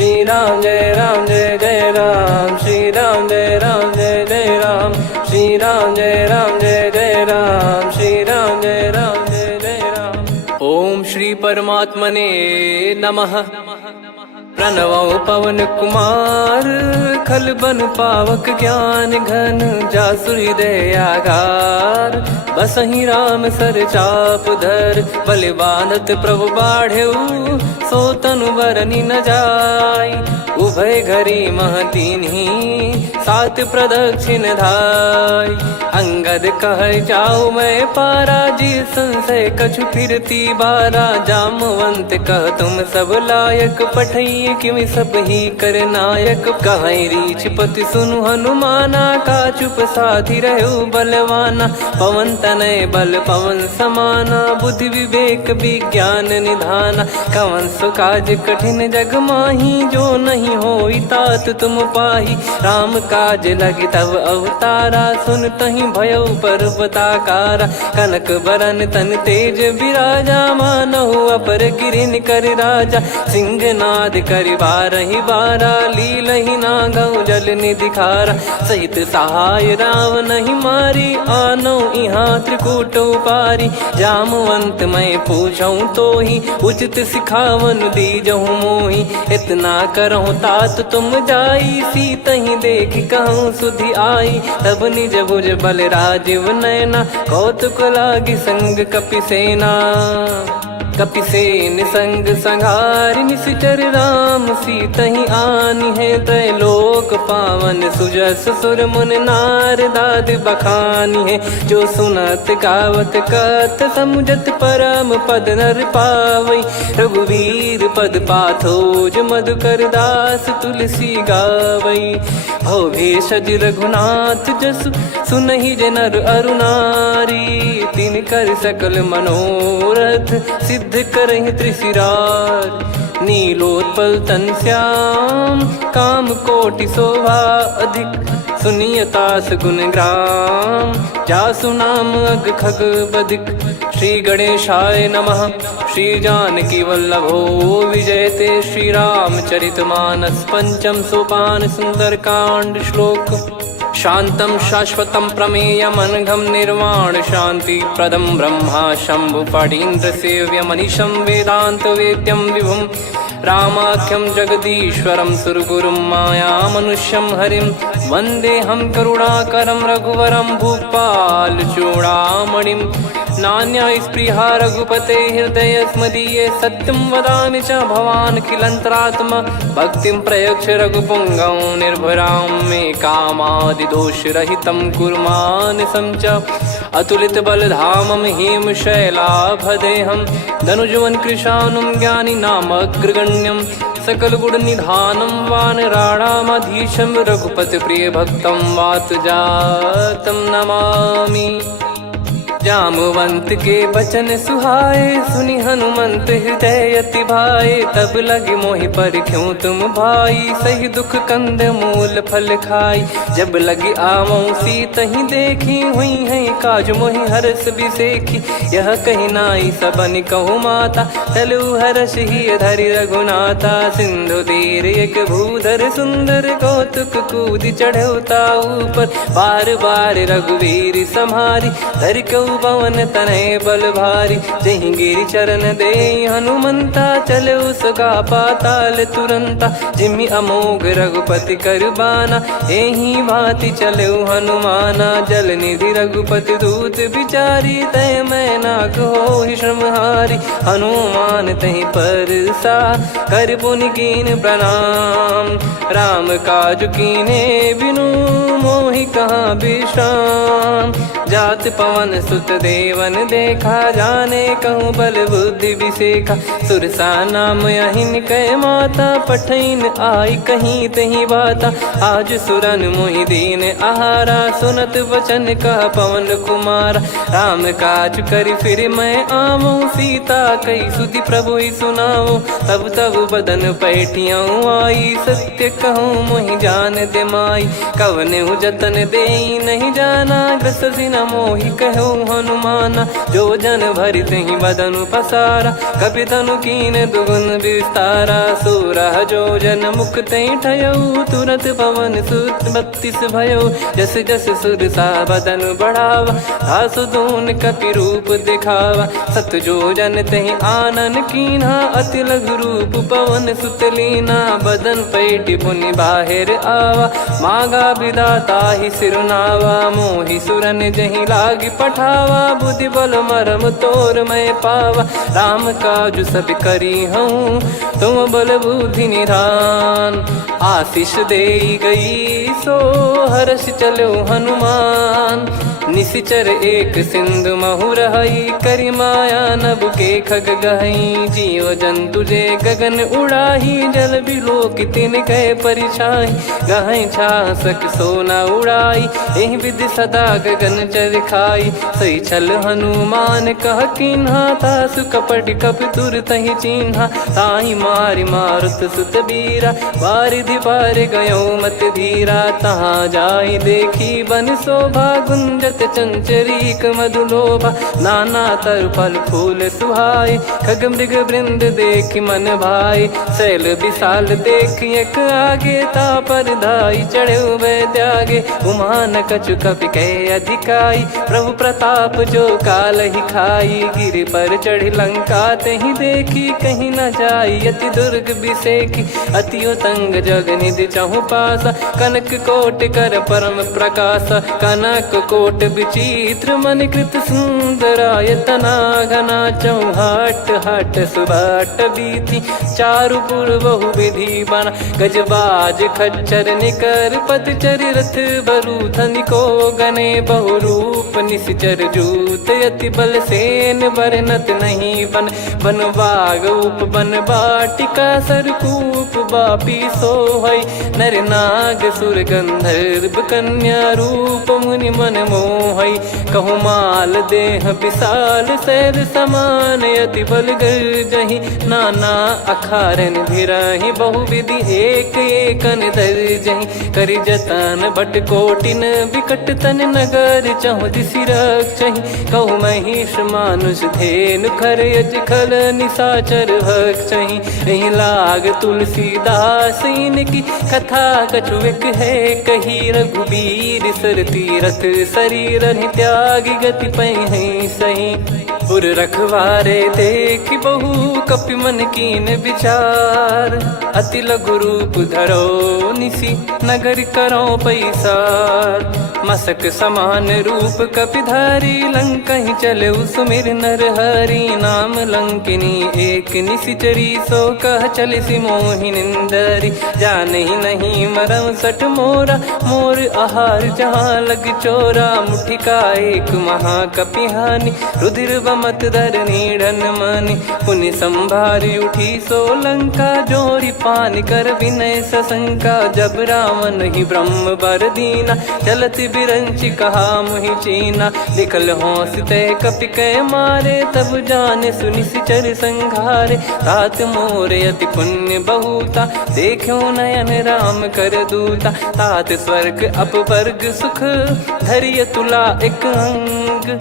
श्री राम जय जय राम, श्री राम जय जय राम, श्री राम जय जय राम, श्री राम जय जय राम। ओम श्री परमात्मने नमः। प्रणवो पवन कुमार, खल बन पावक ज्ञान घन, जासु हृदय आगार। बसहि राम सर चाप धर, बल बांधत प्रभु बाढ़ेऊ, सो तनु बरनि न जाय। उभय घरी मह दीन्ही, सात प्रदक्षिण धाय। अंगद कह जाऊ मैं पारा, जी संशय कछु फिरती बारा। जामवंत कह तुम सब लायक, पठई किमि सब ही कर नायक। कहीं रीछ पति सुनु हनुमाना, का चुप साधि रहु बलवाना। पवन तनय बल पवन समाना, बुद्धि विवेक विज्ञान निधाना। कवन सो काज कठिन जग माही, जो नहीं होई तात तुम पाही। राम काज लगी तब अवतारा, सुन तहि भयउ पर्वताकारा। कनक बरन तन तेज बिराजा, मानहु अपर गिरिन कर राजा। सिंहनाद करि बारहि बारा, लीलहि नागौ जल निधि खारा। सहित सहाय रावण ही मारी, आनो इहाँ त्रिकूट उपारी। जामवंत मैं पूछऊँ तो ही, उचित सिखावन दीजहु मोहि। इतना करहु तात तुम जाई, सीतहि देख कहूँ सुधि आई। तब निज भुज बल राजीव नैना, कौतुक लागी संग कपिसेना। कपिसेन संग संहारि, निशिचर राम सीतहि आनि है। त्रैलोक पावन सुजस सुर मुन नार, दाद बखानी है। जो सुनत गावत कथ, समुझत परम पद नर पावई। रघुवीर पद पाथोज, मधुकर दास तुलसी गावई। भव भेषज रघुनाथ जसु, सुनहि जे नर अरु नारी। तिन कर सकल मनोरथ, सिद्ध करहि त्रिशिरार। नीलोत्पल तन श्याम, काम कोटि शोभा अधिक। सुनियतास गुण ग्राम, जासु नाम अग खग बदिक। श्री गणेशाय नमः। श्री जानकी वल्लभो विजयते, श्री रामचरित मानस। पंचम सोपान सुंदरकांड श्लोक। शांतं शाश्वतं प्रमेयमनघं, निर्वाण शांति प्रदं ब्रह्मा शंभु फणीन्द्र सेव्यमनिशं। वेदांत वेद्यं विभुं रामाख्यं जगदीश्वरं, सुरगुरुं माया मनुष्यं हरिं। वन्देऽहं करुणाकरं रघुवरं, भूपाल चूडामणिं। नान्या स्पृहा रघुपते हृदय स्मदीये, सत्यं वदामि च भवान् खिलन्तरात्मा। भक्तिं प्रयच्छ रघुपुङ्गं, निर्भरां मे कामादिदोषरहितं कुर्मानसं च। अतुलित बलधामं हेमशैलाभदेहं, धनुजवन कृशानुं ज्ञानी नामग्रगण्यं। सकल गुण निधानं वानराणामधीशं, रघुपति प्रिय भक्तं वात जातं नमामि। जामवंत के बचन सुहाए, सुनि हनुमंत हृदय अति भाए। तब लगे मोहि परख्यूं तुम भाई, सही दुख कंद मूल फल खाई। जब लगे आवऊं सीतहि देखी, हुई है काज मोहि हरस बिसेखी। यह कही नाई सबन कहु माता, चलु हरष ही धरि रघुनाथा। सिंधु तीर एक भूधर सुंदर, कौतुक कूदि चढ़ौता ऊपर। बार बार रघुवीर सम्हारी, धरि कऊ पवन तनय बल भारी। जहि गिरि चरण दे हनुमंता, चले उसका पाताल तुरंता। जिमि अमोघ रघुपति कर बाना, एहि भांति चले हनुमाना। जल निधि रघुपति दूत बिचारी, तय मैं नाक होहि श्रमहारी। हनुमान तहि परसा, कर पुनि कीन प्रणाम। राम काज कीने बिनु, मोहि कहाँ विश्राम। जात पवन सुत देवन देखा, जाने कहूँ बल बुद्धि विसेखा। सुरसा नाम अहिन कै माता, पठैन आई कहीं तहीं बाता। आज सुरन मोहि दीन आहारा, सुनत वचन कह पवन कुमारा। राम काज करि फिर मैं आवऊं, सीता कई सुधि प्रभु ही सुनाऊं। तब तब बदन पैठियाँ आई, सत्य कहूँ मोहि जान दे माई। कवने जतन दे नहीं जाना, ग्रसि न मोहि कहो हनुमाना। जो जन भरि तहि बदनु पसारा, कपि तनु कीन दुगुन विस्तारा। सोरह जो जन मुख तहि ठयऊ, तुरत पवन सुत 32 भयऊ। जस जस सुर सा बदन बढ़ावा, आसु दून कपि रूप दिखावा। सत जो जन तहि आनन कीन्हा, अति लघु रूप पवन सुत लीना। बदन पैटि पुनि बाहिर आवा, मागा विधाता ही सिरुनावा। मोहि सुरन जहि लागी पठावा, बुद्धि बल मरम तोर मैं पावा। राम काजु सब करी हूँ, तुम बल बुद्धि निधान। आशीष देई गई सो हर्ष चलो हनुमान। निशिचर एक सिंधु महु रहई, करि माया नभ के खग गहई। जीव जंतु जे गगन उड़ाही, जल बिलोक तिन कह परिछाई। गहई छासक सोना उड़ाई, एहि विधि सदा गगन चर खाई। सही छल हनुमान कह कीन्हा, तासु कपट कपि तुर तहि चिन्हा। ताहि मारि मारुत सुत बीरा, वारिधि पार गयो मत धीरा। तहाँ जाई देखी बन शोभा, गुंजत चंचरीक मधुलोभा। नाना तर फल फूल सुहाई, खग मृग वृंद देखि मन भाई। शैल विशाल देखि एक आगे, तापर धाई चढ़े वै त्यागे। उमा न कछु कपि कह अधिकाई, प्रभु प्रताप जो काल ही खाई। गिरि पर चढ़ी लंका तहि देखी, कहीं न जाई अति दुर्ग बिसेकी। अति उतंग जग निधि चहु पासा, कनक कोट कर परम प्रकाशा। कनक कोट विचित्र मन कृत सुंदरायतना। घना चौहाट हाट सुबाट बीती, चारुपुर बहु विधि बना। गजबाज खच्चर निकर पतचर, रथ बरु धनिको गने। बहु रूप निशिचर जूत, अति बल सेन बरनत नहीं बन। बन बाग उप बन बाटिका, सरकूप बापी सोहई। नर नाग सुर गंधर्व कन्या, रूप मुनि मन मोहई। कहु माल देह विशाल, शैल समान अति बल गर्जहि। नाना अखारन भिरहि, बहु विधि एक एकन दर्जहि। करि जतन बट कोटिन, विकट तन नगर चहु दिसि रक्षहि। कहु महिष मानुष धेनु, खर यज खल निशाचर भक्षहि। एहि लाग तुलसीदास इनकी, कथा कछु एक है कही। रघुबीर सर तीरथ शरीर, त्यागी गति पै सही। उर रखवारे देखि बहु, कपि मन कीन विचार। अति लघु रूप धरो निसी, नगर करो पैसार। मसक समान रूप कपि धारी, लंकहि चले सुमिर नर हरि। नाम लंकिनी एक निशिचरी, सो कह चलिसि मोहि निंदरी। जानहि नहीं मरम सठ मोरा, मोर आहार जहाँ लग चोरा। मुठिका एक महाकपि हानि, रुधिर बमत धरनी ढन मानि। पुनि संभारी उठी सो लंका, जोरी पान कर विनय सशंका। जब रावण ही ब्रह्म बर दीना, चलति बिरंचि कहा मुहि चीना। लिखल होंस ते कपि कै मारे, तब जाने सुनि सिचर संघारे। तात मोर अति पुण्य बहुता, देखो नयन राम कर दूता। तात स्वर्ग अपवर्ग सुख, धरिय तुला एक अंग।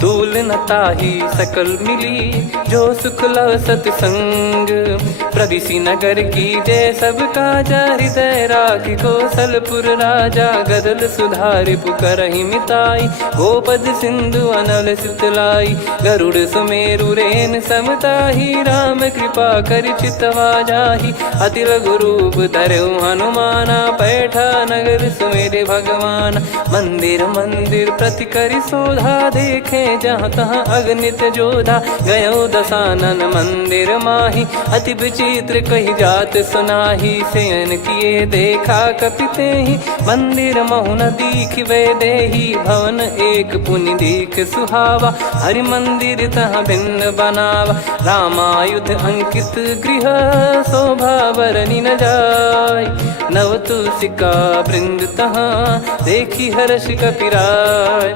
तूल न ताहि सकल मिली, जो सुख लव सतसंग। प्रदिशि नगर की जय सब काजा, हृदय राखि कौशलपुर राजा। गदल सुधारि पुकारहि मिताई, गोपद सिंधु अनल सितलाई। गरुड़ सुमेरु रेन समताहि, राम कृपा करि चितवा जाहि। अति लघु रूप धरऊ हनुमाना, पैठा नगर सुमेरे भगवान। मंदिर मंदिर प्रति करि शोधा, देखे जहाँ तहाँ अगणित जोधा। गयो दशानन मंदिर माही, अति विचित्र कही जात सुनाही। शयन किए देखा कपि तेहि, मंदिर महु न दीख वे देही। भवन एक पुनि दीख सुहावा, हरि मंदिर तहाँ भिन्न बनावा। रामायुध अंकित गृह, शोभा बरनि न जाय। नव तुलसी का वृंद तहाँ, देखी हर्ष कपिराय।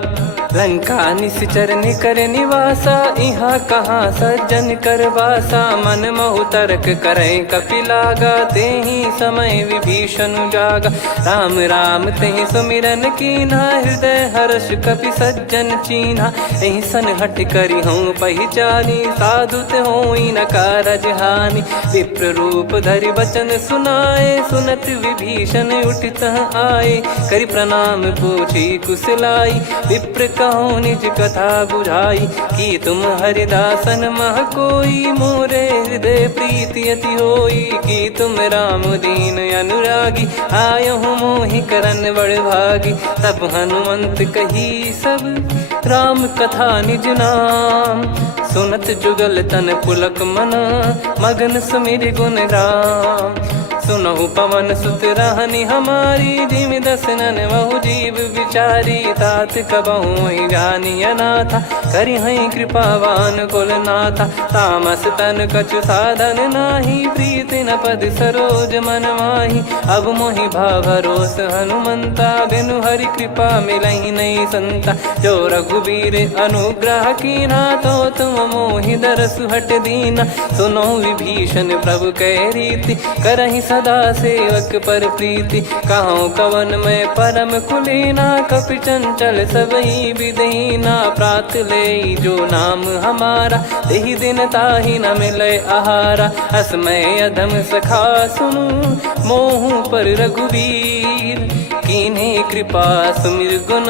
लंका निश्चर निकर निवासा, इहाँ कहाँ सज्जन कर वासा। मन महु तर्क करें कपिलागा, तेहि समय विभीषण जागा। राम राम तेहि सुमिरन कीन्हा, हृदय हर्ष कपि सज्जन चीन्हा। एहि सन हट करी हूँ पहिचानी, साधु ते होई न कारज हानि। विप्र रूप धरि बचन सुनाए, सुनत विभीषण उठित आए। करि प्रणाम पूछी कुशलाई, विप्र कहो निज कथा बुझाई। कि तुम हरिदासन मह कोई, मोरे हृदय प्रीति अति होई। कि तुम राम दीन अनुरागी, आयहु मोहि करन बड़ भागी। तब हनुमंत कही सब राम कथा निज नाम, सुनत जुगल तन पुलक मना, मगन सुमिर गुण राम। सुनहु पवन सुत रहनी हमारी, जिमि दसनन महु जीव विचारी। तात कबहु ही जानी अनाथा, करि हई कृपावान कुल नाथा। तामस तन कछु साधन नाही, प्रीति न पद सरोज मन माही। अब मोहि भाव भरोस हनुमंता, बिनु हरि कृपा मिलहि नहीं संता। जो रघुबीर अनुग्रह कीना, तो तुम मोहि दरसु हट दीना। सुनो विभीषण प्रभु कह रीति, करहि सदा सेवक पर प्रीति। कहूँ कवन में परम कुलीना, कपि चंचल सबई विदहीना। प्रात ले जो नाम हमारा, तेहि दिन ताहि न मिले आहारा। असमय अधम सखा सुनु, मोहु पर रघुवीर। कीन्हे कृपा सुमिर गुण,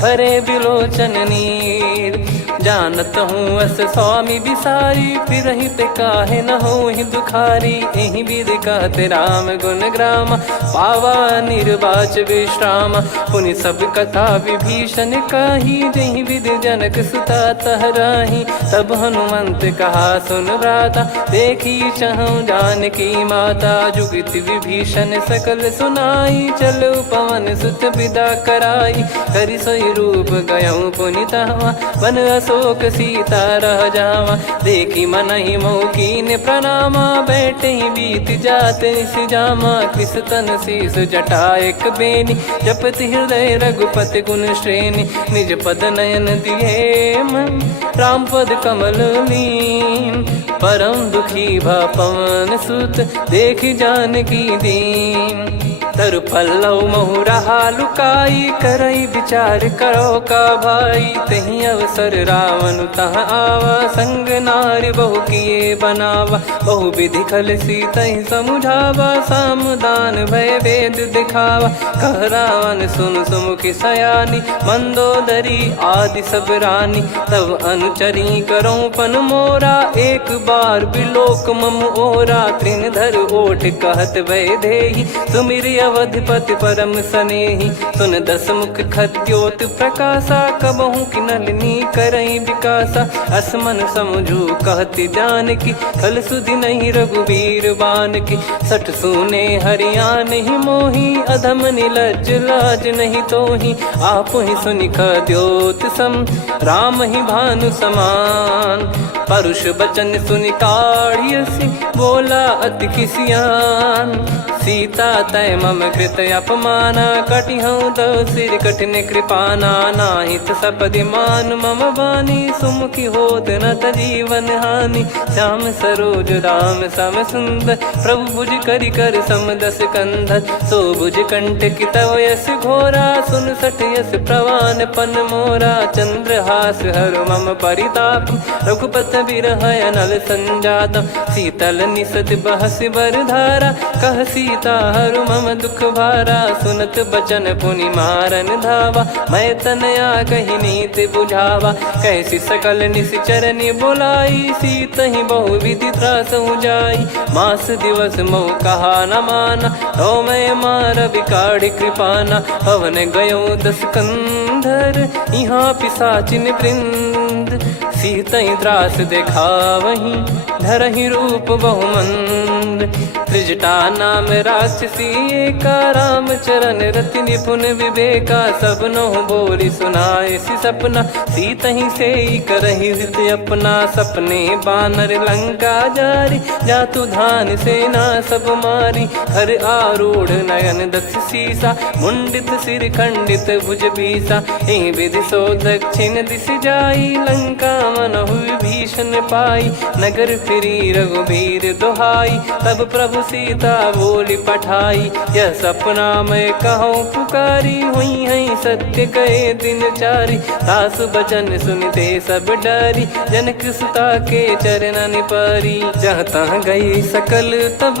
भरे बिलोचन नीर। जानत हूँ अस स्वामी बिसारी, फिरहित काहे न होहि दुखारी। एहि विधि कहते राम गुण ग्राम, पावा निर्वाच विश्राम। पुनि सब कथा विभीषण काही, जहि विधि जनक सुता तहराही। तब हनुमंत कहा सुन भ्राता, देखी चहु जानकी माता। जुगित विभीषण सकल सुनाई, चलो पवन सुत विदा कराई। करि सोई रूप गयऊँ पुनितवा, बन अशोक सीता रह जावा। देखी मनहि मोह कीन्ह प्रणामा, बैठे ही बीत जात निस जामा। कृस तन शीस जटा एक बेनी, जपति हृदय रघुपति गुण श्रेणी। निज पद नयन दिए मन, राम पद कमल लीन। परम दुखी भा पवन सुत, देखि जानकी दीन। तरु पल्लव महु रहा लुकाई, करई विचार करो का भाई। तही अवसर रावण तहाँ आवा, संग नारी बहु किए बनावा। बहु विधि खल सीतहि समुझावा, सामदान भय वेद दिखावा। कह रावण सुन सुमुखी सयानी, मंदोदरी आदि सब रानी। तब अनुचरी करो पन मोरा, एक बार बिलोक मम ओरा। तृण धर ओठ कहत भय देहि, सुमिरि अवधिपति परम सनेहि। सुन दस मुख खद्योत प्रकाशा, कबहु कि नलिनी करई विकासा। असमन समझू कहति जानकी, खल सुधि नहीं रघुबीर बानकी। सठ सूने हरियाण ही मोही, अधम निलज्ज लाज नहीं तोही। आप ही सुनि खद्योत सम, राम ही भानु समान। परुष बचन सुनि काढ़ियसि, बोला अति किसियान। सीता तय मम कृत अपमाना, कटिहऊँ तो सिर कठिन कृपाना। नाहित सपदि मान मम बानी, सुमुखी होत न जीवन हानि। श्याम सरोज राम सम सुंदर, प्रभु भुज करि कर सम दस कंधर। सो भुज कंठ की तव यस घोरा, सुन सठ यस प्रवान पन मोरा। चंद्रहास हर मम परिताप, रघुपत बिरह अनल संजात। शीतल निसत बहस बर धारा, कह सीता हरु मम दुख भारा। सुनत बचन पुनि मारन धावा, मैं तनया कही नीति बुझावा। कैसी सकल निश्चरनि बुलाई, सीतहि बहु विधि त्रासहु जाई। मास दिवस मोह कहा न माना, तो मैं मार बिकाढ़ कृपाना। हवन गयो दस कंधर, यहाँ पिशाचिन वृंद। सीतहि त्रास देखावहीं, धरहि रूप बहुमंद। त्रिजटा नाम राक्षसी एका, राम चरण रति निपुण विवेका। सब नोह बोली सुनाए सी सपना, सीत ही से करही हित अपना। सपने बानर लंका जारी, जातु धान सेना सब मारी। हर आरूढ़ नयन दक्ष सीसा, मुंडित सिर खंडित भुज बीसा। एहि विधि सो दक्षिण दिश जाई, लंका मनहु विभीषण पाई। नगर फिरी रघुबीर दुहाई, तब प्रभु सीता बोली पठाई। यह सपना मैं कहूँ पुकारी, हुई है सत्य कहे दिन चारी। सासु बचन सुनते सब डरी, जनक सुता के चरण परी। जहाँ तहाँ गई सकल तब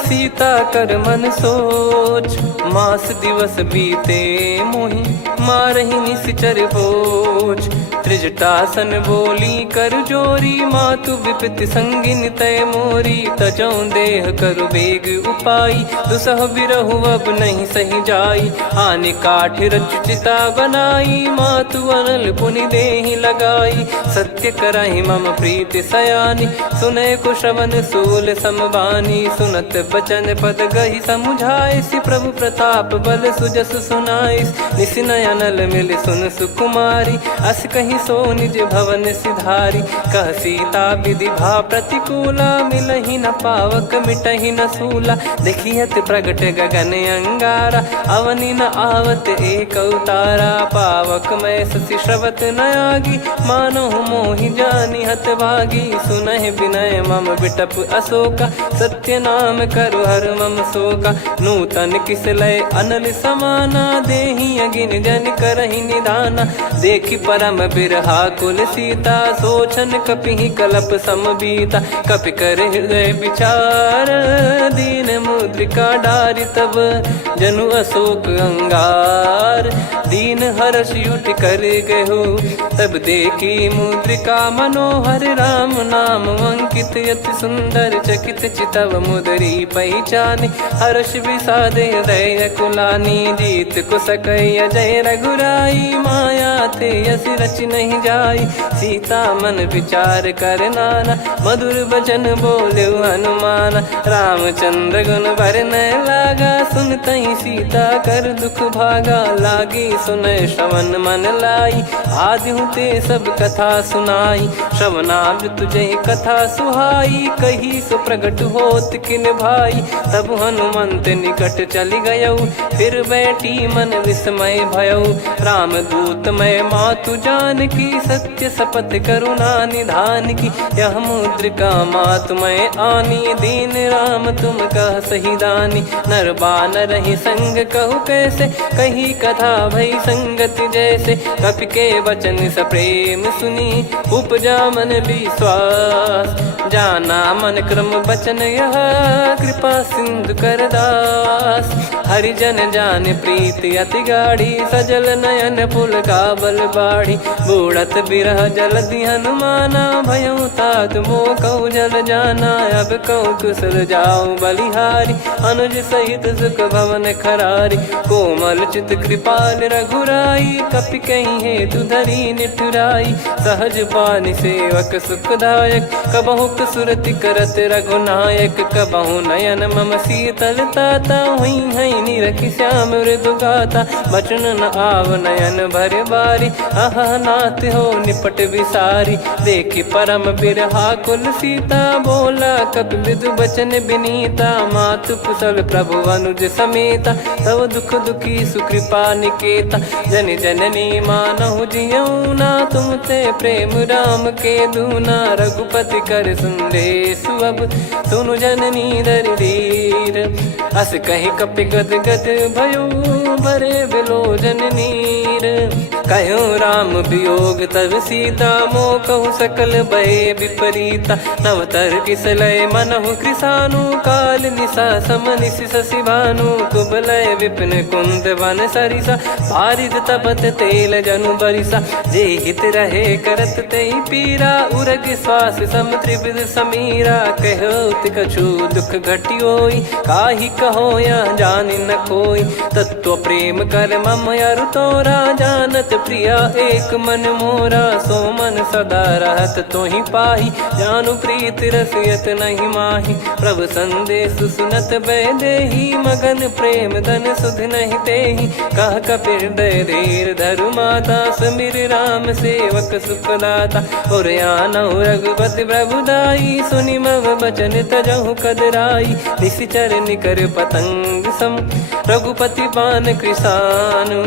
सीता कर मन सोच। मास दिवस बीते मोहि मारहि निश्चर भोज। त्रिजटासन बोली कर जोरी, मातु विपति संगिन तय मोरी। तजौ देह करु बेग उपाई, दुसह बिरहु अब नहीं सही जाई। आने काठ रचिता बनाई, मातु अनल पुनि देहि लगाई। सत्य कराहि मम प्रीति सयानी, सुनै को श्रवण सूल समबानी। सुनत बचन पद गहि समुझाए, सि प्रभु प्रताप बल सुजस सुनाइस। निस नयनल मिल सुन सुकुमारी, अस कहि सो निज भवन सिधारी। कह सीता विधि भा प्रतिकूला, मिलहि न पावक मिटहि न सूला। देखियत प्रगट गगन अंगारा, अवनि न आवत एक अवतारा। पावक मैं ससि श्रवत न आगी, मानो मोहि जानि हत भागी। सुनहि विनय मम बिटप अशोका, सत्य नाम करु हर मम शोका। नूतन किस लय अनल समाना, देहि अगिन जन करहि निधाना। देखि परम बिरहा कुल सीता, सोचन कपिहि कलप समबीता। कपि कर हृदय विचार, दीन मुद्रिका डारि तब। जनु अशोक अंगार, दीन हर्ष युट कर गहु। तब देखी मुद्रिका मनोहर, राम नाम अंकित अति सुंदर। चकित चितव मुदरी पहचानी, हर्ष विषाद हृदय कुलानी। जीत को सकय अजय रघुराई, माया ते यस रच नहीं जाई। सीता मन विचार कर नाना, मधुर वचन बोले हनुमान। रामचंद्र गुण बरनय लागा, सुनतहि सीता कर दुख भागा। लागी सुनय श्रवण मन लाई, आदिहु ते सब कथा सुनाई। श्रवणाब तुझे कथा सुहाई, कही सो प्रगट होत किन भाई। तब हनुमंत निकट चली गयौ, फिर बैठी मन विस्मय भयौ। राम दूत मैं मातु जान की, सत्य शपथ करुणा निधान की। यह मुद्रिका मातु मैं आनी, दीन राम तुम कह सही दानी। नर बानर ही संग कहु कैसे, कही कथा भई संगति जैसे। कपि के वचन सप्रेम सुनी, उपजा मन विश्वास। जाना मन क्रम बचन यह, कृपा सिंधु कर दास। हरिजन जान प्रीति अति गाढ़ी, सजल नयन पुल काबल बाढ़ी। बूढ़त बिरह जलधि हनुमाना, भयउ तात मोह कहु जल जाना। अब कहु कुशल जाऊ बलिहारी, अनुज सहित सुख भवन खरारी। कोमल चित कृपाल रघुराई, कपि कहीं हेतु धरी निठुराई। सहज पानि सेवक सुखदायक, कबहु सुरति करत रघुनायक। कबहु नयन मम शीतल ताता, हुई है निरखि श्याम मृदु गाता। बचन न आव नयन भर बारी, अह नाथ हो निपट विसारी। देखि परम बिरहा कुल सीता, बोला कपि मृदु बचन बिनीता। मातु कुशल प्रभु अनुज समेता, तव दुख दुखी सुकृपा निकेता। जन जननी मानहु जियऊ ना, तुम ते प्रेम राम के दूना। रघुपति कर सुंदेशु अब, सुनु जननी दर धीर। अस कहि कपि गद गद भयो, भरे बिलोचन नीर। कहूँ राम वियोग तब सीता, मोह कहूँ सकल भय विपरीता। नवतर किसलय मनहु कृसानु, काल निशा समनिश शशि भानु। कुबलय विपिन कुंद वन सरिसा, पारिद तपत तेल जनु बरिसा। जे हित रहे करत ते पीरा, उरग श्वास सम त्रिविध समीरा। कहत कछु दुख घटियोई, काहि कहो या जानि न कोई। तत्व प्रेम कर मम अरु तोरा, जानत प्रिया एक मन मोरा, सो मन सदा रहत तो ही पाही। जानु प्रीत रसियत नहीं माही, प्रभु संदेश सुनत बैदेही। मगन प्रेम धन सुध नहीं तेही, कह कपिर दय धीर धरु माता। समीर राम सेवक सुखदाता, और आनौ रघुपति प्रभुदाई। सुनि मम बचन तजहु कदराई, निशिचर निकर पतंग सम। रघुपति पान कृसानु,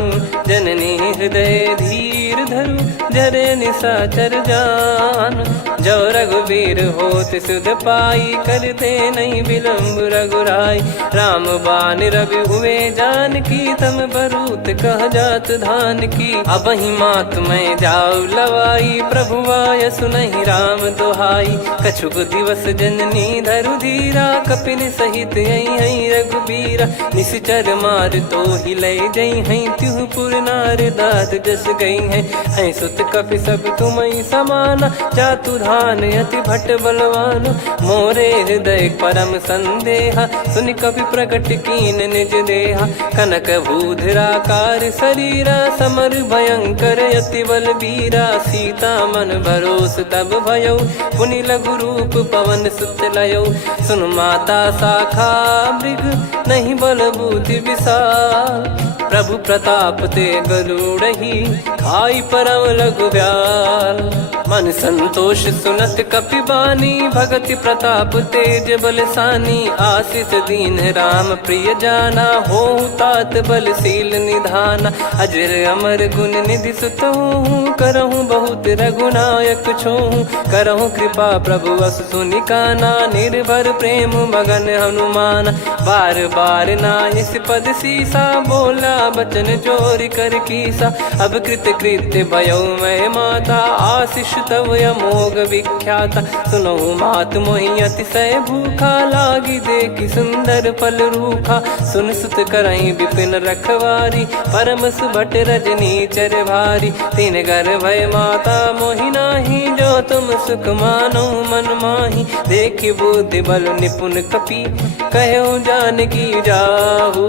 जननी हृदय धीर धरु। जरे निशाचर जान, जो रघुवीर होत सुध पाई। करते नहीं विलम्ब रघुराई, राम बान रवि हुए जानकी। तम बरूत कह जात धान की, अब ही मात मैं जाऊ लवाई। प्रभु आय सुनहि राम दुहाई, कछुक दिवस जननी धरु धीरा। कपिन सहित यही रघुबीरा, निश्चर मार तो ही लय जई हैं। त्युह पुर नार दात जस गई हैं, सुत कपि सब तुमई समाना। जातु धान अति भट बलवान, मोरे हृदय परम संदेहा। सुनि कपि प्रकट कीन निज देहा, कनक भूधराकार शरीरा। समर भयंकर अति बल बीरा, सीता मन भरोस तब भयो। पुनि लघु रूप पवन सुत लयो, सुन माता शाखा मृग नहीं बल बुद्धि विशाल। प्रभु प्रताप ते गरुड़ही, खाई परम लघु ब्याल। मन संतोष सुनत कपि बानी, भगति प्रताप तेज बलसानी। आशीष दीन राम प्रिय जाना, होहु तात बलशील निधाना। अजर अमर गुण निधि सुतहु, करहु बहुत रघुनायक छोहु। करहु कृपा प्रभु अस सुनि काना, निर्भर प्रेम मगन हनुमान। बार बार नायस पद सीसा, बोला बचन चोरी कर कीसा। अब कृत कृत्य भयो मैं माता, आशीष तव अमोघ विख्याता। सुनहु मात मोहि अतिशय भूखा, लागी देखी सुंदर फल रूखा। सुन सुत करहीं विपिन रखवारी, परम सुभट रजनी चर भारी। तीन घर भय माता मोहि नाही, जो तुम सुख मानो मन माही। देखि बुद्धि बल निपुण कपि, कहो जानकी जाहू।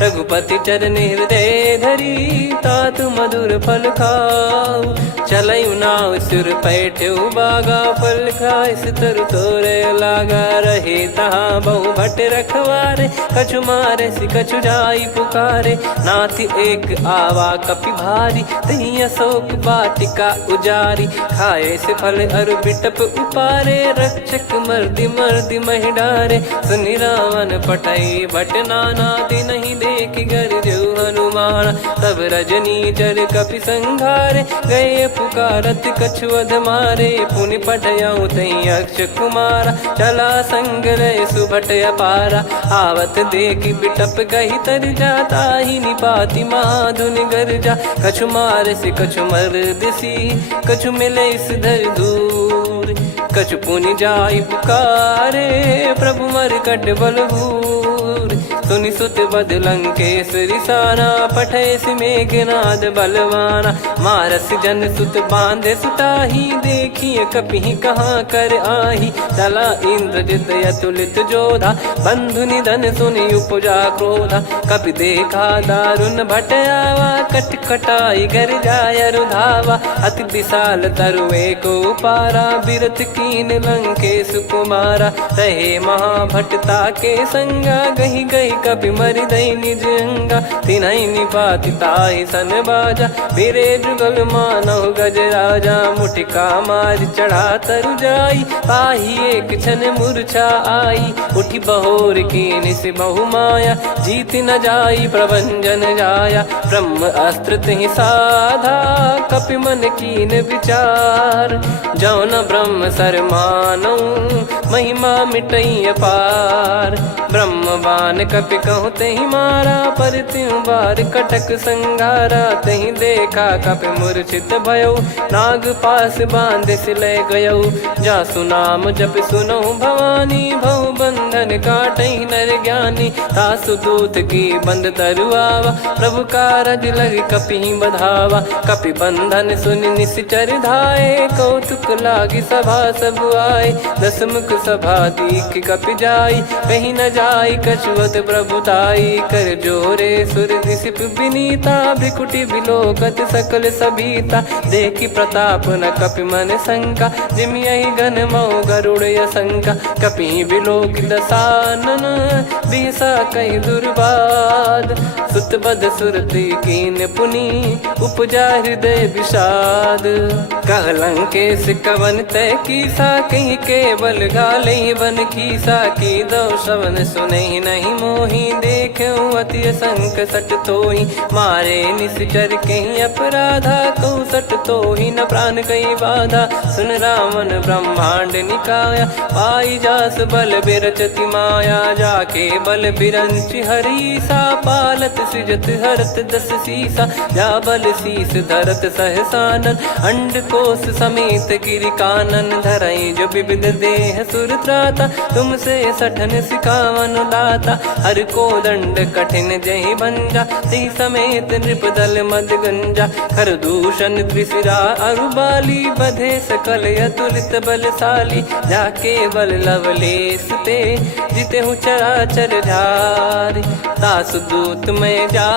रघुपति चरण हृदय धरी, तात मधुर फल खाऊ। चलऊ नाव सुर पैठ्यु बागा, फल खाइस तरु तोरे लागा। रहे तहाँ बहु भट रखवारे, कछु मारे सि कछु जाई पुकारे। नाथ एक आवा कपि भारी, तही अशोक वाटिका उजारी। खाए से फल अर बिटप उपारे, रक्षक मर्दि मर्दि महि डारे। सुनि रावण पटई भट नाना, तिनहि देख गर जो हनुमान। तब रजनी चर कपि संघारे, गए पुकारत कछु अध मारे। पुनि पटयऊ तई अक्ष कुमारा, चला संग रय सुभट अपारा। आवत देखि बिटप कही तर जाता, ही निपाति माधुनि गर्जा। कछु मार से कछु मर दिसी, कछु मिले इस धर दूर। कछु पुनि जाई पुकारे, प्रभु मर कट बलभूर। सुनि सुत बद लंकेश्वरी साना, पठय सि मेघनाद बलवाना। मारस जन सुत बांधे सुताही, देखिए कपि कहाँ कर आही। चला इंद्रजित अतुलित जोधा, बंधु निधन सुनि उपजा क्रोधा। कपि देखा दारुण भट आवा, कट कटाई घर जाय रुधावा। अति विशाल तरुए को पारा, बिरथ कीन लंकेश कुमारा। रहे महाभटता के संगा, गही गही कपि मरि दई निज अंगा। तिन्हि निपाति ताहि सन बाजा, बिरे जुगल मानव गज राजा। मुटिका मार चढ़ा तरु जाई, पाही एक क्षण मूर्छा आई। उठी बहोर कीन से बहु माया, जीत न जाई प्रभंजन जाया। ब्रह्म अस्त्र तिहि साधा, कपि मन कीन विचार। जौ न ब्रह्म सर मानौ, महिमा मिटई अपार। ब्रह्म बान कपि कहु तहि मारा, पर त्यों बार कटक संगारा। तहि देखा कपि मूर्छित भयो, नाग पास बांध सिलय गयो। जासु नाम जप सुनहु भवानी, भव बंधन काटहि नर ज्ञानी। तासु दूत की बंद तरुआवा, प्रभु कारज लग कपि बधावा। कपि बंधन सुनि निश्चर धाये, कौतुक लागी सभा सब आए। दस मुख सभा दीख कपि जाई, कहीं न जाई कछुअत प्रभुताई कर जोरे सुर दिसिप विनीता भ्रिकुटी बिलोकत सकल सबीता देखी प्रताप न कपि मन शंका जिमि यही गण मऊ गरुड़ असंका कपि बिलोक दसानन बिहसा कहीं दुर्बाद सुत बद सुरति कीन पुनी उपजा हृदय विषाद कहलंकेश कवन तय कीसा कहीं केवल गाले बन कीसा की दो श्रवण सुने नहीं मोही देखे अति संक सट तोही मारे निश्चर कहीं अपराधा कहूँ सट तोही न प्राण कहीं बाधा सुन रावण ब्रह्मांड निकाया पाई जास बल बिरचति माया जाके बल बिरंच हरीसा पालत सृजत हरत दस सीसा जा बल शीस धरत सहसानन अंड कोश समेत गिरि कानन धरई जो विविध देह सुर त्राता तुमसे सठन सिखावन दाता हर को दंड कठिन जहि बंजा ती समेत नृपदल मद गंजा खर दूषण त्रिशिरा अरुबाली बधे सकल अतुलित बलशाली जाके बल लवलेस ते जिते हूँ चराचर झारी दास दूत में जा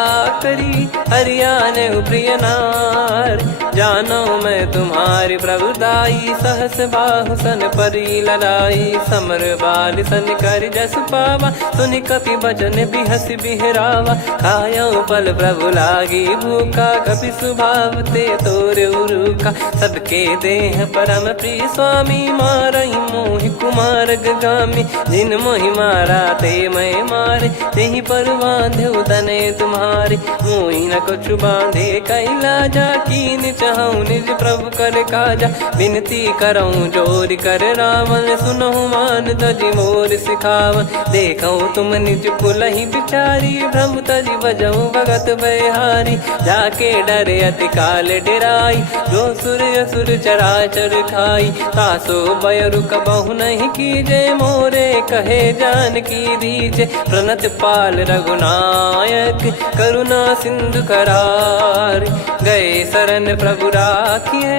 करी हरियाने प्रिय नार जानो मैं तुम्हारी प्रभुदाई सहस बाहु सन परी लड़ाई समर बाल सन कर जस पावा सुनि कपि भजन बिहस बिहरावा खायो पल प्रभु लागी भूखा कपि स्वभाव ते तोर उरुका सबके देह परम प्रिय स्वामी मारई मोहि कुमार गामी जिन मोहि मारा ते मैं मारे तेहि पर बांधे उदने तुम्हारे मोहि न कुछ बांधे कैला जा कीन चाहूं निज प्रभु कर काजा विनती करऊं जोर कर रावण सुनहु मान तजि मोर सिखावन देखऊं तुम निज कुलहि बिचारी भ्रम तजि बजऊं भगत बहारी जाके डरे अति काल डेराई जो सुर असुर चराचर खाई तासो बयरु कबहु नहीं कीजे मोरे कहे जान की दीजे प्रणत पाल रघुनायक करुणा सिंधु करार गए शरण प्रभु राखिए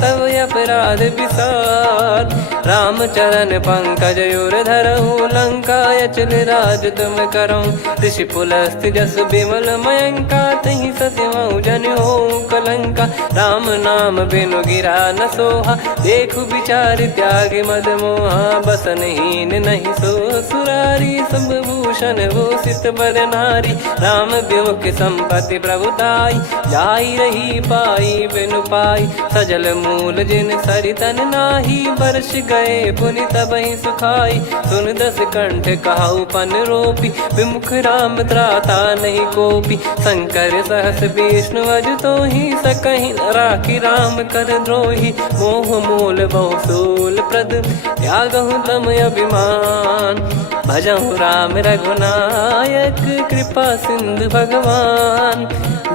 तब अपराध विसार राम चरण पंकज उर धरहु लंका अचल राज तुम करऊं ऋषि पुलस्त जस विमल मयंका तहि ससिमऊ जन हो कलंका राम नाम बिनु गिरा न सोहा देखु विचार त्याग मद मोहा बसनहीन नहीं सो सुरारी सब भूषण भूषित बर नारी राम विमुख संपत्ति प्रभुताई जाई रही पाई बिनु पाई सजल मूल जिन सरितन नाही वर्ष गए पुनि तबहि सुखाई सुन दस कंठ कहाऊ पन रोपी विमुख राम त्राता नहीं कोपी शंकर सहस विष्णु अज तो ही सकहि राखी राम कर द्रोही मोह मूल बहुसूल प्रद त्यागहु तम अभिमान भजहु राम रघुनायक कृपा सिंधु भगवान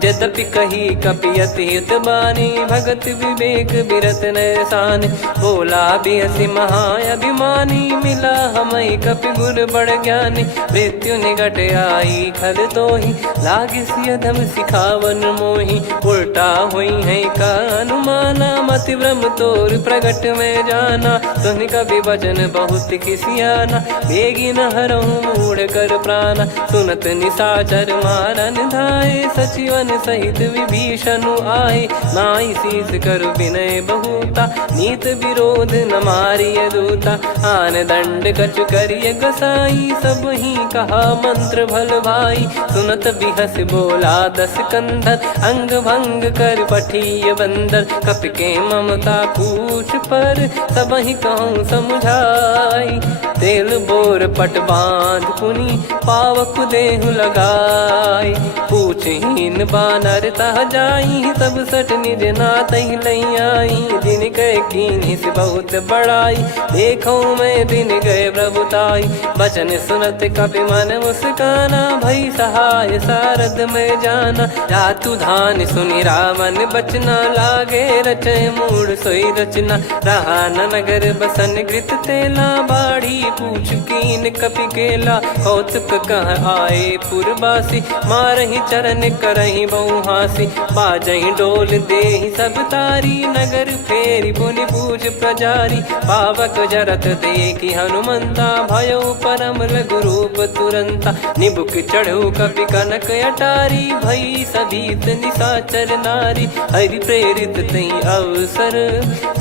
यद्यपि कही कपियति हित बानी भगत विवेक बिरत नैसान बोला बिहसी महाअभिमानी मिला हमई कपि गुर बड़ ज्ञानी मृत्यु निकट आई खल तो ही लागिस यधम सिखावन मोही उल्टा हुई है का अनुमाना मति ब्रह्म तोर प्रगट में जाना सुन कभी वचन बहुत किसियाना बेगी न हरहु मूढ़ कर प्राणा सुनत निशाचर मारन धाये सचिवन सहित विभीषणु आए नाई शीस कर विनय बहुता नीत विरोध न मारिय दूता आन दंड कछु करिय गसाई सब ही कहा मंत्र भल भाई सुनत बिहस बोला दस कंधर अंग भंग कर पठिय बंदर कपि के ममता पूछ पर सब ही कहूँ समझाई तेल बोर पट बांध पुनि पावक देहु लगाई पूछहीन बानर तह जाई तब सट निज नाथ लई आई दिन गए कीन्ही से बहुत बड़ाई देखो मैं दिन गए प्रभुताई बचन सुनत कपि मन मुस्काना भई सहाय सारद में जाना जातु धान सुनि रावण बचना लागे रचय मूड सोई रचना रहा न नगर बसन कृत तेला बाड़ी पूछ कीन कपि केला, कौतुक कह आए पुरबासी, मारहि चरण करहि बहु हासी, बाजहि डोल देहि सब तारी, नगर फेरी पुनि पूज प्रजारी, पावक जरत देखि हनुमंता, भयो परम लघु रूप तुरंता, निबुक चढ़ऊ कपि कनक अटारी, भई सभीत निशाचर नारी, हरि प्रेरित तई अवसर,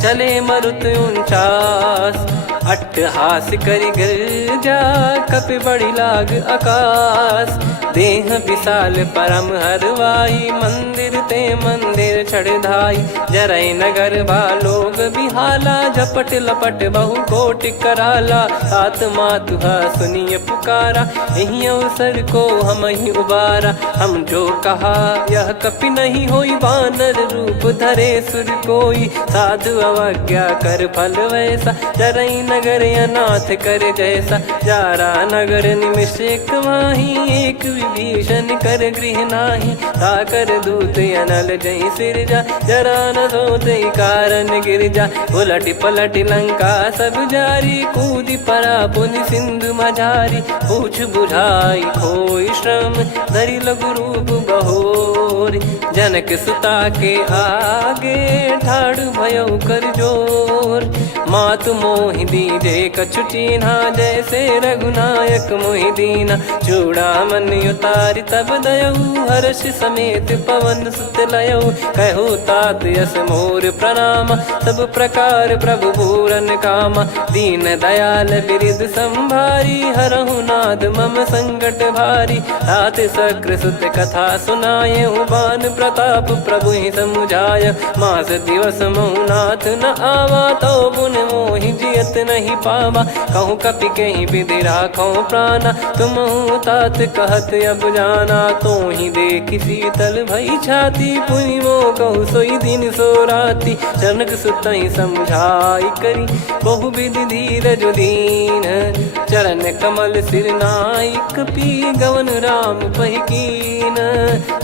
चले मरुत 49, अट्टहास करि गर्जा, कपि बड़ी लाग आकाश, देह विशाल परम हरवाई, मंदिर ते मंदिर चढ़धाई, जरई नगर बालोग बिहाला, झपट लपट बहु कोटि कराला, सात मातुहा सुनिय पुकारा, यही अवसर को हम ही उबारा, हम जो कहा यह कपि नहीं होई, वानर रूप धरे सुर कोई, साधु अवज्ञा कर फल वैसा, जरई नगर अनाथ कर जैसा, जारा नगर निमिष एक माही, एक विभीषण कर गृह नाही, ताकर दूत अनल जय सिरजा, जरा न सोते कारण गिरजा, उलट पलट लंका सब जारी, कूदी परा पुनि सिंधु मझारी, पूछ बुझाई खोई श्रम, धरि लघु रूप बहोरी, जनक सुता के आगे, ठाड़ भयो कर जोर, मातु मोहि दीजे कछु चीन्हा, जैसे रघुनायक मोहि दीना, चूड़ामन उतारि तब दयऊ, हर्ष समेत पवन सुत लयऊ, कहो तात यस मोर प्रणाम, सब प्रकार प्रभु पूरन कामा, दीन दयाल बिरिद संभारी, हरहु नाद मम संकट भारी, तात सक्र सुत कथा सुनाये, बान प्रताप प्रभु ही समुझाय, मास दिवस महु नाथ न आवा, तो पुन मोहि जियत नहीं पावा, कहूँ कपि कहीं विधि राखो प्राणा, तुम तात कहत अब जाना, तो ही देखी शीतल भई छाती, पुनि मो कहु सोई दिन सो राती, जनक सुतहि समझाई करी, बहु विधि धीरज दीन, चरण कमल सिर नाई, कपि गवन राम पहि कीन,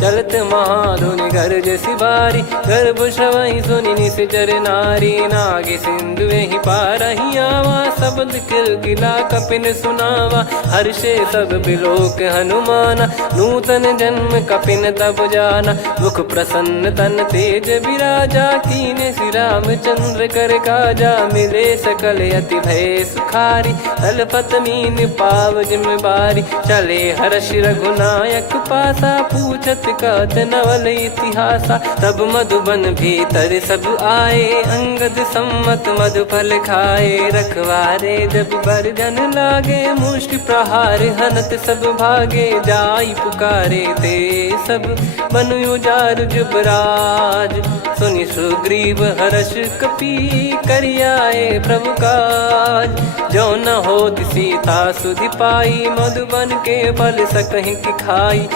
चलत महाधुनि गर्ज सिबारी, गर्भ श्रवहि सुनि निश्चर नारी, नागे सिंधु ही पारहि आवा, शब्द किलकिला कपिन सुनावा, हर्षे सब बिलोक हनुमाना, नूतन जन्म कपिन तब जाना, मुख प्रसन्न तन तेज विराजा, कीने श्री रामचंद्र कर काजा, मिले सकल अति भय सुखारी, तलपत मीन पाव जिम बारी, चले हर्ष रघुनायक पासा, पूछत कहत नवल इतिहासा, तब मधुबन भीतर सब आए, अंगद सम्मत मधुफल खाए, रखवारे जब बरजन लागे, मुष्टि प्रहार हनत सब भागे, जाई पुकारे ते सब बन उजार जुबराज, सुनि सुग्रीव हर्ष कपि करियाए प्रभु काज, जो न होत सीता सुधि पाई, मधुबन के फल सकहि कि खाई,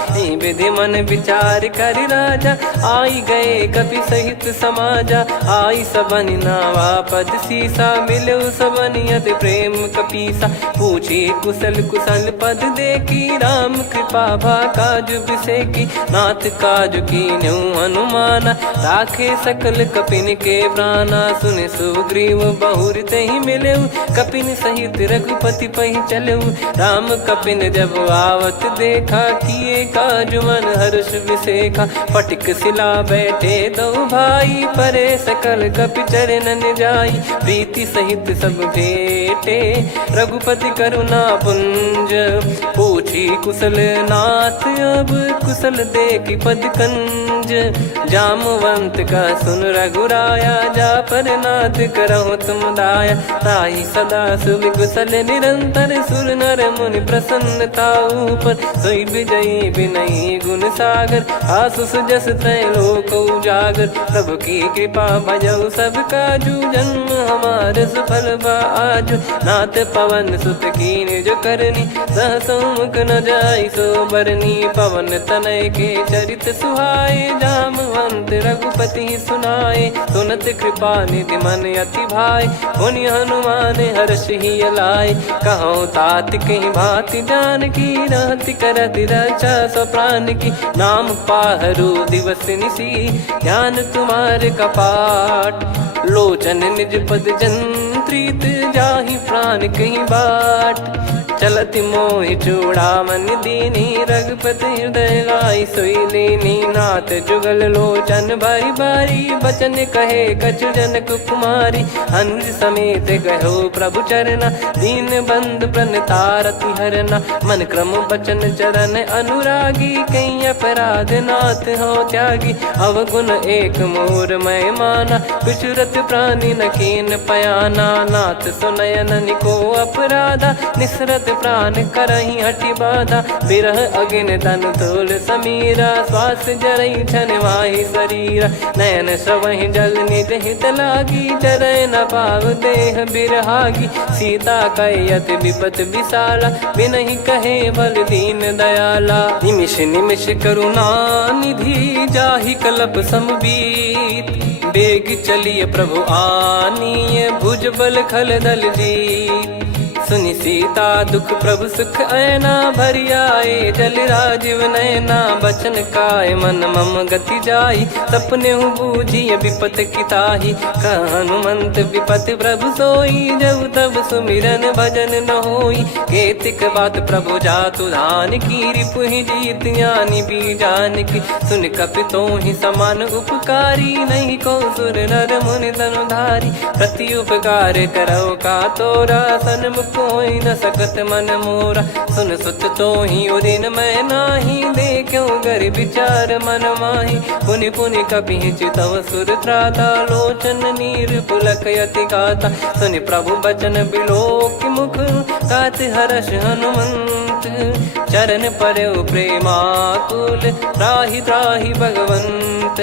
विधि मन विचार कर राजा, आई गए कपि सहित समाजा, आई सबन नावा पद सीसा, मिलो सबनियत प्रेम कपीसा, पूछी कुशल कुशल पद देखी, राम कृपा भा काज बिसेकी, नाथ काज कीन्हु हनुमाना, राखे सकल कपिन के प्राणा, सुन सुग्रीव बहुर तहि मिलेऊ, कपिन सहित रघुपति पहि चलेऊ, राम कपिन जब आवत देखा, किए काज मन हर्ष विसेखा, फटिक सिला बैठे दो भाई, परे सकल कपि चरणन जाई, प्रीति सहित सब भेटे, रघुपति करुणा पुंज, पूछी कुशल नाथ अब कुशल देखि पद कंज, जामवंत का सुन रघुराया, जा पर नाथ करहु तुम दाया, ताहि सदा सुभि कुशल निरंतर, सुर नर मुनि प्रसन्नता ऊपर, सोई विजयी विनयी गुण सागर, आसु सुजस त्रैलोक उजागर, प्रभु की कृपा भजऊ सब काजू, जन्म हमार सफल बा आजु, नाथ पवन सुत कीन जो करनी, सहसो मुख न जाई सो बरनी, पवन तनय के चरित सुहाए, जामवंत रघुपति सुनाए, सुनत कृपा निधि मन अति भाई, पुनि हनुमान हर्ष ही लाए, कहो तात कहीं भांति जान की, रहति करति रक्षा सो प्राण की, नाम पाहरू दिवस निसी, ज्ञान तुम्हारे कपाट, लोचन निज पद जन प्रीत जाहि प्राण कहीं बाट। चलत मोहि चूड़ामन दीनी रघुपति हृदय लाई सोई लीनी। नाथ जुगल लोचन बारी बारी बचन कहे कछु जनक कुमारी। अनुज समेत गयो प्रभु चरना दीन बंधु प्रणतारति हरना। मन क्रम बचन चरण अनुरागी कहीं अपराध नाथ हो त्यागी। अवगुण एक मोर मैं माना विचुरत प्राणी न कीन पयाना। नाथ सुनयन निको अपराधा निसरत प्राण करही हटि बाधा। बिरह अगिन तन तोल समीरा श्वास जरई छन माही शरीरा। नयन सवहि जल निज हित लागी जरय न पाव देह बिरहागी। सीता कयत विपत विशाला बिनहि कहे बल दीन दयाला। निमिष निमिष करुणा निधि जाहि कलप समबीत। बेग चलिए प्रभु आनीय भुज बल खल दल जीत। सुनि सीता दुख प्रभु सुख ऐना भरि आए जल राजीव नैना। बचन काय मन मम गति जाई सपने हूँ बूझिए विपत किताही। हनुमंत विपत प्रभु सोई जब तब सुमिरन भजन न होई। केतिक बात प्रभु जातु धान की रिपुहि जीत ज्ञानी बीजान की। सुन कपि तोहि समान उपकारी नहीं को सुर नर मुनि तनुधारी। प्रति उपकार करो का तोरा सन्मुख कोई न सकत मन मोरा। सुन सुत तो ही उदिन मैं नाही देखो गर विचार मन माही। पुनि पुनि कपि चितव सुर त्राता लोचन नीर पुलक यति गाता। सुनि प्रभु बचन बिलोक मुख गात हर्ष हनुमंत। चरण परयो प्रेमाकुल त्राहि त्राहि भगवंत।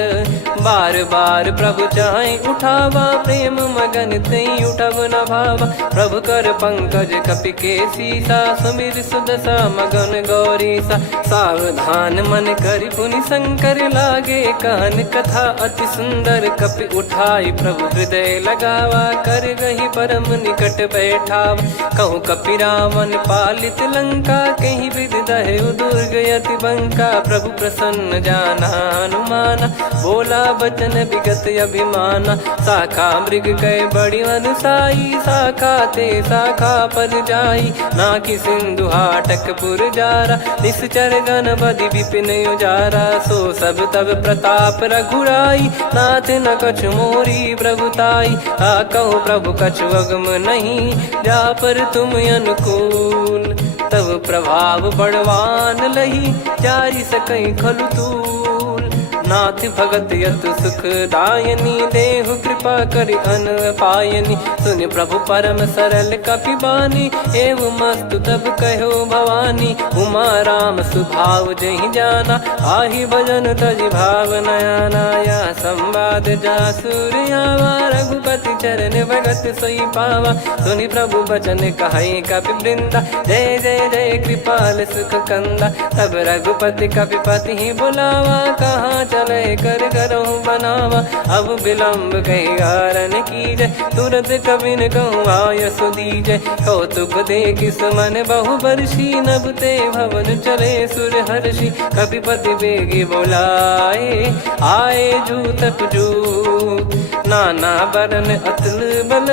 बार बार प्रभु चाहि उठावा प्रेम मगन तई उठब न भावा। प्रभु कर पंकज कपि के सीसा सुमिर सुदशा मगन गौरीसा। सावधान मन करि पुनि शंकर लागे कान कथा अति सुंदर। कपि उठाई प्रभु हृदय लगावा कर गही परम निकट बैठावा। कहूँ कपि रावण पालित लंका कहीं विद दहु दुर्ग यति बंका। प्रभु प्रसन्न जाना हनुमाना बोला बचन विगत अभिमाना। शाखा मृग गए बड़ी अनुसाई शाखा ते शाखा पर जाई। ना कि सिंधु हाटक पुर जारा निश्चर गण बदि विपिन उजारा। सो सब तब प्रताप रघुराई नाथ न कछु मोरी प्रभुताई। कहो प्रभु कछु अगम नहीं जा पर तुम अनुकूल। तब प्रभाव बड़वान लही जारी सकई खलु तूल। नाथ भगत यत सुख दायनी देहु कृपा करि अन पायनी। सुनि प्रभु परम सरल कपि बानी एवं मस्तु तब कहो भवानी। उमा राम सुभाव जहि जाना आहि भजन तजि भाव नयाना। या संवाद जासुर आवा रघुपति चरण भगत सोई पावा। सुनि प्रभु बचन कहै कपि वृंदा जय जय जय कृपाल सुख कंदा। तब रघुपति कपि पति ही बुलावा कहाँ चले कर करहु बनावा। अब विलम्ब कहीं कारण की जय तुरंत कवि न कहूँ आयस दीजय। कौतुक देख सुमन बहु बरसी नभ ते भवन चले सुर हर्षि। कपिपति बेगी बोलाए आए जूतप जूत। नाना बरन अतुल बल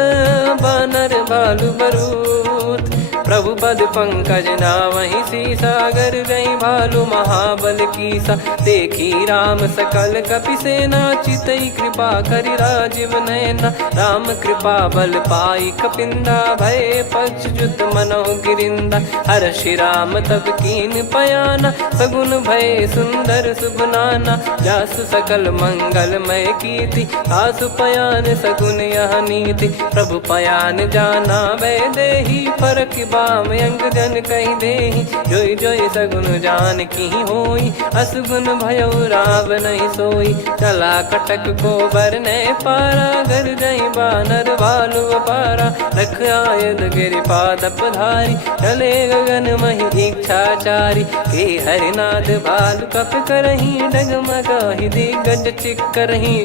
बानर बालु बरूत। प्रभु पद पंकज नावहि सीसागर गई भालु महाबल कीसा। देखी राम सकल कपि सेना चितई कृपा करि राजीव नयना। राम कृपा बल पाई कपिंदा भय पक्ष जुत मनोह गिरिंदा। हर्षि राम तब कीन पयाना सगुन भय सुंदर सुबनाना। जासु सकल मंगलमय कीर्ति आसु पयान सगुन यह नीति। प्रभु पयान जाना वै देहि फरक बाम अंग जन कहि देहि। जोई जोई सगुन जान की होई असगुन भयो राव नहीं सोई। चला कटक को बरने पारा घर जई बानर भालु अपारा। रख आयल गिरि पाद पधारी चले गगन महि इच्छाचारी। के हरिनाथ भालु कप करही डगमगाहि दिग्गज चिक्करही।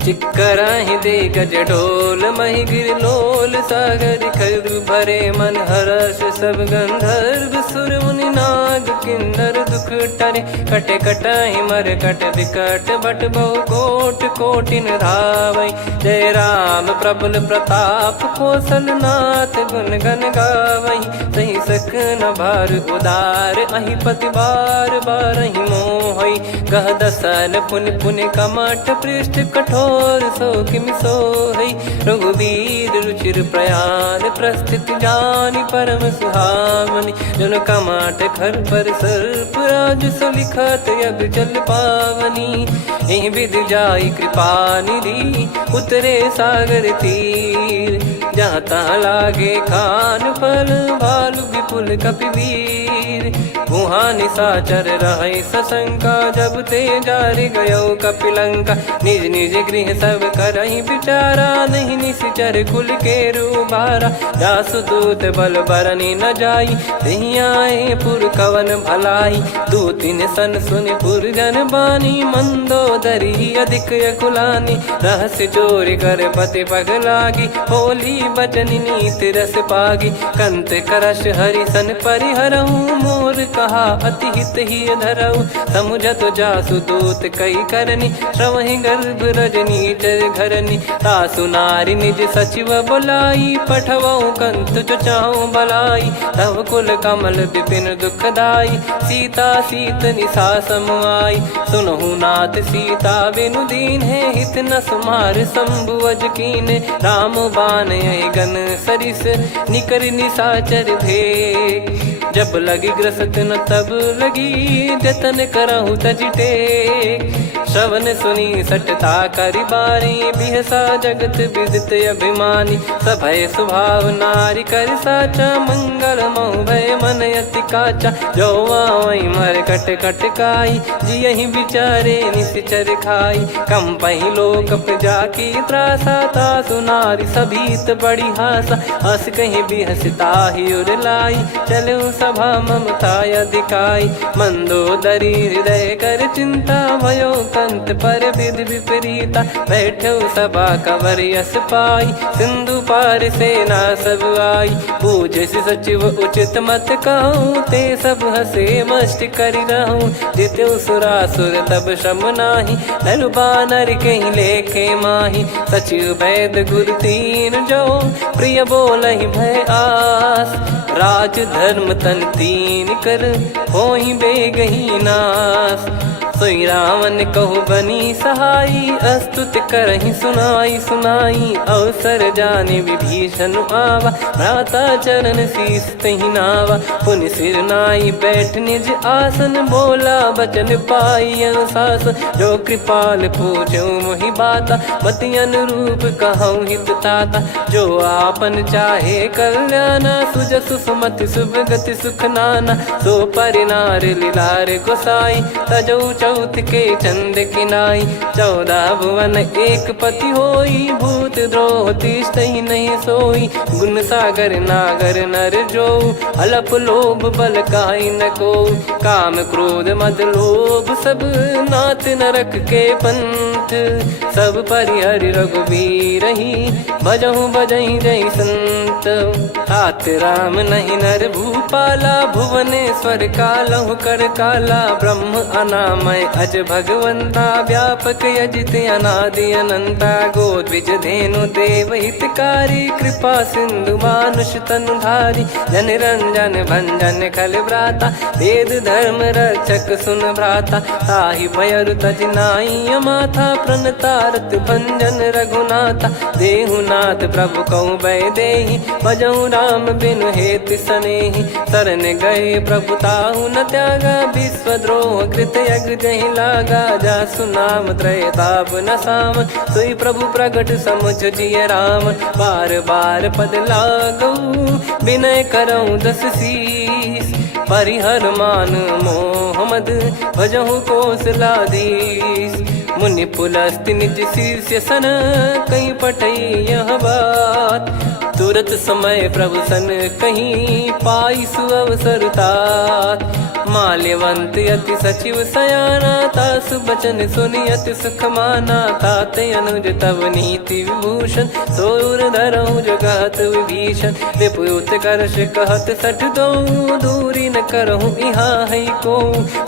चिक्कराहि दे गज डोल महि गिर लोल सागर खरु भरे मन हर्ष सब गंधर्व सुर मुनि नाग किन्नर दुख टरे। कटे कटाहि मर कट विकट बट बहु कोट कोटिन धावई। जय राम प्रबल प्रताप कौशलनाथ गुण गण गावई। सही सक न भार उदार अहि पति बार बार ही मोहई। गह दसन पुन पुन कमठ पृष्ठ कठोर सो किम सोहई। रघुवीर रुचिर प्रयाण प्रस्थित जानि परम सुहावनी। जन कमठ खर पर सर्प राज सलिखत अब चल पावनी। एहि विध जाई कृपा निधि उतरे सागर तीर। जहाँ तहाँ लागे खान फल भालु विपुल कपिवीर। वहाँ निशाचर रहे सशंका जब ते जारि गयो कपिलंका। निज निज गृह सब करहि विचारा नहीं निश्चर कुल के रूबारा। जासु दूत बल बरनी न जाई तहि आए पुर कवन भलाई। दूतिन सन सुन पुर जन बानी मंदोदरी अधिक अकुलानी। रहस्य चोरी कर पति पग लागी होली बचन नीत रस पागी। कंत करश हरि सन परिहरहु मोर कहा अति हित ही धरऊ। समुझत जासु दूत कई करनी श्रवहि गर्भ रजनी चर घरनी। तासु नारी निज सचिव बुलाई पठवऊ कंत जो चाहू बलाई। तब कुल कमल विपिन दुखदाई सीता सीत निशा समुआई। सुनहु नाथ सीता बिनु दीन है हित न सुमार शंभु अज कीन। राम बान गन सरिस निकर निशाचर भेग। जब लगी ग्रसत न तब लगी जतन करहु तज टेक। श्रवण सुनी सटता करि बारी बिहसा जगत विदित अभिमानी। सभय स्वभाव नारी कर साचा मंगल मऊ भय मन अति काचा। जो आवई मर कट कट काई जियहि विचारे निश्चर खाई। कम पही लोक प्रजा की त्रासा तासु नारी सभीत बड़ी हासा। हस कहीं बिहसता ही उर लाई चलऊ सभा ममता अधिकाई। मंदोदरी हृदय कर चिंता भयो कंत पर विधि विपरीता। बैठो सभा कवर यस पाई सिंधु पार सेना सब आई। पूजे सचिव उचित मत कहूँ ते सब हसे मस्त करि रहूँ। जित्यु सुरासुर तब श्रम नाही धनु बानर कहीं लेखे माही। सचिव वैद गुरु तीन जो प्रिय बोलहि भय आस। राज धर्म तन तीन कर होहि बेगही नास। सोई रावण कहु बनी सहाई अस्तुत करहि सुनाई सुनाई। अवसर जाने विभीषण आवा भ्राता चरण शीस तहि नावा। पुनि सिर नाई बैठ निज आसन बोला बचन पाई अनुशासन। जो कृपाल पूछो मोहि बाता मति अनुरूप कहूँ हित ताता। जो आपन चाहे कल्याणा सुजसु सुमति शुभ गति सुख नाना। सो परिनार लीलार गोसाई तजौ चौथ के चंद किनाई। 14 भुवन एक पति होई भूत द्रोह तिष्ठहि नहीं सोई। गुण सागर नागर नर जो अलप लोभ बल काई न को। काम क्रोध मद लोभ सब नाथ नरक के पंथ। सब परिहरि रघुबीर ही भजहु भजहि जय संत। तात राम नहीं नर भूपाला भुवनेश्वर कालहु कर काला। ब्रह्म अनामय अज भगवंता व्यापक यजित अनादि अनंता। गोद्विज धेनु देव हितकारी कृपा सिंधु मानुष तनुधारी। जन रंजन भंजन खल व्राता वेद धर्म रक्षक सुन भ्राता। ताहि भयरु तज नाई माथा प्रणतारत भंजन रघुनाथा। देहुनाथ प्रभु कहु भय देहि भजहु राम बिनु हेतु सनेहि। शरण गए प्रभु ताहु न त्यागा विश्वद्रोह कृत यज्ञ जहि लागा। जासु नाम त्रय ताप न साम सोई प्रभु प्रगट समुझ जिय राम। बार बार पद लागऊ विनय करऊँ 10 शीस। परिहर मान मोह मद भजहु कौशलाधीश। मुनि पुलस्त्य निज शीर्ष सन कहीं पटई यह बात। तुरत समय प्रभु सन कहीं पाई सुअवसर तात। माल्यवंत अति सचिव सयाना, तासु बचन सुनि अति सुख माना। ताते अनुज तव नीति विभूषण, सोर धरहु जगत विभीषण। विपुत करश कहत सठ दो, दूरी न करहु इहाँ है को।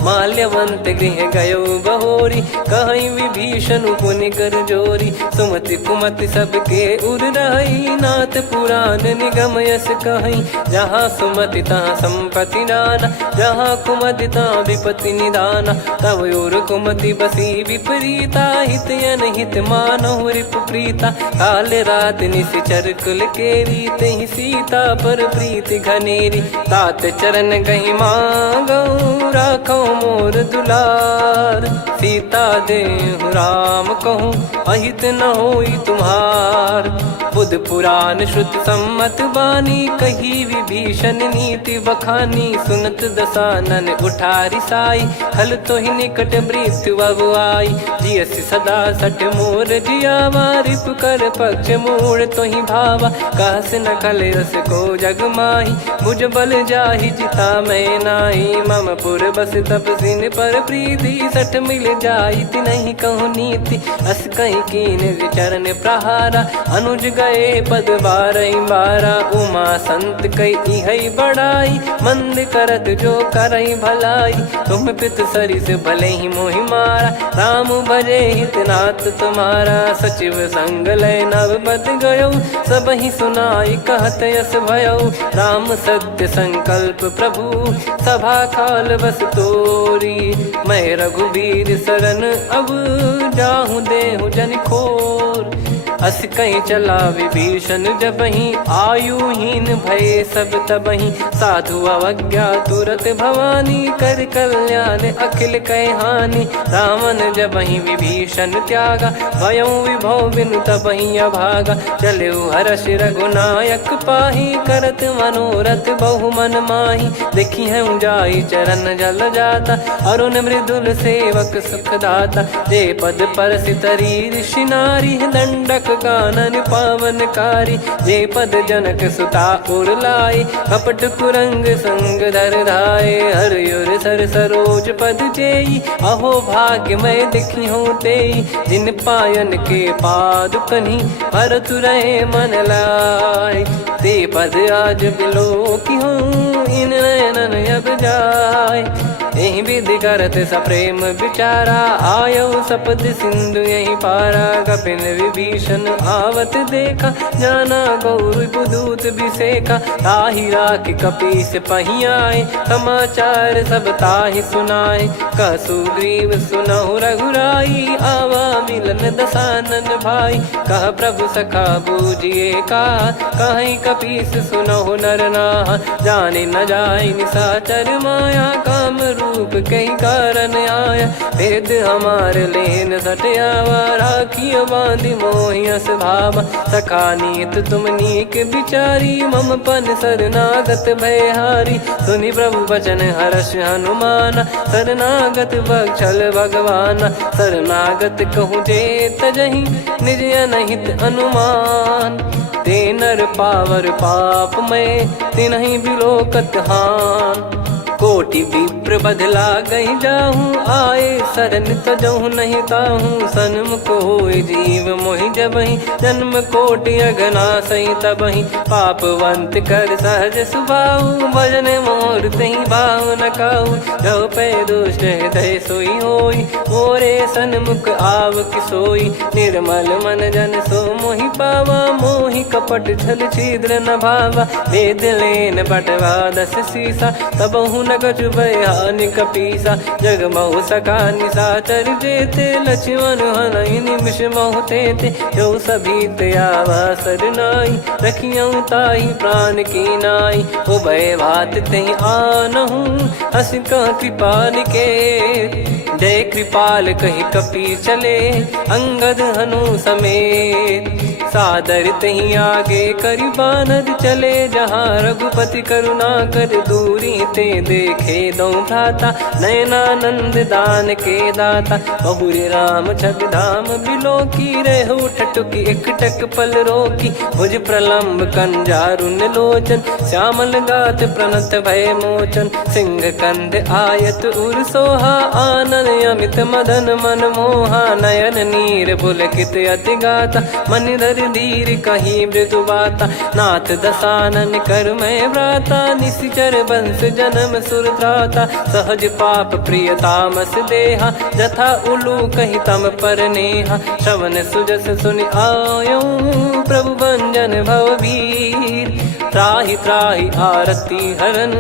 माल्यवंत गृह गयो बहोरी, कहीं विभीषण पुनि कर जोरी। सुमति कुमति सबके उर रही, नाथ पुराण निगम यस कहीं। जहाँ सुमति तहाँ संपत्ति नाना, जहाँ कुमति तहाँ विपत्ति निदाना। तब और कुमति बसी विपरीता, हित अनहित मानहु रिपु प्रीता। काल रात निश्चर कुल केरी, तहि सीता पर प्रीति घनेरी। तात चरण गहि मांगऊ, राखो मोर दुलार। सीता देहु राम कहूँ, अहित न होई तुम्हार। बुध पुराण श्रुत सम्मत बानी, कही विभीषण नीति बखानी। सुनत दसानन उठारी साई, खल तो ही निकट मृत्यु अब आई। जियसि सदा सठ मोर जियावा, रिप कर पक्ष मूड़ तो ही भावा। कहस न खल रस को जग माही, भुज बल जाहि जिता मैं नाई। मम पुर बस तप सिन पर प्रीति, सठ मिल जाई नहीं कहूँ नीति। अस कहीं कीन चरण प्रहारा, अनुज गए पद बारही बारा। उमा संत कई है बड़ाई, मंद करत जो करई भलाई। तुम पित सरिस भले ही मोहि मारा, राम भजे हित नाथ तुम्हारा। सचिव संग लय नव बद गयो, सब ही सुनाई कहत यस भयो। राम सत्य संकल्प प्रभु, सभा खाल बस तोरी। मैं रघुबीर शरण अब, जाहु देहु जन खोर। अस कहीं चला विभीषण जबहि, आयुहीन भय सब तबहि। साधु अवज्ञा तुरत भवानी, कर कल्याण अखिल कह हानि। रावण जबहि विभीषण त्यागा, भयउ विभव बिनु तबहि अभागा। चलऊ हर्ष रघुनायक पाही, करत मनोरथ बहु मन माही। देखी है जाई चरण जल जाता, अरुण मृदुल सेवक सुख दाता। जे पद पर सितरी ऋषि नारी, दंडक कानन पावनकारी। जे पद जनक सुता उर लाए, कपट कुरंग संग धर धाये। हरियुर सर सरोज पद जेई, अहो भाग्य मैं दिखी हूँ तेई। जिन पायन के पाद कन्ही, भरत रहे मन लाय। ते पद आज बिलो की हूँ, इन नयनन अब जाय। यही विधि करत सप्रेम विचारा, आयो सपद सिंधु यही पारा। कपिन विभीषण आवत देखा, जाना गौर बुदूत बिसेखा। ताहि राख कपीस पही आए, समाचार सब ताहि सुनाए। कह सुग्रीव सुनहु रघुराई, आवा मिलन दसानन भाई। कह प्रभु सखा बूझिए का, कहीं कपीस सुनहु नर नाहा। जाने न जाय निशाचर माया, काम रूप कई कारण आया। भेद हमार लेन सटयावा, राखिय बांधि मोहियस भावा। सखा नीत तुम नीक बिचारी, मम पन शरणागत भयहारी। सुनि प्रभु वचन हर्ष हनुमाना, शरणागत बक्षल भगवाना। शरणागत कहूँ जे तजहि, निज अनहित अनुमान। ते नर पावर पाप में, तिन्हि बिलोकत हान। कोटि विप्र बदला गई जाहूँ, आए शरण तजहु नहीं ताहूँ। सन्मुख होय जीव मोहि जबहि, जन्म कोटि अघना सही तबहि। पापवंत कर सहज सुभाऊ, भजन मोर तहि भाव न काऊ। जो पै दुष्ट हृदय सोई होई, मोरे सन्मुख आव किसोई। निर्मल मन जन सो मोहि पावा, मोहि कपट छल छिद्र न भावा। वेद लेन बटवा दस सीसा, तबहु न कछु भयानि कपीसा। जग महु सका निशाचर जेते, लक्ष्मण हनहि निमिष महु तेते। जो सभी त्यावा सरनाई, रखियऊ ताहि प्राण की नाई। उभय भात तहि आनहु, हस कह कृपाल के। जय कृपाल कहि कपी चले, अंगद हनु समेत। सादर तहीं आगे करी बानर चले जहाँ रघुपति करुणा कर दूरी ते देखे दो भ्राता नयनानंद दान के दाता बहुरी राम छग धाम बिलो की रेहू ठटुकी एकटक पल रोकी भुज प्रलंब कंजारुन लोचन श्यामल गात प्रणत भय मोचन सिंह कंद आयत उर सोहा आनन अमित मदन मन मोहा नयन नीर पुलकित अति गाता मन धर धीर कहीं मृदु बाता नाथ दसानन कर मैं व्राता निशिचर बंस जन्म सुरत्राता सहज पाप प्रिय तामस देहा जथा उलू कही तम पर नेहा श्रवण सुजस सुनि आयो प्रभु भंजन भववीर त्राहि त्राहि आरती हरन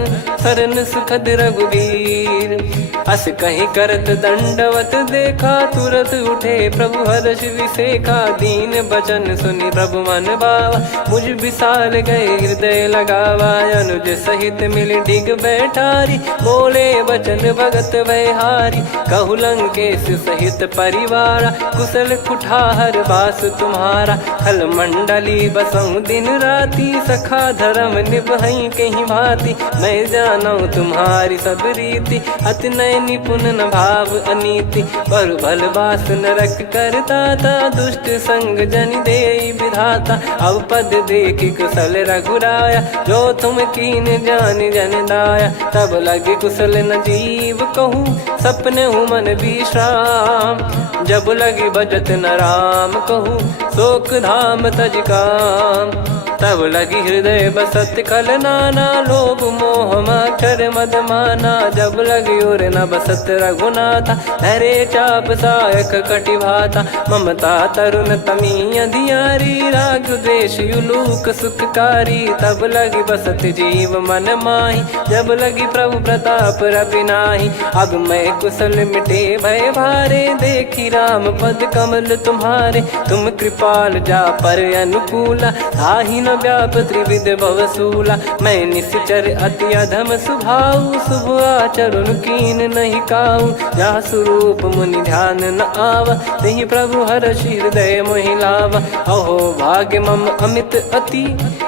सरन सुखद रघुवीर अस कहीं करत दंडवत देखा तुरत उठे प्रभु हर्ष विसेखा दीन बचन सुनि प्रभु मन भावा मुझ विसार गए हृदय लगावा अनुज सहित मिल डिग बैठारी बोले बचन भगत वैहारी कहु लंकेश सहित परिवारा कुशल कुठार बास तुम्हारा खल मंडली बसऊं दिन राती सखा धर्म निभई कहीं भांति मैं जानू तुम्हारी सब रीति अति नय निपुण न भाव अनीति पर भल बास नरक करता था दुष्ट संग जन दे विधाता अब पद देखि कुशल रघुराया जो तुम कीन जान जन दाया तब लगे कुशल न जीव कहूँ सपने हूँ मन विश्राम जब लगे बजत न राम कहूँ शोक धाम तज काम तब लगी हृदय बसत कल नाना लोभ मोह मच्छर मद माना जब लगी उर न बसत रघुनाथा हरे चाप सायक कटि भाता ममता तरुण तमी अधियारी राग द्वेष युलूक सुखकारी तब लगी बसत जीव मन माही जब लगी प्रभु प्रताप रवि नाही अब मैं कुशल मिटे भय भारे देखी राम पद कमल तुम्हारे तुम कृपाल जा पर अनुकूला ताहि न व्याप त्रिविध भवसूला मैं निश्चर अति अधम सुभाऊ शुभ आचरण कीन नहीं काऊ जा स्वरूप मुनि ध्यान न आवा नहीं प्रभु हर्ष हृदय मोहिलावा अहो भाग्य मम अमित अति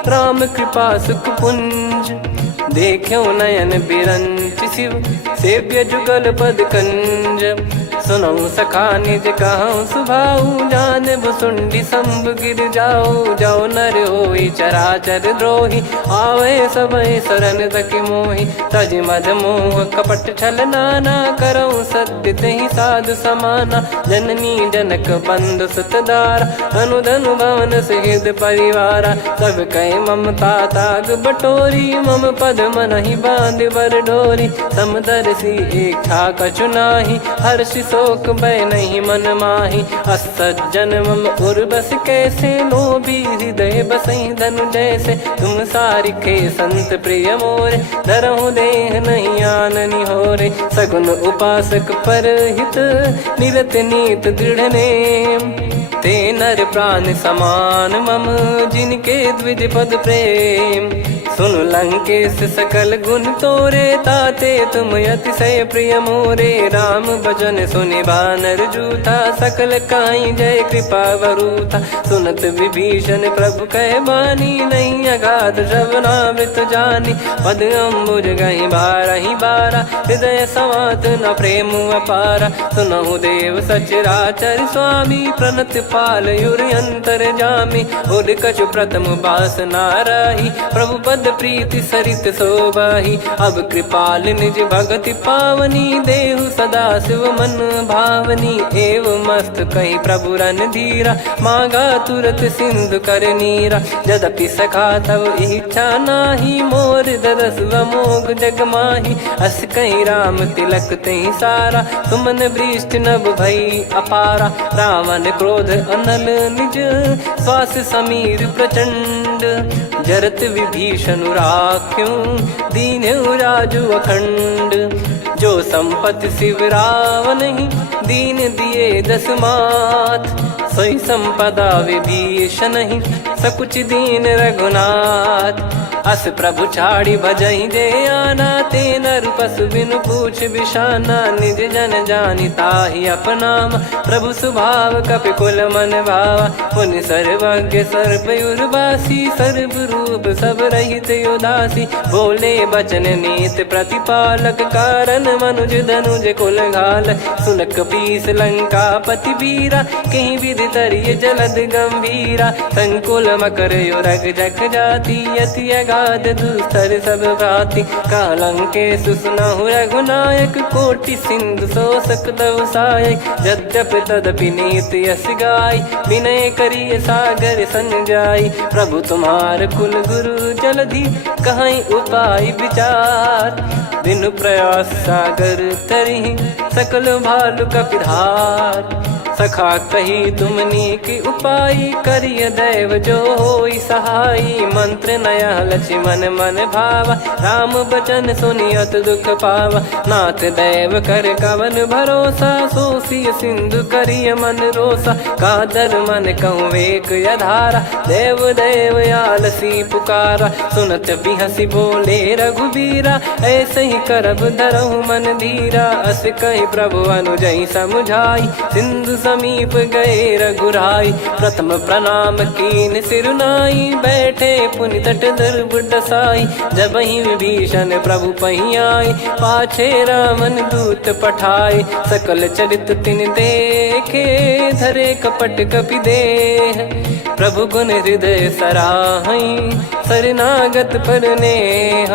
राम कृपा सुख पुंज देखो नयन बिरंच शिव सेव्य जुगल पद कंज सुनऊ सखा निज कहूँ सुभाऊ जान भुसुंडी संभ गिर जाओ जाओ नर होई चराचर द्रोही आवे सबय शरण तक मोहि तज मद मोह कपट छल नाना करऊँ सत्य तहि साधु समाना जननी जनक बंधु सुतदारा अनुधनु भवन सहित परिवारा सब कहे ममता ताग बटोरी मम पद मन ही बांध बर डोरी समदर्शी इच्छा कछु नाही हर्ष शोक भय नहीं मन माही असज्जन मम उर्वश कैसे लोभी हृदय बसई धनु जैसे तुम सारिखे संत प्रिय मोरे धरहु देह नहीं आननि होरे सगुन उपासक पर हित निरत नीत दृढ़ नेम ते नर प्राण समान मम जिनके द्विज पद प्रेम सुन लंकेश सकल गुण तोरे ताते तुम अतिशय प्रिय मोरे राम भजन सुनि बानर जूथा सकल काई जय कृपा वरूथा सुनत विभीषण प्रभु कह बानी नहीं अगाध श्रवणामृत जानी पद अम्बुज गहि बारहि बारा हृदय समात न प्रेम अपारा सुनहु देव सचराचर स्वामी प्रणत पाल युर अंतर जामी उद कछु प्रथम बास नाराही प्रभु पद प्रीति सरित शोभाही अब कृपाल निज भगति पावनी देहु सदा शिव मन भावनी एव मस्त कही प्रभु रन धीरा मांगा तुरत सिंधु कर नीरा यद्यपि सखा तब इच्छा नाही मोर दरस मोग जग माही अस कहीं राम तिलक तही सारा सुमन वृष्टि नभ भई अपारा रावण क्रोध अनल निज श्वास समीर प्रचंड जरत विभीषण राख्यूं दीन्हु राजु अखंड जो संपत्ति शिव रावण ही दीन दिए दस मात सोई संपदा विभीषण ही सकुच दीन रघुनाथ अस प्रभु छाड़ी भजई जे आना, ते नर पशु बिनु पूछ बिशाना, निज जन जानी ताहि अपनाम, प्रभु स्वभाव कपि कुल मन भावा, पुनि सर्वज्ञ सर्वयुर्वासी, सर्व रूप सब रहित उदासी, बोले बचन नीत प्रतिपालक, कारण मनुज धनुज कुल घाल, सुन कपीस लंका पति वीरा, कहीं विधि तरिय जलद गंभीरा, संकुल मकर युरग जख जाति, अति अगाध दुस्तर सब भाति, कालंके सुसनहु रघुनायक, कोटि सिंधु शोषक तव सहायक, यद्यपि तदपि नीति यस गाय, विनय करिय सागर सन जाई, प्रभु तुम्हार कुल गुरु जलधि, कहीं उपाय विचार, बिनु प्रयास सागर तरि, सकल भालु कपिधार, सखा कही तुमनी की उपाय, करिय दैव जो होई सहाई, मंत्र नया लक्ष्मण मन भावा, राम बचन सुनियत दुख पावा, नाथ दैव कर कवन भरोसा, सोसिय सिंधु करिय मन रोसा, कादर मन कहूँ एक यधारा, देव देव आलसी पुकारा, सुनत बिहसी बोले रघुबीरा, ऐसे ही करब धरहु मन धीरा, अस कही प्रभु अनुजई समुझाई, सिंधु समीप गए रघुराई, प्रथम प्रणाम कीन सिरुनाई, बैठे पुनि तट दर्भ डसाई, जब ही विभीषण प्रभु पही आए, पाछे रामन दूत पठाए, सकल चरित तिन देखे, धरे कपट कपि देह, प्रभु गुण हृदय सराहई, शरणागत पर नेह,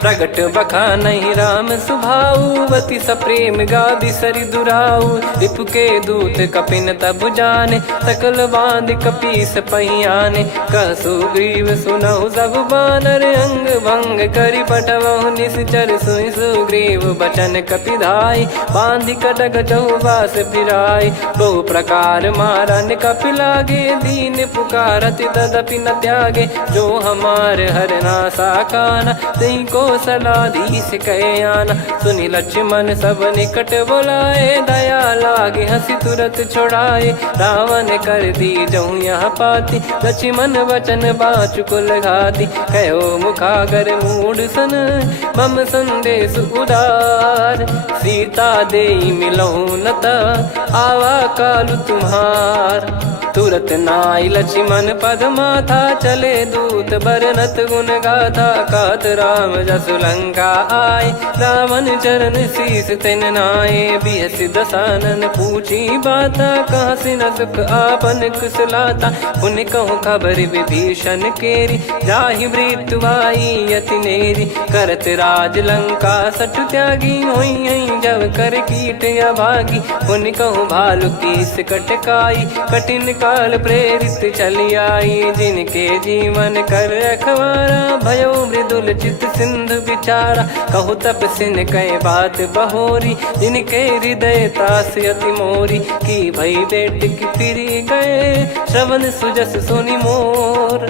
प्रगट बखानहि राम सुभाऊ, बति सप्रेम गादि सरि दुराऊ, रिपु के दूत कपिन तब जाने, सकल बांध कपीस पहियाने, कह सुग्रीव सुनहु सब बानर, अंग भंग करि पटवहु निश्चर, सुनि सुग्रीव बचन कपिधाई, बांधि कटक चौबास फिराई, बहु प्रकार मारन कपि लागे, दीन पुकारत तदपि न त्यागे, जो हमार हरना साकाना, तई को सलाधीश कहे आना, सुनि लक्ष्मण सब निकट बुलाए, दया लागे हंसी तुरत छोड़ाए, रावण कर दी जहूँ यहाँ पाती, लक्ष्मण वचन बाचु कुल घाती, कहो मुखागर मूड सन, मम संदेश उदार, सीता देई मिलहु नता, आवा कालु तुम्हार, तुरत नाई लक्ष्मण पद माथा, चले दूत बरनत गुण गाथा, कहत राम जसु लंका आए, रावण चरण शीस तिन नाये, बिहस दसानन पूछी बाता, कहाँ से न सुख आपन कुशलाता, पुन कहूँ खबर विभीषण केरी, जाहि मृत्यु आई यति नेरी, करत राज लंका सठ त्यागी, होई जब कर कीट अभागी, पुन कहूँ भालु कीस कटकाई, कठिन काल प्रेरित चली आई, जिनके जीवन कर रखवारा, भयो मृदुल चित सिंधु विचारा, कहु तप सिन कई बात बहोरी, जिनके हृदय तास अति मोरी, की भई बेट की फिरी गए, श्रवण सुजस सुनि मोर,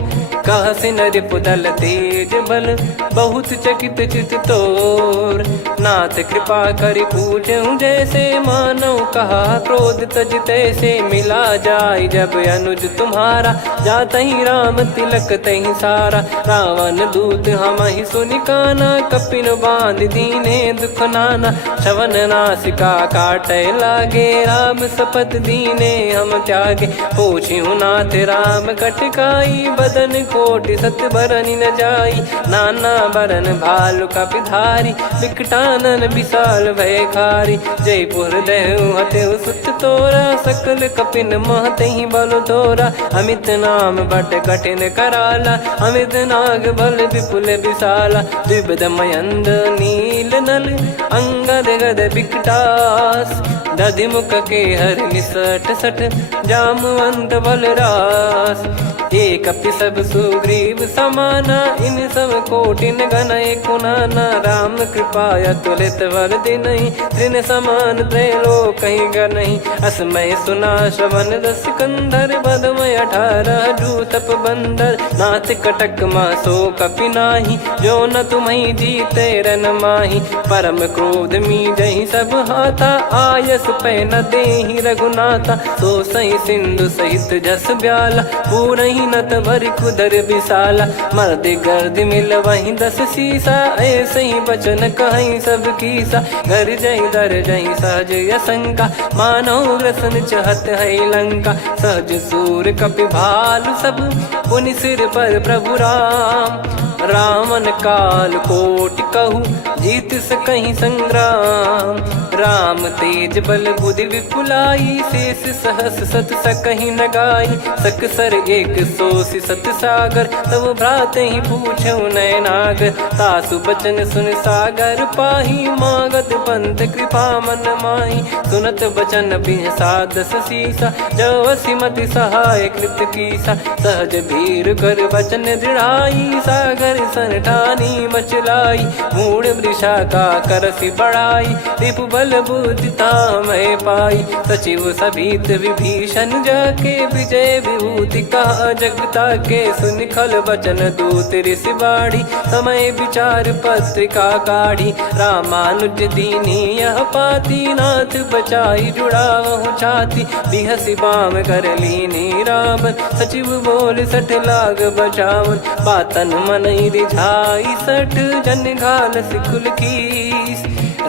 कह सिन रिपुदल तेज बल, बहुत चकित चित तोर, नाथ कृपा करि पूछऊं जैसे, मानव कहा क्रोध तज तैसे, मिला जाय जब अनुज तुम्हारा, जात ही राम तिलक तही सारा, रावण दूत हम ही सुनि काना, कपिन बांध दीने दुख नाना, श्रवण नासिका काटे लागे, राम सपत दीने हम त्यागे, पूछिहु नाथ राम कटकाई, बदन कोटि सत बरनि न जाई, नाना बरन भालु कपिधारी, विकटानन विशाल भयखारी, जयपुर देहु हतेउ सुत तोरा, सकल कपिन महतहि बल तोरा, अमित नाम बट कठिन कराला, अमित नाग बल विपुल विशाला, द्विविध मयंद नील नल, अंगद गद विकटास, दधिमुख के हर निसठ सठ, जामवंत बलरास, एक अपि सब सुग्रीव समाना, इन सब कोटिन गणय कुनाना, राम कृपा अतुलित वर दिनहि, तृण समान त्रैलोक कहीं गनहि, असमय सुना श्रवण रस कंधर, बदमय 18 जूतप बंदर, नाथ कटक मासो कपि नाही, जो न तुम्हि जीते रन माही, परम क्रोध मी जहि सब हाथा, आयस मानस पे न देहि रघुनाथा। सो सही सिंधु सहित जस ब्याला, पूरही नत भरि कुदर विशाला। मर्द गर्द मिल वही 10 सीसा, ऐसे ही बचन कहीं सब कीसा। घर जय दर जय सहज असंका, मानव ग्रसन चहत है लंका। सहज सूर कपि भालु सब, पुनि सिर पर प्रभु राम। रामन काल कोटि कहु, जीत सकहि संग्राम। राम तेज बल बुद्धि विपुलाई, शेष सहस सत सकहि न गाई। सकसर एक सोसी सत सागर, तब भ्रात ही पूछौ नयनागर। तासु बचन सुन सागर पाही, मांगत पंथ कृपा मन माही। सुनत बचन बिहसा 10 सीसा, जवसि मति सहाय कृत कीसा। सहज धीर कर बचन दृढ़ाई, सागर सन ठानी मचलाई। मूढ़ वृषा का करसि बढ़ाई, रिपु बल बुद्धि तामय पाई। सचिव सभीत विभीषण जाके, विजय विभूति कहा जगता के। सुनि खल बचन दूत ऋषि बाढ़ी, समय विचार पत्रिका काढ़ी। रामानुज दीनी यह पाती, नाथ बचाई जुड़ावहु छाती। बिहसि बाम कर लीनी रावण, सचिव बोल 60 लाग बचावन। बातन मनई रिझाई 60, जन घाल सिकुल कीस।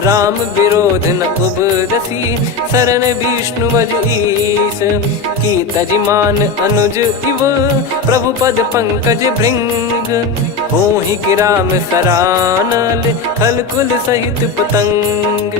राम विरोध न उपदसी, शरण विष्णु बज ईस। की तजिमान अनुज इव, प्रभु पद पंकज भृंग। होहि कि राम सरानल, खल कुल सहित पतंग।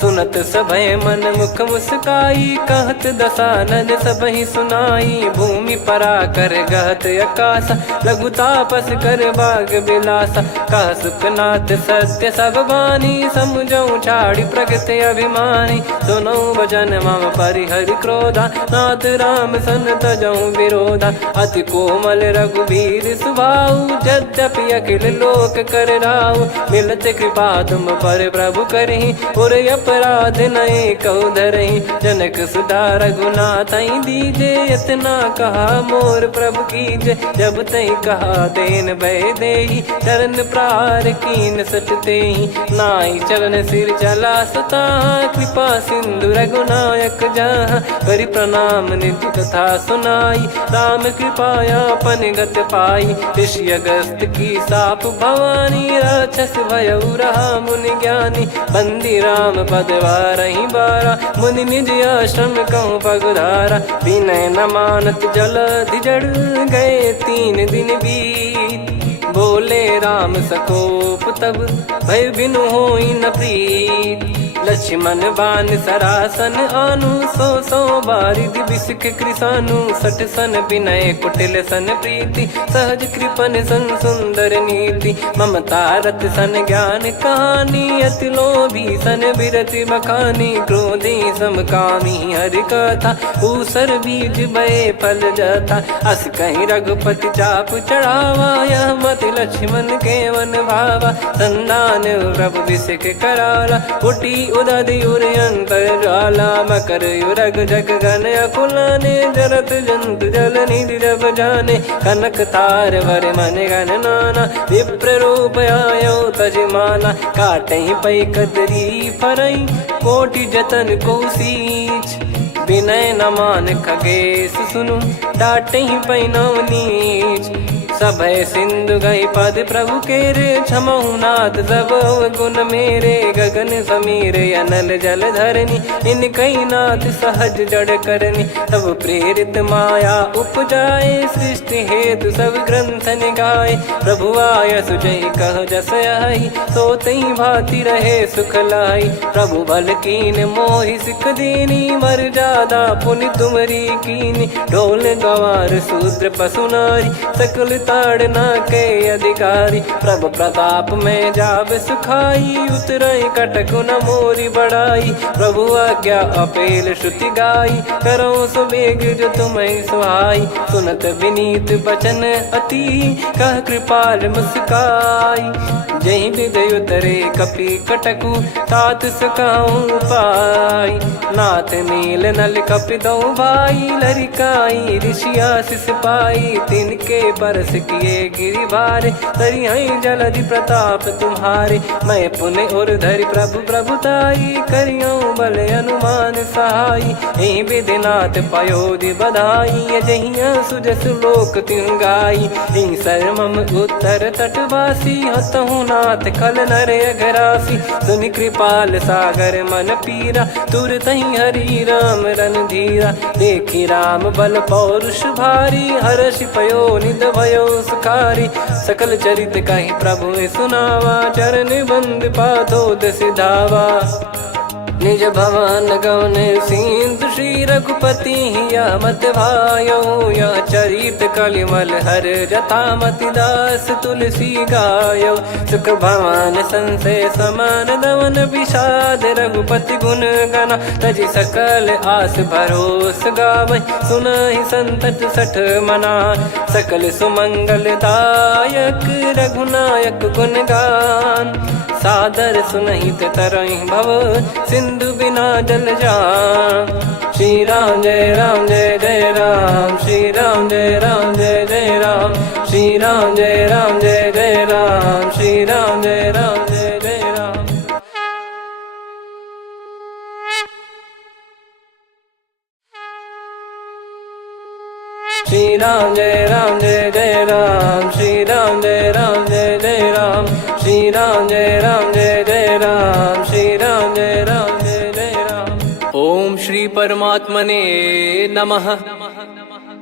सुनत सभय मन मुख मुस्काई, कहत दसानन सबहि सुनाई। भूमि परा कर गहत आकाशा, लघु तापस कर बाग बिलासा। कह सुखनाथ सत्य सब बानी, समझौ छाड़ी प्रगति अभिमानी। सुनो भजन मम परिहरि क्रोधा, नाथ राम सन तजौ विरोधा। अति कोमल रघुवीर सुभाऊ, यद्यपि अखिल लोक कर राऊ। मिलत कृपा तुम पर प्रभु करहि, और अपराध नए कौ धरहि। जनक सुधा रघुनाथ दीजे, इतना कहा मोर प्रभु कीजे। जब तई कहा देन भय देहि, चरण प्रार कीन सटतेहि। नाई चरण सिर चला सता, कृपा सिंधु रघुनायक जहाँ। करि प्रणाम निज कथा सुनाई, राम कृपाया पन गत पाई। ऋषि अगस्त की साप भवानी, राक्षस भयउ रहा मुनि ज्ञानी। बंदी राम पद वारहि बारा, मुनि निज आश्रम कहूँ पगधारा। विनय न मानत जलधि जड़, गए 3 दिन बीत। बोले राम सकोप तब, भय बिनु होई न प्रीत। लक्ष्मण बान सरासन आनु, 100 बारिधि बिसक कृसानु। 60 सन विनय कुटिल सन प्रीति, सहज कृपन सन सुंदर नीति। ममता रत सन ज्ञान कहानी, अति लोभी सन बिरति बखानी। क्रोधी समकामी हरि कथा, ऊसर बीज भय फल जथा। अस कहीं रघुपति चाप चढ़ावा, यह मति लक्ष्मण के वन भावा। संदान प्रभु बिसक कराला, कुटी उदधि उर अंतर ज्वाला। मकर युरग जग गन अकुलाने, जरत जंतु जल निधि जब जाने। कनक तार वर मन गण नाना, विप्र रूप आयो तजमाना। काटहि पै कतरी फरई, कोटि जतन को सींच। विनय न मान खगेश सुनु, डांटहि पै नव नीच। सभय सिंधु गई पद प्रभु केरे, क्षमहु नाथ सब गुण मेरे। गगन समीर अनल जल धरनी, इन कई नाथ सहज जड़ करनी। तब प्रेरित माया उपजाए, सृष्टि हेतु सब ग्रंथ निगाए। प्रभु आय सुजय कह जस आई, सोतहि भांति रहे सुख लाई। प्रभु बल कीन मोहि सिख दीनी, मर्यादा पुनि तुमरी कीनी। ढोल गवार शूद्र पशु नारी, सकल ताड़ना के अधिकारी। प्रभु प्रताप में जाब सुखाई, उतरई कटक न मोरी बढ़ाई। प्रभु आज्ञा अपेल श्रुति गाई, करो सुबेग जो तुम्हें सुहाई। सुनत विनीत बचन अति, कह कृपाल मुस्काई। जही विदय उतरे कपि कटकु, तात सकाऊं पाई। नाथ नील नल कपि दो भाई, लरिकाई ऋषि आशीष पाई। तिनके परस किए गिरि बारे, तरी हई जलधि प्रताप तुम्हारे। मैं पुण्य और धरि प्रभु प्रभुताई, करियो बल अनुमान सहाई। ए विधिनाथ पयोधि बधाई, जहिया सुजस लोक तिहु गाई। ए सरमम उत्तर तटवासी, हतहु नाथ खल नर अघरासी। सुनि कृपाल सागर मन पीरा, तुरत ही हरि राम रन धीरा। देखी राम बल पौरुष भारी, हर्षि पयो निध भयो सुखारी। सकल चरित कहि प्रभु सुनावा, चरण बंद पाथो सिधावा। निज भवन गौन सिंधु श्री रघुपति या मत भायो। या चरित कलिमल हर जथा मति दास तुलसी गायो। सुख भवन संशय समान दवन विषाद, रघुपति गुण गना तजि सकल आस भरोस गावै। सुनहि संतत सठ मना, सकल सुमंगल दायक रघुनायक गुण गान। सादर सुनहित तरहि भव, सिंधु बिना जल जान। श्री राम जय राम जय जय राम, श्री राम जय राम जय जय राम। श्री राम जय राम जय जय राम, श्री राम जय राम जय जय राम। श्री राम जय राम जय जय राम, श्री राम जय राम जय जय राम। श्री राम जय राम जय जय राम, श्री राम जय राम जय जय राम। ओम श्री परमात्मने नमः।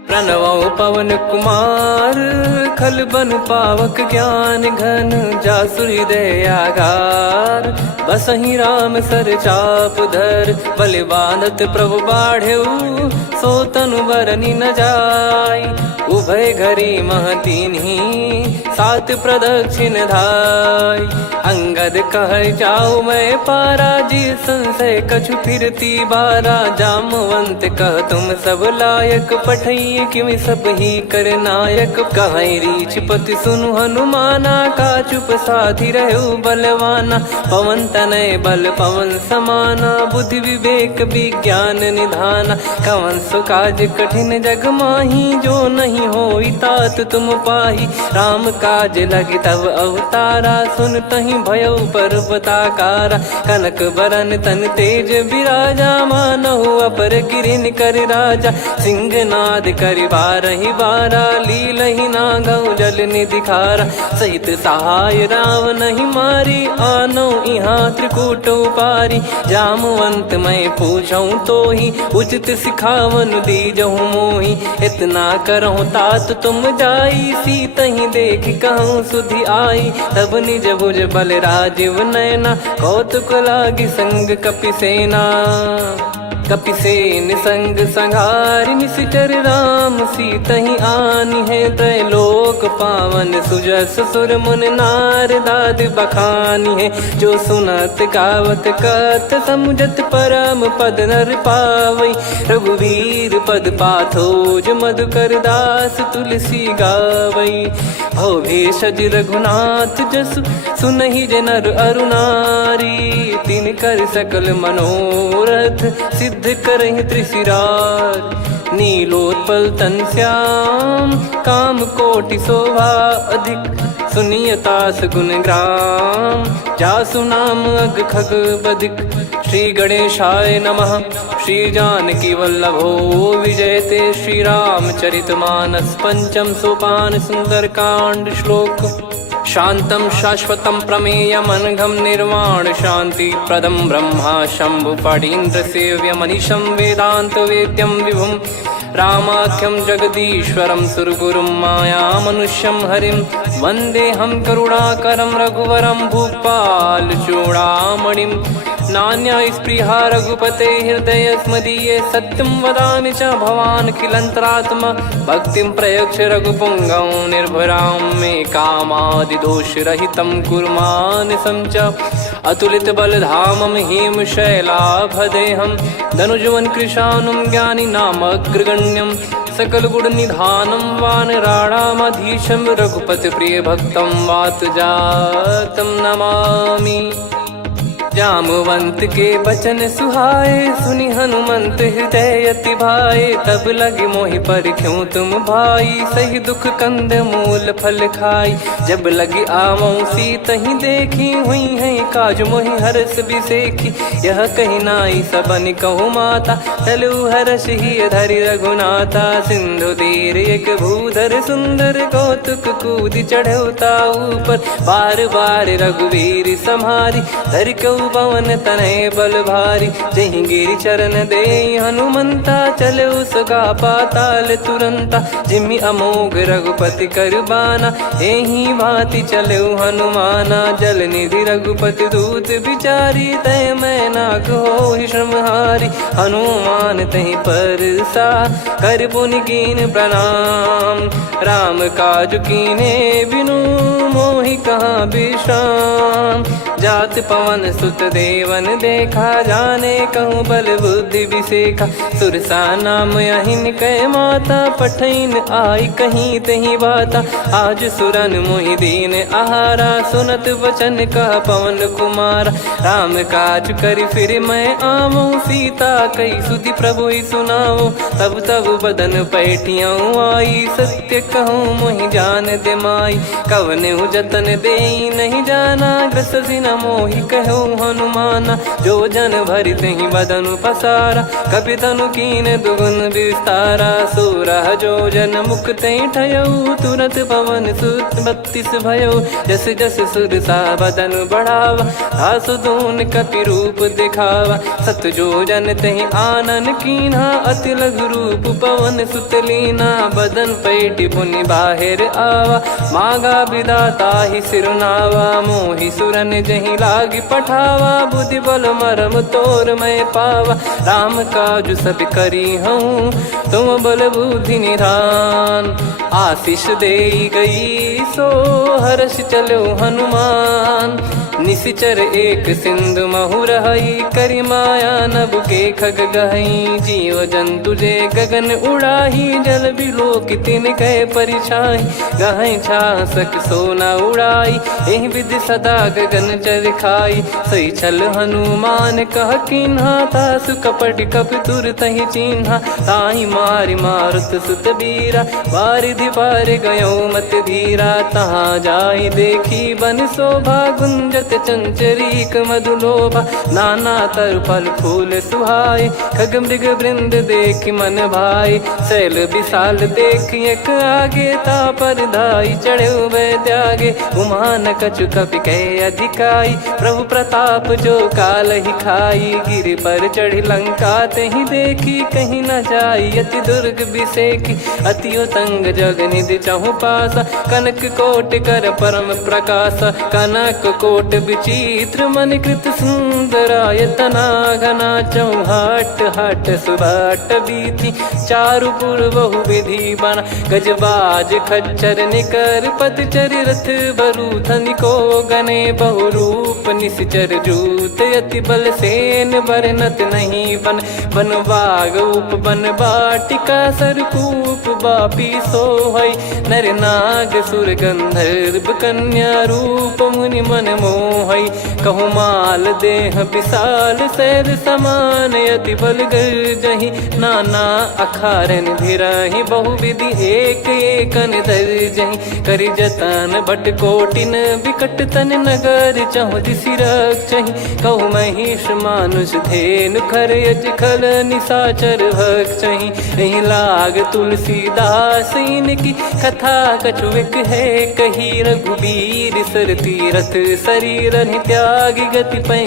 प्रणवो पवन कुमार, खल बन पावक ज्ञान घन। जासु हृदय आगार, बसहि राम सर चाप धर। बल बांधत प्रभु बाढ़ेऊ, सो तनु बरनि न जाय। उभय घरी मह दीन्ही, सात प्रदक्षिण धाय। अंगद कह जाऊ मैं पारा, जी संशय कछु फिरती बारा। जामवंत कह तुम सब लायक, पठइये किमि सब ही कर नायक। कहै रीछ पति सुनु हनुमाना, का चुप साधि रहु बलवाना। पवन तनय बल पवन समाना, बुद्धि विवेक विज्ञान निधाना। कवन सो काज कठिन जग माही, जो नहीं होई तात तुम पाही। राम काज लगी तब अवतारा, सुन तहि भयो पर्वताकारा। कनक बरन तन तेज बिराजा, मानहु अपर गिरिन कर राजा। सिंहनाद करि बारहि बारा, लीलहि नागौ जल निधि खारा। सहित सहाय रावण नहीं मारी, आनो इहाँ त्रिकूट उपारी। जामवंत मैं पूछऊँ तोहि, उचित सिखावन दीजहु मोहि। इतना करहु तात तुम जाई, सीतहि देख कहूँ सुधि आई। तब निज भुज बल राजीव नयना, कौतुक लागी संग कपिसेना। कपिसेन संग संहारि, निशिचर राम सीतहि आनि है। त्रैलोक पावन सुजस सुर मुन नार, दाद बखानी है। जो सुनत गावत कथ, समुझत परम पद नर पावै। रघुवीर पद पाथोज, मधुकर दास तुलसी गावै। भवेशज रघुनाथ जसु, सुनहि जे नर अरु नारी। तिन कर सकल मनोरथ, सिद्ध करहि त्रिशिराज। नीलोत्पल तन श्याम, काम कोटि शोभा अधिक। सुनियतास गुण ग्राम, जासु नाम अग खग बदिक। श्री गणेशाय नमः। श्री जानकी वल्लभो विजयते, श्री रामचरितमानस। पंचम सोपान सुंदरकांड श्लोक। शांतं शाश्वतं प्रमेयमनघं निर्वाण शांति प्रदं ब्रह्मा शंभु फणीन्द्र सेव्य मनीषं वेदांत वेद्यं विभुं। रामाख्यं जगदीश्वरं सुरगुरुं माया मनुष्यं हरिं। वन्देऽहं करुणाकरं रघुवरं भूपाल चूडामणिं। नान्या स्पृहा रघुपते हृदय स्मदीये, सत्यं वदामि च भवानखिलन्तरात्मा। भक्तिं प्रयच्छ रघुपुङ्गं निर्भरां मे कामादिदोषरहितं कुर्मानिसं च। अतुलितबलधामं हेमशैलाभदेहं, धनुजवन कृशानुं ज्ञानिनामग्रगण्यं। सकलगुणनिधानं वानराणामधीशं, रघुपतिप्रियभक्तं वातजातं नमामि। जामवंत के बचन सुहाए, सुनि हनुमंत हृदय अति भाए। तब लगे मोहि पर क्यों तुम भाई, सही दुख कंद मूल फल खाई। जब लगी आवऊं सीतहि देखी, हुई है काज मोहि हरस बिसेखी। यह कही नाई सबन कहु माता, चलु हरष ही धरि रघुनाथा। सिंधु तीर एक भूधर सुंदर, कौतुक कूद चढ़ौता ऊपर। बार बार रघुवीर सम्हारी, धरि कऊ पवन तनय बल भारी। जहि गिरि चरण दे हनुमंता, चले उसका पाताल तुरंता। जिमि अमोघ रघुपति कर बाना, एहि भांति चले हनुमाना। जल निधि रघुपति दूत बिचारी, तय मैं नाग होहि श्रमहारी। हनुमान तहि परसा, कर पुनि कीन प्रणाम। राम काज कीने बिनु, मोहि कहाँ विश्राम। जात पवन सुत देवन देखा, जाने कहूँ बल बुद्धि विसेखा। सुरसा नाम अहिन कै माता, पठैन आई कहीं तहीं बाता। आज सुरन मोहि दीन आहारा, सुनत वचन कह पवन कुमारा। राम काज करि फिर मैं आवऊं, सीता कई सुधि प्रभु ही सुनाऊं। तब तब बदन पैठियाँ आई, सत्य कहूँ मोहि जान दे माई। कवने जतन दे नहीं जाना, ग्रसि न मोहि कहूँ हनुमाना। जो जन भरि तहि बदनु पसारा, कपि तनु कीन दुगुन विस्तारा। सोरह जो जन मुख तहि ठयऊ, तुरत पवन सुत 32 भयऊ। जस जस सुरसा बदन बढ़ावा, आसु दून कपि रूप दिखावा। सत जो जन तहि आनन कीन्हा, अति लघु रूप पवन सुत लीना। बदन पैटि पुनि बाहिर आवा, मांगा विधाता ही सिरुनावा। मोहि सुरन जहि लागी पठावा, बुद्धि बल मरम तोर मैं पावा। राम काज सब करी हूँ, तुम बल बुद्धि निधान। आशीष दे गई सो, हर्ष चलो हनुमान। निशिचर एक सिंधु महु रहई, करि माया नभ के खग गहई। जीव जंतु जे गगन उड़ाही, जल बिलोक तिन कह परिछाई। गहई छासक सोना उड़ाई, एहि विधि सदा गगन चर खाई। सही छल हनुमान कह कीन्हा, तासु कपट कपि तुर तहि चिन्हा। ताहि मारि मारुत सुत बीरा, वारिधि पार गयो मत धीरा। तहाँ जाई देखी बन शोभा, गुंजत चंचरीक मधुलोभा। नाना तर फल फूल सुहाए, खग मृग वृंद देख मन भाई। शैल विशाल देख एक आगे, तापर धाई चढ़े वै त्यागे। उमा न कछु कपि कह अधिकाई, प्रभु प्रताप जो काल ही खाई। गिरि पर चढ़ी लंका तहि देखी, कहीं न जाई अति दुर्ग बिसेखी। अति उतंग जग निधि चहु पासा, कनक कोट कर परम प्रकाशा। कनक कोट विचित्र मन कृत सुंदरायतना। घना चौहाट हाट सुबाट बीती, चारु पुर बहु विधि बना। गजबाज खच्चर निकर पतचर, रथ बरु धनिको गने। बहु रूप निश्चर जूत, अति बल सेन बरनत नहीं बन। बन बाग उप बन बाटिका, सरकूप बापी सोहई। नर नाग सुर गंधर्व कन्या, रूप मुनि मन मोहई। कहु माल देह विशाल, सैर समान अति बल गर्जहि। नाना अखारन भिरहि, बहु विधि एक एकन धरजहि। करि जतन भट कोटिन, विकट तन नगर चहु दिसि रक्षहि। कहु महिष मानुष धेनु, खर यज खल निशाचर भक्षहि। एहि लाग तुलसीदास इनकी, कथा कछु एक है कही। रघुबीर सर तीरथ शरीर, त्यागी गति पै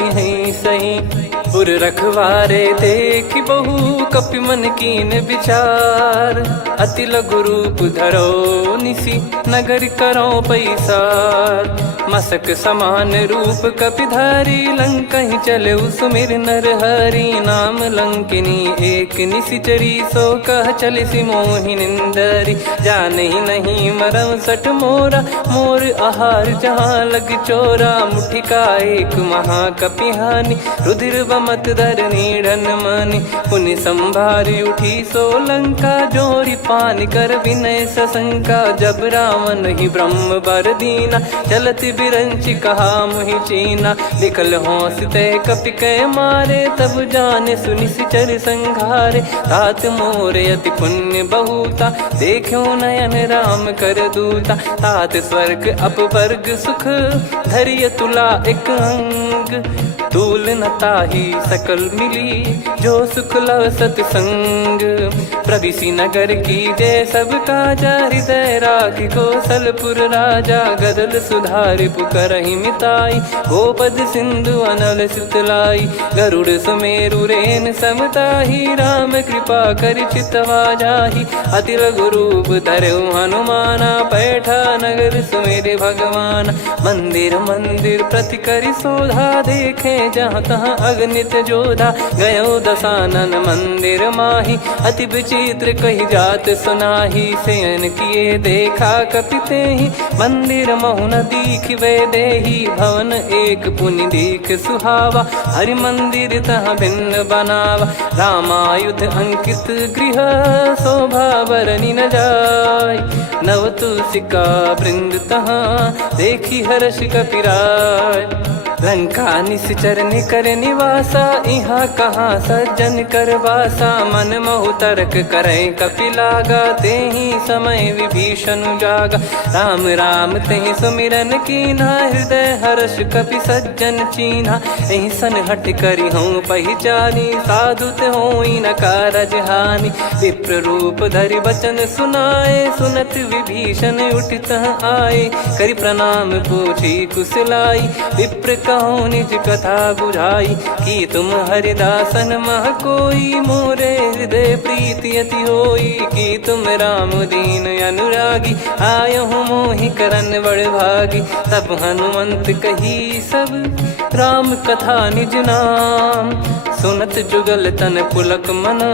सही। पुर रखवारे देखि बहु, कपि मन कीन विचार। अति लघु रूप धरो निसी, नगर करो पैसार। मसक समान रूप कपिधारी, लंकहि चले सुमिर नर हरि। नाम लंकिनी एक निशिचरी, सो कह चलिसि मोहि निंदरी। जानहि नहीं मरम सठ मोरा, मोर आहार जहाँ लग चोरा। मुठिका एक महाकपिहानि, रुधिर मत धरनी ढन मानी। पुनि संभारी उठी सोलंका, जोरी पान कर विनय सशंका। जब रावण ही ब्रह्म बर दीना, चलत बिरंच कहा मुहि चीना। निकल होंस तय कपि कै मारे, तब जाने सुनि सिचर संघारे। तात मोर अति पुण्य बहुता, देखो नयन राम कर दूता। तात स्वर्ग अपवर्ग सुख, धैर्य तुला एक अंग। तूल न ताहि सकल मिली, जो सुख लव सतसंग। प्रविसी नगर की जय सब काजा, हृदय राखि कौशलपुर राजा। गदल सुधारि पुकारहि मिताई, गोपद सिंधु अनल सितलाई। गरुड़ सुमेरु रेन समताहि, राम कृपा कर चितवा जाहि। अति लघु रूप धरऊ हनुमाना, पैठा नगर सुमेरे भगवान। मंदिर मंदिर प्रति करि शोधा, देखे जहाँ तहाँ अगणित जोधा। गयो दशानन मंदिर माही, अति विचित्र कही जात सुनाही। शयन किए देखा कपिते ही, मंदिर महु न दीख वे देही। भवन एक पुनि दीख सुहावा, हरि मंदिर तहाँ भिन्न बनावा। रामायुध अंकित गृह, शोभा बरनी न जाय। नव तुलसी का वृंद तहाँ, देखी हर्ष कपिराय। लंका निश्चर निकर निवासा, यहाँ कहाँ सज्जन कर वासा। मन महु तर्क करें कपिलागा, तेहि समय विभीषण जागा। राम राम तेहि सुमिरन कीन्हा, हृदय हर्ष कपि सज्जन चीन्हा। एहि सन हट करि हूँ पहिचानी, साधु ते होई न कारज हानि। विप्र रूप धरि बचन सुनाए, सुनत विभीषण उठित आए। करि प्रणाम पूछी कुशलाई, विप्र कहो निज कथा बुझाई। कि तुम हरिदासन मह कोई, मोरे हृदय प्रीति अति होई। कि तुम राम दीन अनुरागी, आयहु मोहि करन बड़ भागी। तब हनुमंत कही सब, राम कथा निज नाम। सुनत जुगल तन पुलक मना,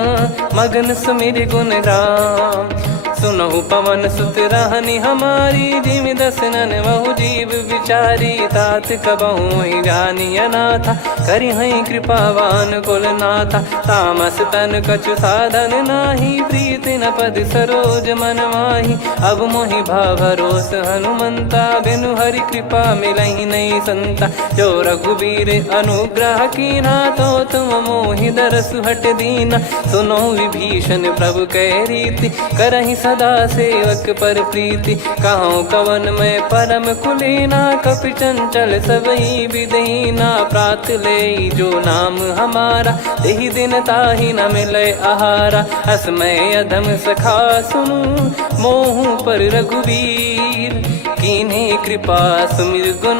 मगन सुमिर गुण राम। सुनहु पवन सुत रहनी हमारी, जिमि दसनन महु जीव विचारी। तात कबहु ही जानी अनाथा, करि हई कृपावान कुल नाथा। तामस तन कछु साधन नाही, प्रीति न पद सरोज मन माही। अब मोहि भाव भरोस हनुमंता, बिनु हरि कृपा मिलहि नहीं संता। जो रघुबीर अनुग्रह कीना, तो तुम मोहि दरसु हट दीना। सुनो विभीषण प्रभु कह रीति, करहि सदा सेवक पर प्रीति। कहूँ कवन में परम कुलीना, कपि चंचल सबई विदहीना। प्रात ले जो नाम हमारा, तेहि दिन ताहि न मिले आहारा। असमय अधम सखा सुनु, मोहु पर रघुवीर। कीन्हे कृपा सुमिर गुण,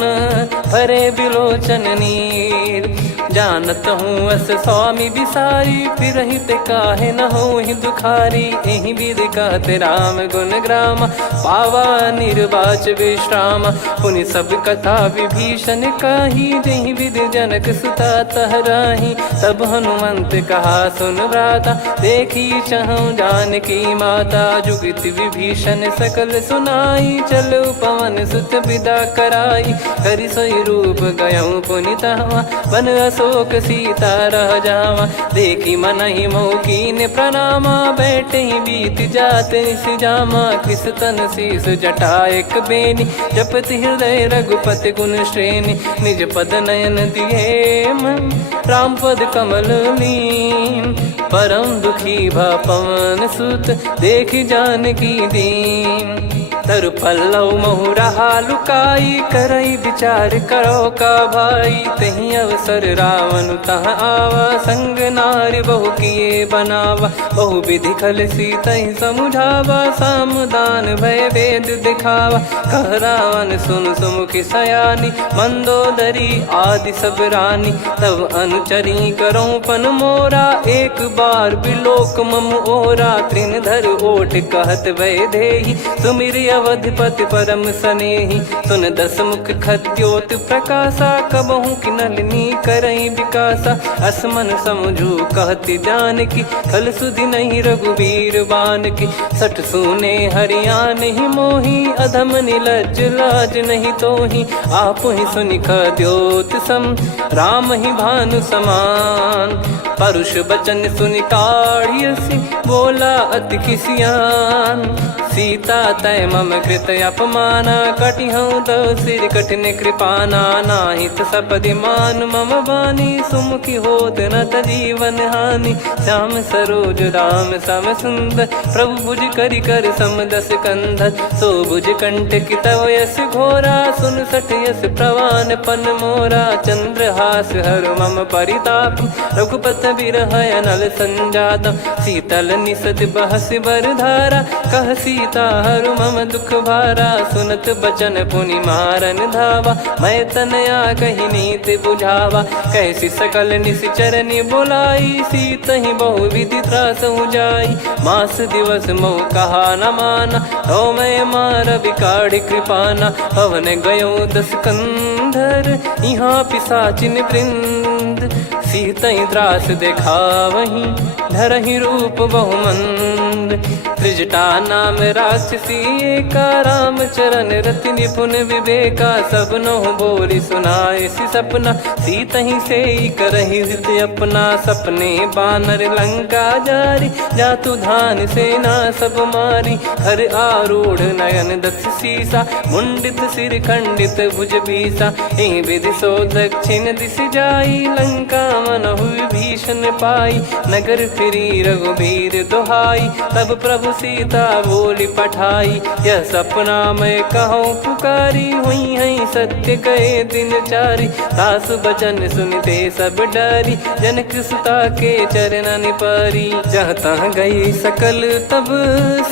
भरे बिलोचन नीर। जानत हूँ अस स्वामी बिसारी, फिर हित काहे न हो ही दुखारी। एहि विधि कहते राम गुण ग्राम, पावा निर्वाच विश्राम। पुनि सब कथा विभीषण काही, जहि विधि जनक सुता तहराही। तब हनुमंत कहा सुन भ्राता, देखी चहु जानकी माता। जुगित विभीषण सकल सुनाई, चलो पवन सुत विदा कराई। करि सोई रूप गयऊँ पुनि तहवा, बन अशोक सीता रह जावा। देखी मनहि मोह कीन्ह प्रणामा, बैठे ही बीत जात निस जामा। किस तन शीस जटा एक बेनी, जपति हृदय रघुपति गुण श्रेणी। निज पद नयन दिए मन, राम पद कमल लीन। परम दुखी भा पवन सुत, देखि जानकी दीन। तरु पल्लव महु रहा लुकाई, करई विचार करो का भाई। तहि अवसर रावण तहाँ आवा, संग नार बहु किए बनावा। बहु विधि खल सीतहि समुझावा, सामदान भय वेद दिखावा। कह रावण सुन सुमुखि सयानी, मंदोदरी आदि सब रानी। तब अनुचरी करो पन मोरा, एक बार बिलोक मम ओरा। तृण धर ओट कहत वै देहि, सुमिर अवधिपति परम सनेही। सुन दस मुख खद्योत प्रकाशा, कबहू की नलिनी करई विकासा। असमन समझू कहती जान की, खल सुधि नहीं रघुबीर बान की। सठ सुने हरियाण ही मोही, अधम निलज लाज नहीं तोही। आप ही सुनि खद्योत सम, राम ही भानु समान। परुष बचन सुनि काढ़ियसि, बोला अति किसियान। सीता तय मम कृत अपमाना, कटिहऊँ दो सिर कठिन कृपाना। नाहित सपदि मान मम बानी, सुमुखी होत न जीवन हानि। श्याम सरोज राम सम सुंदर, प्रभु भुज करि कर सम दस कंधर। सो भुज कंटक तव यस घोरा, सुन सठ यस प्रवान पन मोरा। चंद्रहास हर मम परिताप, रघुपत बिरह अनल संजातम। शीतल निसत बहस बर धारा, कह सीता हरु मम दुख भारा। सुनत बचन पुनि मारन धावा, मैं तनया कही नीत बुझावा। कैसी सकल निश्चरनि बोलाई, सीत ही बहु विधि त्रास जाई। मास दिवस मोह कहा न माना, तो मैं मार बिकाढ़ कृपाना। पवन गयो दस कंधर, यहाँ पिशाचिन वृंद। सीतई त्रास देखावहीं, धरहि रूप बहुमंद। त्रिजटा नाम राक्षसी एका, राम चरण रति निपुण विवेका। सबनो बोली सुनाए सि सपना, सीतहि से करहि हित अपना। सपने बानर लंका जारी, जातु धान सेना सब मारी। हर आरूढ़ नयन दस सीसा, मुंडित सिर खंडित भुज बीसा। एहि विधि सो दक्षिण दिश जाई, लंका मनहु भीषण पाई। नगर फिरी रघुबीर दोहाई, तब प्रभु सीता बोली पठाई। यह सपना मैं कहूँ पुकारी, हुई है सत्य कहे दिन चारी। सासु बचन सुनते सब डरी, जनक सुता के चरण परी। जहाँ तहाँ गई सकल तब,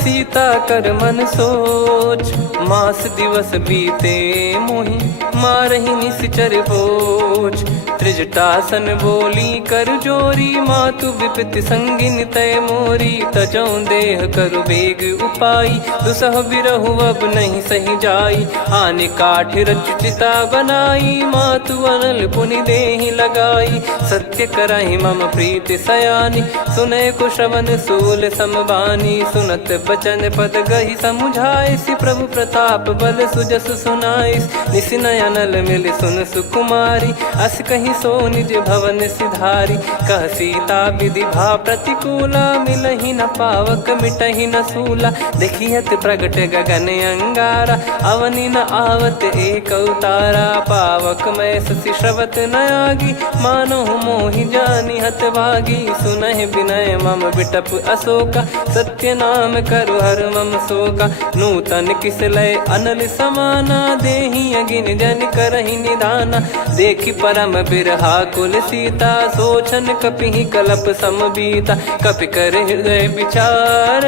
सीता कर मन सोच। मास दिवस बीते मोहि, मारहि निश्चर बोझ। त्रिजटासन बोली कर जोरी, मातु विपति संगिन तय मोरी। तजौ देह करु बेग उपाई, दुसह बिरहु अब नहीं सही जाई। आने काठ रचिता बनाई, मातु अनल पुनि देहि लगाई। सत्य करहि मम प्रीति सयानी, सुनय को श्रवण सूल समबानी। सुनत बचन पद गहि समुझाए, सि प्रभु प्रताप बल सुजस सुनाइस। निस नयनल मिल सुन सुकुमारी, अस कहि सो निज भवन सिधारी। कह सीता विधि भा प्रतिकूला, मिलहि न पावक मिटहि न सूला। देखियत प्रगट गगन अंगारा, अवनि न आवत एक अवतारा। पावक मैं ससि श्रवत न आगी, मानो मोहि जानि हत भागी। सुनहि विनय मम बिटप अशोका, सत्य नाम करु हर मम शोका। नूतन किस लय अनल समाना, देहि अगिन जन करहि निदाना। देखि परम बिरहा कुल सीता, सोचन कपिहि कलप समबीता। कपि कर हृदय विचार,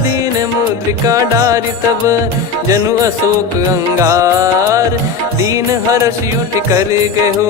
दीन मुद्रिका डारि तब। जनु अशोक अंगार, दीन हर्ष उठ कर गहु।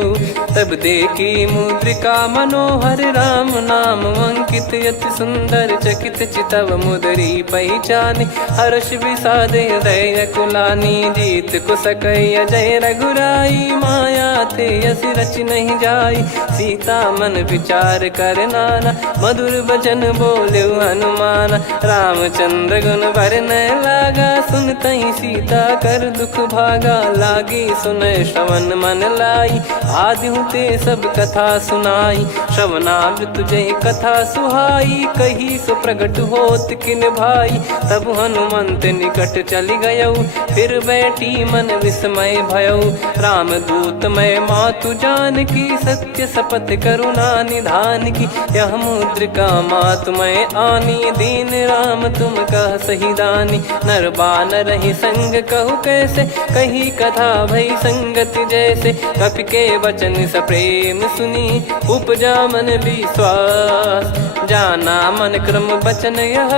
तब देखी मुद्रिका मनोहर, राम नाम अंकित अति सुंदर। चकित चितव मुदरी पहचाने, हर्ष विषाद हृदय कुलानी। जीत को सकय अजय रघुराई, माया थे यस रच नहीं जाई। सीता मन विचार कर नाना, मधुर वचन बोले हनुमान। रामचंद्र गुण भरने लागा, सुनतहि सीता कर दुख भागा। लागी सुनय श्रवण मन लाई, आदि ते सब कथा सुनाई। श्रवणाब तुझे कथा सुहाई, कही सो प्रगट होत किन भाई। तब हनुमंत निकट चली गयौ, फिर बैठी मन विस्मय भयौ। राम दूत मैं मातु जान की, सत्य शपथ करुणा निधान की। यह मुद्रिका मातु मैं आनी, दीन राम तुम कह सही दानी। नर बानर ही संग कहु कैसे, कही कथा भई संगति जैसे। कपि के वचन सप्रेम सुनी, उपजा मन विश्वास। जाना मन क्रम बचन यह,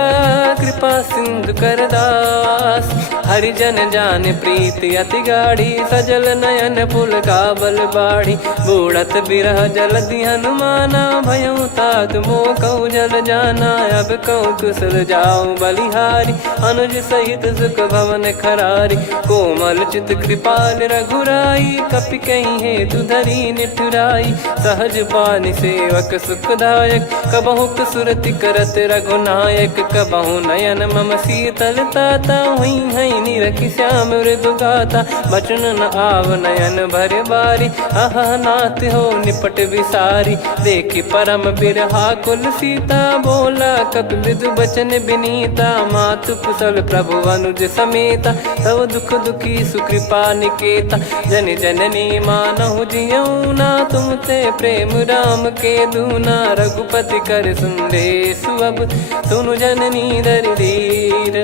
कृपा सिंधु कर दास। हरिजन जान प्रीति अति गाढ़ी, सजल नयन पुल काबल बाढ़ी। बूढ़त बिरह जलधि हनुमाना, भयउ तात मोह कहु जल जाना। अब कहु कुशल जाऊ बलिहारी, अनुज सहित सुख भवन खरारी। कोमल चित कृपाल रघुराई, कपि कहीं हेतु धरी निठुराई। सहज पानि सेवक सुखदायक, कबहु सुरति करत रघुनायक। कबहु नयन मम शीतल ताता, हुई है निरखि श्याम मृदु गाता। बचन न आव नयन भर बारी, अह नाथ हो निपट विसारी। देखि परम बिरहा कुल सीता, बोला कपि मृदु बचन बिनीता। मातु कुशल प्रभु अनुज समेता, तव दुख दुखी सुकृपा निकेता। जन जननी मानहु जियऊ ना, तुम ते प्रेम राम के दूना। रघुपति कर संदेशु अब, सुनु जननी दर धीर।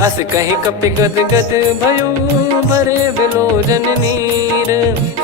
अस कहीं कपि गद गद भयो, भरे बिलोचन नीर।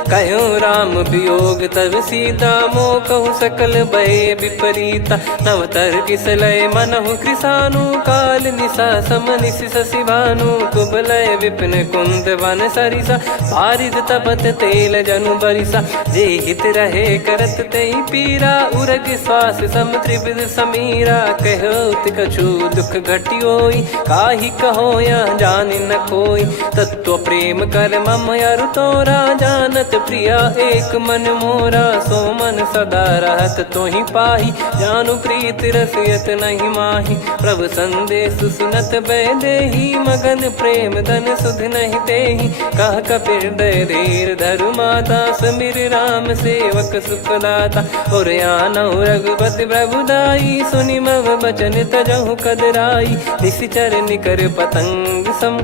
कहूँ राम वियोग तब सीता, मोह कहूँ सकल भय विपरीता। नवतर किसलय मनहु कृसानु, काल निशा समनिश शशि भानु। कुबलय विपिन कुंद वन सरिसा, पारिद तपत तेल जनु बरिसा। जे हित रहे करत तेहि पीरा, उरग श्वास सम त्रिविध समीरा। कहत कछु दुख घटियोई, काहि कहो या जानि न कोई। तत्व प्रेम कर मम अरु तोरा, जानत प्रिया एक मन मोरा। सो मन सदा रहत तोहि पाही, जानु प्रीत रसियत नहीं माही। प्रभु संदेश सुनत बैदेही, मगन प्रेम धन सुध नहीं तेहि। कह कपिर दय धीर धरु माता, समिर राम सेवक सुखदाता। और आनहु रघुपति प्रभुदाई, सुनि मम बचन तजहु कदराई। निशिचर निकर पतंग सम,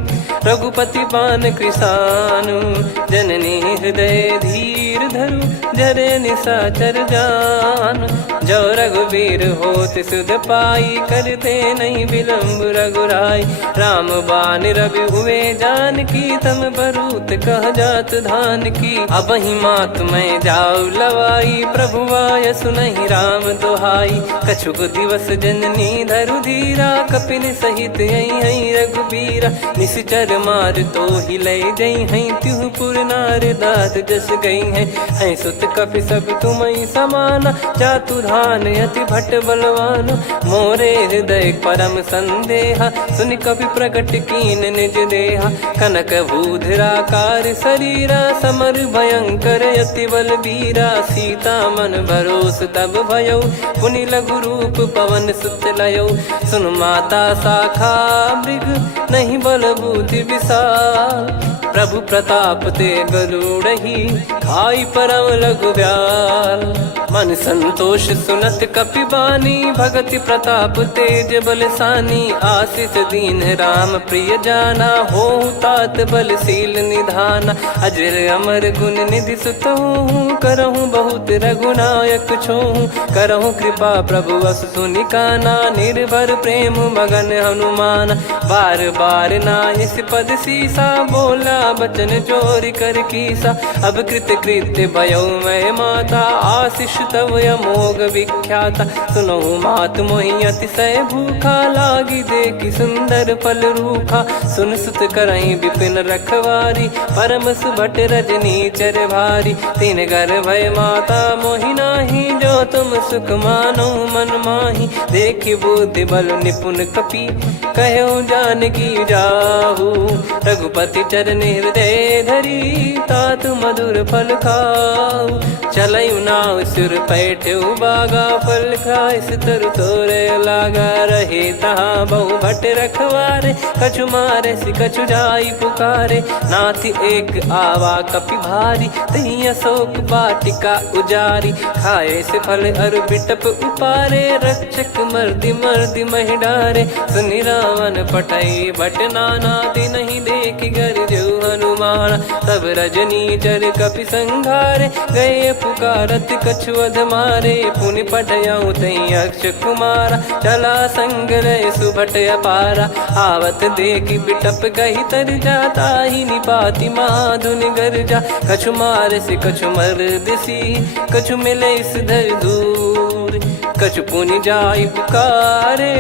रघुपति पान कृसानु। जननी हृदय धीर धरु, जरे निशाचर जान। जो रघुवीर होत सुध पाई, करते नहीं विलम्ब रघुराई। राम बान रवि हुए जानकी, तम बरूत कह जात धान की। अब ही मात मैं जाऊ लवाई, प्रभु आय सुनहि राम दोहाई। कछुक दिवस जननी धरु धीरा, कपिन सहित यही रघुबीरा। निश्चर मार तो ही लय जई हैं, त्युह पुर नार दात जस गई हैं। सुत कपि सब तुमहि समाना, जातु धान अति भट बलवान। मोरे हृदय परम संदेहा, सुनि कपि प्रकट कीन निज देहा। कनक भूधराकार शरीरा, समर भयंकर अति बल बीरा। सीता मन भरोस तब भयउ, पुनि लघु रूप पवन सुत लयउ। सुन माता शाखा मृग, नहीं बल बुद्धि विशाल। प्रभु प्रताप ते गरुड़हि, खाई परम लघु ब्याल। मन संतोष सुनत कपि बानी, भगति प्रताप तेज बलसानी। आशीष दीन राम प्रिय जाना, होहु तात बलशील निधाना। अजर अमर गुण निधि सुतहु, करहु बहुत रघुनायक छोहु। करहु कृपा प्रभु अस सुनि काना, निर्भर प्रेम मगन हनुमान। बार बार नायस पद सीसा, बोला बचन चोरी कर कीसा। अब कृत कृत्य भयो मैं माता, आशीष तव अमोघ विख्याता। सुनहु मात मोहि अतिशय भूखा, लागी देखि सुंदर फल रूखा। सुन सुत करहि विपिन रखवारी, परम सुभट रजनी चर भारी। तीन घर भय माता मोहि नाही, जो तुम सुख मानो मन माही। देखि बुद्धि बल निपुण कपि, कहु जानकी जाहू। रघुपति चरण हृदय धरी, तात मधुर फल खाऊ। चलयु नाव सुर पैठ्यु बागा, फल खाय सितर तोरे लागा। रहे तहाँ बहु भट रखवारे, कछु मारे सि कछु जाई पुकारे। नाथ एक आवा कपि भारी, तही अशोक वाटिका उजारी। खाए से फल अर बिटप उपारे, रक्षक मर्दि मर्दि महि डारे। सुनि रावण पटई भट नाना, तिनहि देखि गरजउ हनुमान। तब रजनी चर कपि संघारे, गए पुकारत कछु अध मारे। पुनि पटयउ तई अक्ष कुमारा, चला संग रहे सुभट अपारा। आवत देखि बिटप गहि तर जाता, ही निपाति माधुनि गर्जा। कछु मार से कछु मर्दिसी, कछु मिले इस धर दूर। कछु पुनि जाई पुकारे,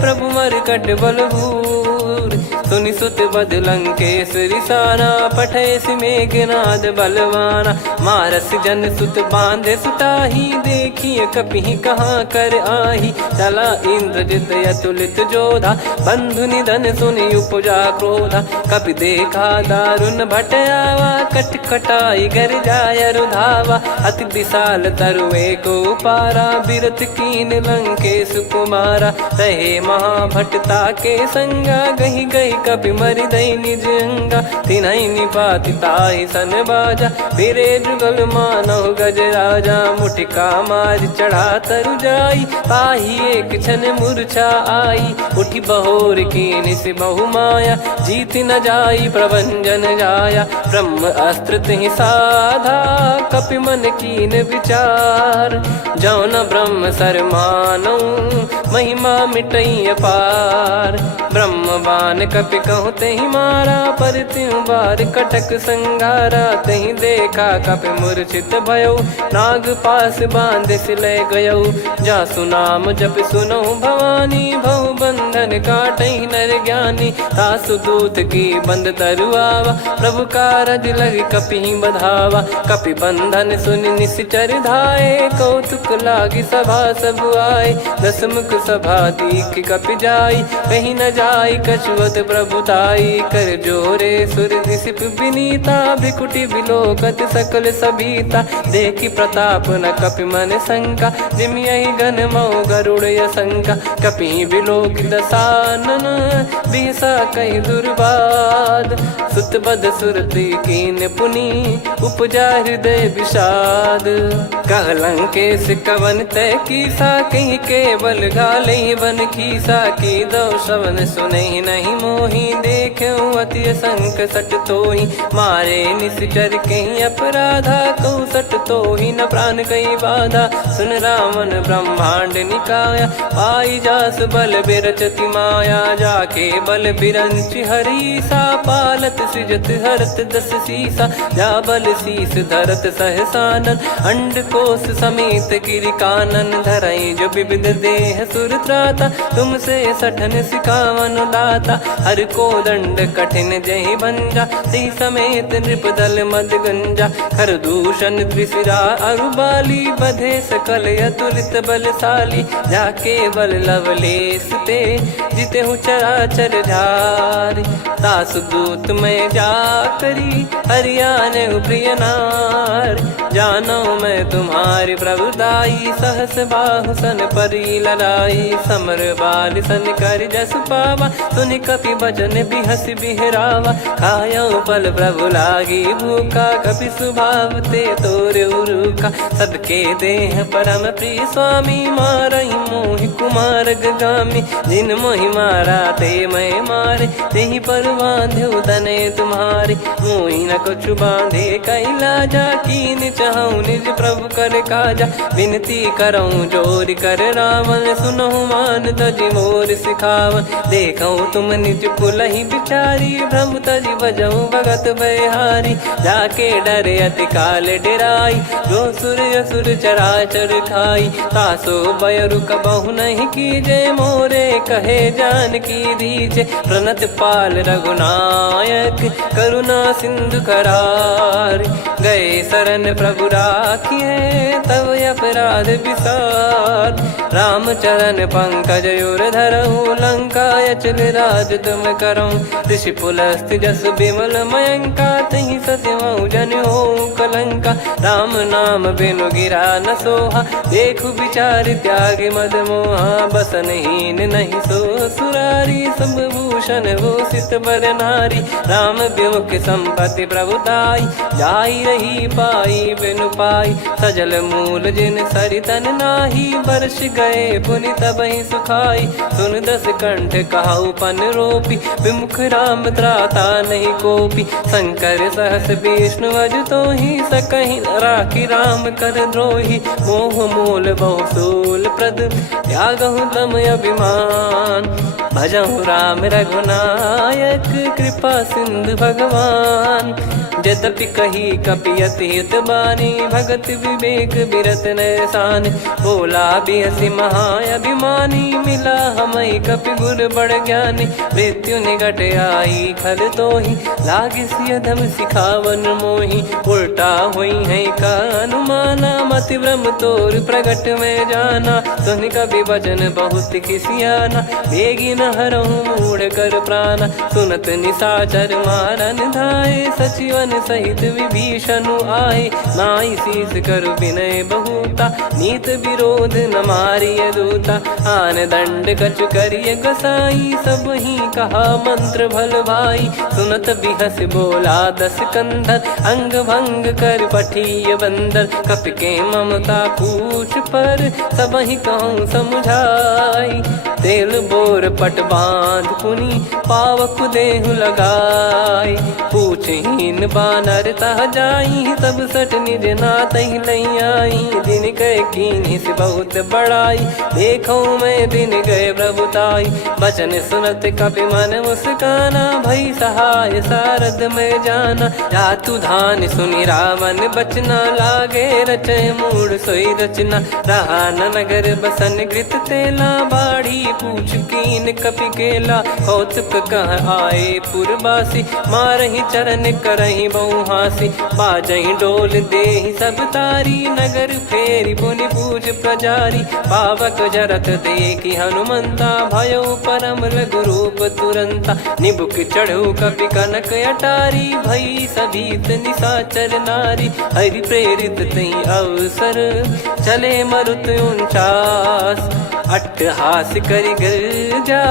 प्रभु मरकट बलभूर। सुनि सुत बद लंकेश्वरी साना, पठेसि मेघनाद बलवाना। मारस जन सुत बांधे सुताही, देखिए कपि कहाँ कर आही। चला इंद्रजित अतुलित जोधा, बंधु निधन सुनि उपजा क्रोधा। कपि देखा दारुण भट आवा, कट कटाई घर जाय रुधावा। अति विशाल तरुए को पारा, बिरत कीन लंकेश कुमारा। रहे महाभटता के संगा, गही गही कपि मरि दई निज अंगा। तिन्हि निपाति ताहि सन बाजा, फिरे जुगल मानव गज राजा। मुटिका मार चढ़ा तरु जाई, पाही एक क्षण मूर्छा आई। उठी बहोर कीन से बहु माया, जीत न जाई प्रभंजन जाया। ब्रह्म अस्त्र तिहि साधा, कपि मन कीन विचार। जौ न ब्रह्म सर मानौ, महिमा मिटई अपार। ब्रह्म बान कपि कहूँ तेहि मारा, पर त्यों बार कटक संगारा। तहि देखा कपि मूर्छित भयौ, नाग पास बांध सिले गयौ। जासु नाम जप सुनौ भवानी, भव बंधन काटहि नर ज्ञानी। तासु दूत की बंद तरुआवा, प्रभु कारज लग कपि बधावा। कपि बंधन सुनि निश्चर धाये, कौतुक लागी सभा सब आए। दसमुख सभा दीख कपि जाई, कहीं न जाई कछुअत प्रभुताई। कर जोरे सुर दिसिप विनीता, भिकुटी बिलोकत सकल सबीता। देखी प्रताप न कपि मन शंका, जिमियहि गन मऊ गरुड़ असंका। कपि बिलोक दसानन, बिहसा कहि दुर्बाद। सुत बद सुरति कीन पुनि, उपजा हृदय विषाद। कह लंकेश कवन तय कीसा, कहीं केवल गाले बन खीसा। की दो श्रवण सुनहि नहीं मोही, देखऊं अति संक सट तोहि। मारे निश्चर कहीं अपराधा, कहूँ सट तोहि न प्राण कहीं बाधा। सुन रावण ब्रह्मांड निकाया, पाई जास बल बिरचति माया। जाके बल बिरंच हरीसा, पालत सृजत हरत दस सीसा। जा बल शीस धरत सहसानन, अंड कोश समेत गिरि कानन। धरई जो विविध देह सुर त्राता, तुमसे सठन सिखावन दाता। हर को दंड कठिन जहि भंजा, ती समेत नृपदल मद गंजा। खर दूषण त्रिशिरा अरुबाली, बधे सकल अतुलित बलशाली। जाके बल लवलेस ते, जिते हूँ चराचर झारी। तासु दूत मैं जा करी, हरियाने प्रिय नार। जानो मैं तुम्हारी प्रभुताई, सहस बाहु सन परी ललाई। समर बाल सन कर जस पावा, सुनि कपि बचन बिहस बिहरावा। खायौ पल प्रभु लागी भूखा, कपि स्वभाव ते तोरे उरुखा। सबके देह परम प्रिय स्वामी, मारहि मोहि कुमार गामी। जिन मोहि मारा ते मैं मारे, तेहि पर बांधो तनय तुम्हारे। मोहि न कुछ बांधे कैलाजा, कीन चाहूं निज प्रभु कर काजा। विनती करऊं जोर कर रावण, सुनहु मान तजि मोर सिखावन। देखऊं तुम निज कुलहि बिचारी, भ्रम तजि बजऊं भगत बहारी। जाके डरे अति काल डेराई, जो सुर असुर चराचर खाई। तासो बयरु कबहु नहीं कीजे, मोरे कहे जान की दीजे। प्रणत पाल रघुनायक, करुणा सिंधु करार। गए शरण प्रभु राखिए, तब अपराध विसार। राम चरण पंकज उर धरऊं, लंका अचल राज तुम करऊं। ऋषि पुलस्त जस विमल मयंका, तहि सत्यमऊ जन हो कलंका। राम नाम बिनु गिरा न सोहा, देखु विचार त्याग मद मोहा। बसनहीन नहीं सो सुरारी, सब भूषण भूषित बर नारी। राम विमुख संपत्ति प्रभुताई, जाई रही पाई बिनु पाई। सजल मूल जिन सरितन नाही, वर्ष गए पुनि तबहि सुखाई। सुन दस कंठ कहाऊ पन रोपी, विमुख राम त्राता नहीं कोपी। शंकर सहस विष्णु अज तोहि, सकहि न राखी राम कर द्रोही। मोह मूल बहु सूल प्रद, त्यागहु तम अभिमान। भजहु राम रघुनायक, कृपा सिंधु भगवान। यद्यपि कही कपियत हित बानी, भगत विवेक बिरत नैसान। बोला बिहसी महाअभिमानी, मिला हमई कपि गुर बड़ ज्ञानी। मृत्यु निकट आई खल तोहि, लागे सिय धम सिखावन मोहि। उल्टा हुई है का अनुमाना, मति भ्रम तोर प्रगट में जाना। सुन कवि वचन बहुत खिसियाना, बेगी न हरहु मूढ़ कर प्राण। सुनत निशाचर मारन धाये, सचिवन सहित विभीषण आए। नाई शीस कर विनय बहुता, नीत विरोध न मारिय दूता। आन दंड कछु करिय गोसाई, सब ही कहा मंत्र भल भाई। सुनत बिहस बोला दस कंधर, अंग भंग कर पठिय बंदर। कपि के ममता पूछ पर, सब ही कहूँ समझाई। तेल बोर पट बांध पुनि, पावक देहु लगाई। पूछहीन बानर तह जाई, तब सट निज नाथ लई आई। दिन गए कीन्ही से बहुत बड़ाई, देखो मैं दिन गए प्रभुताई। बचन सुनत कपि मन मुस्काना, भई सहाय सारद में जाना। जातु धान सुनि रावण बचना, लागे रचय मूढ़ सोई रचना। रहा न नगर बसन कृत तेला, बाढ़ी पूछ कीन कपि केला। कौतुक कह आए पुरबासी, मारहि चरण करहि बहु हासी। बाजहि डोल देहि सब तारी, नगर फेरी पुनि पूज प्रजारी। पावक जरत देखि हनुमंता, भयो परम रघुरूप तुरंता। निबुक चढ़ऊ कपि कनक अटारी, भई सभीत निशाचर नारी। हरि प्रेरित तई अवसर, चले मरुत 49। अट्टहास करि गर्जा,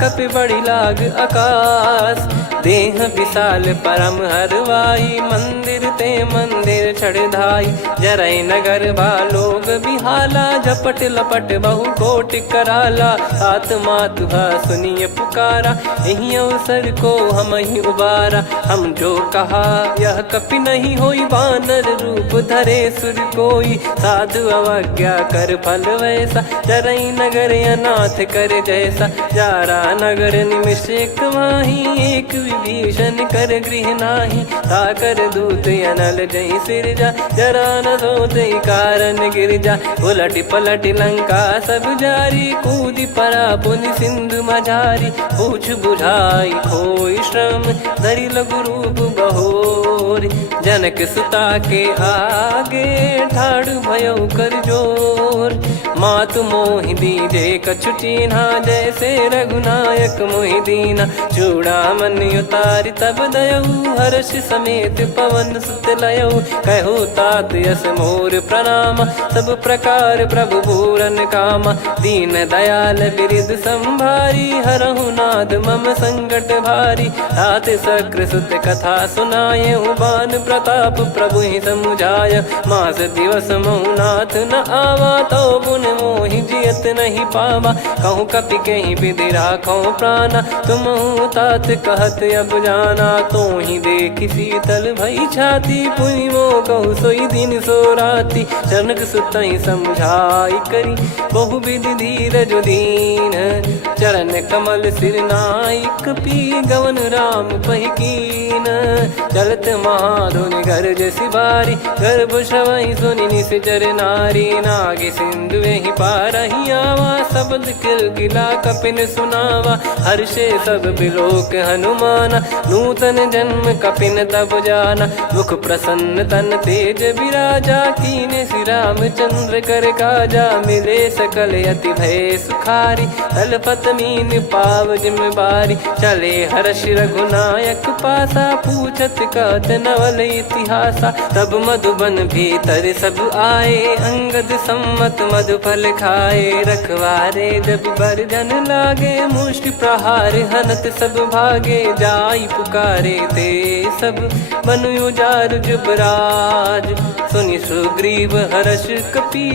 कपि बड़ी लाग आकाश। देह विशाल परम हरवाई, मंदिर ते मंदिर चढ़ धाई। जरई नगर बालोग बिहाला, झपट लपट बहु कोटि कराला। आत्मातु सुनिय पुकारा, यही अवसर को हम ही उबारा। हम जो कहा यह कपि नहीं होई, वानर रूप धरे सुर कोई। साधु अवज्ञा कर फल वैसा, जरई नगर अनाथ कर जैसा। जारा नगर निमिष एक माही, एक विभीषण कर गृह नाही। ताकर दूत अनल जय सिरजा, जरा न सोते कारण गिर जा। उलट पलट लंका सब जारी, कूदी परा पुनि सिंधु मझारी। पूछ बुझाई खोई श्रम, धरि लघु रूप बहोरी। जनक सुता के आगे, ठाड़ भयो कर जोर। मातु मोहि दीजे कछु चीन्हा, जैसे रघुनायक मोहि दीना। चूड़ामन उतारि तब दयऊ, हर्ष समेत पवन सुत लयऊ। कहु तात यस मोर प्रणाम, सब प्रकार प्रभु पूरन कामा। दीन दयाल बिरिद संभारी, हरहु नाद मम संकट भारी। तात सक्र सुत कथा सुनायहु, बान प्रताप प्रभु ही समुझाय। मास दिवस महु नाथ न आवा, तो पुन मोहि जियत नहीं पावा। कहूँ कपि कहीं विधि राखो प्राणा, तुम तात कहत अब जाना। तो ही देखी शीतल भई छाती, पुनि मो कहु सोई दिन सो राती। जनक सुतहि समझाई करी, बहु विधि धीरज दीन। चरण कमल सिर नाई, कपि गवन राम पहि कीन। चलत महाधुनि गरज सिबारी, गर्भ श्रवहि सुनि निश्चर नारी। नागे सिंधु ही पारहि आवा, शब्द किलकिला कपिन सुनावा। हर्षे सब बिलोक हनुमाना, नूतन जन्म कपिन तब जाना। मुख प्रसन्न तन तेज विराजा, कीने श्री रामचंद्र कर काजा। मिले सकल अति भय सुखारी, तलपत मीन पाव जिम बारी। चले हर्ष रघुनायक पासा, पूछत कहत नवल इतिहासा। तब मधुबन भीतर सब आए, अंगद सम्मत मधुफल खाए। रखवारे जब बरजन लागे, मुष्टि प्रहार हनत सब भागे। जाई पुकारे ते सब, बनु उजार जुबराज। सुनि सुग्रीव हर्ष कपि,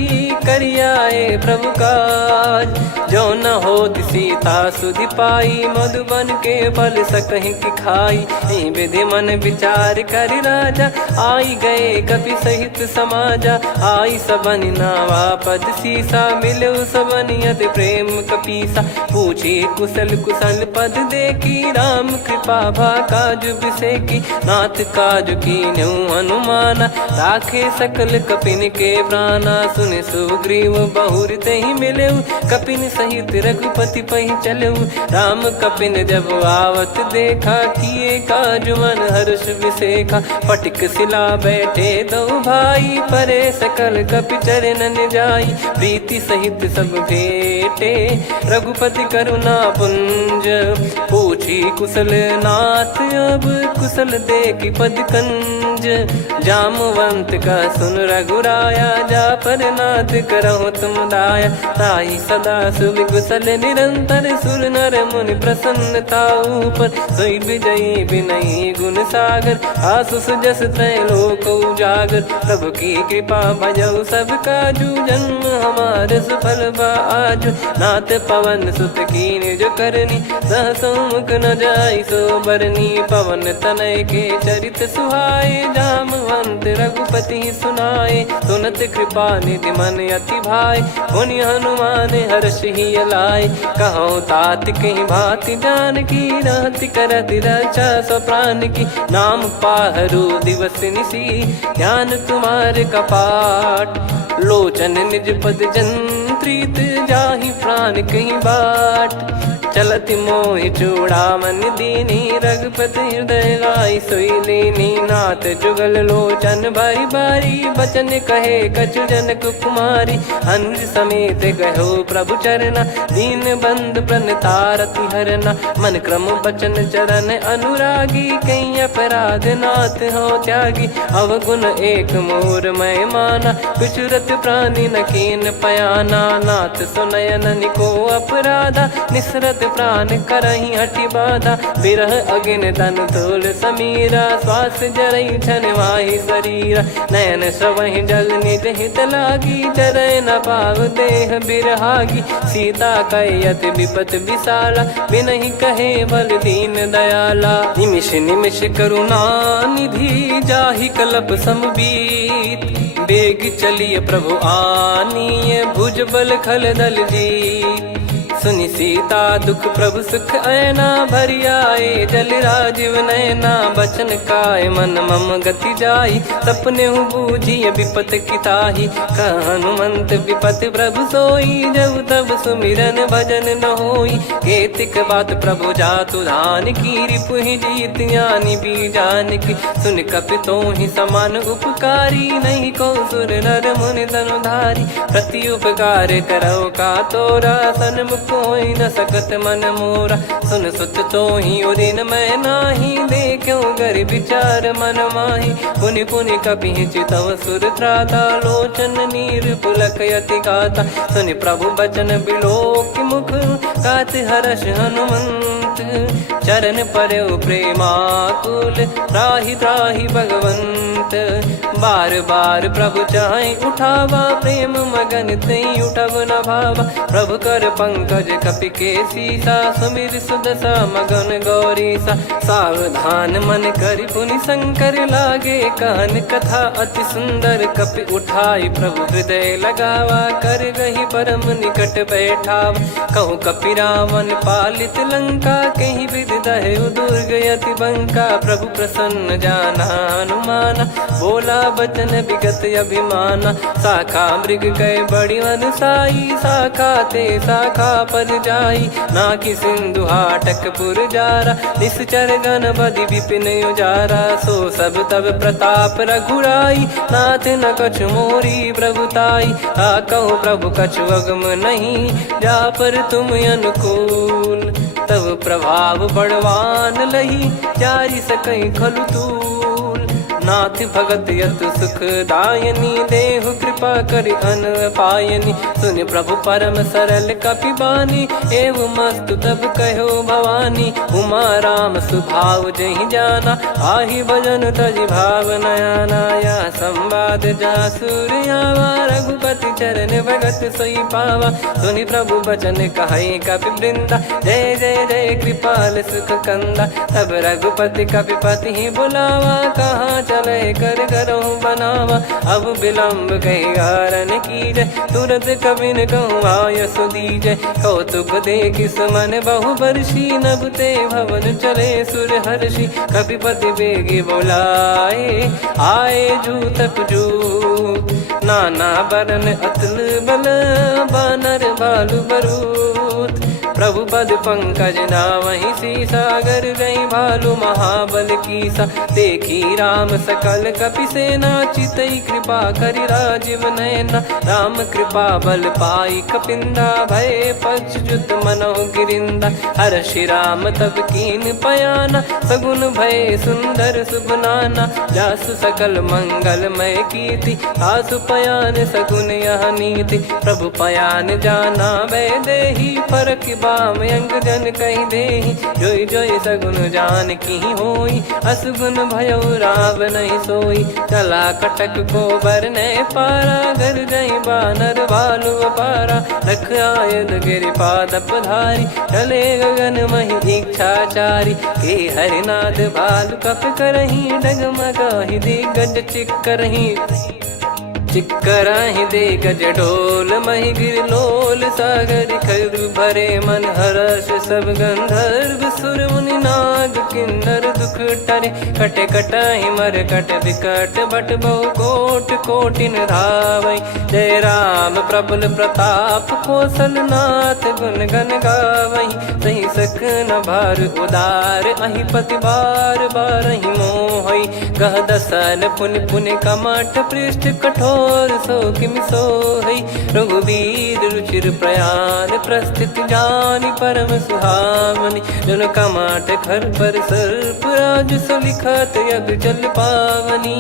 करियाए प्रभु काज। जो न होत सीता सुधि पाई, मधुबन के फल सकहि कि खाई। विधि मन विचार कर राजा, आई गए कपि सहित समाजा। आई सबन नावा पद सीसा, मिलो सबन यति प्रेम कपीसा। पूछी कुशल कुशल पद देखी राम कृपा भा काज बिसेकी। नाथ काज कीन्हु हनुमाना राखे सकल कपिन के प्राणा। सुन सुग्रीव बहुर तेहि मिलेउ कपिन सहित रघुपति पहि चलेउ। राम कपिन जब आवत देखा किए काज मन हर्ष विसेखा। फटिक सिला बैठे दो भाई परे सकल कपि चरणन जाई। प्रीति सहित सब भेटे रघुपति करुणा पुंज। पूछी कुशल नाथ अब कुशल देखि पद कंज। जामवंत का सुन रघुराया जा पर नाथ करहु तुम दाया। ताहि सदा सुविकुशल निरंतर सुर नर मुनि प्रसन्नता ऊपर। सोई विजयी विनयी गुण सागर आसु सुजस त्रैलोक उजागर। प्रभु की कृपा भजऊ सब काजू जन्म हमार सफल बा आजु। नाथ पवन सुत कीन्ह जो करनी सहसो मुख न जाई सो बरनी। पवन तनय के चरित सुहाए जामवंत रघुपति सुनाए। सुनत कृपा निधि मन अति भाई पुनि हनुमान हर्ष ही लाए। कहूँ तात कहीं भांति जानकी रहति करति रक्षा सो प्राण की। नाम पाहरु दिवस निसी ध्यान तुम्हारे कपाट। लोचन निज पद जंत्रित जाहि प्राण कहीं बाट। चलति मोहि चूड़ामन दीनी रघुपति हृदय लाई सोई लीनी। नाथ जुगल लोचन बारी बारी बचन कहे कछु जनक कुमारी। अनुज समेत गहो प्रभु चरना दीन बंधु प्रणतारति हरना। मन क्रम बचन चरण अनुरागी कहीं अपराध नाथ हो त्यागी। अवगुण एक मोर मैं माना कुछुरत प्राणी न कीन पयाना। नाथ सुनयन को अपराधा निसरत प्राण करही हटि बाधा। बिरह अगिन तन तोल समीरा श्वास जरई छन वाहि शरीरा। नयन सवहि जल निज हित लागी चरय न पाव देह बिरहागी। सीता कयत विपत विशाला बिनहि कहे बल दीन दयाला। निमिष निमिष करुणा निधि जाहि कलप समबीत। बेग चलिए प्रभु आनीय भुज बल खल दल जी। सुनि सीता दुख प्रभु सुख ऐना भरि आए। जल राजीव नैना बचन काय मन मम गति जाई। सपने हूँ बूझिए विपत किताही हनुमंत विपत प्रभु सोई। जब तब सुमिरन भजन न होई। केतिक बात प्रभु जातु धान की रिपुहि जीत ज्ञानी बीजान की। सुन कपि तोहि समान उपकारी नहीं को सुर नर मुनि तनुधारी। प्रति उपकार करो का तोरा सन्मुख कोई न सकत मन मोरा। सुन सुत तो ही उदिन मैं नाही देखो गर विचार मन माही। पुनि पुनि कपि चितव सुर त्राता लोचन नीर पुलक यति गाता। सुनि प्रभु बचन बिलोक मुख गात हर्ष हनुमंत। चरण परउ प्रेमाकुल त्राहि त्राहि भगवंत। बार बार प्रभु चाहि उठावा प्रेम मगन तई उठब न भावा। प्रभु कर पंकज कपि के सीसा सुमिर सुदशा मगन गौरीसा। सावधान मन करि पुनि शंकर लागे कहन कथा अति सुंदर। कपि उठाई प्रभु हृदय लगावा कर गही परम निकट बैठावा। कहूँ कपि रावण पालित लंका कहीं विधि दहेउ दुर्ग यति बंका। प्रभु प्रसन्न जाना हनुमाना बोला बचन विगत अभिमाना। शाखा मृग गए बड़ी अनुसाई शाखा ते शाखा पर जाई। नाकि सिंधु हाटक पुर जारा निश्चर गण बदि विपिन उजारा। सो सब तब प्रताप रघुराई नाथ न कछु मोरी प्रभुताई। कहो प्रभु कछु अगम नहीं जा पर तुम अनुकूल। तब प्रभाव बड़वान लही जारी सकई खलु तूल। नाथ भगत यत सुख दायनी देहु कृपा करि अन पायनी। सुन प्रभु परम सरल कपि बानी एव मस्तु तब कहो भवानी। उमा राम सुभाव जहि जाना आहि भजन तजि भाव नयाना। या संवाद जासुर आवा रघुपति चरण भगत सोई पावा। सुनि प्रभु बचन कहै कपि वृंदा जय जय जय कृपाल सुख कंदा। तब रघुपति कपि पति ही बुलावा कहाँ चले कर करहु बनावा। अब विलम्ब कही कारण की जय तुरंत कबिन कहूँ आयस दीजय। कौतुक देखि सुमन बहु बरसी नभते भवन चले सुर हर्षि। कपिपति बेगी बोलाए आए जूतक जू। नाना बरन अतुल बल बानर बालु बरूथ। प्रभु पद पंकज नावहि सीसागर गई भालु महाबल कीसा। देखी राम सकल कपि सेना चितई कृपा करि राजीव नयना। राम कृपा बल पाई कपिंदा भय पक्षजुत मनो गिरिंदा। हर्षि राम तब कीन पयाना सगुन भय सुंदर शुभ नाना। जासु सकल मंगलमय कीर्ति आसु पयान सगुन यह नीति। प्रभु पयान जाना वै देहि फरक बाम अंग जन कहि देहि। जोई जोई सगुन जान की होई असगुन भयो राव नहीं सोई। चला कटक को बरने पारा घर गई बानर भालु अपारा। रख आयल गिरि पाद पधारी चले गगन महि इच्छाचारी। के हरिनाथ भालु कप करही डगमगाहि दिग्गज चिक्करही। चिक्कराहि दिग्गज डोल महि गिर लोल सागर खरु भरे मन हर्ष सब गंधर्व सुर मुनि नाग किन्नर दुख टरे। कटे कटाहि मर कट विकट बट बहु कोट कोटिन धावै। जय राम प्रबल प्रताप कौशल नाथ गुण गण गावै। सही सकन भार उदार अहि पति बार बारहि मोहै। गह दसन पुनि पुनि कमठ पृष्ठ कठोर सो किमि सोहै। रघुवीर रुचिर प्रयाण प्रस्थित जानि परम सुहावनि। जन कमाट खर पर सर्प राज सलिखत यग जल पावनी।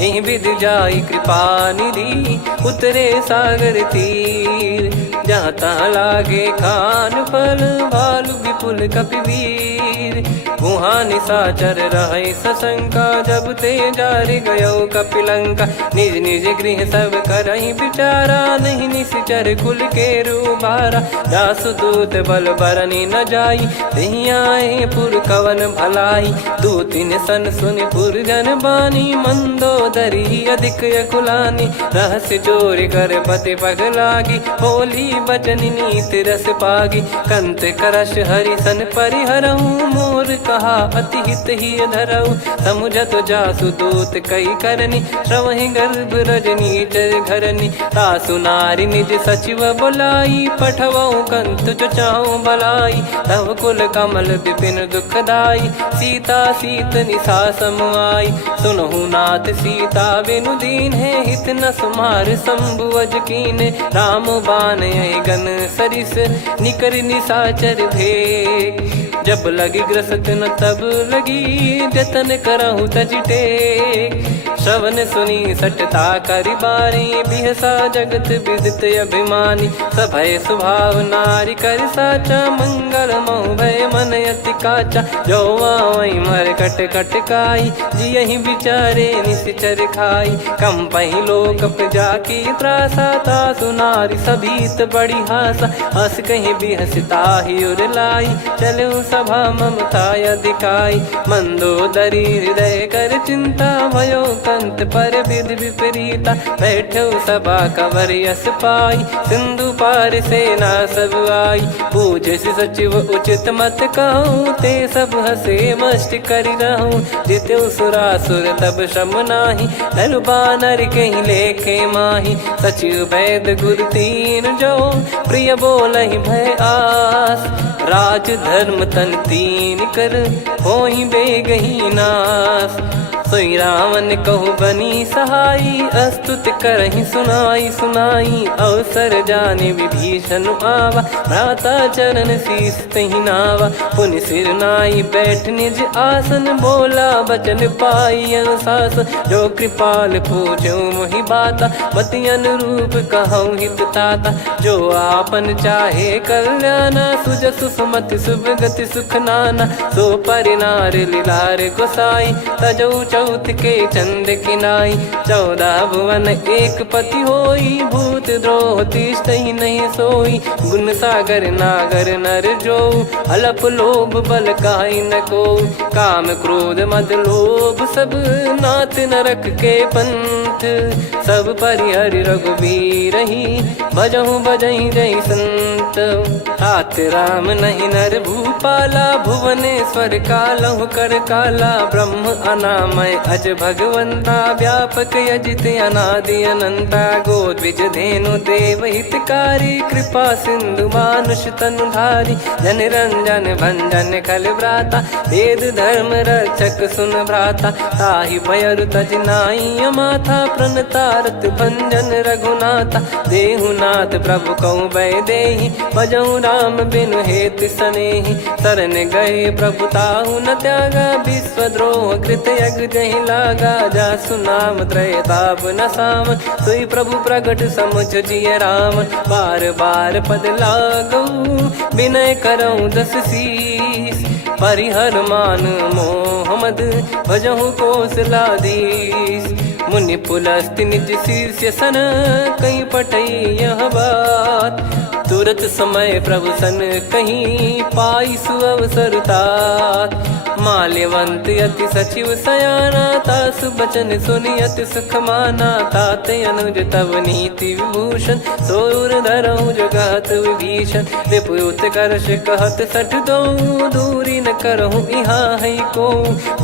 एहि विध जाई कृपा निधि उतरे सागर तीर। जहाँ तहाँ लागे खान फल भालु विपुल कपिवीर। गुहा निशाचर रहै सशंका जब ते जारि गयो कपिलंका। निज निज गृह सब करहि विचारा नहीं निश्चर कुल के रूबारा। जासु दूत बल बरनी न जाई तेहि आए पुर कवन भलाई। दूतिन सन सुनि पुर जन बानी मंदोदरी अधिक अकुलानी। रहस्य चोरी कर पति पग लागी बोली बचन नीत रस पागी। कंत करश हरि सन परिहरहु मोर कहा अति हित ही धरऊ। समुझत जासु दूत कई करनी श्रवहि गर्भ रजनी चर घरनी। तासु नारी निज सचिव बुलाई पठवऊ कंत जो चाहूं भलाई। तव कुल कमल विपिन दुखदाई सीता सीत निशा समुआई। सुनहु नाथ सीता बिनु दीन है हित न सुमार शंभु अज कीने। राम बान यही गन सरिस निकर निशाचर भेग। जब लगी ग्रसत न तब लगी जतन करहु तज टेक। श्रवण सुनी सटता करि बारी बिहसा जगत विदित अभिमानी। सभय स्वभाव नारी कर साचा मंगल मोह भय मन अति काचा। जो आवई मर कट कट काई जियहि विचारे निश्चर खाई। कम पहि लोक प्रजा की त्रासा तासु नारी सभीत बड़ी हासा। हस कहीं बिहसता ही उर लाई चलो सभा ममता अधिकाई। मंदोदरी हृदय कर चिंता भयो कंत पर विध विपरीता। बैठो सभा कवर यस पाई सिंधु पार सेना सब आई। पूज सचिव उचित मत कहूँ ते सब हसे मस्त करि रहूं। जित्यु सुरासुर तब श्रम नाही धनु बानर कहीं लेखे माही। सचिव वैद गुरु तीन जो प्रिय बोलहि भय आस। राज धर्म तन तीन कर होहि बेगहि नाश। सोई रावण कहु बनी सहाई अस्तुत करहि सुनाई सुनाई। अवसर जाने विभीषण आवा भ्राता चरण शीस तहि नावा। पुनि सिर नाई बैठ निज आसन बोला बचन पाई अनुशासन। जो कृपाल पूछो मोहि बाता मति अनुरूप कहूँ हित ताता। जो आपन चाहे कल्याणा सुजसु सुमति शुभ गति सुख नाना। सो परिनार लीलार गोसाई तजौ चौथ के चंद किनाई 14 भुवन एक पति होई भूत द्रोह तीष्टहि नहीं सोई गुण सागर नागर नर जो अलप लोभ बल काई न को काम क्रोध मद लोभ सब नाथ नरक के पंथ सब परिहरि रघुबीर ही भजहु भजहि जय संत हाथ राम नहीं नर भूपाला भुवनेश्वर कालहु कर काला ब्रह्म अनामय अज भगवंता व्यापक यजित अनादि अनंता गोद्विज धेनु देव हितकारी कृपा सिंधु मानुष तनुधारी जन रंजन भंजन खल भ्राता वेद धर्म रक्षक सुन भ्राता ताहि भयरु तज नाई माथा प्रणतारत भंजन रघुनाथा देहुनाथ प्रभु कहु बै देहि भजहु राम बिनु हेत सनेहि शरण गए प्रभु ताहु न त्यागा विश्वद्रोह कृत यज्ञ जहि लागा जासु नाम त्रयताप न सामन सोई प्रभु प्रगट समुझ जिय रामन बार बार पद लागऊ विनय करऊँ दस शीस परिहर मान मोहम्मद भजहु कौशलाधीश मुनि पुलस्ति निज शीर्ष सन कहीं पटई यह बात तुरत समय प्रभु सन कहीं पाई सुअवसर तात माल्यवंत अति सचिव सयाना तासु बचन सुनियत सुख माना तात अनुज तव नीति विभूषण सोर धरहु जगत विभीषण विपुत करश कहत सठ दो दूरी न करहु यहाँ है को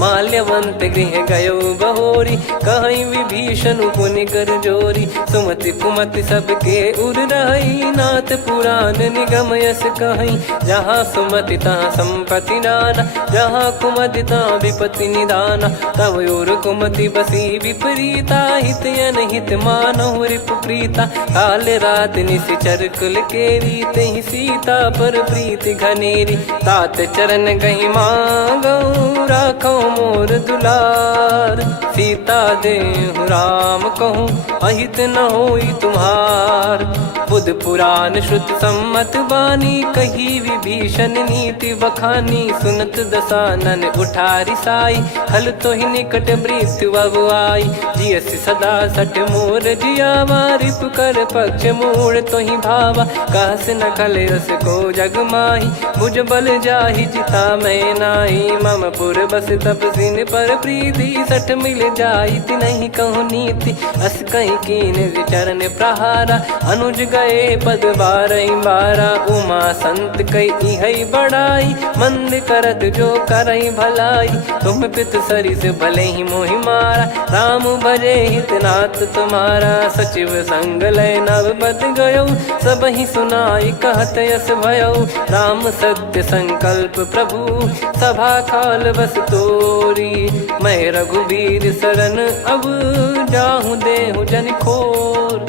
माल्यवंत गृह गयो बहोरी कहीं विभीषण पुनि कर जोरी सुमति कुमति सबके उर रही नाथ पुराण निगम यस कहीं जहाँ सुमति तहाँ संपत्ति नाना जहाँ कुमति तहाँ विपत्ति निदाना तव और कुमति बसी विपरीता हित अनहित मानहु रिपु प्रीता काल रात निशिचर कुल केरी तहि सीता पर प्रीति घनेरी तात चरण गही मांगऊ राखो मोर दुलार सीता देहु राम कहूँ अहित न होई तुम्हार बुध पुराण श्रुत सम्मत बानी कही विभीषण नीति बखानी सुनत दसानन उठारी साई खल तो ही निकट मृत्यु अब आई जियस सदा सठ मोर जियावा रिप कर पक्ष मूड़ तो ही भावा कहस न खल रस को जग माही भुज बल जाहि जिता मैं नाई मम पुर बस तप सिन पर प्रीति सठ मिल जाई नहीं कहूँ नीति अस कहीं कीन विचरण प्रहारा अनुज गए पद बारई बारा उमा संत कई है बड़ाई मंद करत जो करई भलाई तुम पित सरिस भले ही मोहि मारा राम भजे हितनाथ तुम्हारा सचिव संग लय नव बद गयो सब ही सुनाई कहत यस भयो राम सत्य संकल्प प्रभु सभा काल बस तोरी मैं रघुबीर शरण अब जाहू देहु जन खोर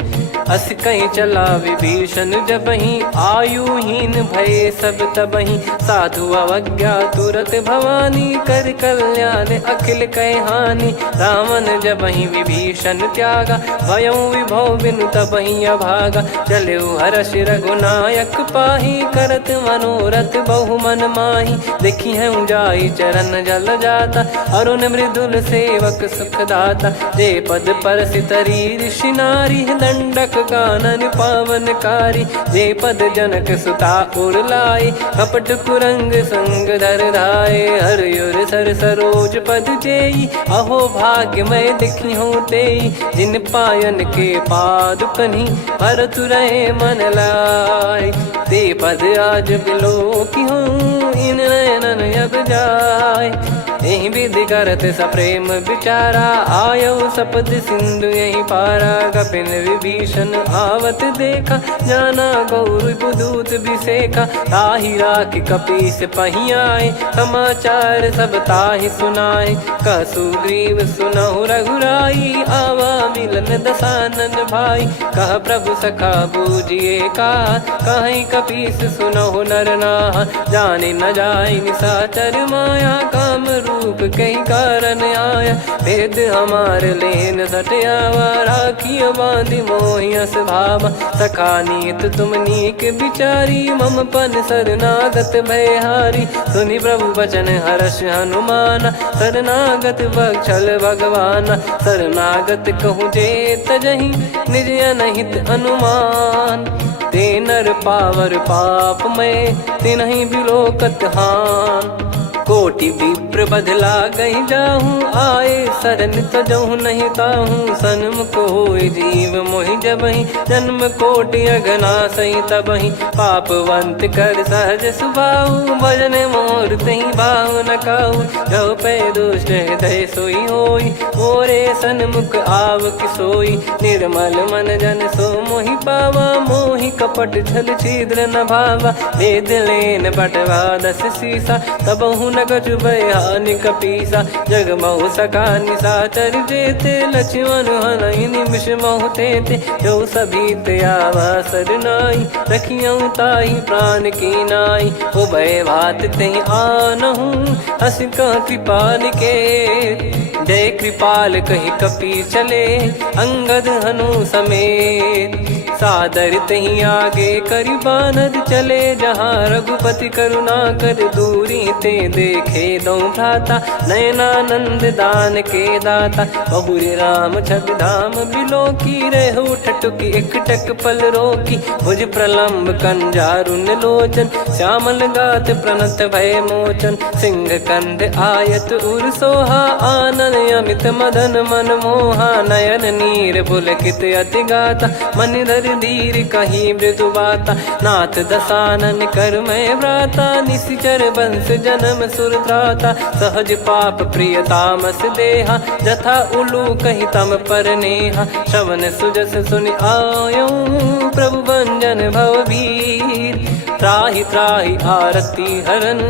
अस कहीं चला विभीषण जब ही आयुहीन भय सब तबही साधु अवज्ञा तुरत भवानी कर कल्याण अखिल कह हानि रावण जब ही विभीषण त्यागा भयउ विभव बिनु तबही अभागा चले हर्ष रघुनायक पाही करत मनोरथ बहु मन माही देखी है जाई चरण जल जाता अरुण मृदुल सेवक सुखदाता जे पद पर सितरी ऋषि नारी दंडक कानन पावनकारी जे पद जनक सुता उर लाए कपट कुरंग संग धर धाये हरियुर सर सरोज पद जेई अहो भाग्य मैं दिखी हूँ तेई जिन पायन के पादुकनी भरत रहे मन लाए ते पद आज बिलो की हूँ इन नयनन अब जाय यही विधि करत सप्रेम विचारा आयो सपद सिंधु यही पारा कपिन विभीषण आवत देखा जाना गौर बुदूत विसेखा ताहि राख कपीस पहियाए समाचार सब ताहि सुनाए कसु ग्रीव सुनहु रघुराई आवा मिलन दसानन भाई कह प्रभु सखा बूझिए का कहीं कपीस सुनहु नर नाहा जाने न जाय निशाचर माया काम रूप कई कारण आया, भेद हमार लेन सटयावा, राखिया बांधि मोहियस भावा, सखा नीत तुम नीक बिचारी, मम पन शरणागत भयहारी, सुनि प्रभु वचन हर्ष हनुमाना, शरणागत बक्षल भगवाना, शरणागत कहूँ जे तजहि निज अनहित अनुमान, ते नर पावर पाप में तिन्हि बिलोकत हान, कोटि विप्र बदला गई जाहूँ, आए शरण तजहु नहीं ताहूँ, सन्मुख होय जीव मोहि जबहि, जन्म कोटि अघना सही तबहि, पापवंत कर सहज सुभाऊ, भजन मोर तहि भाव न काहू, जो पै दुष्ट हृदय सोई होई, मोरे सन्मुख आव किसोई, निर्मल मन जन सो मोहि पावा, मोहि कपट छल छिद्र न भावा, भेद लेन बटवा दस सीसा, तबहु न कछु बयानि कपीसा, जग महु सका निशाचर जेते, लक्ष्मण हनहि निमिष महु तेते, जो सभी त्यावा सरनाई, रखियऊ ताहि प्राण की नाई, उभय भात तेहि आनहु, हस कह कृपाल के, जय कृपाल कहि कपी चले, अंगद हनु समेत, सादर तही आगे करि बानर चले, जहाँ रघुपति करुणा कर दूरी ते देखे दो भ्राता, नयनानंद दान के दाता, बहुरी राम छग धाम बिलो की, रेहु ठटुकी एकटक पल रोकी, भुज प्रलम्ब कंजारुन लोचन, श्यामल गात प्रणत भय मोचन, सिंह कंद आयत उर सोहा, आनन अमित मदन मन मोहा, नयन नीर पुलकित अति गाता, मन धर धीर कहीं मृदु बाता, नाथ दसानन कर मैं व्राता, निशिचर वंश जन्म सुरत्राता, सहज पाप प्रिय तामस देहा, जथा उलू कही तम पर नेहा, श्रवण सुजस सुनि आयो, प्रभु भंजन भवबीर, त्राहि त्राहि आरती हरन,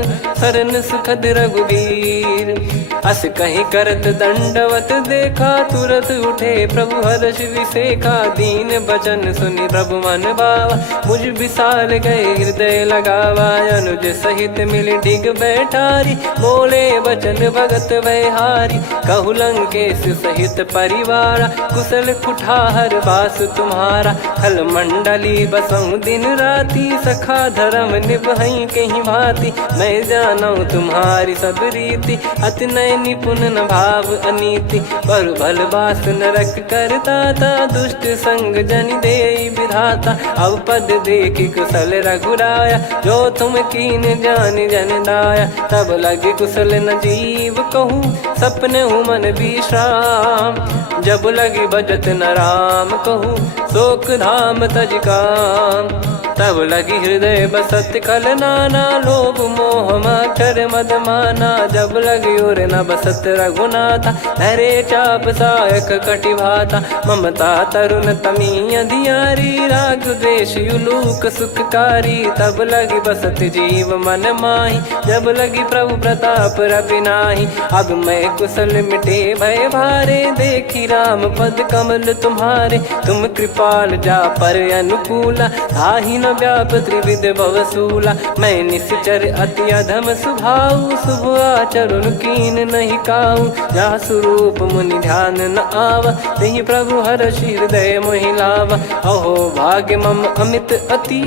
शरण सुखद रघुबीर, अस कहीं करत दंडवत देखा, तुरत उठे प्रभु हर्ष विसेखा, दीन बचन सुनि प्रभु मन भावा, मुझ विसार गए हृदय लगावा, अनुज सहित मिल डिग बैठारी, बोले बचन भगत वैहारी, कहु लंकेश सहित परिवारा, कुशल कुठार बास तुम्हारा, खल मंडली बसऊं दिन राती, सखा धर्म निभई कहीं भांति, मैं जानऊ तुम्हारी सब रीति, अति नय निपुण न भाव अनीति, पर भल बास नरक करताता, दुष्ट संग जन दे विधाता, अब पद देखि कुशल रघुराया, जो तुम कीन जान जन दाया, तब लगे कुशल न जीव कहूँ, सपने मन विश्राम, जब लगे भजत न राम कहूँ, शोक धाम तज काम, तब लगी हृदय बसत कल नाना, लोभ मोह मच्छर मद माना, जब लगी उर न बसत रघुनाथा, धरे चाप सायक कटि भाता, ममता तरुण तमी अधियारी, राग द्वेष युलूक सुखकारी, तब लगी बसत जीव मन माही, जब लगी प्रभु प्रताप रवि नाही, अब मैं कुशल मिटे भय भारे, देखी राम पद कमल तुम्हारे, तुम कृपाल जा पर अनुकूला, ताहि न व्याप त्रिविध भवसूला, मैं निश्चर अति अधम सुभाऊ, शुभ आचरण कीन नहीं काऊ, जा स्वरूप मुनि ध्यान न आवा, तहि प्रभु हर्षि हृदय मोहि लावा, अहो भाग्य मम अमित अति,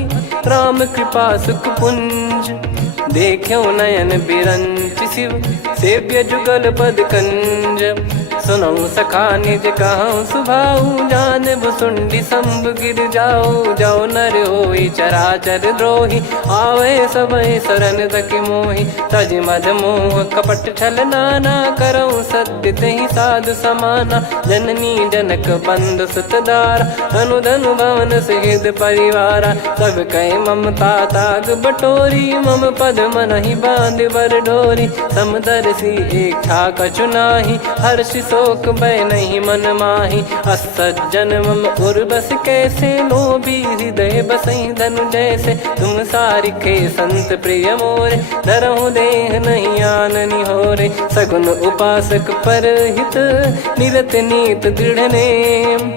राम कृपा सुख पुंज, देख्यो नयन बिरंच शिव, सेव्य जुगल पद कंज, सुनऊ सखा निज कहूँ सुभाऊ, जान भुसुंडी शंभ गिर जाओ, जाओ नर होई चराचर द्रोही, आवे सबय शरण तक मोहि, तज मद मोह कपट छल नाना, करऊँ सत्य तहि साधु समाना, जननी जनक बंधु सुतदारा, धनु धनु भवन सहित परिवारा, सब कहे ममता ताग बटोरी, मम पद मनहि बांध बर डोरी, समदर्शी इच्छा कछु नाही, हर्षि शोक भय नहीं मन माही, असज्जन मम उर्वश कैसे, लोभी हृदय बसई धनु जैसे, तुम सारिखे संत प्रिय मोरे, धरहु देह नहीं आननि होरे, सगुन उपासक पर हित, निरत नीत दृढ़ नेम,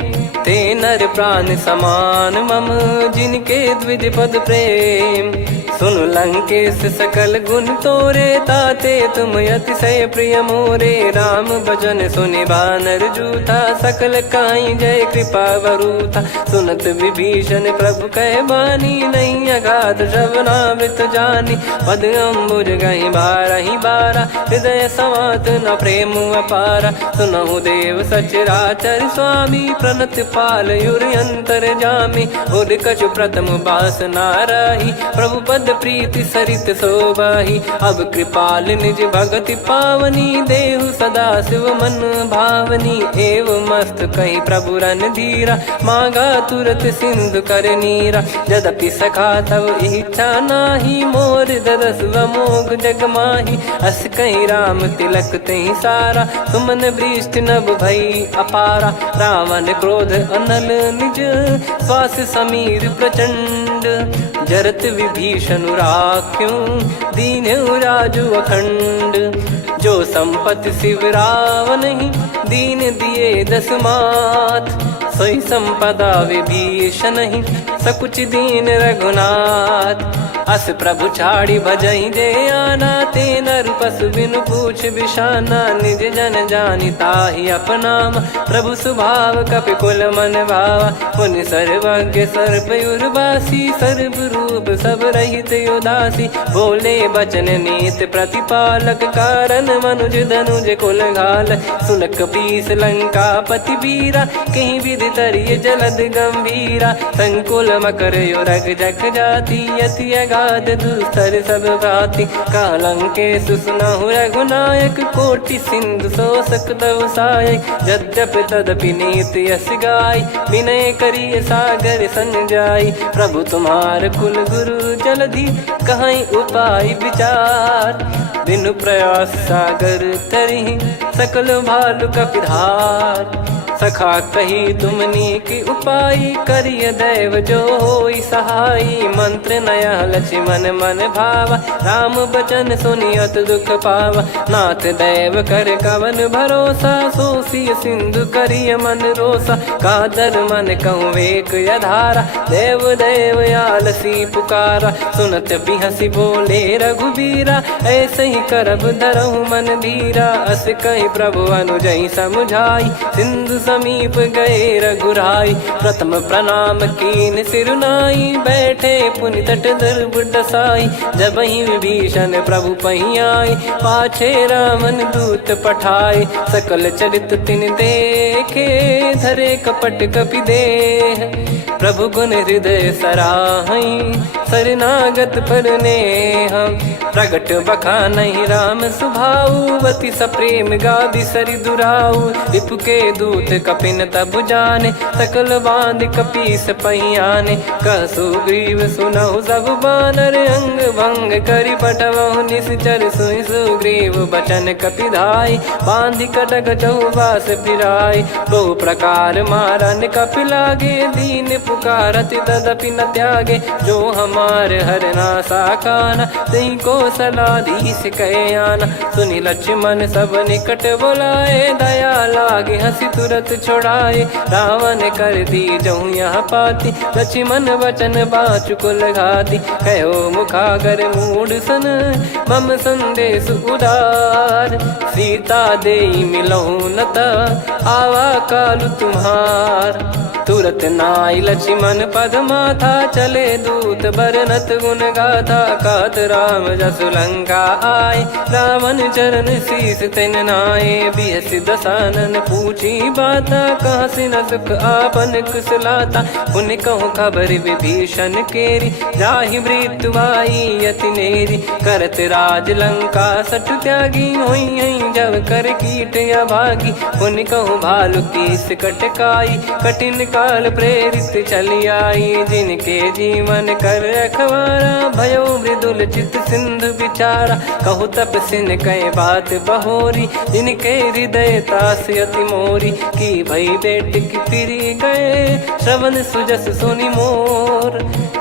ते नर प्राण समान मम, जिनके द्विज पद प्रेम, सुन लंकेश सकल गुण तोरे, ताते तुम अतिशय प्रिय मोरे। राम भजन सुनि बानर जूथा, सकल काई जय कृपा वरूथा। सुनत विभीषण प्रभु कह बानी, नहीं अगाध श्रवणामृत जानी। पद अम्बुज गहि बारहि बारा, हृदय समात न प्रेम अपारा। सुनहु देव सचराचर स्वामी, प्रणत पाल युरि अंतर जामी। उर कछु प्रथम बास नाराही, प्रभु पद प्रीति सरित शोभाही। अब कृपाल निज भगति पावनी, देहु सदा शिव मन भावनी। एव मस्त कही प्रभु रन धीरा, मांगा तुरत सिंधु कर नीरा। यद्यपि सखा तब इच्छा नाही, मोर दरस मोग जग माही। अस कही राम तिलक तही सारा, सुमन वृष्टि नभ भई अपारा। रावण क्रोध अनल निज, श्वास समीर प्रचंड। जरत विभीषण राख्यों, दीन्हु राजु अखंड। जो संपत्ति शिव रावण ही, दीन दिए दस मात। सोई संपदा विभीषण ही, सकुच दीन रघुनाथ। अस प्रभु छाड़ी भजहि जे आना, ते नर पशु बिनु पूछ बिशाना। निज जन जानि ताहि अपनाम, प्रभु स्वभाव कपि कुल मन भावा। मुनि सर्वज्ञ सर्वयुर्वासी, सर्व रूप सब रहित उदासी। बोले बचन नीत प्रतिपालक, कारण मनुज धनुज कुल घाल। सुन कपीस लंका पति बीरा, कहीं विधि तरिय जलद गंभीरा। संकुल मकर युरग जख जाति, यति अगाध दुस्तर सब भाति। कालंकेश सुनहु रघुनायक, कोटि सिंधु शोषक तव सहायक। यद्यपि तदपि नीति यस गाय, विनय करिय सागर सन जाई। प्रभु तुम्हार कुल गुरु जलधि, कहीं उपाय विचार। बिनु प्रयास सागर तरि, सकल भालु कपिधार। सखा कही तुमनी की उपाय, करिय दैव जो होई सहाई। मंत्र नया लक्ष्मण मन भावा, राम बचन सुनियत दुख पावा। नाथ दैव कर कवन भरोसा, सोसिय सिंधु करिय मन रोसा। कादर मन कहूँ एक यधारा, देव देव आलसी पुकारा। सुनत बिहसी बोले रघुबीरा, ऐसे ही करब धरहु मन धीरा। अस कही प्रभु अनुजई समुझाई, सिंधु समीप गए रघुराई। प्रथम प्रणाम कीन सिरुनाई, बैठे पुनि तट दर्भ डसाई। जब ही विभीषण प्रभु पही आए, पाछे रावण दूत पठाए। सकल चरित तिन देखे, धरे कपट कपि देह। प्रभु गुण हृदय सराहई, शरणागत पर नेह। प्रगट बखानहि राम सुभाऊ, अति सप्रेम गादि सरि दुराऊ। रिपु के दूत कपिन तब जाने, सकल बांध कपीस पहियाने। कह सुग्रीव सुनहु सब बानर, अंग भंग करि पटवहु निश्चर। सुनि सुग्रीव बचन कपिधाई, बांधि कटक चौबास फिराई। बहु प्रकार मारन कपि लागे, दीन पुकारत तदपि न त्यागे। जो हमार हरना साकाना, तही को सलाधीश कहे आना। सुनि लक्ष्मण सब निकट बुलाए, दया लागे हंसी तुरत छुड़ाए। रावण कर दी जहु यह पाती, लक्ष्मण वचन बाचु कुल घाती। कहो मुखागर मूढ़ सन, मम संदेश उदार। सीता देई मिलहु नता, आवा कालु तुम्हार। तुरत नाई लक्ष्मण पद माथा, चले दूत बरनत गुण गाथा। कहत राम जसु लंका आए, रावण चरण शीस तिन नाये। बिहस दसानन पूछी बाता, कहाँ से न सुख आपन कुशलाता। पुन कहूँ खबर विभीषण केरी, जाहि मृत्यु आई यति नेरी। करत राज लंका सठ त्यागी, होई जब कर कीट अभागी। पुन कहूँ भालु कीस कटकाई, कठिन काल प्रेरित चली आई। जिनके जीवन कर रखवारा, भयो मृदुल चित सिंधु विचारा। कहु तपसिन कह बात बहोरी, जिनके हृदय तास अति मोरी। की भई बेट की फिरी गए, श्रवण सुजस सुनि मोर।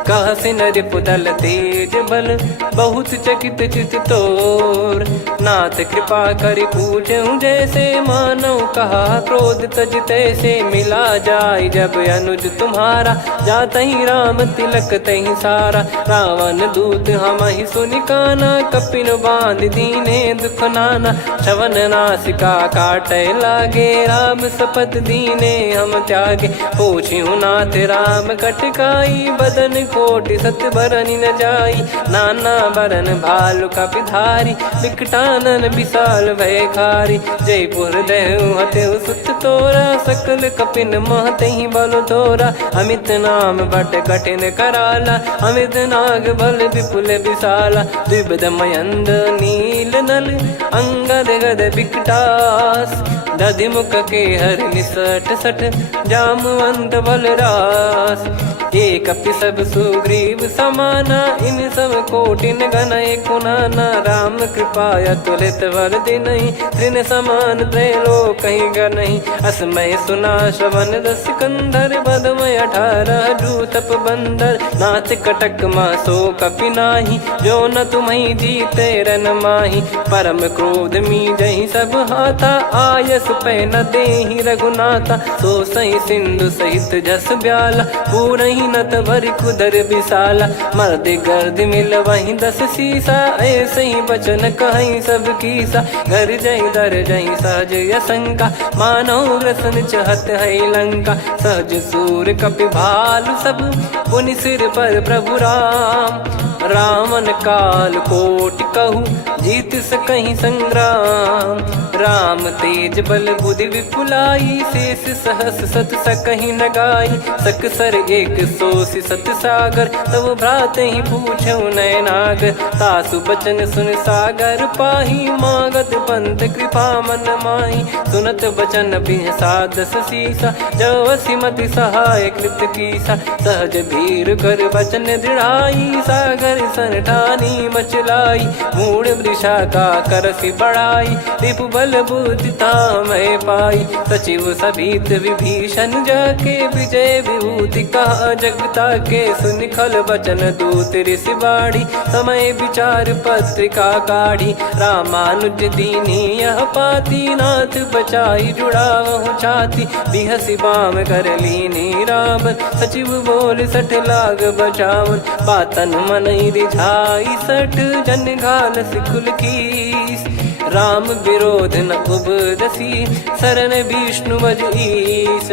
कहसि नरिपुदल तेज बल बहुत चकित चित तोर। नाथ कृपा करि पूछऊं जैसे मानव कहा क्रोध तज तैसे। मिला जाय जब अनुज तुम्हारा जातहि राम तिलक तहि सारा। रावण दूत हमहि सुनि काना कपिन बांध दीने दुख नाना। श्रवण नासिका काटे लागे राम सपत दीने हम त्यागे। पूछिहु नाथ राम कटकाई बदन कोटि सत बरनि न जाई। नाना बरन भालु कपिधारी विकटानन विशाल भयखारी। जयपुर देहु हतेउ सुत तोरा सकल कपिन महतहि बल तोरा। अमित नाम बट कठिन कराला अमित नाग बल विपुल विशाला। द्विविध मयंद नील नल अंगद गद विकटास। दधिमुख के हर निसठ सठ जामवंत बलरास। एक कपि सब सुग्रीव समाना इन सब कोटिन गणय कुनाना। राम कृपा अतुलित बल दिनहि तृण समान त्रैलोक कहीं गनहि। असमय सुना श्रवण रस कंधर बदमय 18 जूतप बंदर। नाथ कटक मासो कपि नाही जो न तुम्हि जीते रन माही। परम क्रोध मी जहि सब हाथा आयस पै न देहि रघुनाथा। सो सही सिंधु सहित जस ब्याला पूरहि नत भरि कुदर विशाला। मर्द गर्द मिल वही 10 सीसा ऐसे ही बचन कहीं सब कीसा। घर जय दर जय सहज यसंका मानो ग्रसन चहत है लंका। सहज सूर कपि भालु सब पुनि सिर पर प्रभु राम। रावण काल कोटि कहु जीत सकहि संग्राम। राम तेज बल बुद्धि विपुलाई शेष सहस सत सकहि न गाई। सकसर एक सोसि सत सागर तब भ्रात ही पूछऊ नयनागर। तासु बचन सुन सागर पाही मागत पंथ कृपा मन माही। सुनत बचन बिहसा 10 सीसा जवसि मति सहाय कृत कीसा। सहज भीर कर बचन दृढ़ाई सागर सन ठानी मचलाई। मूढ़ वृषा का करसि बढ़ाई रिपु बल बुद्धि तामय पाई। सचिव सभीत विभीषण जाके विजय विभूति कहा जगता के। सुनि खल बचन दूत ऋषि बाड़ी समय विचार पत्रिका काढ़ी। रामानुज दीनी यह पाती नाथ बचाई जुड़ावहु छाती। बिहसि बाम कर लीनी रावण सचिव बोल सठ लाग बचावन। बातन मनहि रिझाई सठ जन घाल सिकुल कीस। राम विरोध न उपदसी शरण विष्णु मज ईस।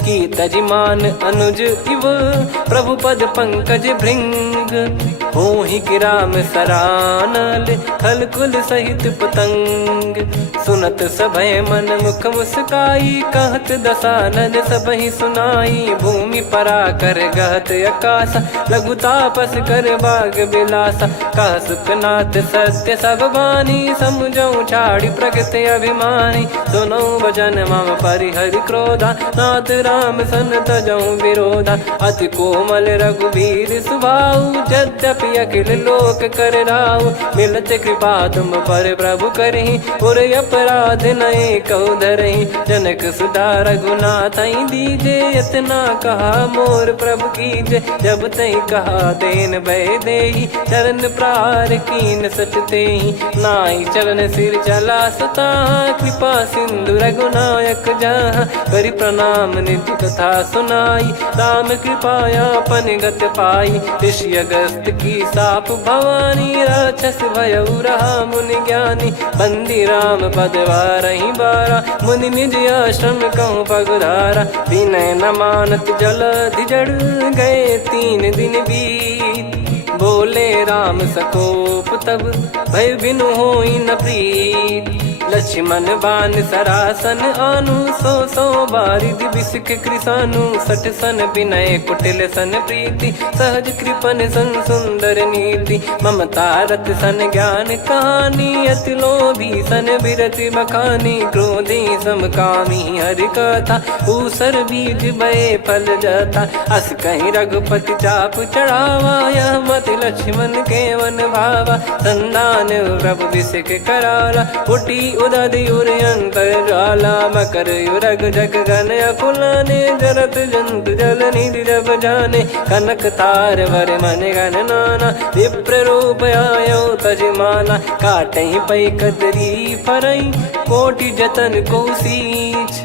की तजिमान अनुज इव प्रभु पद पंकज भृंग। होहि कि राम सरानल खल कुल सहित पतंग। सुनत सभय मन मुख मुस्काई कहत दसानन सबहि सुनाई। भूमि परा कर गहत आकाशा लघु तापस कर बाग बिलासा। कह सुखनाथ सत्य सब बानी समझौ छाड़ी प्रकृति अभिमानी। सुनो वचन मम परिहरि क्रोधा नाथ राम सन तजौ विरोधा। अति कोमल रघुवीर सुभाऊ यद्यपि अखिल लोक कर राव। मिलत कृपा तुम पर प्रभु करहि पुर अपराध नए कहु धरहि। जनक सुधा रघुनाथ दीजे इतना कहा मोर प्रभु कीजे। जब तई कहा देन भय देहि चरण प्रार कीन सटतेहि। नाई चरण सिर चला सता कृपा सिंधु रघुनायक जहाँ। करि प्रणाम निधि कथा सुनाई राम कृपाया पन गत पाई। ऋषि अगस्त की साप भवानी राक्षस भयउ रहा मुनि ज्ञानी। बंदी राम पदवारहि बारा मुनि निज आश्रम कहूँ पगुधारा। विनय न मानत जलधि जड़ गए 3 दिन बीत। बोले राम सकोप तब भय बिनु होई न प्रीत। लक्ष्मण बान सरासन आनु 100 बारिद बिसक कृसानु। 60 सन विनय कुटिल सन प्रीति सहज कृपन सन सुंदर नीति। ममता रत सन ज्ञान कहानी अति लोभी सन बिरति बखानी। क्रोधी समकामी हरि कथा ऊसर बीज भय फल जता। अस कहीं रघुपति चाप चढ़ावा यह मति लक्ष्मण के वन भावा। संदान प्रभु बिसक कराला उठी उदधि उर अंतर ज्वाला मकर युरग जग गन अकुलाने जरत जंतु जल निधि जब जाने कनक तार वर मन गण नाना विप्र रूप आयो तजमाना काटे पै कदरी फरई कोटि जतन को सींच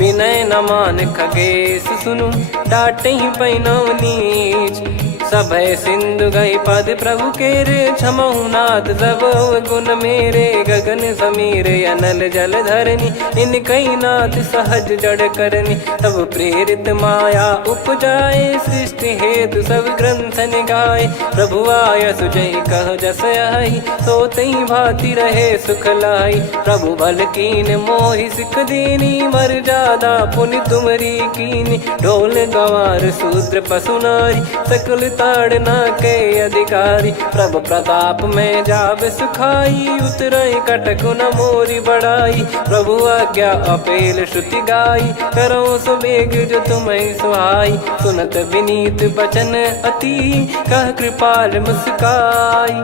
विनय न मान खगेश सुनु डाटे ही पैनव नीच सभय सिंधु गई पद प्रभु केरे क्षमहु नाथ सब गुण मेरे गगन समीर अनल जल धरनी इन कई नाथ सहज जड़ करनी तब प्रेरित माया उपजाए सृष्टि हेतु सब ग्रंथ निगाए प्रभु आय सुजय कह जस आई सो तई भांति रहे सुख लाई प्रभु बल कीन मोहि सिख दीनी मर जादा पुनि तुमरी कीनी ढोल गवार शूद्र पशु नारी सकल ताड़ना के अधिकारी प्रभु प्रताप में जाब सुखाई उतरई कटक न मोरी बढ़ाई प्रभु आज्ञा अपेल श्रुति गाई करो सुबेग जो तुम्हें सुहाई सुनत विनीत बचन अति कह कृपाल मुस्काई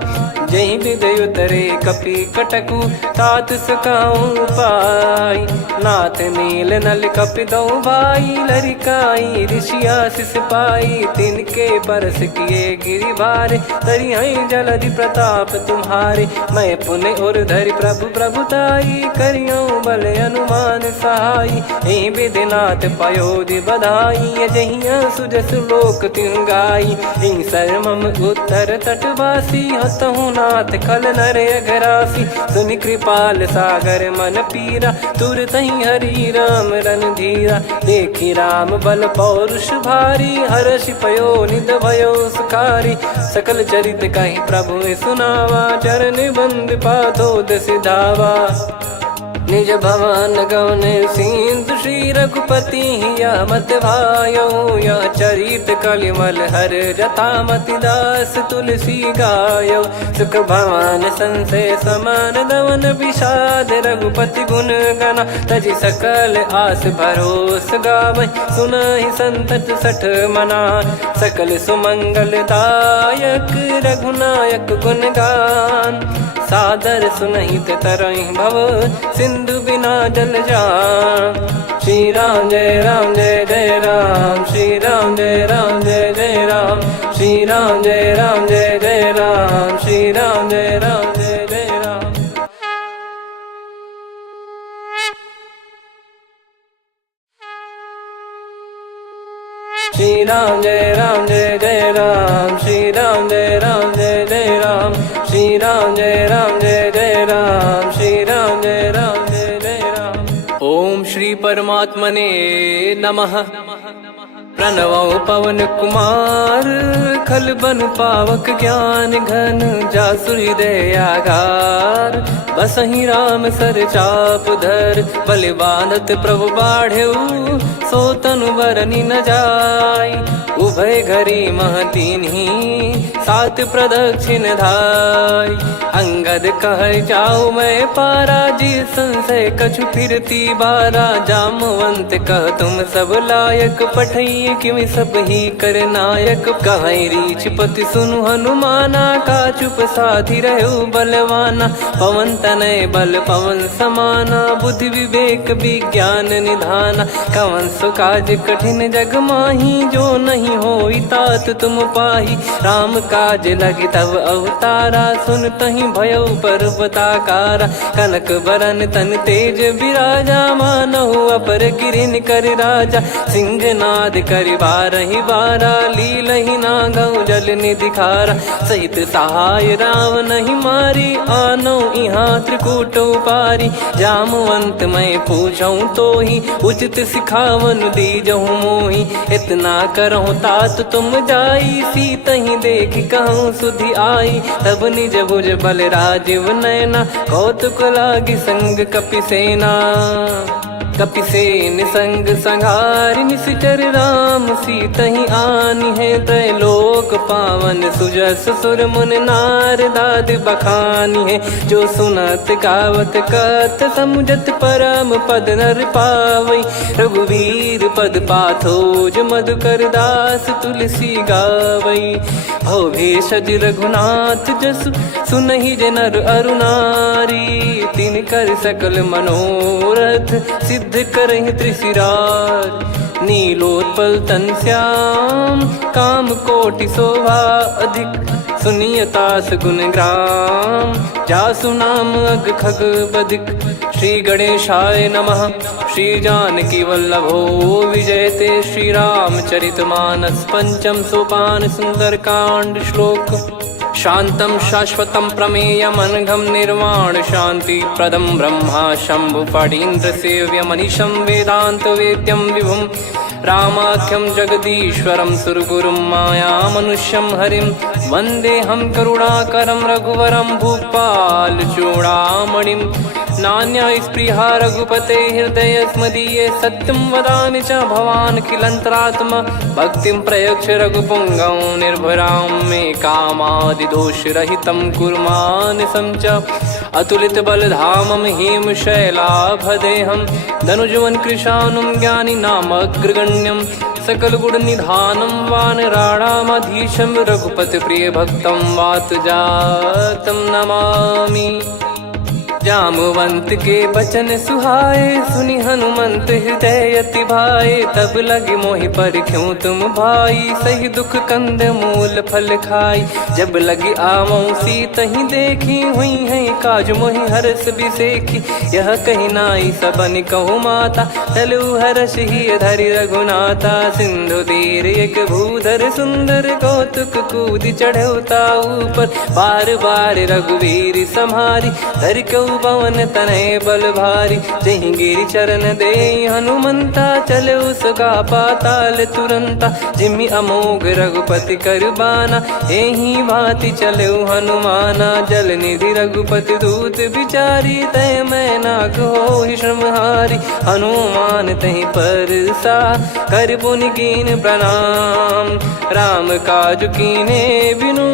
जही विद उतरे कपि कटकु तात सकाऊं पाई नाथ नील नल कपि दो भाई लरिकाई ऋषि आशीष पाई तिनके परस किए गिरि भारे तरी हई जलधि प्रताप तुम्हारे मैं पुण्य और धरि प्रभु प्रभुताई करियो बल अनुमान सहाई यही विधिनाथ पयोधि बधाई जहिया सुजस लोक तिन गाई यही सरमम उत्तर तटवासी हतहु नाथ खल नर अघरासी सुनि कृपाल सागर मन पीरा तुरत ही हरि राम रन धीरा देखी राम बल पौरुष भारी हर्ष पयो निध भयो सुखारी सकल चरित कहीं प्रभु सुनावा चरण बंद पाथोद सिधावा निज भवन गौन सिंधु श्री रघुपति या मत भायो या चरित कलिमल हर जता मति दास तुलसी गायो सुख भवन संशय समान दवन विषाद रघुपति गुण गना तजि सकल आस भरोस गावै सुनहि संतत सठ मना सकल सुमंगल दायक रघुनायक गुण गान सादर सुनहित तरहि भव सिंधु बिना जल जान श्री राम जय राम श्री राम जय जय राम श्री राम जय जय राम श्री राम जय जय राम श्री राम जय जय राम श्री राम जय जय राम श्री राम जय जय राम श्री राम जय जय राम। ओम श्री परमात्मने नमः। प्रणवो पवन कुमार खल बन पावक ज्ञान घन जासु हृदय आगार बसहि राम सर चाप धर बलि बांधत प्रभु बाढ़ेऊ सो तनु बरनि न जाय उभय घरी महतीन्ही सात प्रदक्षिण धाय अंगद कह जाऊ मैं पारा जी संशय कछु फिरती बारा जामवंत कह तुम सब लायक पठई किमि सब ही कर नायक कह रीछ पति सुनु हनुमाना का चुप साधि रहु बलवाना पवन तनय बल पवन समाना बुद्धि विवेक विज्ञान निधाना कवन सो काज कठिन जग माही जो नहीं होई तात तुम पाही राम काज लगी तब अवतारा सुन तहि भयो पर्वताकारा कनक बरन तन तेज विराजा मानहु अपर गिरिन कर राजा सिंहनाद करि बारहि बारा लीलहि नागौ जल निधि खारा सहित सहाय राम नहीं मारी आनो इहाँ त्रिकूट उपारी जामवंत मैं पूछऊं तो ही उचित सिखावन दीजहु मोही इतना करहु तात तुम जाई सीतहि देख कहूँ सुधि आई तब निज भुज बल राजीव नैना कौतुक लागी संग कपि सेना कपि से निसंग संहारि निश्चर राम सीतहि आनी है। त्रैलोक पावन सुजस सुर मुन नार दाद बखानी है। जो सुनत गावत कथ समुझत परम पद नर पावई। रघुवीर पद पाथोज मधुकर दास तुलसी गावई। भव भेषज रघुनाथ जसु सुनहि जे नर अरु नारी। तिन कर सकल मनोरथ सिद्ध करहि त्रिशिरार। नीलोत्पल तन श्याम काम कोटि शोभा अधिक। सुनियतास गुण ग्राम जासु नाम अग खग बधिक। श्री गणेशाय नमः। श्री जानकी वल्लभो विजयते। श्री रामचरित मानस पंचम सोपान सुंदरकांड श्लोक। शांतं शाश्वतं प्रमेयमनघं निर्वाण शांति प्रदं ब्रह्मा शंभु फणीन्द्र सेव्य मनीषं वेदांत वेद्यं विभुं। रामाख्यं जगदीश्वरं सुरगुरुं माया मनुष्यं हरिं। वन्देऽहं करुणाकरं रघुवरं भूपाल चूडामणिं। नान्या स्पृहा रघुपते हृदय स्मदीये। सत्यं वदामि च भवान् खिलन्तरात्मा। भक्तिं प्रयच्छ रघुपुङ्गं निर्भरां मे कामादिदोषरहितं कुर्मानिसं च। अतुलित बलधामं हेमशैलाभदेहं। धनुजवन कृशानुं ज्ञानी नामग्रगण्यं। सकल गुण निधानं वानराणामधीशं। रघुपति प्रिय भक्तं वात जातं नमामि। जामवंत के बचन सुहाए सुनि हनुमंत हृदय अति भाए। तब लगे मोहि परख्यूं तुम भाई सही दुख कंद मूल फल खाई। जब लगे आवऊं सीतहि देखी हुई है काज मोहि हरस बिसेखी। यह कही नाई सबन कहु माता चलु हरष ही धरि रघुनाथा। सिंधु तीर एक भूधर सुंदर कौतुक कूद चढ़ौता ऊपर। बार बार रघुवीर सम्हारी धरि कऊ पवन तनय बल भारी। जहि गिरि चरण दे हनुमंता चले उसका पाताल तुरंता। जिमि अमोघ रघुपति कर बाना एहि भांति चले हनुमाना। जल निधि रघुपति दूत बिचारी तय मैं नाग होहि श्रमहारी। हनुमान तहि परसा कर पुनि कीन प्रणाम। राम काज कीने बिनु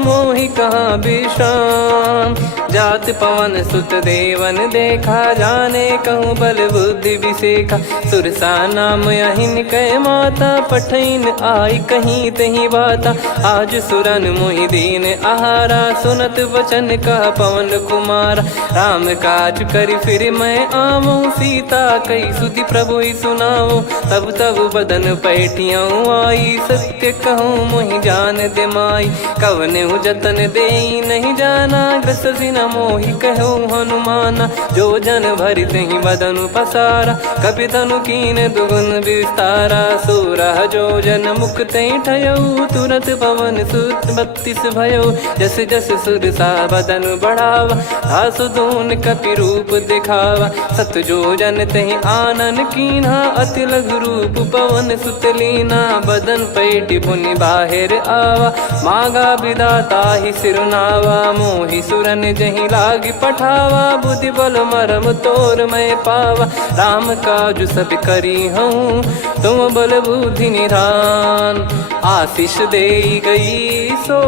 मोहि कहाँ विश्राम। जात पवन सुत देवन देखा जाने कहूँ बल बुद्धि विसेखा। सुरसा नाम अहिन कै माता पठैन आई कहीं तही बाता। आज सुरन मोहि दीन आहारा सुनत वचन कह पवन कुमारा। राम काज करि फिर मैं आवऊं सीता कई सुधि प्रभु सुनाओ। तब तब बदन पैठियाँ आई सत्य कहूँ मोहि जान दे माई। कवने जतन दे नहीं जाना ग्रसि न मोहि कहो हनुमाना। जो जन भरि तहि बदनु पसारा कपि तनु कीन दुगुन विस्तारा। सोरह जो जन मुख तहि ठयऊ तुरत पवन सुत 32 भयऊ। जस जस सुरसा बदनु बढ़ावा धासु दून कपि रूप दिखावा। सत जो जन तहि आनन कीन्हा अति लघु रूप पवन सुत लीना। बदन पैटि पुनि बाहिर आवा मागा विधाता ही सिरुनावा। मोहि सुरन जहि लागी पठावा बुद्धि बल मरम तोर मैं पावा। राम काजु सब करी हूँ तुम बल बुद्धि निधान। आशीष दे गई सो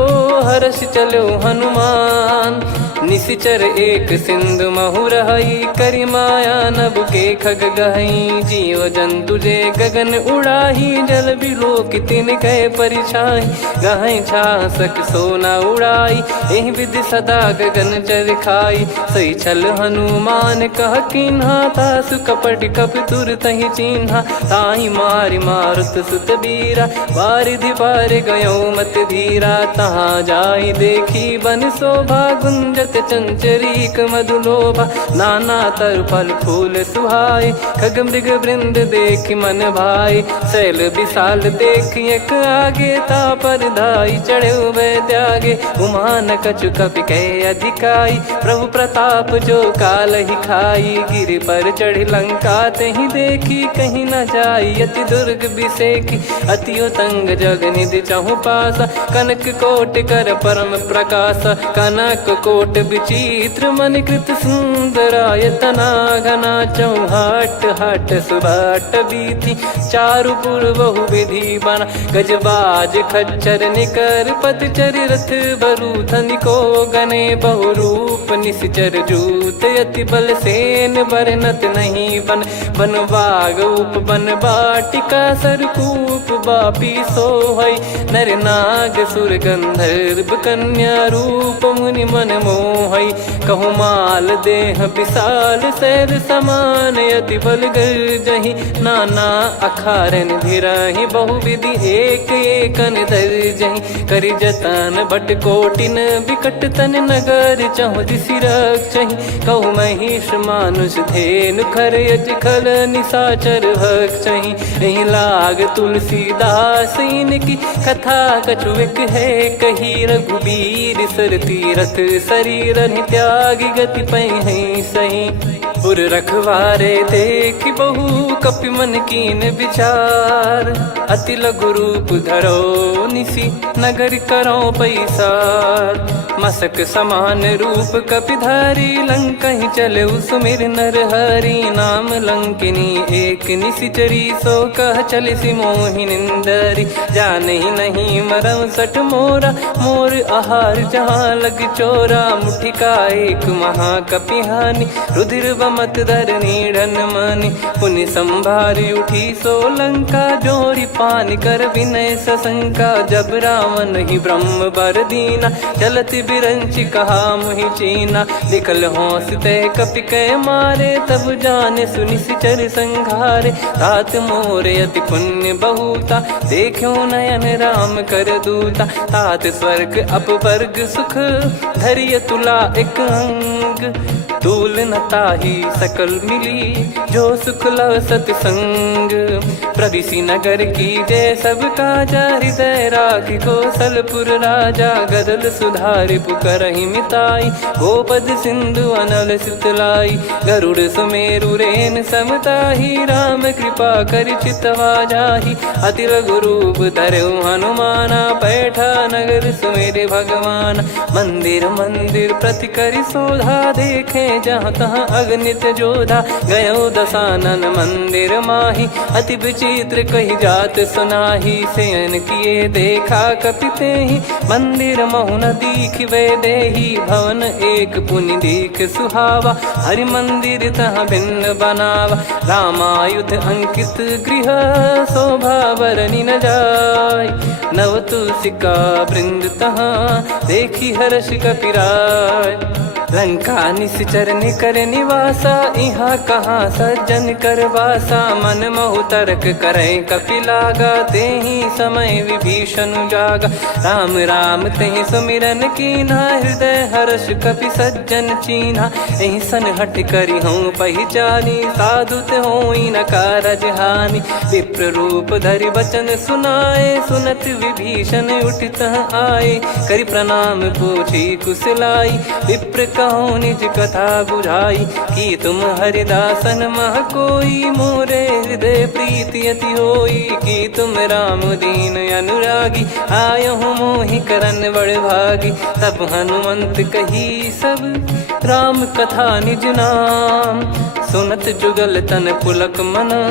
हर्ष चलो हनुमान। निशिचर एक सिंधु महु रहई करि माया नभ के खग गहई। जीव जंतु जे गगन उड़ाही जल बिलो तिन कह परिछाई। गहई छासक सोना उड़ाई एहि विधि सदा गगन चर खाई। सही छल हनुमान कह किन्हा तासु कपट कप तुर तहि चिन्हा। ताहि मारि मारुत सुत बीरा वारिधि पार गयो मत धीरा। तहाँ जाई देखी बन शोभा गुंजत चंचरीक मधुलोभा। नाना तर फल फूल सुहाए खग मृग वृंद देख मन भाई। शैल विशाल देख एक आगे ता पर धाई चढ़े वै त्यागे। उमान कछु कपि कह अधिकारी गाई, प्रभु प्रताप जो काल ही खाई। गिर पर चढ़ी लंका ते ही देखी, कहीं न जाई अति दुर्ग बिसेखी। अति उतंग जग निधि चहु पासा, कनक कोट कर परम प्रकाश। कनक कोट विचित्र मनि कृत सुंदरायतना घना। चौहाट हाट सुबाट बीथी, चारु पुर बहु विधि बना। गजबाज खच्चर निकर पतचर रथ बरु धनिको गने। बहु रूप निश्चर जूत अति बल सेन बरनत नहीं बन। बन बाग उप बन बाटिका सरकूप बापी सोहई। नर नाग सुर गंधर्व कन्या रूप मुनि मन मोहई। कहु माल देह विशाल शैल समान, अति बल गर्जहि नाना अखारन भिरहि। बहु विधि एक एकन दर्जहि, करि जतन भट कोटिन विकट तन नगर। चहु दिसि रक्षहि, कहु महिष मानुष धेनु खर यज खल निशाचर भक्षहि। एहि लाग तुलसीदास इनकी कथा कछुक है कही। रघुबीर सर तीरथ शरीर त्यागी, गति पै सही। पुर रखवारे देखि बहु कपि मन कीन विचार। अति लघु रूप धरो निसि नगर करो पैसार। मसक समान रूप कपिधारी, लंकहि चले सुमिर नर हरि। नाम लंकिनी एक निशिचरी, सो कह चलिसि मोहि निंदरी। जानहि नहीं मरम सठ मोरा, मोर आहार जहाँ लग चोरा। मुठिका एक महाकपिहानि, रुधिर बमत धरनी ढन मानि। पुनि संभारी उठी सो लंका, जोरी पान कर विनय सशंका। जब रावण ही ब्रह्म बर दीना, चलति बिरंचि कहा मुहि चीना। निकल होंस तय कपि कै मारे, तब जाने सुनिश्चर संघारे। तात मोर अति पुण्य बहुता, देखो नयन राम कर दूता। तात स्वर्ग अपवर्ग सुख, धैर्य तुला एक अंग। तूल न ताहि सकल मिली, जो सुख लव सतसंग। प्रविशि नगर की जय सब काजा, हृदय राखि कौशलपुर राजा। गदल सुधारि पुकारहि मिताई, गोपद सिंधु अनल सितलाई। गरुड़ सुमेरु रेन समताहि, राम कृपा करि चितवा जाहि। अति लघु रूप धरऊ हनुमाना, पैठा नगर सुमेरे भगवान। मंदिर मंदिर प्रति करि शोधा, देखे जहाँ तहाँ अगणित जोधा। गयो दशानन मंदिर माही, अति विचित्र कही जात सुनाही। शयन किए देखा कपिते ही, मंदिर महु न दीख वे देही। भवन एक पुनि दीख सुहावा, हरि मंदिर तहाँ भिन्न बनावा। रामायुध अंकित गृह, शोभा बरनि न जाय। नव तुलसिका वृंद तहाँ, देखी हर्ष कपिराय। लंका निश्चर निकर निवासा, यहाँ कहाँ सज्जन कर वासा। मन महु तर्क करें कपिलागा, तेहि समय विभीषण जागा। राम राम तेहि सुमिरन कीन्हा, हृदय हर्ष कपि सज्जन चीन्हा। एहि सन हट करि हूँ पहिचानी, साधु ते होई न कारज हानि। विप्र रूप धरि बचन सुनाए, सुनत विभीषण उठित आए। करि प्रणाम पूछी कुशलाई, विप्र कहो निज कथा बुझाई। कि तुम हरिदासन मह कोई, मोरे हृदय प्रीति अति होई। कि तुम राम दीन अनुरागी, आयहु मोहि करन बड़ भागी। तब हनुमंत कही सब राम कथा निज नाम। सुनत जुगल तन पुलक मना,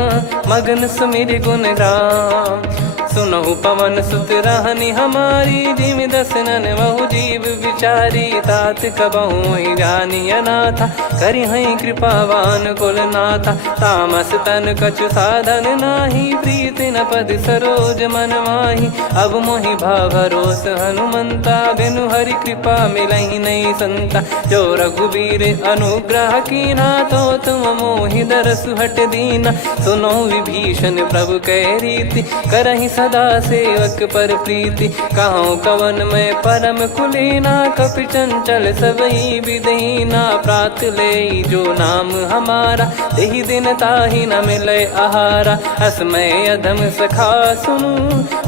मगन सुमिर गुण राम। सुनहु पवन सुत रहनि हमारी, जिमि दसनन बहु जीव विचारी। तात कबहुँ जानिय नाथा, करिहै कृपावान कुल नाथा। तामस तन कछु साधन नाही, प्रीति न पद सरोज मन माही। अब मोहि भाव भरोस हनुमंता, बिनु हरि कृपा मिलहि नहीं संता। जो रघुबीर अनुग्रह कीन्हा, तो तुम मोहि दरसु हट दीना। सुनो विभीषण प्रभु कै रीति, करहि सदा सेवक पर प्रीति, कहूँ कवन में परम कुलीना, कपि चंचल सबई विदहीना, प्रात ले जो नाम हमारा, यही दिन ताहि न मिले आहारा, असमय अधम सखा सुनु,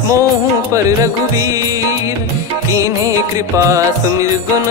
मोहु पर रघुवीर, कीन्हे कृपा सुमिर गुण,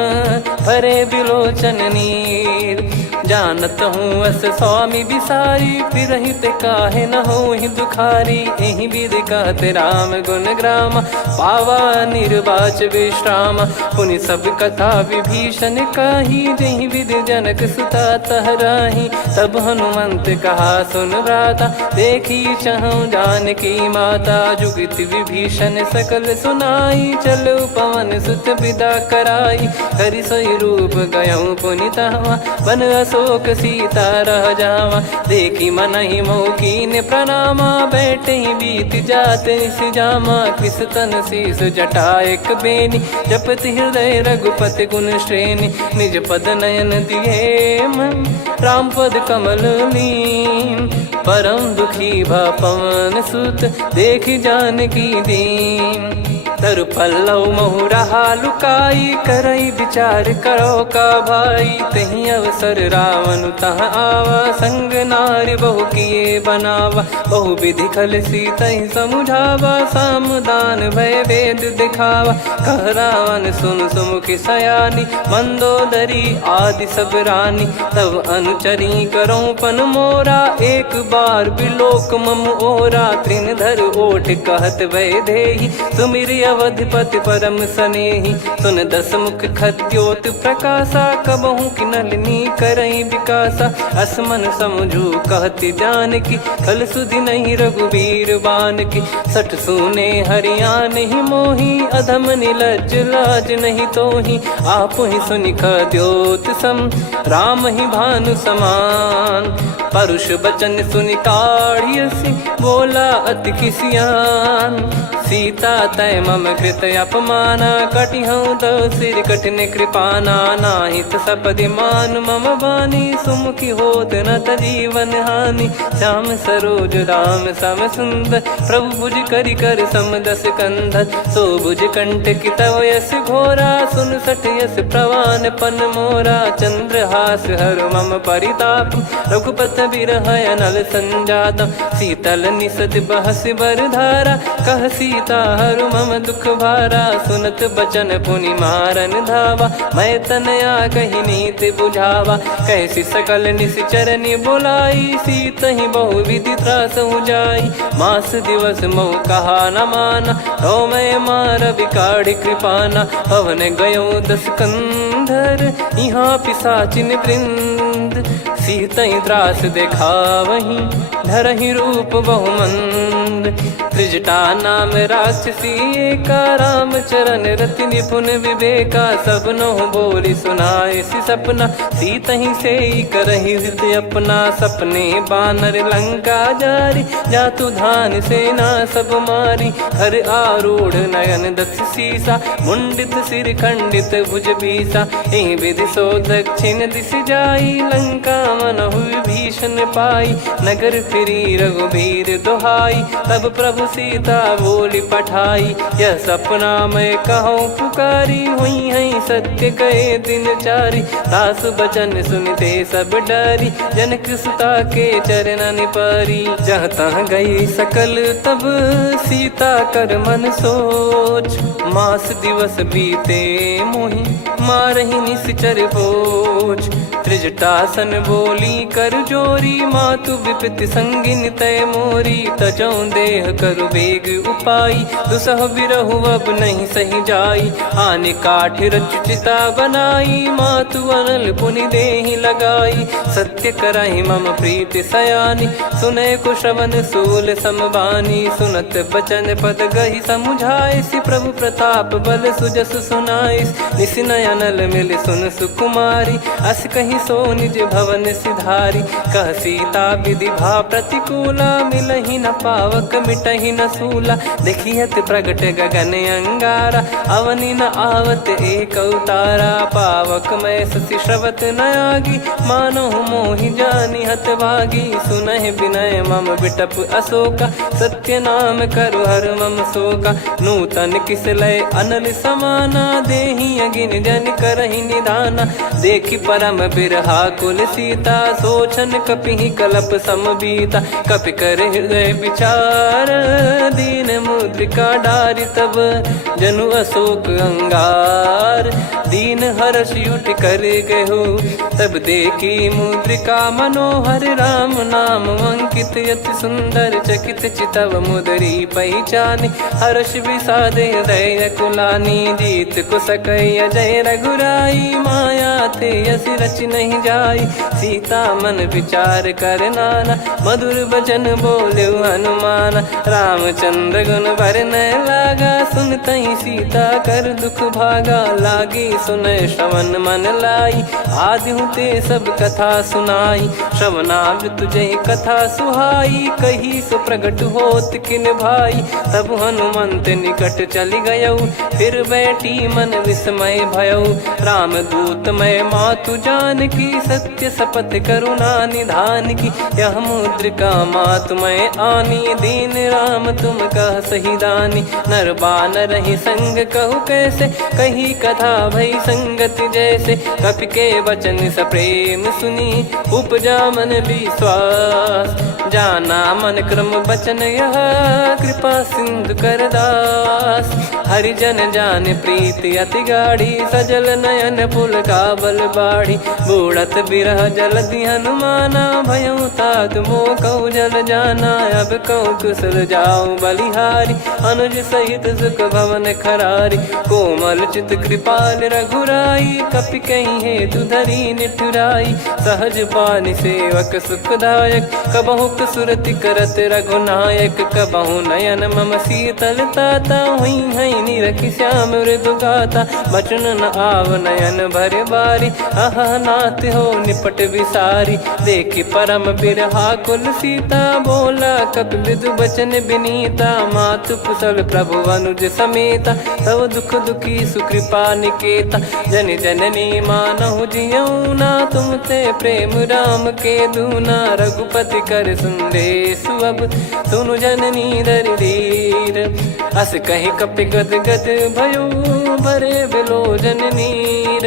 भरे बिलोचन नीर, जानत हूँ अस स्वामी बिसारी, फिरहित काहे न होहि दुखारी, एहि विधि कहते राम गुण ग्राम, पावा निर्वाच विश्राम, पुनि सब कथा विभीषण काही, जहि विधि जनक सुता तहराही, तब हनुमंत कहा सुन भ्राता, देखी चहु जानकी माता, जुगित विभीषण सकल सुनाई, चलो पवन सुत विदा कराई, हरि सोई रूप गयऊँ पुनि तहवा, बन अशोक सीता रह जावा, देखी मनहि मौकीन प्रणामा, बैठे ही बीत जात निस जामा, किस तन शीस जटा एक बेनी, जपति हृदय रघुपति गुण श्रेणी, निज पद नयन दिए मन, राम पद कमल लीन, परम दुखी भा पवन सुत, देखि जानकी दीन, तरु पल्लव महु रहा लुकाई, करई विचार करो का भाई, तही अवसर रावण तह आवा, संग नारी बहु किए बनावा, बहु विधि खल सीतहि समुझावा, सामदान भय वेद दिखावा, कह रावण सुन सुमुखि सयानी, मंदोदरी आदि सब रानी, तब अनुचरी करो पन मोरा, एक बार बिलोक मम ओरा, त्रिन धर ओठ कहत भय देहि, सुमिर अवधिपति परम सनेहि, सुन दस मुख खद्योत प्रकाशा, कबहु कि नलिनी करई विकासा, असमन समझू कहति जानकी, कल सुधि नहीं रघुबीर बान की, सठ सुने हरियान ही मोही, अधम निलज लाज नहीं तोही, आप ही सुनि खद्योत सम, राम ही भानु समान, परुष बचन सुनि काढ़ियसि, बोला अति किसियान, सीता तय मम कृत अपमाना, कटिहऊँ तो सिर कठिन कृपाना, नाहित सपदि मान मम बानी, सुमुखी होत न जीवन हानि, श्याम सरोज राम सम सुंदर, प्रभु भुज करि कर समदस कंधर, सो भुज कंठ की तव यस घोरा, सुन सठ यस प्रवान पन मोरा, चंद्रहास हर मम परिताप, रघुपत बिरह अनल संजातम, शीतल निसत बहस बर धारा, कह सीता हरु मम दुख भारा, सुनत बचन पुनि मारन धावा, मैं तनया कही नीति बुझावा, कैसी सकल निश्चरनि बुलाई, सीतहि बहु विधि त्रास जाई, मास दिवस मोह कहा न माना, तो मैं मार बिकाढ़ कृपाना, पवन गयो दस कंधर, यहाँ पिशाचिन वृंद, सीतहि त्रास देखावहीं, धरहि रूप बहुमंद, त्रिजटा नाम राक्षसी एका, राम चरण रति निपुण विवेका, सबनो बोली सुनाए सि सपना, सीतहि से करहि हृदय अपना, सपने बानर लंका जारी, जातु धान सेना सब मारी, हर आरूढ़ नयन दस सीसा, मुंडित सिर खंडित भुज बीसा, एहि विधि सो दक्षिण दिश जाई, लंका मनहु विभीषण पाई, नगर फिरी रघुबीर दुहाई, तब प्रभु सीता बोली पठाई, यह सपना मैं कहूँ पुकारी, हुई है सत्य कहे दिन चारी, दास बचन सुनते सब डरी, जनक सुता के चरण पारी, जहाँ तहाँ गई सकल तब सीता कर मन सोच, मास दिवस बीते मोहि मारहि निश्चर बोझ, त्रिजटासन बोली कर जोरी, मातु विपति संगिन तय मोरी, तजौ देह करु बेग उपाई, दुसह बिरहु अब नहीं सही जाई, आने काठ रचिता बनाई, मातु अनल पुनि देहि लगाई, सत्य कराई मम प्रीति सयानी, सुने को श्रवण सूल समबानी, सुनत बचन पद गहि समुझाए, सि प्रभु प्रताप बल सुजस सुनाइस, निस नयनल मिल सुन सुकुमारी, अस कहि नहीं सो निज भवन सिधारी। कह सीता विधि भा प्रतिकूला, मिलहि न पावक मिटहि न सूला। देखियत प्रगट गगन अंगारा, अवनि न आवत एक अवतारा। पावक मैं शशि श्रवत न आगी, मानो मोहि जानि हत भागी। सुनहि विनय मम बिटप अशोका, सत्य नाम करु हर मम शोका। नूतन किस लय अनल समाना, देहि अगिन जन करहि निधाना। देखि परम बिरहा कुल सीता, सोचन कपिहि कलप समबीता। कपि कर हृदय विचार, दीन मुद्रिका डारि तब। जनु अशोक अंगार, दीन हर्ष उठ कर गहु। तब देखी मुद्रिका मनोहर, राम नाम अंकित अति सुंदर। चकित चितव मुदरी पहचानी, हर्ष विषाद हृदय कुलानी। जीत को सकय जय रघुराई, माया थे यस रच नहीं जाई। सीता मन विचार कर नाना, मधुर बचन बोले हनुमान। रामचंद्र गुण बरनय लागा, सुनतहि सीता कर दुख भागा। लागी सुनय श्रवण मन लाई, आदिहु ते सब कथा सुनाई। श्रवणामृत जय कथा सुहाई, कही सो प्रगट होत किन भाई। तब हनुमंत निकट चली गयौ, फिर बैठी मन विस्मय भयौ। राम दूत मैं मातु जान की, सत्य शपथ करुणा निधान की। यह मुद्रिका मातु मैं आनी, दीन राम तुम कह सही दानी। नर बानर ही संग कहु कैसे, कही कथा भई संगति जैसे। कपि के वचन सप्रेम सुनी, उपजा मन विश्वास। जाना मन क्रम बचन यह, कृपा सिंधु कर दास। हरिजन जान प्रीति अति गाढ़ी, सजल नयन पुलकावल बाढ़ी। बूढ़त बिरह जलधि हनुमाना, भयउ तात मोह कहु जल जाना। अब कहु कुशल जाऊं बलिहारी, अनुज सहित सुख भवन खरारी। कोमल चित कृपाल रघुराई, कपि कहीं हेतु धरी निठुराई। सहज पानि सेवक सुखदायक, कबहु सुरति करत रघुनायक। कबहु नयन मम शीतल ताता, हुई है निरखि श्याम मृदु गाता। बचन न आव नयन भर बारी, अह नाथ हो निपट विसारी। देखि परम बिरहा कुल सीता, बोला कपि मृदु बचन विनीता। मातु कुशल प्रभु अनुज समेता, तव दुख दुखी सुकृपा निकेता। जन जननी मानहु जियऊ ना, तुम ते प्रेम राम के दूना। रघुपति कर संदेश अब, सुनु जननी दर धीर। अस कहि कपि गद गद भयो, भरे बिलोचन नीर।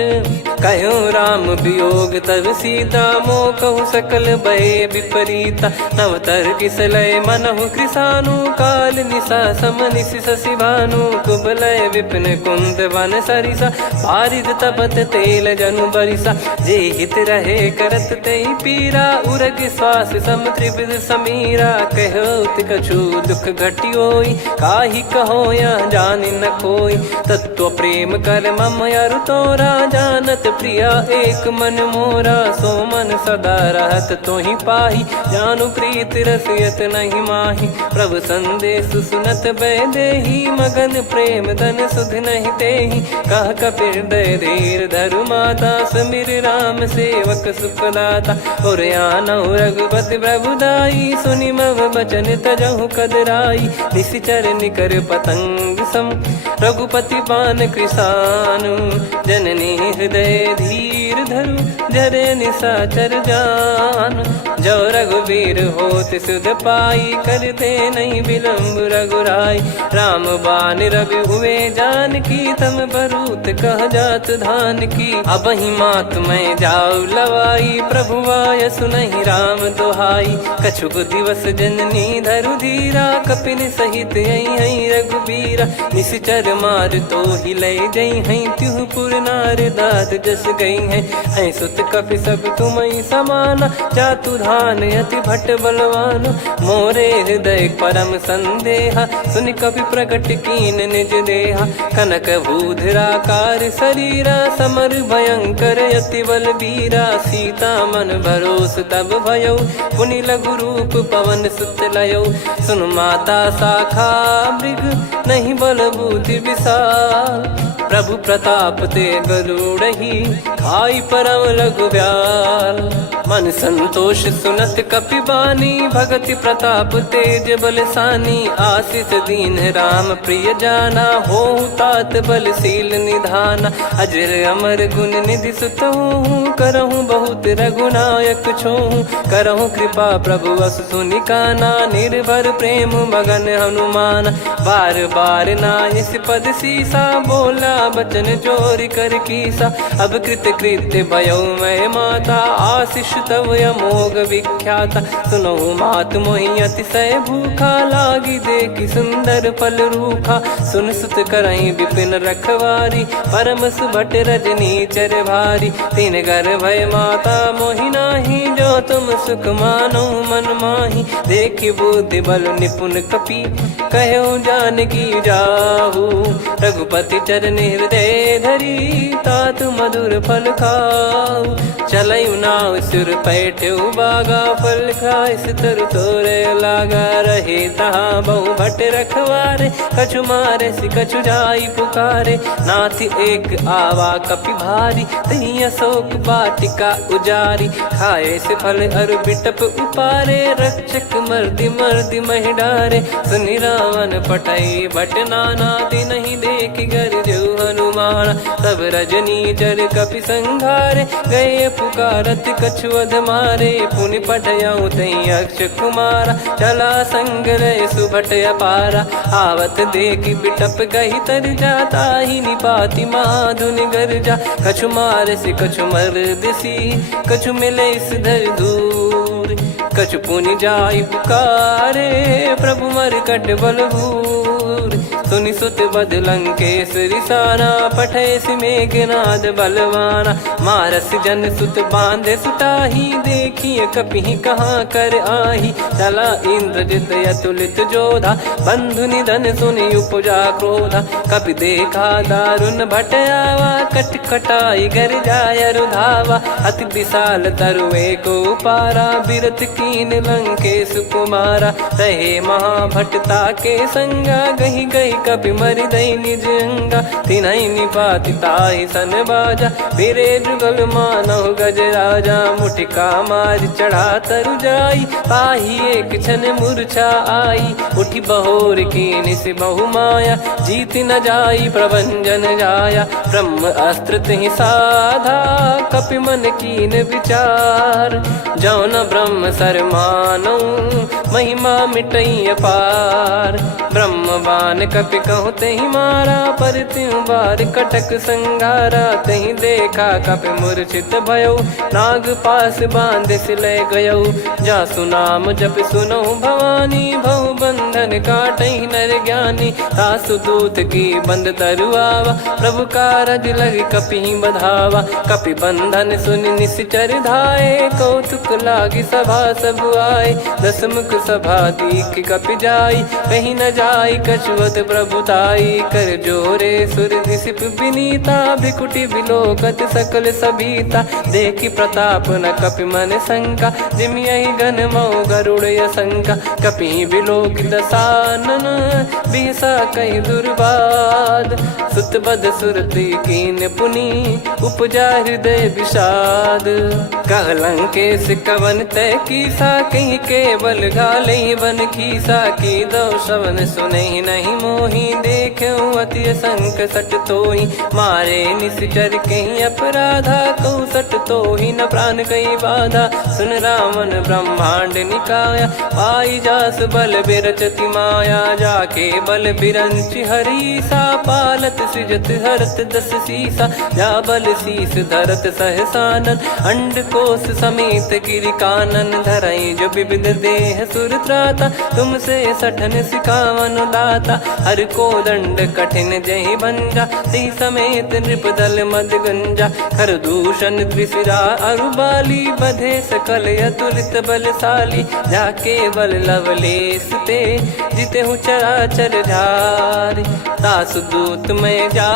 कहो राम वियोग तब सीता, मोह कहु सकल भय विपरीता। नवतर किसलय मनहु कृसानु, काल निशा समनिश शशि भानु। कुबलय विपिन कुंद वन सरिसा, पारिद तपत तेल जनु बरिसा। जे हित रहे करत तेहि पीरा, उरग श्वास सम त्रिविध समीरा। कहो कछु दुख घटियोई, काहि कहो या जानि न कोई। तत्व प्रेम कर मम अरु तोरा, जानत प्रिया एक मन मोरा। सो मन सदा रहत तोहि पाही, जानु प्रीत रसियत नहीं माही। प्रभु संदेश सुनत बैदेही, मगन प्रेम धन सुध नहीं तेहि। कह कपि हृदय धीर धरु माता, समिर राम सेवक सुखदाता। और आनहु रघुपति प्रभुदाई, सुनि मम बचन तजहु कदराई। निशिचर निकर पतंग सम, रघुपति पान कृसानु। जननी हृदय धीर धरु, जरे निशाचर जान। जो रघुवीर होत सुध पाई, करते नहीं विलंब रघुराई। राम बान रवि हुए जान की, तम बरूत कह जात धान की। अब ही मात मैं जाऊ लवाई, प्रभु आय सुनहि राम दोहाई। कछुक दिवस जननी धरु धीरा, कपिन सहित यही रघुबीरा। निश्चर मार तो ही ले जई हैं, त्युह पुर नार दाद जस गई हैं। सुत कपि सब तुमहि समाना, जातु धान अति भट बलवान। मोरे हृदय परम संदेहा, सुनि कपि प्रकट कीन निज देहा। कनक भूधराकार शरीरा, समर भयंकर अति बल बीरा। सीता मन भरोस तब भयौ, पुनि लघु रूप पवन सुत लयौ। सुन माता शाखा मृग, नहीं बल बुद्धि विशाल। प्रभु प्रताप ते गरुड़ ही खाई परम लघु ब्याल। मन संतोष सुनत कपिबानी, भगति प्रताप तेज बलसानी। आशीष दीन राम प्रिय जाना, हो तात बलशील निधाना। अजर अमर गुण निधि सुत हूँ, करहूँ बहुत रघुनायक छोहूँ। करहूँ कृपा प्रभु अस सुनि काना, निर्भर प्रेम मगन हनुमान। बार बार नायस पद सीसा, बोला बचन जोर कर कीसा। अब कृत कृत्य भयो मैं माता, आशीष तव अमोघ विख्याता। सुनो मात मोहि अतिशय भूखा, लागी देखी सुंदर फल रूखा। सुन सुत करई विपिन रखवारी, परम सुभट रजनी चर भारी। तीन घर भय माता मोहि नाही, जो तुम सुख मानो मन माही। देखी बुद्धि बल निपुण कपि, कहो जानकी जाहू। रघुपति चरण हृदय धरी, तात मधुर फल खाऊ। चलऊ नाव सिर पैठ्यु बागा, फल खाय सितर तोरे लागा। रहे तहाँ बहु भट रखवारे, कछु मारे सि कछु जाई पुकारे। नाथ एक आवा कपि भारी, तही अशोक वाटिका उजारी। खाए से फल अरु बिटप उपारे, रक्षक मर्दि मर्दि महि डारे। सुनि रावण पटई भट नाना, तिनहि देख गर जो हनुमान। तब रजनी चर कपि संघारे, गए पुकारत कछु अध मारे। पुनि पटयऊ तई अक्ष कुमारा, चला संग रहे सुभट अपारा। आवत देखी बिटप गही तर जाता, ही निपाति माधुनि गर्जा। कछु मार से कछु मर्दिसी, कछु मिले इस धर दूर। कछु पुनि जाई पुकारे, प्रभु मरकट बलभूर। सुनि सुत बद लंकेश्वरी साना, पठैसि मेघनाद बलवाना। मारस जन सुत बांधे सुताही, देखिए कपिहि कहाँ कर आही। चला इंद्रजित अतुलित जोधा, बंधु निधन सुनि उपजा क्रोधा। कपि देखा दारुण भट आवा, कट कटाई घर जाय रुधावा। अति विशाल तरुए को पारा, बिरत कीन लंकेश कुमारा। रहे महाभटता के संगा, गही गही कपि मरि दई निज अंगा। तिन्हि निपाति ताहि सन बाजा, फिरे जुगल मानव गज राजा। मुटिका मार चढ़ा तरु जाई, पाही एक क्षण मूर्छा आई। उठी बहोर कीन से बहु माया, जीत न जाई प्रभंजन जाया। ब्रह्म अस्त्र तिहि साधा, कपि मन कीन विचार। जौ न ब्रह्म सर मानौ, महिमा मिटई अपार। ब्रह्म बान कपि कहु तहि मारा, पर त्यों बार कटक संगारा। तहि देखा कपि मूर्छित भयो, नाग पास बांध सिले गयो। जासु नाम जप सुनहु भवानी, भव बंधन काटहि नर ज्ञानी। तासु दूत की बंद तरुआवा, प्रभु कारज लग कपि बधावा। कपि बंधन सुनि निश्चर धाये, कौतुक लागी सभा सब आए। दसमुख सभा दीख कपि जाई, कहीं न जाई कछुअत प्रभुताई। कर जोरे सुर दिसिप विनीता, भिकुटी बिलोकत सकल सबीता। देखी प्रताप न कपि मन शंका, जिमियहि गन मऊ गरुड़ असंका। कपि बिलोक दसानन, बिहसा कहि दुर्बाद। सुत बद सुरति कीन पुनि, उपजा हृदय विषाद। कह लंकेश कवन तय कीसा, कहीं केवल घाले बन खीसा। की दो श्रवण सुनहि नहीं मोहि, देखऊँ अति संक सट तोहि। मारे निश्चर कहीं अपराधा, कहूँ सट तोहि न प्राण कहीं बाधा। सुन रावण ब्रह्मांड निकाया, पाई जास बल बिरचति माया। जाके बल बिरंचि हरीसा, पालत सृजत हरत दस सीसा। जा बल शीस धरत सहसानन, अंड कोश समेत गिरि कानन। धरई जो विविध देह सुर त्राता, तुमसे सठन सिखावन दाता। हर को दंड कठिन जहि भंजा, ती समेत नृप दल मद गंजा। खर दूषण त्रिशिरा अरु बाली, बधे सकल अतुलित बलशाली। जाके बल लवलेस ते, जिते हूँ चराचर झारी। तासु दूत में जा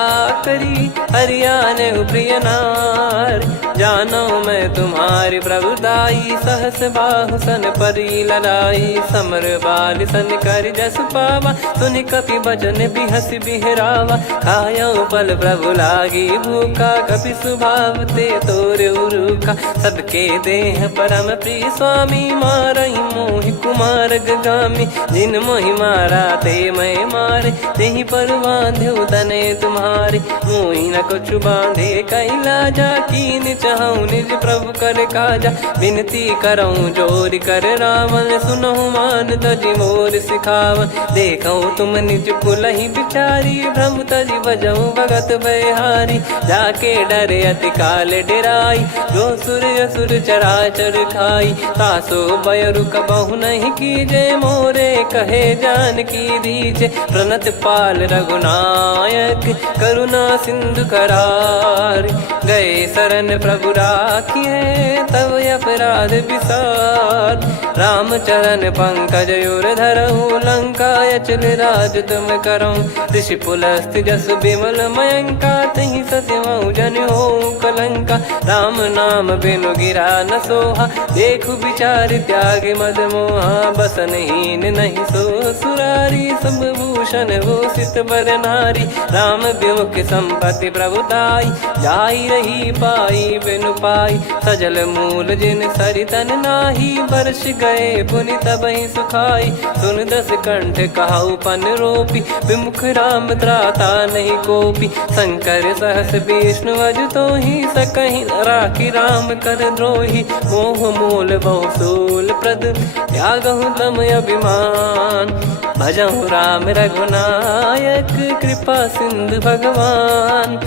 करी, हरियाने प्रिय नार। जानो मैं तुम्हारी प्रभुताई। सहस बाहु सन परी ललाई, समर बाल सन कर जस पावा। सुन कपि बचन बिहस बिहरावा, खायो पल प्रभु लागी भूखा। कपि स्वभाव ते तोरे उरुखा, सबके देह परम प्रिय स्वामी। मारई मोहि कुमार गगामी, जिन मोहि मारा ते मैं मारे। तेहि पर बांध्यो तने तुम्हारे, मोहि न कुछ बांधे कैला जा। कीन चाहूं निज प्रभु कर काजा, विनती करऊं जोर कर रावण। सुनहु मान तजि मोर सिखावन, देखऊं तुम निज कुलहि बिचारी। भ्रम तजि बजऊं भगत बहारी, जाके डरे अति काल डेराई। जो सुर असुर चराचर खाई, तासो बयरु कबहु नहीं कीजे। मोरे कहे जान की दीजे, प्रणत पाल रघुनायक करुणा सिंधु करार। गए शरण प्रभु राखिए, तब अपराध विसार। राम चरण पंकज उर धरऊ, लंका अचल राज तुम करऊं। ऋषि पुलस्त्य जस विमल मयंका, तहि सत्यमऊ जन हो कलंका। राम नाम बिनु गिरा न सोहा, देखु विचार त्याग मद मोहा। बसनहीन नहीं सो सुरारी, सब भूषण भूषित बर नारी। राम विमुख संपत्ति प्रभुताई, जाई रही पाई बिनु पाई। सजल मूल जिन सरितन नाही, वर्ष गए पुनि तबहि सुखाई। सुन दस कंठ कहाऊ पन रोपी, विमुख राम त्राता नहीं कोपी। शंकर सहस विष्णु अज तोहि, सकहि न राखी राम कर द्रोही। मोह मोल बहु सूल प्रद, त्यागहु तम अभिमान। भजहु राम रघुनायक, कृपा सिंधु भगवान।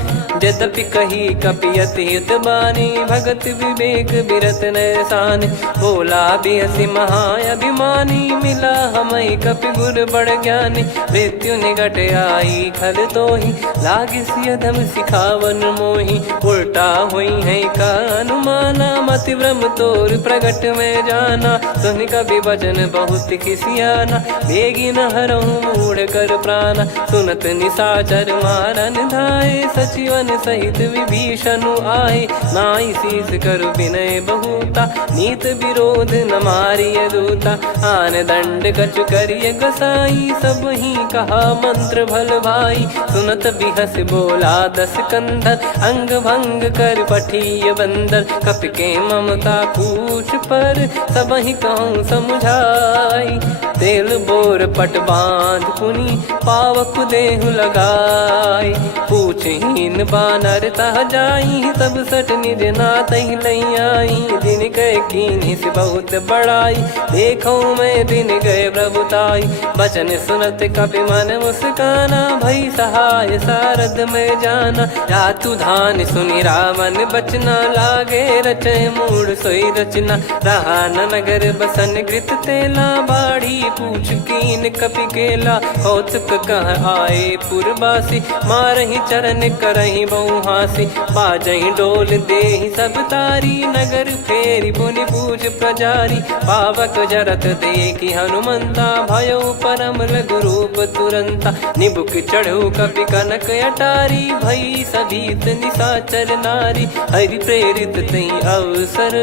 यद्यपि कही कपियत हित बानी, भगत विवेक बिरत नैसानी। बोला बिहसी महाअभिमानी, मिला हमई कपि गुर बड़ ज्ञानी। मृत्यु निकट आई खल तोहि, लागे सियधम सिखावन मोहि। उल्टा हुई है का अनुमाना, मति भ्रम तोर प्रगट में जाना। सुन कपि वचन बहुत खिसियाना, बेगी न हरहु मूढ़ कर प्राणा। सुनत निशाचर मारन धाये, सचिवन सहित विभीषणु आए। नाई शीस करु विनय बहुता, नीत विरोध न मारिय दूता। आन दंड कछु करिय गसाई, सब ही कहा मंत्र भल भाई। सुनत बिहस बोला दस कंधर, अंग भंग कर पठिय बंदर। कपि के ममता पूछ पर, सब ही कहूँ समझाई। तेल बोर पट बांध पुनि, पावक देहु लगाई। पूछहीन बानर तह जाई, सब सट निज नातहि लई आई। दिन गए कीन्हि से बहुत बड़ाई, देखो मैं दिन गए प्रभुताई। बचन सुनत कपि मन मुस्काना, भई सहाय सारद में जाना। जातु धान सुनि रावण बचना, लागे रचय मूढ़ सोई रचना। रहा न नगर बसन कृत तेला, बाढ़ी पूछ कीन कपि केला। कौतुक कह आए पुरबासी, मारहि चरण करहि बहु हासी। बाजहि डोल देहि सब तारी, नगर फेरी पुनि पूज प्रजारी। पावक जरत देखि हनुमंता, भयो परम लघु रूप तुरंता। निबुक चढ़ऊ कपि कनक अटारी, भई सभीत निशाचर नारी। हरि प्रेरित तई अवसर,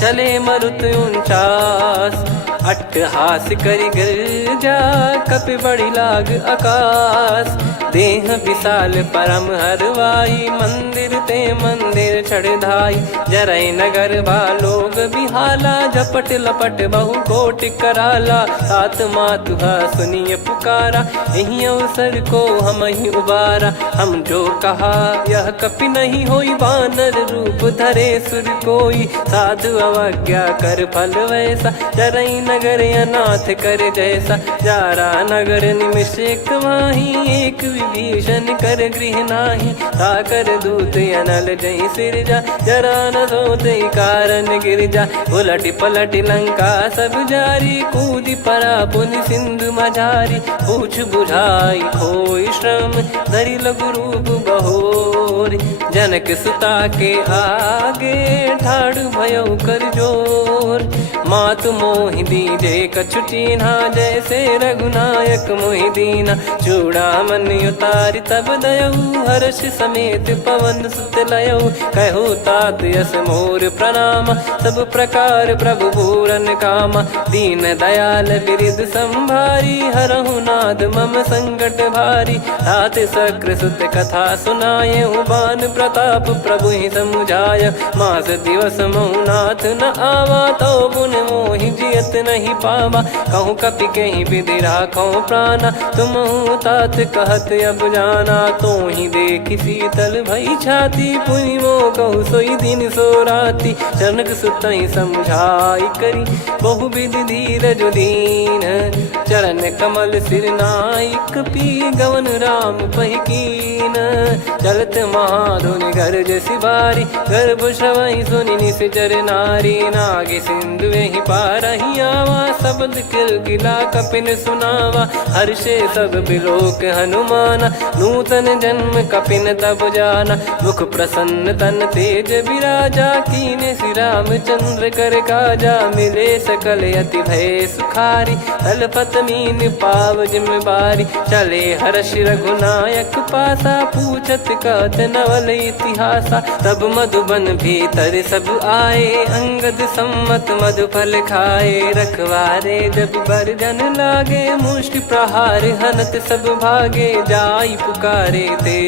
चले मरुत 49। अट्टहास करि गिरजा, कपि बड़ी लाग आकाश। देह विशाल परम हरवाई, मंदिर ते मंदिर चढ़धाई। जरई नगर भालोग बिहाला, झपट लपट बहु कोटि कराला। सात मातुहा सुनिय पुकारा, यही अवसर को हम ही उबारा। हम जो कहा यह कपि नहीं होई, वानर रूप धरे सुर कोई। साधु अवज्ञा कर फल वैसा, जरई नगर अनाथ कर जैसा। जारा नगर निमिष एक माही, एक विभीषण कर गृह नाही। ताकर दूत अनल जई सिरजा, जरा न सोते कारण गिरजा। उलट पलट लंका सब जारी, कूदी परा पुनि सिंधु मझारी। पूछ बुझाई खोई श्रम, धरि लघु रूप बहोरी। जनक सुता के आगे, ठाड़ भयो कर जोर। मातु मोहि दीजे कछु चीन्हा, जैसे रघुनायक मोहि दीना। चूड़ामन उतारि तब दयऊ, हर्ष समेत पवन सुत लयऊ। कहु तात यस मोर प्रणाम, सब प्रकार प्रभु पूरन कामा। दीन दयाल बिरिद संभारी, हरहु नाद मम संकट भारी। तात सक्र सुत कथा सुनाए, बान प्रताप प्रभु ही समुझाय। मास दिवस महु नाथ न आवा, तो पुन मोहि जियत नहीं पावा। कहूँ कपि कहीं विधि राखो प्राणा, तुम तात कहत अब जाना। तो ही देखी शीतल भई छाती, पुनि मो कहु सोई दिन सो राती। जनक सुत ही समझाई करी, बहु विधि धीरज दीन। चरण कमल सिर नाई, कपि गवन राम पहिकीन। चलत महाधुनि गरज सिबारी, गर्भ श्रवहि सुनि निश्चर नारी। नागे सिंधु ही पारहि आवा, शब्द किलकिला कपिन सुनावा। हर्षे सब बिलोक हनुमाना, नूतन जन्म कपिन तब जाना। मुख प्रसन्न तन तेज विराजा, कीने श्री रामचंद्र कर काजा। मिले सकल अति भय सुखारी, तलपत मीन पाव जिम्मेवारी। चले हर्ष रघुनायक पासा, पूछत कहत नवल इतिहासा। तब मधुबन भीतर सब आए, अंगद सम्मत मधुफल खाए। रखवारे जब बरजन लागे, मुष्टि प्रहार हनत सब भागे। जाई पुकारे ते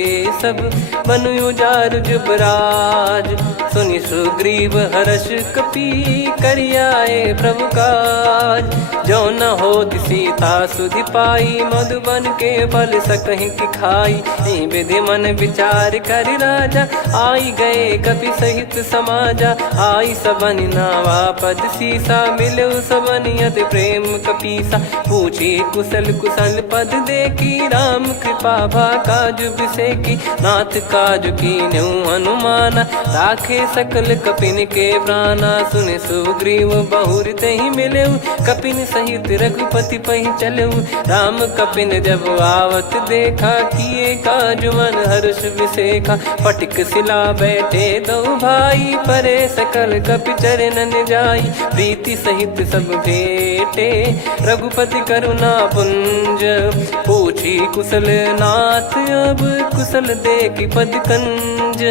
सब बन उजार जुबराज। सुनि सुग्रीव हर्ष कपि, करियाए प्रभु काज। जो न होत सीता सुधि पाई, मधुबन के फल सकहि की खाई। विधि मन विचार कर राजा, आई गए कपि सहित समाजा। आई सबन नावा पद सीसा, मिलो सबन यत प्रेम कपीसा। पूछी कुशल कुशल पद देखी, राम कृपा भा काजु बिसेकी। नाथ काजु कीन्हु हनुमाना, राखे सकल कपिन के प्राणा। सुन सुग्रीव बहुर तहि मिलेऊ, कपिन सहित रघुपति पहि चलेऊ। राम कपिन जब आवत देखा, किए काजु मन हर्ष विसेखा। फटिक सिला बैठे दो भाई, परे सकल कपि चरणन जाई। प्रीति सहित सब भेटे, रघुपति करुणा पुंज। पूछी कुशल नाथ अब, कुशल देखि पद कंज।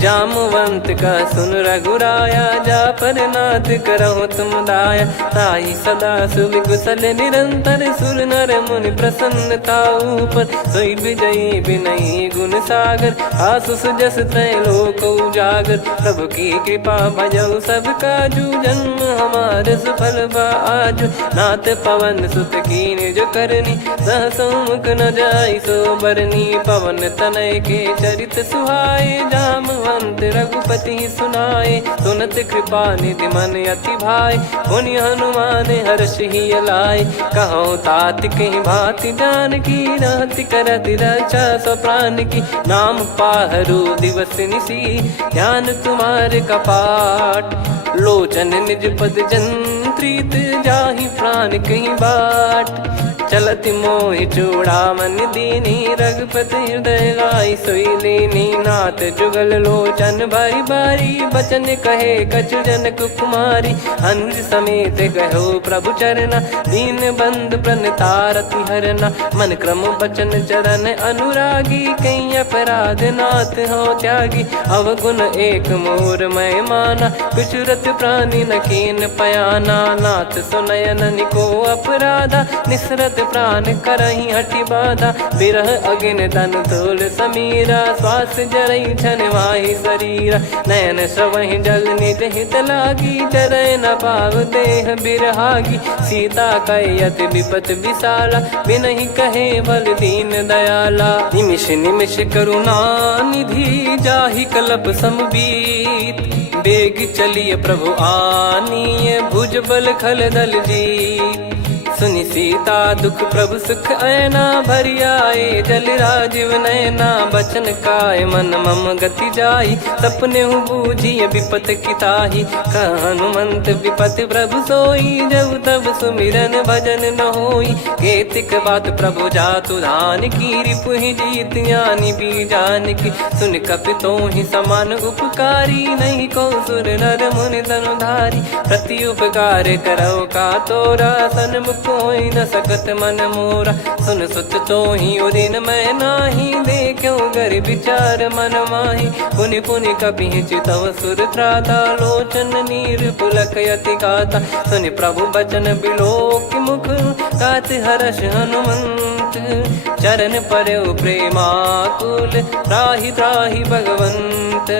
जामवंत का सुन रघुराया, जा पर नाथ करहु तुम दाया। ताई सदा सुविकुशल निरंतर, सुर नर मुनि प्रसन्नता ऊपर। सोई विजयी विनयी गुण सागर, आसुस जस तय लोक उजागर। प्रभु की कृपा भजऊ सब काजू, जन्म हमार सफल बा आजु। नाथ पवन सुत कीन जो करनी, सहसो मुख न जाई सो बरनी। पवन तनय के चरित सुहाए, जामवंत रघुपति सुनाए। सुनत कृपा निधि मन अति भाई, पुनि हनुमान हर्ष ही अलाय। कहो तात कहीं भांति जान की, रहति करति रक्षा सो प्राण की। नाम पाहरु दिवस निसी, ध्यान तुम्हारे कपाट। लोचन निज पद जंत्रित, जाहि प्राण कहीं बाट। चलति मोहि चूड़ामन दीनी, रघुपति हृदय लाई सोई लीनी। नाथ जुगल लोचन बारी बारी, बचन कहे कछु जनक कुमारी। अनुज समेत कहो प्रभु चरना, दीन बंद प्रणतारति हरना। मन क्रम बचन चरण अनुरागी, कहीं अपराध नाथ हो त्यागी। अवगुण एक मोर मैं माना, विचुरत प्राणी न कीन पयाना। नाथ सुनयन निको अपराधा, निसरत प्राण करहि हटि बाधा। बिरह अगिन तन तोल समीरा, श्वास जरई छन वाहि शरीरा। नयन श्रवहि जल निज हित लागी, चरय न पाव देह बिरहागी। सीता कयत विपत विशाला, बिनहि कहे बल दीन दयाला। निमिष निमिष करुणा निधि, जाहि कलप समबीत। बेग चलिय प्रभु आनीय, भुज बल खल दल जीत। सुनि सीता दुख प्रभु सुख ऐना, भरि आए जल राजीव नैना। बचन काय मन मम गति जाई, सपने हूँ बूझिय विपत किताही। हनुमंत विपत प्रभु सोई, जब तब सुमिरन भजन न होई। केतिक बात प्रभु जातु धान की, रिपुहि जीत यानी बीजान की। सुन कपि तो ही समान उपकारी, नहीं को सुर नर मुनि तनुधारी। प्रति उपकार करौ का तोरा, सन्मुख होई न सकत मन मोरा। सुन सुत तो ही उदिन मैं नाही, देखो गर विचार मन माही। पुनि पुनि कपि चितव सुर त्राता, लोचन नीर पुलक यति गाता। सुनि प्रभु बचन बिलोक मुख, गात हर्ष हनुमंत। चरण परौ प्रेमाकुल, त्राहि त्राहि भगवंत।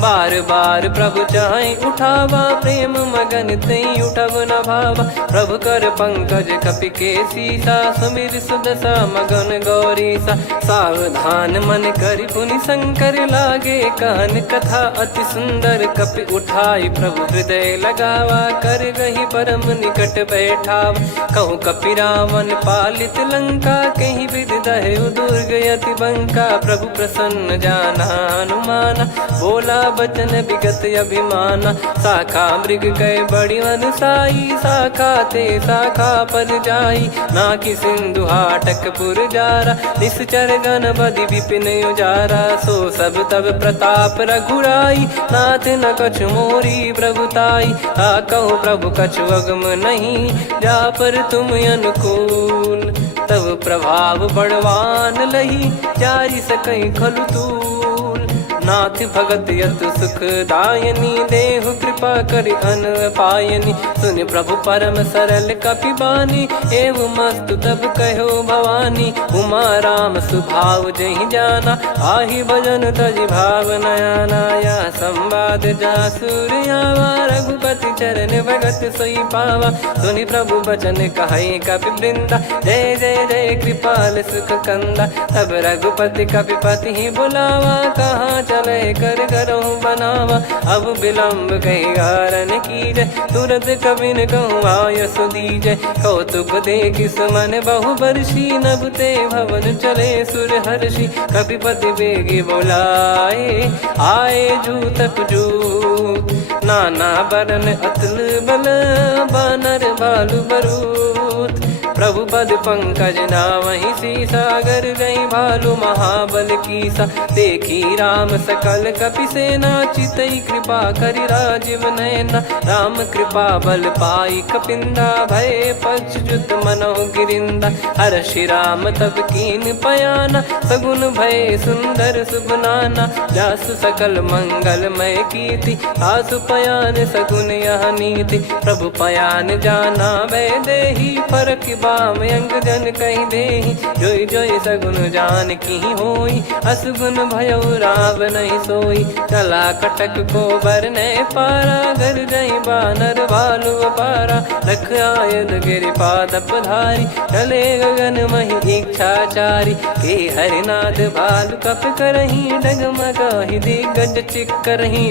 बार बार प्रभु चाहि उठावा, प्रेम मगन तई उठब न भावा। प्रभु कर पंकज कपि के सीसा, सुमिर सुदशा मगन गौरीसा। सावधान मन करि पुनि शंकर लागे, कहन कथा अति सुंदर। कपि उठाई प्रभु हृदय लगावा, कर गही परम निकट बैठावा। कहूँ कपि रावण पालित लंका, कहीं विधि दहु दुर्ग यति बंका। प्रभु प्रसन्न जाना हनुमाना, बोला बचन विगत अभिमाना। शाखा मृग कह बड़ी अनुसाई, शाखा ते शाखा पर जाई। नाकि सिंधु हाटक पुर जारा, निश्चर गण बदि विपिन उजारा। सो सब तब प्रताप रघुराई, नाथ न कछु मोरी प्रभुताई। कहो प्रभु कछु अगम नहीं, जा पर तुम अनुकूल। तब प्रभाव बड़वान लही, जारी सकई खलु तूल। नाथ भगत यत सुख दायनी, देहु कृपा करि अन पायनी। सुनि प्रभु परम सरल कपि बानी, एव मस्तु तब कहो भवानी। उमा राम सुभाव जहि जाना, आहि भजन तजि भाव नयाना। या संवाद जासुर आवा, रघुपति चरण भगत सोई पावा। सुनि प्रभु बचन कहै कपि वृंदा, जय जय जय कृपाल सुख कंदा। तब रघुपति कपि पति ही बुलावा, कहाँ चले कर करहु बनावा। अब विलम्ब कही कारण कीजय, तुरत कबिन कहूँ आयस दीजय। कौतुक देखि सुमन बहु बरसी, नभ ते भवन चले सुर हर्षि। कपिपति बेगी बोलाए, आए जूतक जूत। नाना बरन अतुल बल, बानर बालु बरूत। प्रभु पद पंकज नावहि सीसा, गर गई भालु महाबल कीसा। देखी राम सकल कपि सेना, चितई कृपा करि राजीव नयना। राम कृपा बल पाई कपिंदा, भय पक्षजुत मनोह गिरिंदा। हर्षि राम तब कीन पयाना, सगुन भय सुंदर सुगुनाना। जासु सकल मंगलमय कीर्ति, आसु पयान सगुन यह नीति। प्रभु पयान जाना वै देहि, परख बाम अंग जन कहि देहि। जोई जोई सगुन जान की होई, असगुन भयो राव नहीं सोई। चला कटक को बरने पारा, घर जई बानर भालु अपारा। लख आयल गिरि पाद पधारी, चले गगन महि इच्छाचारी। के हरिनाथ भालु कप करही, डगमगाहि दिग्गज चिक्करही।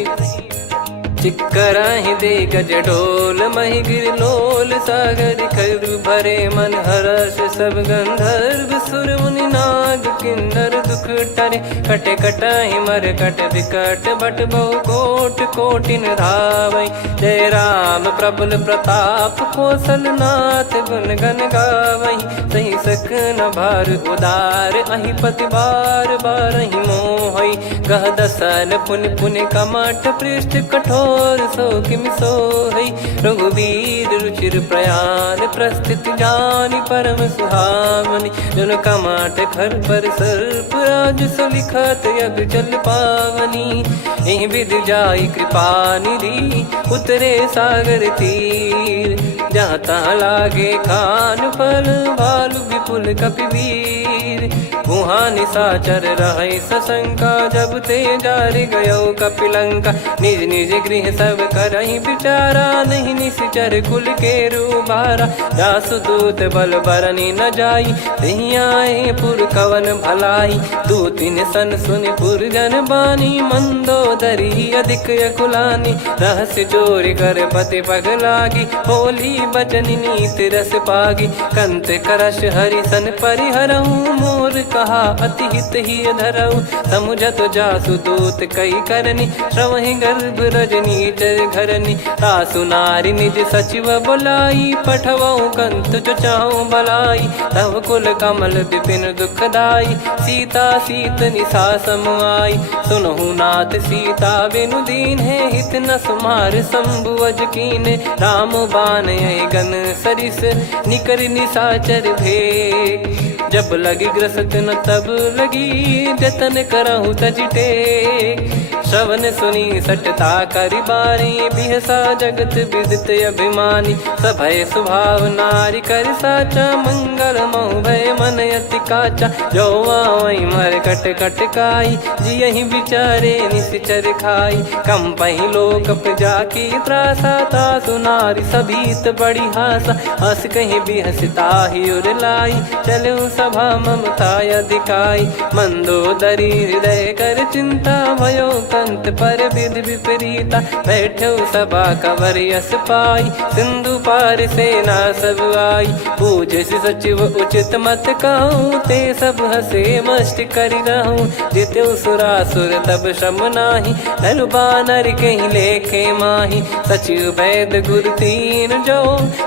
चिक्कराहि दिग्गज डोल, महि गिर लोल। सागर करु भरे मन हर्ष, सब गंधर्व सुर मुनि नाग किन्नर दुख टरे। कटे कटाहि मर कट विकट, बट बहु कोट कोटिन धावै। जय राम प्रबल प्रताप, कौशल नाथ गुण गन गावै। सही सकन भार उदार, अहि पति बार बारहि मोहै। गह दसन पुनि पुनि कमठ, पृष्ठ कठोर सो किम सोहै। रघुवीर रुचिर प्रयाण, प्रस्थित जानि परम सुहावनी। जन कमाट खर पर सर्प, राज सलिखत यग चल पावनी। एहि विधि जाई कृपा निधि, उतरे सागर तीर। जहाँ तहाँ लागे खान फल, भालु विपुल कपि वीर। वहाँ निशाचर रहै सशंका, जब ते जारि गयो कपिलंका। निज निज गृह सब करहि विचारा, नहीं निश्चर कुल के रूबारा। जासु दूत बल बरनि न जाई, तेहि आए पुर कवन भलाई। दूतिन सन सुनि पुर जन बानी, मंदोदरी अधिक अकुलानी। रहस्य चोरी कर पति पग लागी, होली बचन नीत रस पागी। कंत करश हरि सन परिहरऊ मोर कहा अति हित ही धरऊ। समुझत जासु दूत कई करनी श्रवहि गर्भ रजनी चर घरनी। तासु नारी निज सचिव बुलाई पठवऊ कंत जो चाहूं बलाई। तव कुल कमल विपिन दुखदाई सीता सीत निशा समाई। सुनहु नाथ सीता बिनु दीन है हित न सुमार शंभु अज कीने। राम बान गन सरिस निकर निशाचर भेग। जब लगी ग्रसत न तब लगी जतन करहु तज टेक। श्रवण सुनी सटता करि बारी बिहसा जगत विदित अभिमानी। सभय स्वभाव नारी कर साचा मंगल मऊ भय मन अति काचा। जो आवई मर कट कट काई जियहि विचारे निश्चर खाई। कम पही लोक जाकी त्रासा तासु नारी सभीत बड़ी हासा। हस कहीं बिहसता ही उर लाई चलऊ सभा ममता अधिकाई। मंदोदरी हृदय कर चिंता भयो कंत पर विधि विपरीता। बैठो सभा कवर यस पाई सिंधु पार सेना सब आई। पूज सचिव उचित मत कहूँ ते सब हसे मस्त करि रहूं। जित्यु सुरासुर तब श्रम नाही धनु बानर कहीं लेखे माही। सचिव वैद गुरु तीन जो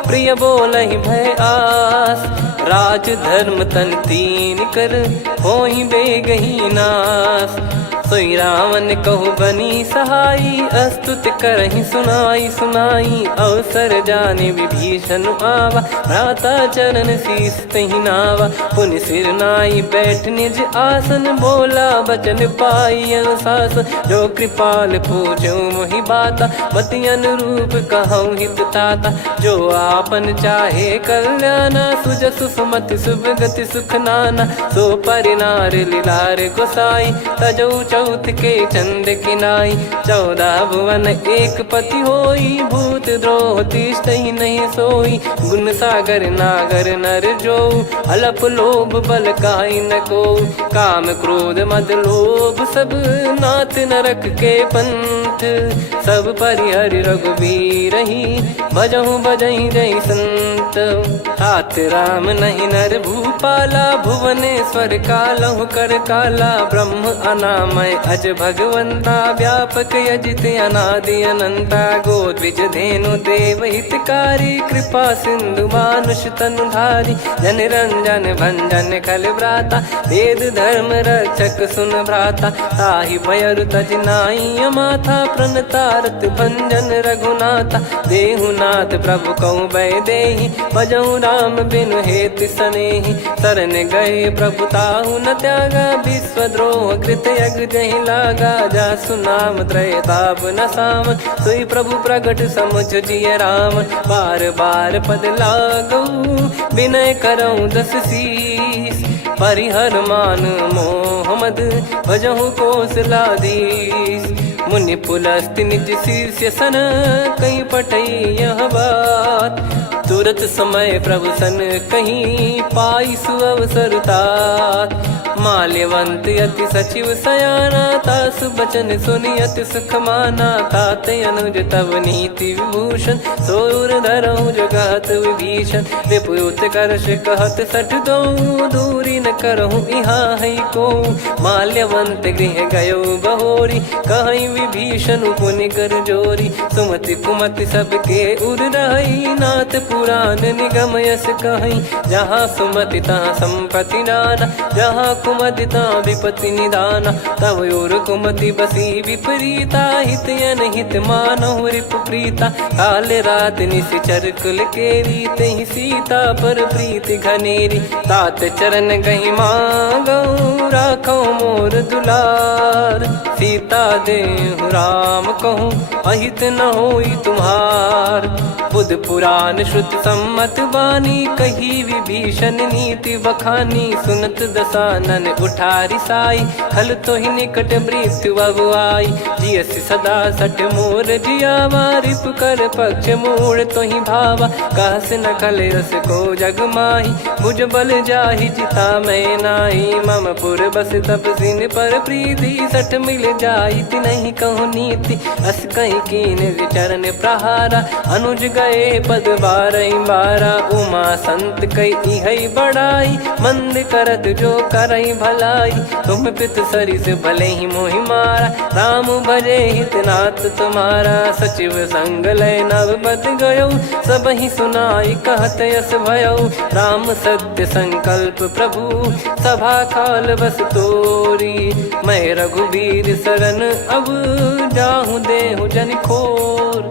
प्रिय बोलहि भय आस। राज धर्म तन तीन कर होई बेगही नास। सोई रावण कहु बनी सहाई अस्तुत करहि सुनाई सुनाई। अवसर जाने विभीषण आवा भ्राता चरण शीस तहि नावा। पुनि सिर नाई बैठ निज आसन बोला बचन पाई अनुशासन। जो कृपाल पूछो मोहि बाता मति अनुरूप कहूँ हित ताता। जो आपन चाहे कल्याणा सुजसु सुमति शुभ गति सुख नाना। सो परिनार लीलार गोसाई तजौ चौथ के चंद किनाई। 14 भुवन एक पति होई भूत द्रोह तिष्ठहि नहीं सोई। गुण सागर नागर नर जो अलप लोभ बल काई न को। काम क्रोध मद लोभ सब नाथ नरक के पंथ। सब परिहरि रघुबीर ही भजहु भजहि जय संत। तात राम नहीं नर भूपाला भुवनेश्वर कालहु कर काला। ब्रह्म अनामय अज भगवंता व्यापक यजित अनादि अनंता। गोद्विज धेनु देव हितकारी कृपा सिंधु मानुष तनुधारी। जन रंजन भंजन खल भ्राता वेद धर्म रक्षक सुन भ्राता। ताहि भयरु तज नाई माथा प्रणतारत भंजन रघुनाथा। देहुनाथ प्रभु कहु भय देहि भजहु राम बिनु हेति सनेहि। शरण गए प्रभु ताहु न त्यागा विश्वद्रोह कृत यज्ञ जहि लागा। जासु नाम त्रयताप न सावन सोई प्रभु प्रगट समुझ जिय रामन। बार बार पद लागऊ विनय करऊँ 10 शीस। परिहर मान मोह मद भजहु कौशलाधीश। मुनि पुलस्त्य निज शीर्ष सन कहीं पटई यह बात। तुरत समय प्रभु सन कहीं पाई सुअवसर तात। माल्यवंत अति सचिव सयाना तासु बचन सुनि अति सुख माना। तात अनुज तव नीति विभूषण सोर धरहु जगत विभीषण। विपुत करश कहत सठ दो दूरी न करहु यहाँ है को। माल्यवंत गृह गयो बहोरी कहीं विभीषण पुनि कर जोरी। सुमति कुमति सबके उर रही नाथ पुराण निगम यस कहीं। जहाँ सुमति तहाँ संपत्ति नाना जहाँ कुमति तहाँ विपत्ति निदाना। तव और कुमति बसी विपरीता हित अनहित मानहु रिपु प्रीता। काल रात निशिचर कुल केरी तहि सीता पर प्रीति घनेरी। तात चरण गहि मांगऊ राखो मोर दुलार। सीता देहु राम कहूँ अहित न होई तुम्हार। बुध पुराण श्रुत सम्मत बानी कही विभीषण नीति बखानी। सुनत दसानन उठारी साई खल तो ही निकट मृत्यु अब आई। जियसि सदा सठ मोर जियावा रिप कर पक्ष मूड़ तो ही भावा। कहस न खल रस को जग माही भुज बल जाहि जिता मैं नाई। मम पुर बस तप सिन पर प्रीति सठ मिल जाई ति नहीं कहूँ नीति। अस कहीं कही कीन चरण प्रहारा। अनुज गए पद बारई बारा, उमा संत कई हई बड़ाई। मंद करत जो करई भलाई, तुम पित सरिस भले ही मोहि मारा। राम भजे हितनाथ तुम्हारा, सचिव संग लय नव बद गयो। सब ही सुनाई कहत यस भयो, राम सत्य संकल्प प्रभु। सभा काल बस तोरी, मैं रघुबीर शरण अब जाहूँ देहु जन खोर।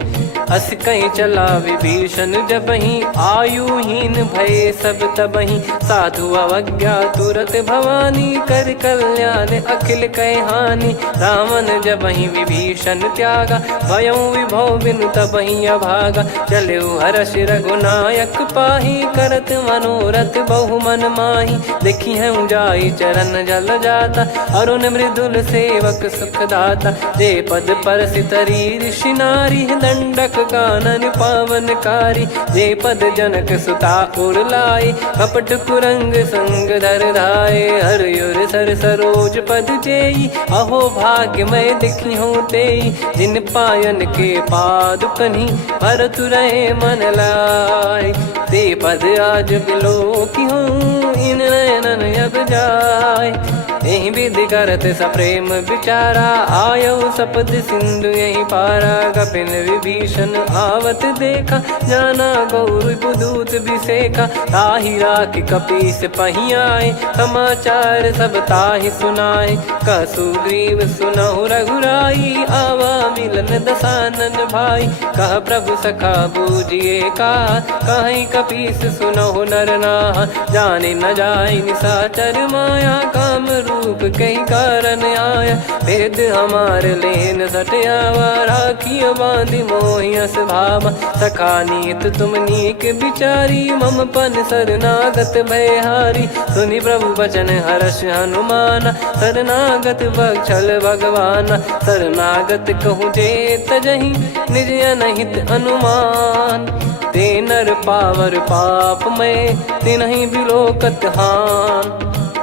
अस कहीं चला विभीषण जबहि, आयुहीन भय सब तबहि। साधु अवज्ञा तुरत भवानी, कर कल्याण अखिल कह हानि। रावण जबहि विभीषण त्यागा, भयउ विभव बिनु तबहि अभागा। चलऊ हर्ष रघुनायक पाहि, करत मनोरथ बहु मन माहि। देखी हूँ जाई चरण जल जाता, अरुण मृदुल सेवक सुखदाता। जे पद परसि तरी ऋषि नारी, दंडक कानन पावनकारी। जे पद जनक सुता उर लाए, कपट कुरंग संग धर धाये। हरियुर सर सरोज पद जेई, अहो भाग्य मैं दिखी हूँ तेई। जिन पायन के पादुकनि, भरत रहे मन लाय। ते पद आज बिलो की हूँ, इन नयनन अब जाय। यही विधि करत सप्रेम विचारा, आयऊ सपद सिंधु यही पारा। कपिल विभीषण आवत देखा, जाना गौर बुदूत बिसेखा। ताहि राखि कपीस पही आए, समाचार सब ताहि सुनाए। कह सुग्रीव सुनहु रघुराई, आवा मिलन दसानन भाई। कह प्रभु सखा बूझिए का, कहीं कपीस सुनहु नर नाहा। जाने न जाय निशाचर माया, काम रूप कई कारण आया। भेद हमार लेन सटयावा, राखिय बांधि मोहियस भावा। सखा नीत तुम नीक बिचारी, मम पन शरणागत भयहारी। सुनि प्रभु वचन हर्ष हनुमाना, शरणागत बक्षल भगवाना। शरणागत कहूँ जे तजहि, निज अनहित अनुमान। ते नर पावर पाप में, तिन्हि बिलोकत हान।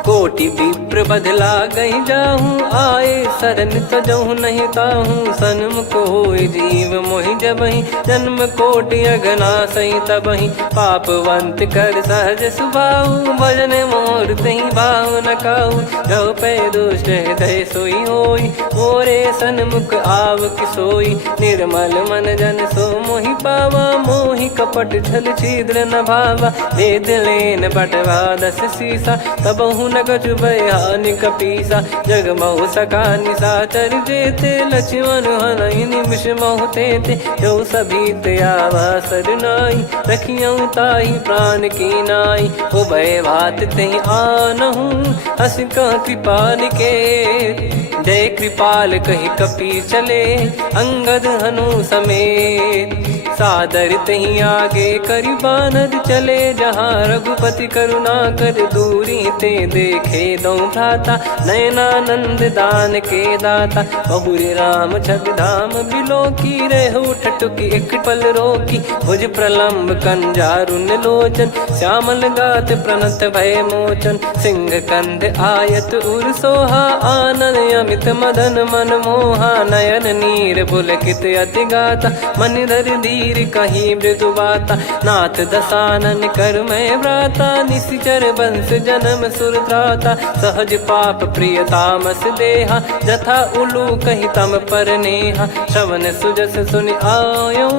कोटि विप्र बदला गई जाहूँ, आए शरण तजहु नहीं ताहूँ। सन्मुख होय जीव मोहि जबहि, जन्म कोटि अगना सही तबहि। पापवंत कर सहज सुभाऊ, भजन मोर तहि भाव न काऊ। जो पै दुष्ट हृदय सोई होई, मोरे सन्मुख आव किसोई। निर्मल मन जन सो मोहि पावा, मोहि कपट छल छिद्र न भावा। वेद लेन बटवा दस सीसा, तबहु न कछु भयानि कपीसा। जग महु सका निशाचर जेते, लक्ष्मण हनहि निमिष महु तेते। जो सभी ते आवा सरनाई, रखियऊ ताहि प्राण की नाई। उभय भात तेहि आनहु, हस कह कृपाल के। जय कृपाल कहि कपी चले, अंगद हनु समेत। सादर तही आगे करि बानर चले, जहाँ रघुपति करुणा कर दूरी ते देखे दो भ्राता। नयनानंद दान के दाता, बहुरी राम छवि धाम बिलो की। रेहु ठटुकी एक पल रोकी, भुज प्रलम्ब कंजारुन लोचन। श्यामल गात प्रणत भय मोचन, सिंह कंध आयत उर सोहा। आनन अमित मदन मन मोहा, नयन नीर पुलकित अति गाता। मन धर धीर कही मृदु बाता, नाथ दसानन कर मैं व्राता। निशिचर बंस जन्म सुरत्राता, सहज पाप प्रिय तामस देहा। जथा उलू कही तम पर नेहा, श्रवण सुजस सुनि आयो।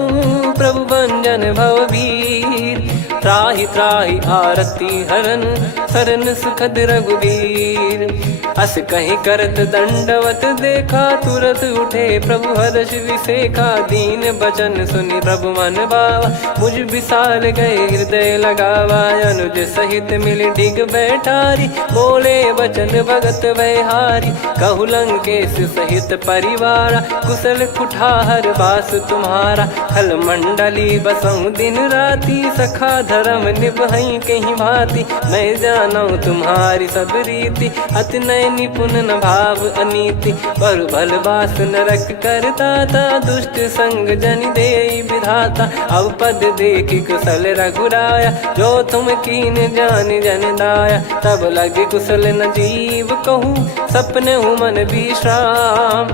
प्रभु भंजन भवभीर, त्राहि त्राहि आरती हरन। शरण सुखद रघुबीर, अस कहीं करत दंडवत देखा। तुरत उठे प्रभु हर्ष विसेखा, दीन बचन सुनि प्रभु मन भावा। मुझ विशाल गए हृदय लगावा, अनुज सहित मिल डिग बैठारी। बोले बचन भगत वैहारी, कहु लंकेश सहित परिवारा। कुशल कुठार बास तुम्हारा, खल मंडली बसऊं दिन राती। सखा धर्म निभई कहीं भांति, मैं जानू तुम्हारी सब रीति। अति नय निपुण न भाव अनीति, पर भल बास नरक करताता। दुष्ट संग जन देई विधाता, अब पद देखि कुशल रघुराया। जो तुम कीन जान जन दाया, तब लगे कुशल न जीव कहूँ। सपने मन विश्राम,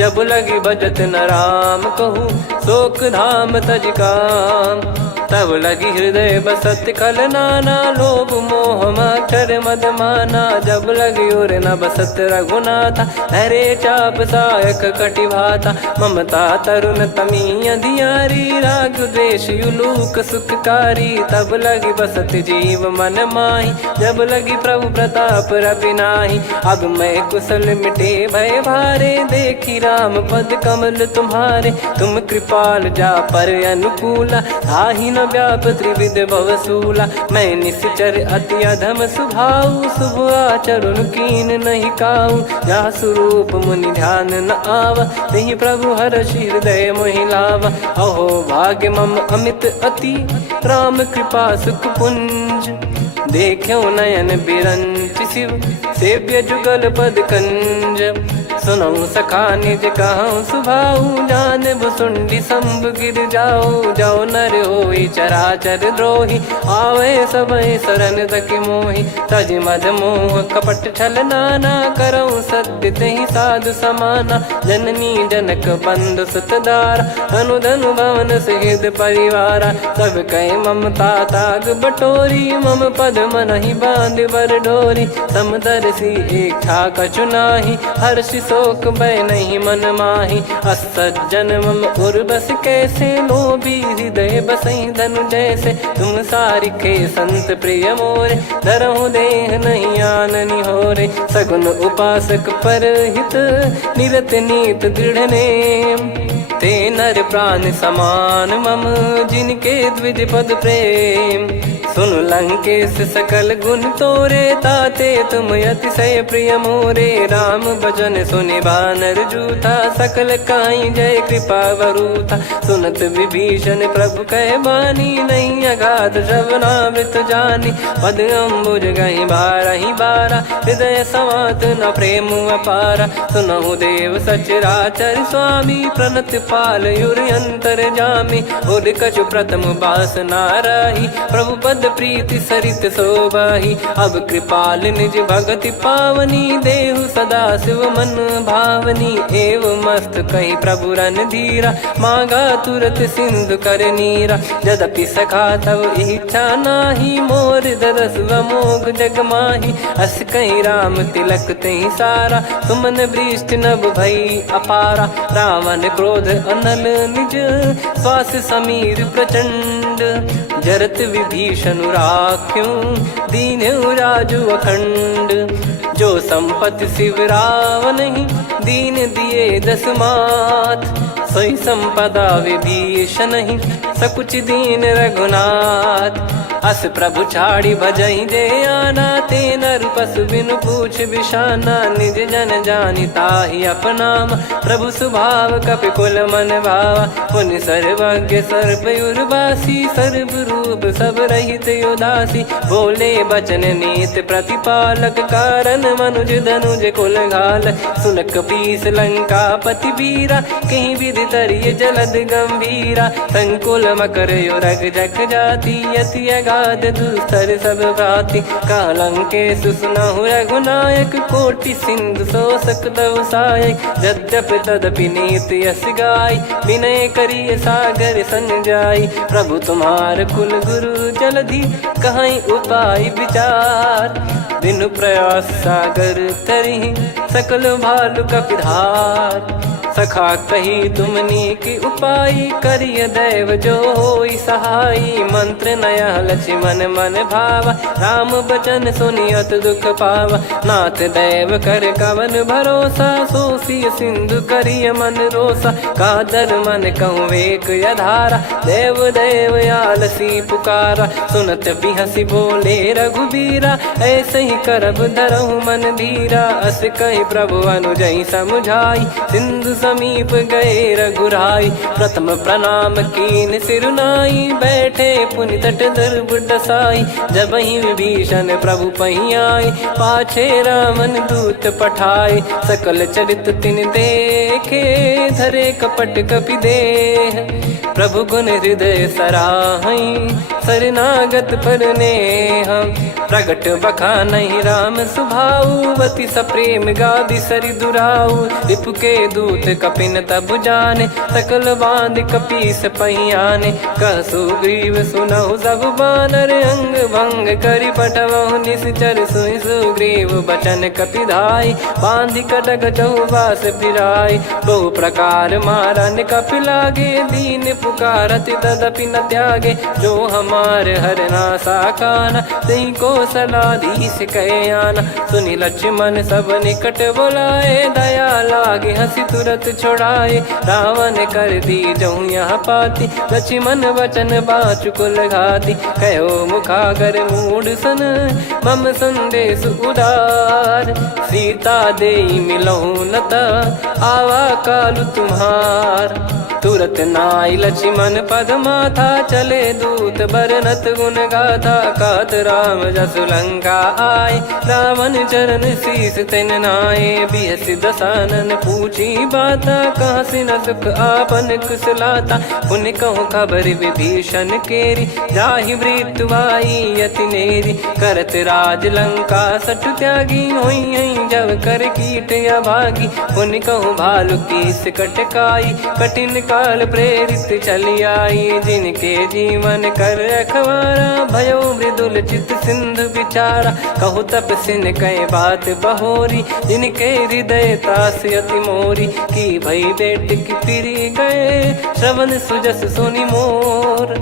जब लगी बजत न राम कहूँ शोक धाम तज काम। तब लगी हृदय बसत खल नाना लोभ मोह मच्छर मद माना। जब लगी उर न बसत रघुनाथा हरे चाप सायक कटि भाता। ममता तरुण तमी अधियारी राग द्वेष युलूक सुखकारी। तब लगी बसत जीव मन माही जब लगी प्रभु प्रताप रवि नाही। अब मैं कुशल मिटे भय भारे देखी राम पद कमल तुम्हारे। तुम कृपाल जा पर अनुकूला ताहि न व्याप त्रिविध भवसूला। मैं निश्चर अति अधम सुभाऊ शुभ आचरण कीन नहीं काऊ। जा स्वरूप मुनि ध्यान न आवा तेहि प्रभु हर्षि हृदय मोहि लावा। अहो भाग्य मम अमित अति राम कृपा सुख पुंज। देखो नयन बिरंच शिव सेव्य जुगल पद कंज। सुनऊ सखा निज कहूँ सुभाऊ जान भुसुंडी संभ गिर जाओ। जाओ नर होई चराचर द्रोही आवे सबय शरण तक मोहि। तज मद मोह कपट छल नाना करऊँ सत्य तेहि साधु समाना। जननी जनक बंधु सुतदारा अनुधनु भवन सहित परिवारा। सब कहे ममता ताग बटोरी मम पद मनहि बांध बर डोरी। समदर्शी इच्छा कछु नाही हर्ष शोक भय नहीं मन माही। असज्जन मम उर्वस कैसे लोभी हृदय बसई धनु जैसे। तुम सारिखे संत प्रिय मोरे धरहु देह नहीं आननि होरे। सगुन उपासक पर हित निरत नीत दृढ़ नेम। ते नर प्राण समान मम जिनके द्विज पद प्रेम। सुन लंकेश सकल गुण तोरे ताते तुम अतिशय प्रिय मोरे। राम भजन सुनि बानर जूथा सकल काई जय कृपा वरूथा। सुनत विभीषण प्रभु कह बानी नहीं अगाध श्रवणामृत जानी। पद अम्बुज गहि बारहि बारा हृदय समात न प्रेम अपारा। सुनहु देव सचराचर स्वामी प्रणत पाल युर अंतर जामी। उर कछु प्रथम बास नाराही प्रभु पद प्रीति सरित शोभाही। अब कृपाल निज भगति पावनी देहु सदा शिव मन भावनी। एव मस्त कही प्रभु रन धीरा मांगा तुरत सिंधु कर नीरा। यद्यपि सखा तब इच्छा नाही मोर दरस मोग जग माही। अस कही राम तिलक तेहि सारा सुमन वृष्टि नभ भई अपारा। रावण क्रोध अनल निज श्वास समीर प्रचंड। जरत विभीषण राख्यूं दीन्हु राजु अखंड। जो संपत्ति शिव रावण ही दीन दिए दस मात। सोई संपदा विभीषण ही सकुच दीन रघुनाथ। अस प्रभु छाड़ी भजई जे आना ते नर पशु बिनु पूछ बिशाना। निज जन जानि ताहि अपनाम प्रभु स्वभाव कपि कुल मन भावा। पुनि सर्वज्ञ सर्वयुर्वासी सर्व रूप सब रहित उदासी। बोले बचन नीत प्रतिपालक कारण मनुज धनुज कुल घाल। सुन कपीस लंका पति वीरा कहीं विधि तरिय जलद गंभीरा। संकुल मकर युरग जग जाति यति अगाध दुस्तर सब भाति। कालंकेश सुनहु रघुनायक कोटि सिंधु शोषक तव सहायक। यद्यपि तदपि नीति यस गाय विनय करिय सागर सन जाई। प्रभु तुम्हार कुल गुरु जलधि कहीं उपाय विचार। बिनु प्रयास सागर तरिहि सकल भालु कपिधार। सखा कही तुमनी की उपाय करिय दैव जो होई सहाई। मंत्र नया लक्ष्मण मन भावा राम बचन सुनियत दुख पावा। नाथ दैव कर कवन भरोसा सोसिय सिंधु करिय मन रोसा। कादर मन कहूँ वेक यधारा देव देव आलसी पुकारा। सुनत बिहसी बोले रघुबीरा ऐसे ही करब धरहु मन धीरा। अस कही प्रभु अनुजई समुझाई सिंधु समीप गए रघुराई। प्रथम प्रणाम कीन सिरुनाई बैठे पुनि तट दर्भ डसाई। जब ही विभीषण प्रभु पही आए पाछे रामन दूत पठाए। सकल चरित तिन देखे धरे कपट कपि देह प्रभु गुण हृदय सराहई। शरणागत पर हम प्रगट बखानहि राम सुभाऊवती सप्रेम गादि सरि दुराऊ रिपु के दूत कपिन तब जाने सकल बांध कपीस पहियाने कह सुग्रीव सुनहु सब बानर अंग भंग करि पठवहु निश्चर सुनि सुग्रीव बचन कपिधाई बांधि कटक चौबास फिराई बहु प्रकार मारन कपि लागे दीन पुकारत तदपि न त्यागे जो हमार हरना साकाना तही को सलाधीश कहे आना सुनि लक्ष्मण सब निकट बोलाए दया लागे हंसी तुरत छोड़ाए रावण कर दी जऊँ यहाँ पाती लक्ष्मण वचन बाचुकुल घाती कहो मुखागर मूड सन मम संदेश उदार सीता दे मिलहु नता आवा कालु तुम्हार तुरत नाई लक्ष्मण पद माथा चले दूत बरनत गुण गाथा कात राम जसु लंका आए रावण चरण शीस तेन नाये बिहस दसानन पूछी बाता कहाँ से न सुख आपन कुशलाता पुन कहूँ खबर विभीषण केरी जाहि मृत्यु आई यति नेरी करत राज लंका सठ त्यागी होई जब कर कीट अभागी पुन कहूँ भालु कीस कटकाई कठिन काल प्रेरित चली आई जिनके जीवन कर रखवारा भयो मृदुल चित सिंधु विचारा कहु तपसिन कई बात बहोरी जिनके हृदय तास अति मोरी की भई बेट की फिरी गए श्रवण सुजस सुनि मोर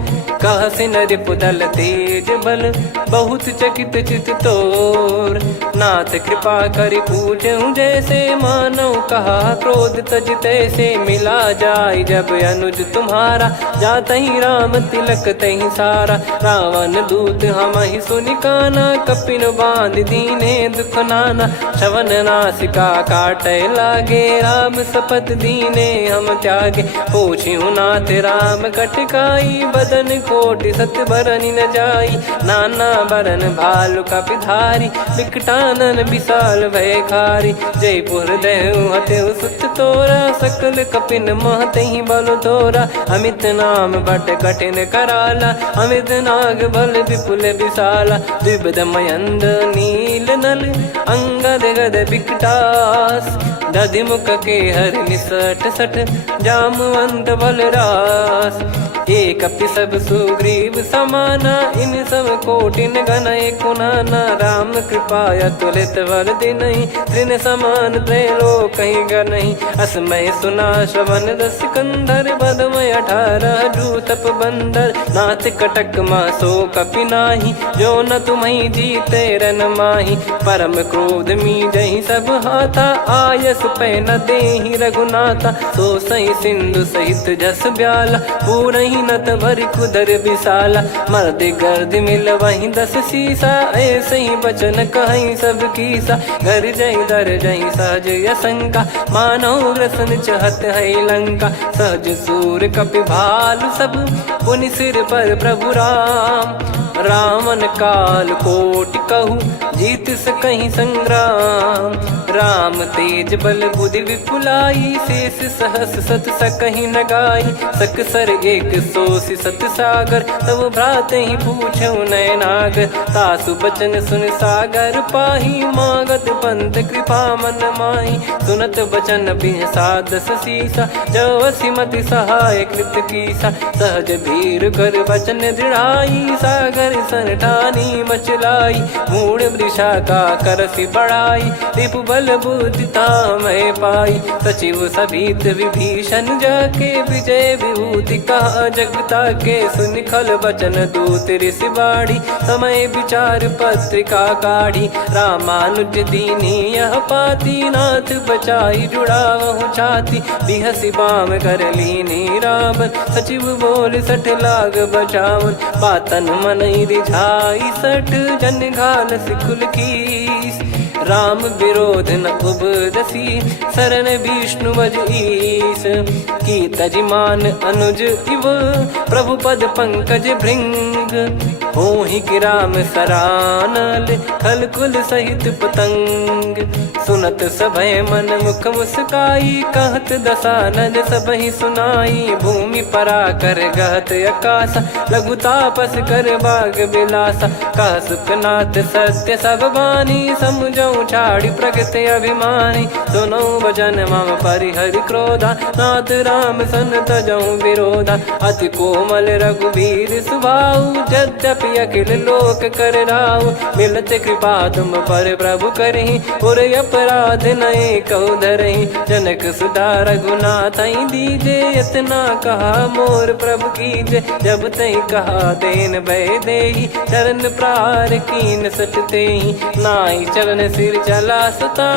कह सिन रिपुदल तेज बल बहुत चकित चित तोर नाथ कृपा करि पूछऊं जैसे मानव कहा क्रोध तज तैसे मिला जाय जब अनुज तुम्हारा जात ही राम तिलक तही सारा रावण दूत हम ही सुनि काना कपिन बांध दीने दुख नाना श्रवण नासिका काटे लागे राम सपत दीने हम त्यागे पूछियो नाथ राम कटकाई बदन कोटि सत बरनि न जाई नाना बरन भालु कपिधारी विकटानन विशाल भय खारी जयपुर देहु हतेउ सुत तोरा सकल कपिन महतहि बल तोरा अमित नाम बट कठिन कराला अमित नाग बल विपुल विशाला द्विपद मयंद नील नल अंगद गद विकटास दधिमुख के हर निसठ सठ जामवंत बलरास एक अपि सब सुग्रीव समाना इन सब कोटिन गणय कुनाना राम कृपा तुलित वर दिनहि त्रिन समान त्रैलोक कहीं गनहि असमय सुना श्रवण दस कंधर बदमय 18 जूतप बंदर नाथ कटक मासो कपि नाही जो न तुम्हि जीते रन माही परम क्रोध मी जहि सब हाथा आयस पै न देहि रघुनाथा सो सही सिंधु सहित जस ब्याला पूरहि नत भर कुदर विशाला मर्द गर्द मिल वहीं 10 सीसा ऐसे ही बचन कहीं सब कीसा घर जय दर जय सहज यसंका मानव ग्रसन चहत है लंका सहज सूर कपि भालु सब पुनि सिर पर प्रभु राम रावण काल कोटि कहु जीत सकहि संग्राम राम तेज बल बुद्धि विपुलाई शेष सहस सत सकहि न गाई सकसर 100 सत सागर तब भ्रात ही पूछौ नयनागर तासु बचन सुन सागर पाही मागत पंत कृपा मन माही सुनत बचन बिहसा 10 सीसा जवसी मति सहाय कृत कीसा सहज भीर कर बचन दृढ़ाई सागर सन ठानी मचलाई मूड वृषा का करसी बढ़ाई रिपु बल बुद्धि तामय पाई सचिव सभीत विभीषण जाके विजय विभूति कहा जगता के सुन खल बचन दूत ऋषि बाड़ी समय विचार पत्रिका काढ़ी रामानुज दीनी यह पाती नाथ बचाई जुड़ावहु छाती बिहसी बाम कर लीनी रावण सचिव बोल 60 लाग बचावन बातन मन रिझाई 60 जन घाल सिकुल कीस राम विरोध न उपदसी शरण विष्णु मज ईस की तजिमान अनुज इव प्रभु पद पंकज भृंग मोहि कि राम सरानल खल कुल सहित पतंग। सुनत सभय मन मुख मुस्काई कहत दसानन सबहि सुनाई। भूमि परा कर गहत आकाशा लघु तापस कर बाग बिलासा। कह सुखनाथ सत्य सब बानी समझऊ छाड़ी प्रगति अभिमानी। सुनो वचन मम परिहरि क्रोधा नाथ राम सन तजऊ विरोधा। अति कोमल रघुवीर सुभाऊ यद्यपि अखिल लोक कर राऊ। मिलत कृपा तुम पर प्रभु करहि और अपराध नए कौ धरहि। जनक सुधा रघुनाथ दीजे इतना कहा मोर प्रभु कीजे। जब तई कहा देन भय देहि चरण प्रार कीन सटते ही। नाई चरण सिर चला सता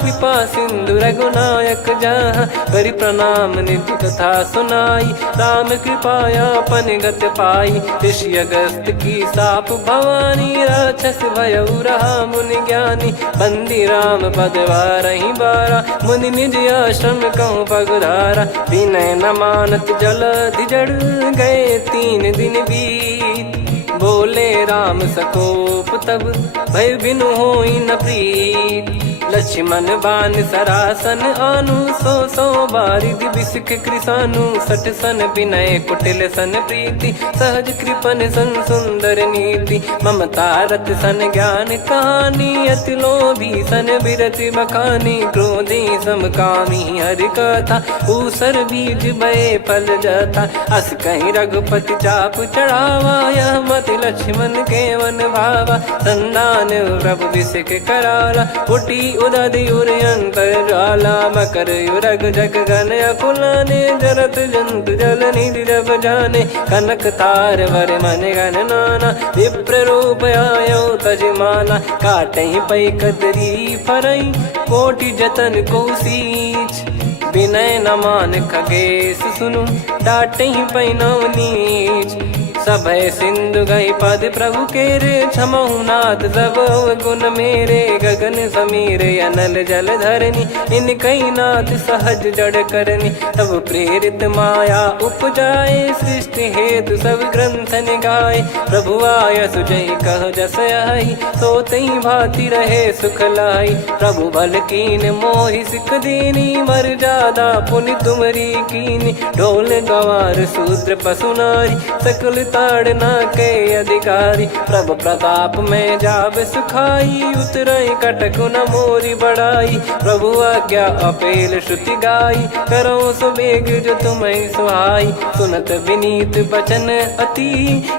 कृपा सिंधु रघुनायक जहाँ। करि प्रणाम निधि कथा सुनाई राम कृपाया पन गत पाई। ऋषि अगस्त की साप भवानी राक्षस भयउ रहा मुनि ज्ञानी। बंदी राम पद वारहि बारा मुनि निज आश्रम कहूँ पगधारा। विनय न मानत जलधि जड़ गए 3 दिन बीत। बोले राम सकोप तब भय बिनु होई न प्रीत। लक्ष्मण बान सरासन आनु 100 बारिद बिसिख कृसानु। 60 सन विनय कुटिल सन प्रीति सहज कृपन सन सुंदर नीति। ममता रत सन ज्ञान कहानी अति लोभी सन बिरति बखानी। क्रोधी समकामी हरि कथा ऊसर बीज भय फल जथा। अस कहीं रघुपति चाप चढ़ावा यह मति लक्ष्मण के वन भावा। संदान प्रभु बिसिख कराला उठी उदधि उर अंतर ज्वाला। मकर युरग जग गन अकुलाने जरत जंतु जल निधि जब जाने। कनक तार वर मन गन नाना विप्र रूप आयो तजमाना। काटहि पै कदरी फरई कोटि जतन को सींच। विनय न मान खगेश सुनु डाटहि पै नव नीच। सभय सिंधु गई पद प्रभु केरे क्षमहु नाथ सब गुण मेरे। गगन समीरे अनल जल धरनी इन कई नाथ सहज जड़ करनी। तब प्रेरित माया उपजाए सृष्टि हेतु सब ग्रंथ निगाए। प्रभु आय सुजई कह जस आई सोतई भांति रहे सुख लाई। प्रभु बल कीन मोहि सिख दीनी मर जादा पुनि तुमरी कीनी। ढोल गवार शूद्र पशु नारी सकल ताड़ना के अधिकारी। प्रभु प्रताप में जाब सुखाई उतरई कटक न मोरी बढ़ाई। प्रभु आज्ञा अपेल श्रुति गाई करो सो बेग जो तुम्हें सुहाई। सुनत विनीत बचन अति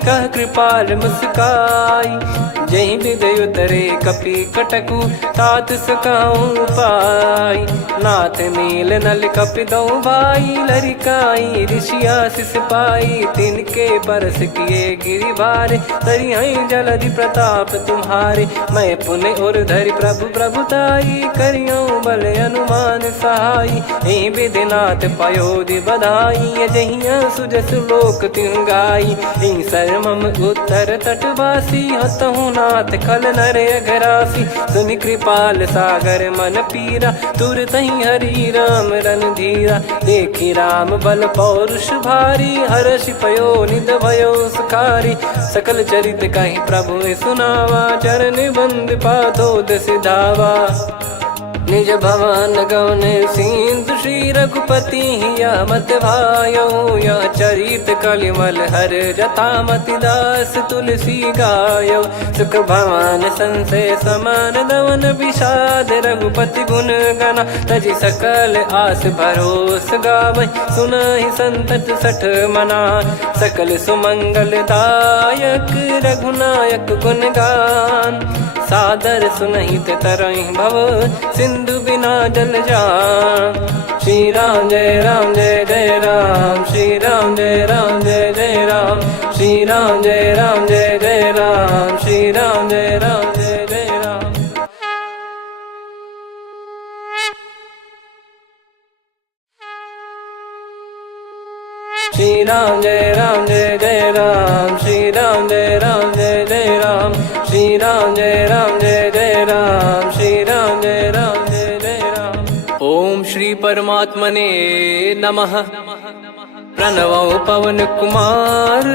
कह कृपाल मुस्काई। जही विदय उतरे कपि कटकु तात सकाऊं पाई। नाथ मील नल कपि दो भाई लरिकाई ऋषि आशीष पाई। तिनके परस किए गिरि भारे तरी हई जलधि प्रताप तुम्हारे। मैं पुण्य और धरि प्रभु प्रभुताई करियो बल अनुमान सहाई। यही विधिनाथ पयोधि बधाई जहिया सुजस लोक तिहु गाई। यही सरमम उत्तर तटवासी हतहु नाथ खल नर अघरासी। सुनि कृपाल सागर मन पीरा तुरत ही हरि राम रन धीरा। देखी राम बल पौरुष भारी हर्षि पयो निध भयो सुखारी। सकल चरित कहीं प्रभु सुनावा चरण बंद पादो दस धावा। निज भवन गौन सिंधु श्री रघुपति या मत भायो। या चरित कलिमल हर जथा मति दास तुलसी गायो। सुख भवन संशय समान दवन विषाद रघुपति गुण गना। तजि सकल आस भरोस गावै सुनहि संतत सठ मना। सकल सुमंगल दायक रघुनायक गुण गान। सादर सुनहित तरहि भव सिंधु बिना जल जान। श्री राम जय राम जय जय राम। श्री राम जय राम जय जय राम। श्री राम जय राम जय जय राम। श्री राम जय राम जय जय राम। श्री राम जय राम जय जय राम। श्री राम जय राम जय जय राम। श्री राम जय राम जय जय राम। श्री राम जय राम जय जय राम। ओम श्री परमात्मने नमः। जानवो पवन कुमार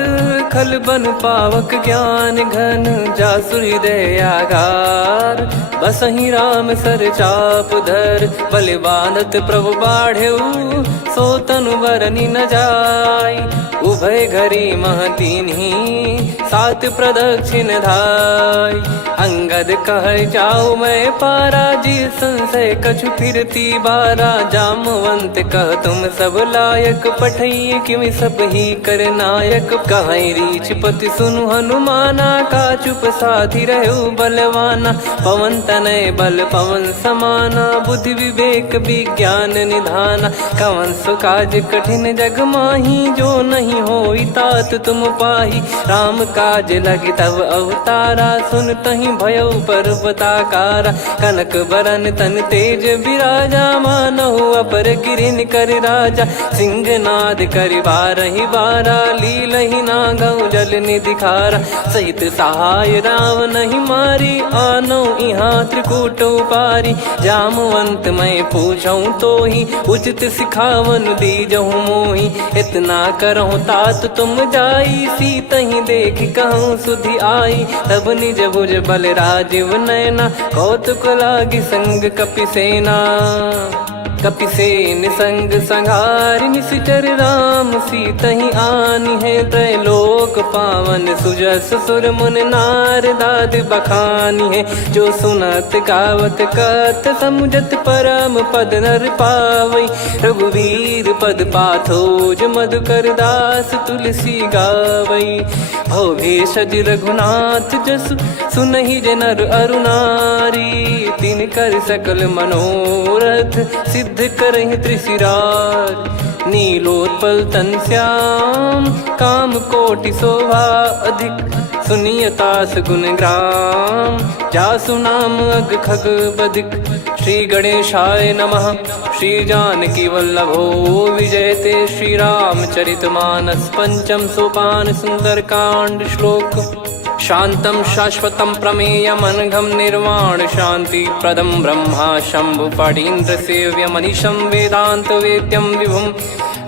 खल बन पावक ज्ञान घन जासु हृदय आगार बसहि राम सर चाप धर बल बांधत प्रभु बाढ़ेऊ सो तनु बरनी न जाय उभय घरी मह तीन्ही सात प्रदक्षिण धाय अंगद कह जाऊ मैं पारा जी संशय कछु फिरती बारा जामवंत कह तुम सब लायक पठई किमि सब ही कर नायक कहीं रीछ पति सुनु हनुमाना का चुप साधि रहु बलवाना पवन तनय बल पवन समाना बुद्धि विवेक विज्ञान निधाना कवन सो काज कठिन जग माही जो नहीं होई तात तुम पाही राम काज लगी तब अवतारा सुन तही भयउ पर्वताकारा कनक बरन तन तेज बिराजा मानहु अपर गिरिन कर राजा सिंहनाद करि बारहि बारा लीलहि नागौ जल निधिखारा सहित सहाय राव नहीं मारी आनो इहाँ त्रिकूट उपारी जामवंत मैं पूछऊँ तो ही उचित सिखावन दीजहु मोही इतना करहु तात तुम जाई सीतहि देख कहूँ सुधि आई तब निज भुज बल राजीव नैना कौतुक लागी संग कपिसेना कपिसेन संग संहारि निशिचर राम सीतहि आनि है त्रैलोक पावन सुजस सुर मुन नार दाद बखानी है जो सुनत गावत कथ समुझत परम पद नर पावई रघुवीर पद पाथोज मधुकर दास तुलसी गावई भव भेषज रघुनाथ जसु सुनहि जनर अरुनारी तिन कर सकल मनोरथ सिद्ध करहि त्रिशिरार नीलोत्पल तन श्याम काम कोटि शोभा अधिक सुनियतास गुण ग्राम जासु नाम अग खग बदिक श्री गणेशाय नमः श्री जानकी वल्लभो विजयते श्री रामचरित मानस पंचम सोपान सुंदर कांड श्लोक शांतं शाश्वतं प्रमेयमनघं निर्वाण शांति प्रदं ब्रह्मा शंभु फणीन्द्र सेव्य मनीषं वेदांत वेद्यं विभुं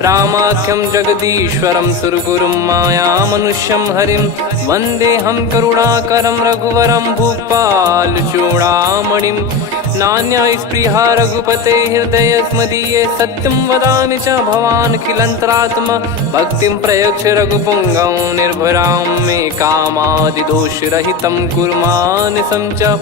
रामाख्यं जगदीश्वरं सुरगुरुं माया मनुष्यं हरिं वन्देऽहं करुणाकरं रघुवरं भूपाल चूडामणिं नान्या स्पृहा रघुपते हृदय स्मदीये सत्यं वदामि च भवान् खिलन्तरात्मा भक्तिं प्रयच्छ रघुपुङ्गं निर्भरां मे कामादिदोषरहितं कुर्मानसं च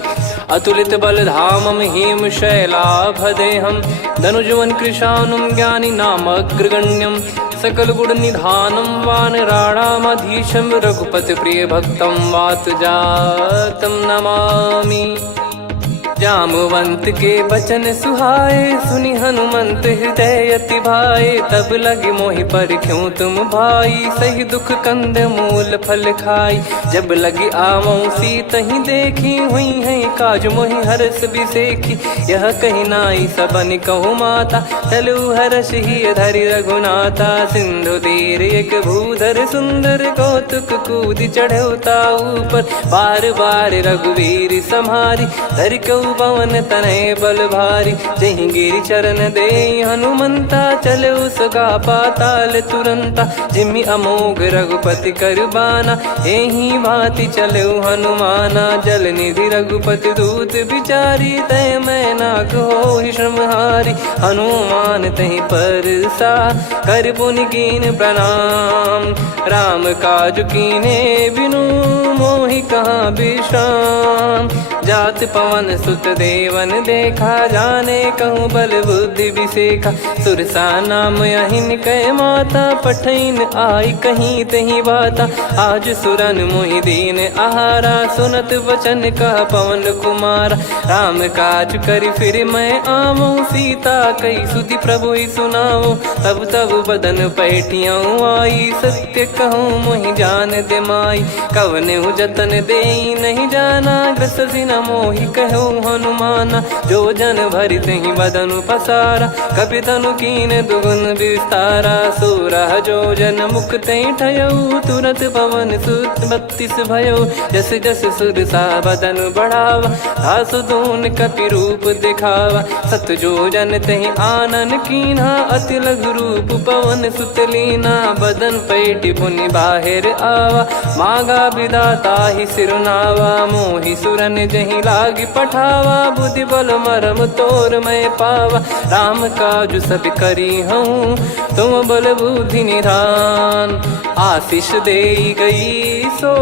अतुलित बलधामं हेमशैलाभदेहं धनुजवन कृशानुं ज्ञानिनामग्रगण्यं सकल गुण निधानं वानराणामधीशं रघुपति प्रिय भक्तं वात जातं नमामि जामवंत के बचन सुहाए सुनि हनुमंत हृदय अति भाए तब लगे मोहि पर क्यों तुम भाई सही दुख कंद मूल फल खाई जब लगी आवऊं सीतहि देखी हुई है काज मोहि हरस बिसेखी यह कही नाई सबन कहु माता चलु हरष ही धरि रघुनाथा सिंधु तीर एक भूधर सुंदर कौतुक कूद चढ़ौता ऊपर बार बार रघुवीर सम्हारी धरि कऊ पवन तनय बल भारी जहि गिरि चरण दे हनुमंता चले उसका पाताल तुरंता जिमि अमोघ रघुपति करबाना एहि भांति चले हनुमाना जल निधि रघुपति दूत बिचारी तय मैं नाक होहि श्रमहारी हनुमान तहि परसा कर पुनि कीन प्रणाम राम काज कीने बिनु मोहि कहाँ विश्राम जात पवन सुत देवन देखा जाने कहूँ बल बुद्धि विसेखा सुरसा नाम अहिन कह माता पठैन आई कहीं तही बाता आज सुरन मोहि दीन आहारा सुनत वचन कह पवन कुमारा राम काज करि फिर मैं आवऊं सीता कई सुधि प्रभु ही सुनाओ तब तब बदन पैठियाँ आई सत्य कहूँ मोहि जान दे माई कवने जतन दे नहीं जाना ग्रसि मोहि कहु हनुमाना। जो जन भरि तहि बदनु पसारा, कपि तनु कीन दुगुन विस्तारा। सोरह जो जन मुख तहि ठयऊ, तुरत पवन सुत 32 भयऊ। जस जस सुर सा बदन बढ़ावा, तासु दून कपि रूप दिखावा। सत जो जन तहि आनन कीन्हा, अति लघु रूप पवन सुत लीना। बदन पैटि पुनि बाहिर आवा, मागा विधाता ही सिरुनावा। मोहि सुरन जहि लागी पठावा, बुद्धि बल मरम तोर मैं पावा। राम काज सब करी हूँ, तुम बल बुद्धि निधान। आशीष देई गई सो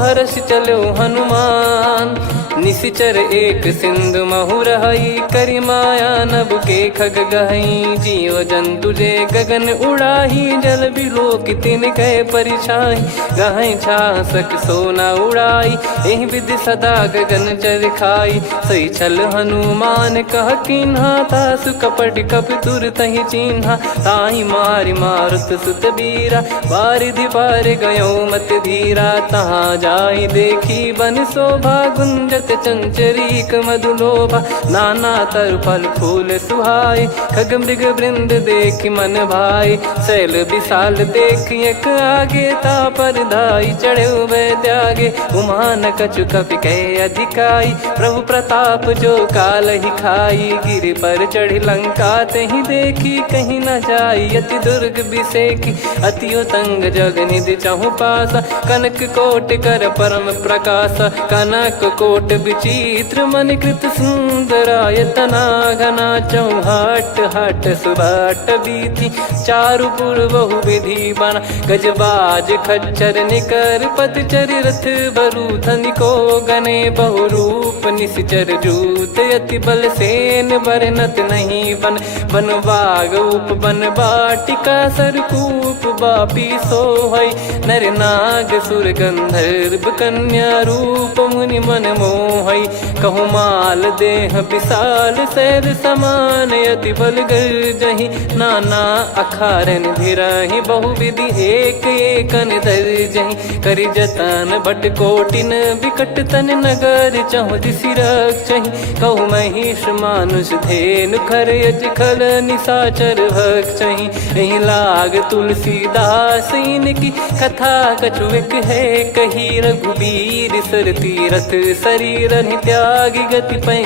हर्ष चलो हनुमान। निशिचर एक सिंधु महु रहई, करि माया नभ के खग गहई। जीव जंतु जे गगन उड़ाही, जल बिलोक तिन कह परिछाई। गहई छासक सोना उड़ाई, एहि विधि सदा गगन चर खाई। सही छल हनुमान कह कीन्हा, तासु कपट कपि तुर तहि चिन्हा। ताहि मारि मारुत सुत बीरा, बारिधि पार गयो मत धीरा। तहाँ जाई देखी बन शोभा, गुंजत चंचरीक मधुलोभा। नाना तर फल फूल सुहाई, खग मृग वृंद देख मन भाई। शैल विशाल देख एक आगे, तापर धाई चढ़े वै त्यागे। उमा न कछु कपि कह अधिकाई, प्रभु प्रताप जो काल ही खाई। गिरि पर चढ़ी लंका तहि देखी, कहीं न जाई अति दुर्ग बिसेकी। अति उतंग जग निधि चहु पासा, कनक कोट कर परम प्रकाशा। कनक कोट विचित्र मन कृत सुंदरायतना। घना चौहाट हाट सुबाट बीथी, चारुपुर बहु विधि बना। गजबाज खच्चर निकर पतचर, रथ बरूथन को गने। बहु रूप निशिचर जूत, अति बल सेन बरनत नहीं बन। बन बाग उप बन बाटिका, सरकूप बापी सोहई। नर नाग सुर गंधर्व कन्या, रूप मुनि मन मोहई। कहु माल देह विशाल, शैल समान अति बल गर्जहि। नाना अखारन भिरहि, बहु विधि एक एकन दर्जहि। करि जतन बट कोटिन, विकट तन नगर चहु दिसि रक्षहि। कहु महिष मानुष धेनु, खर यज खल निशाचर भक्षहि। एहि लाग तुलसीदास इनकी, कथा कछु एक है कही। रघुबीर सर तीरथ शरीर, त्यागी गति पै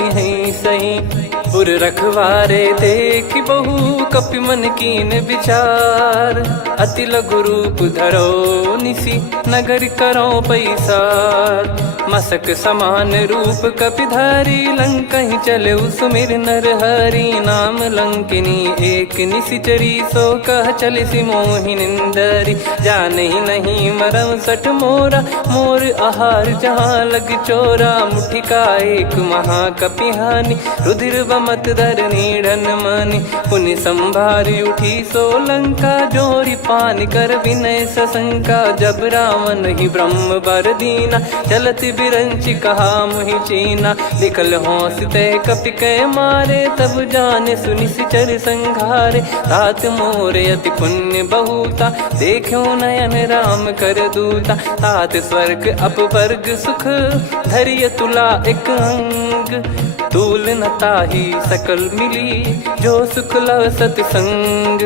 सही। पुर रखवारे देख बहु, कपि मन कीन विचार। अति लघु रूप धरो निसी, नगर करो पैसार। मसक समान रूप कपि धारी, लंकहि चले सुमिर नर हरि। नाम लंकिनी एक निशिचरी, सो कह चलिसि मोहि निंदरी। जानहि नहीं मरम सठ मोरा, मोर आहार जहाँ लग चोरा। मुठिका एक महाकपि हानि, रुधिर बमत धरनी ढन मानि। पुनि संभारी उठी सो लंका, जोरी पान कर विनय सशंका। जब रावण ही ब्रह्म बर दीना, चलति बिरंचि कहा मुहि चीना। निकल होंस तय कपि कै मारे, तब जाने सुनि सिचर संघारे। तात मोर अति पुण्य बहुता, देखो नयन राम कर दूता। तात स्वर्ग अपवर्ग सुख, धैर्य तुला एक अंग। तूल न ताहि सकल मिली, जो सुख लव सतसंग।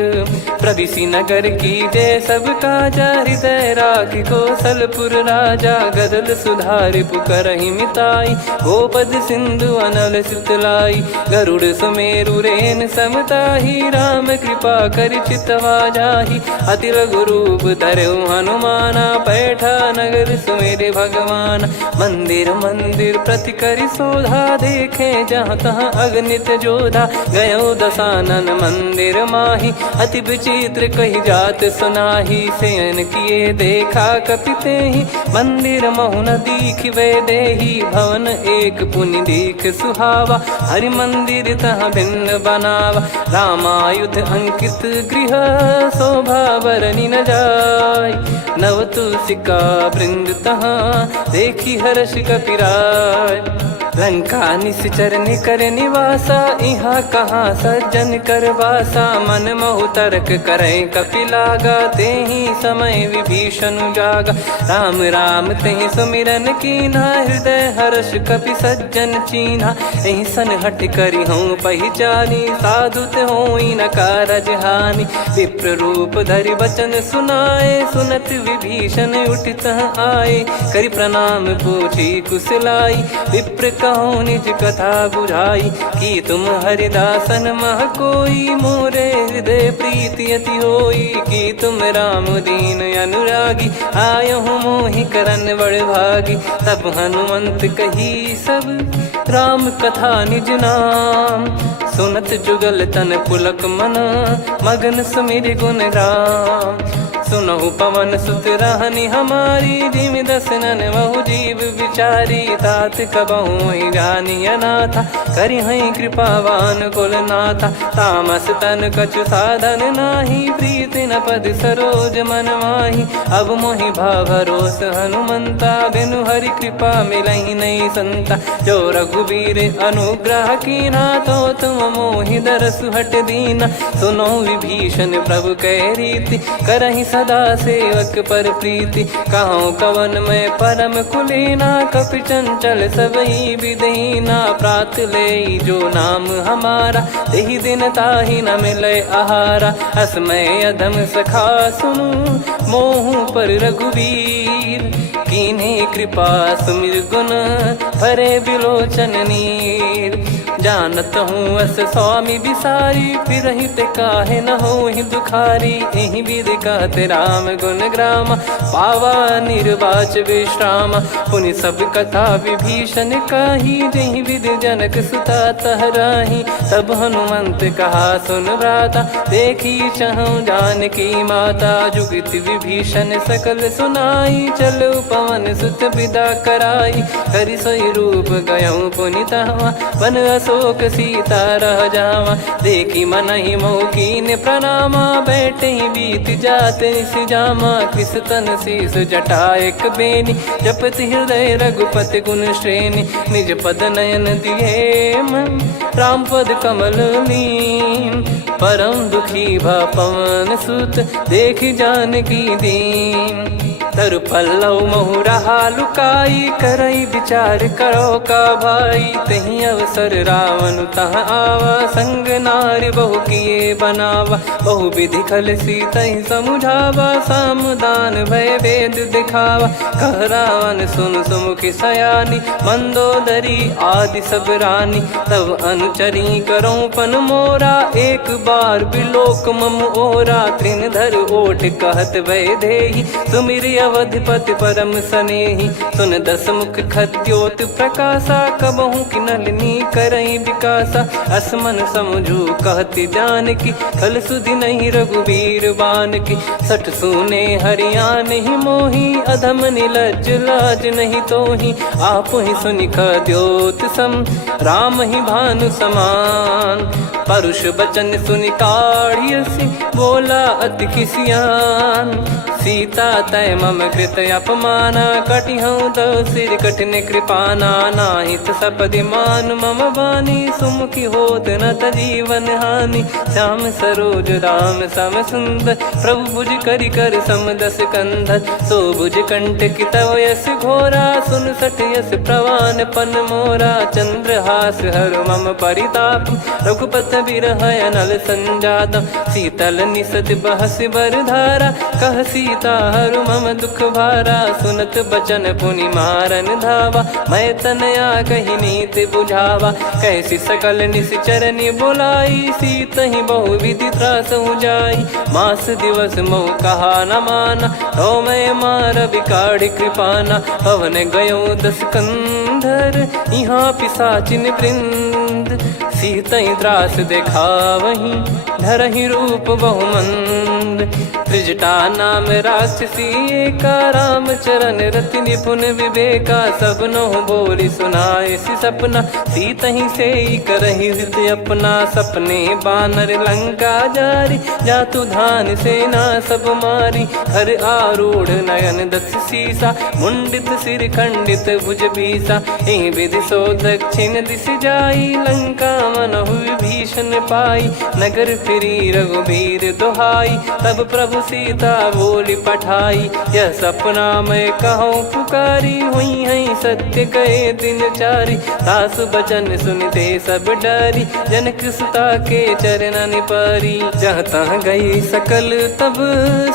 प्रविशि नगर की जय सब काजा, हृदय राखि कौशलपुर राजा। गदल सुधारि पुकारहि मिताई, गोपद सिंधु अनल सितलाई। गरुड़ सुमेरु रेन समताहि, राम कृपा करि चितवा जाहि। अति लघु रूप धरऊ हनुमाना, पैठा नगर सुमेरे भगवान। मंदिर मंदिर प्रति करि शोधा, देखे जहाँ तहाँ अगणित जोधा। गयो दशानन मंदिर माही, अति विचित्र कही जात सुनाही। शयन किए देखा कपि तेहि, मंदिर महु न दीख वे देही। भवन एक पुनि दीख सुहावा, हरि मंदिर तहाँ भिन्न बनावा। रामायुध अंकित गृह, शोभा बरनि न जाय। नव तुलसी का वृंद तहाँ, देखी हर्ष कपिराय। लंका निश्चर निकर निवासा, इहाँ कहाँ सज्जन कर वासा। मन महु तर्क करें कपिलागा, तेहि समय विभीषण जागा। राम राम तेहि सुमिरन कीन्हा, हृदय हर्ष कपि सज्जन चीन्हा। एहि सन हट करि हूँ पहिचानी, साधु ते होई न कारज हानि। विप्र रूप धरि बचन सुनाए, सुनत विभीषण उठित आए। करि प्रणाम पूछी कुशलाई, विप्र कहो निज कथा बुझाई। कि तुम हरिदासन मह कोई, मोरे हृदय प्रीति अति होई। कि तुम राम दीन अनुरागी, आयहु मोहि करन बड़ भागी। तब हनुमंत कही सब राम कथा निज नाम, सुनत जुगल तन पुलक मना, मगन सुमिर गुण राम। सुनहु पवन सुत रहनी हमारी, जिमि दसनन महु जीव विचारी। तात कबहु ही जानी अनाथा, करि हई कृपावान कुल नाथा। तामस तन कछु साधन नाही, प्रीति न पद सरोज मन माही। अब मोहि भाव भरोस हनुमंता, बिनु हरि कृपा मिलहि नहीं संता। जो रघुबीर अनुग्रह कीना, तो तुम मोहि दरसु हट दीना। सुनो विभीषण प्रभु कह रीति, करहि सदा सेवक पर प्रीति। कहूँ कवन में परम कुलीना, कपि चंचल सबई विदहीना। प्रात ले जो नाम हमारा, तेहि दिन ताहि न मिले आहारा। असमय अधम सखा सुनु, मोहु पर रघुवीर। कीन्हे कृपा सुमिर गुण, भरे बिलोचन नीर। जानत हूँ अस स्वामी बिसारी, फिर ते काहे न होहि दुखारी। एहि विधि कहते राम गुण ग्राम, पावा निर्वाच विश्राम। पुनि सब कथा विभीषण काही, जहि विधि जनक सुता तहराही। तब हनुमंत कहा सुन भ्राता, देखी चहु जानकी माता। जुगित विभीषण सकल सुनाई, चलो पवन सुत विदा कराई। करि सोई रूप गयऊँ पुनितवा, वन अशोक सीता रह जावा। देखी मनहि मौकीन प्रणामा, बैठे ही बीत जात निस जामा। कृस तन शीस जटा एक बेनी, जपति हृदय रघुपति गुण श्रेणी। निज पद नयन दिए मन, राम पद कमल लीन। परम दुखी भा पवन सुत, देखि जानकी दीन। तरु पल्लव महु रहा लुकाई, करई विचार करो का भाई। तही अवसर रावण तहाँ आवा, संग नारी बहु किए बनावा। बहु विधि खल सीतहि समुझावा, सामदान भय वेद दिखावा। कह रावण सुन सुमुखी सयानी, मंदोदरी आदि सब रानी। तब अनुचरी करो पन मोरा, एक बार बिलोक मम ओरा। त्रिन धर ओट कहत भय देहि, सुमिर अवधिपति परम सनेहि। सुन दस मुख खद्योत प्रकाशा, कबहु कि नलिनी करई विकासा। असमन समझू कहति जानकी, कल सुधि नहीं रघुवीर बान की। सठ सुने हरियान ही मोही, अधम निलज लाज नहीं तोहि। आप ही सुनि खद्योत सम, राम ही भानु समान। परुष बचन सुनि काढ़ियसि, बोला अति किसियान। सीता तय मम कृत अपमाना, कटिहऊँ दो सिर कठिन कृपाना। नाहित सपदि मान मम बानी, सुमुखी होत न तजीवन हानि। श्याम सरोज राम सम सुंदर, प्रभु भुज करि कर सम दस कंधर। सो भुज कंठ की तव यस घोरा, सुन सठ यस प्रवान पन मोरा। चंद्रहास हर मम परिताप, रघुपत बिरह अनल संजात। शीतल निसत बहस बर धारा, कह सीता हरु मम दुख भारा। सुनत बचन पुनि मारन धावा, मैं तनया कही नीति बुझावा। कैसी सकल निश्चरनि बुलाई, सीतहि बहु विधि त्रासहु जाई। मास दिवस मोह कहा न माना, तो मैं मार बिकाढ़ि कृपाना। पवन गयो दस कंधर, यहाँ पिशाचिन वृंद। नंद सीतई त्रास देखावहीं धरहि रूप बहुमंद त्रिजटा नाम राक्षसी का रामचरण रति निपुण विवेका सब नोह बोली सुनाए सि सपना सीतहि से करहि हृत अपना सपने बानर लंका जारी जातु धान सेना सब मारी हर आरूढ़ नयन दस सीसा मुंडित सिर खंडित भुज बीसा एहि विधि सो दक्षिण दिश जाई लंका मनहु विभीषण पाई नगर फिरी रघुबीर दोहाई तब प्रभु सीता बोली पठाई यह सपना मैं कहूँ पुकारी हुई है सत्य कहे दिन चारी सासु बचन सुनते सब डरी जनक सुता के चरण पारी जहाँ तहाँ गई सकल तब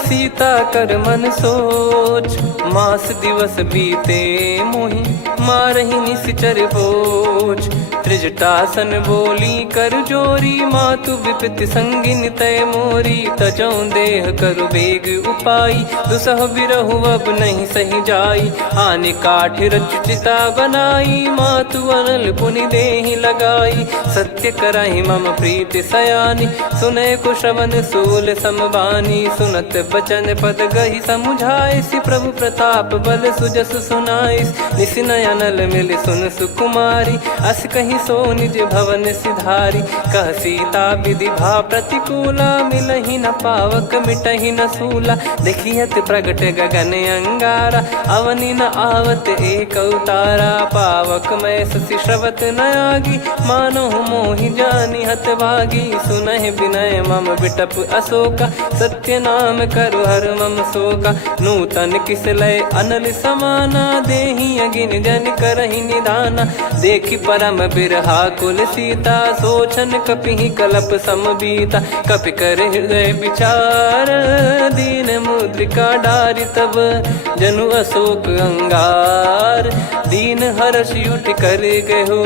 सीता कर मन सोच मास दिवस बीते मोहि मारहि निश्चर बोझ त्रिजटासन बोली कर जोरी मातु विपति संगिन तय मोरी तजौ देह करु बेग उपाई दुसह बिरहु अब नहीं सही जाई आने काठ रचिता बनाई मातु अनल पुनि देहि लगाई सत्य कराई मम प्रीति सयानी सुने को श्रवण सूल समबानी सुनत बचन पद गही समुझाए सि प्रभु प्रताप बल सुजस सुनाइस निस नयनल मिल सुन सुकुमारी अस कहीं सो निज भवन सिधारी कह सीता विधि भा प्रतिकूला मिलहि न पावक मिटहि न सूला देखियत प्रगट गगन अंगारा अवनि न आवत एक उतारा पावक मैं ससी श्रवत न आगी मानो मोहि जानि हत भागी सुनहि विनय मम बिटप अशोका सत्य नाम करु हर मम शोका नूतन किस लय अनल समाना देहि अगिन जन करहि निदाना देखि परम बिरहा कुल सीता सोचन कपि कलप समबीता कपि कर हृदय विचार दीन मुद्रिका डारि तब जनु अशोक अंगार दीन हर्ष उठ कर गहु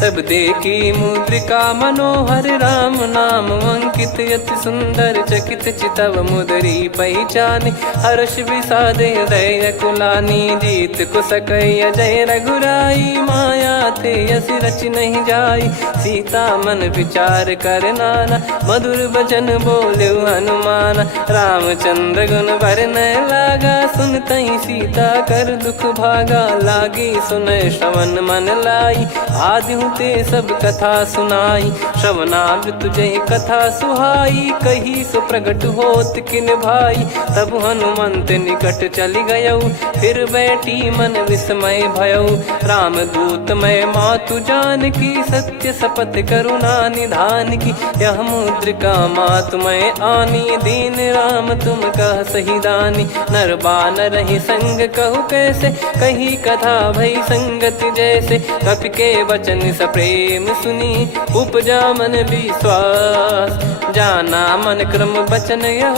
तब देखी मुद्रिका मनोहर राम नाम अंकित यति सुंदर चकित चितव मुदरी पहचान हर्ष विषाद हृदय कुलानी जीत को सकई अजय रघुराई माया थे यस रच नहीं जाई सीता मन विचार कर नाना मधुर वचन बोले हनुमान रामचंद्र गुण वरन लागा सुनतहि सीता कर दुख भागा लागी सुनय श्रवण मन लाई आदि ते सब कथा सुनाई श्रवणाव तुझे कथा सुहाई कही सो प्रगट होत किन भाई तब हनुमंत निकट चली गयौ फिर बैठी मन विस्मय भयौ राम दूत मैं मातु जान की सत्य शपथ करुणा निधान की यह मुद्रिका मातु मैं आनी दीन राम तुम कह सही दानी नर बानर रही संग कहु कैसे कही कथा भई संगति जैसे कपि के वचन सप्रेम सुनी उपजा मन विश्वास जाना मन क्रम बचन यह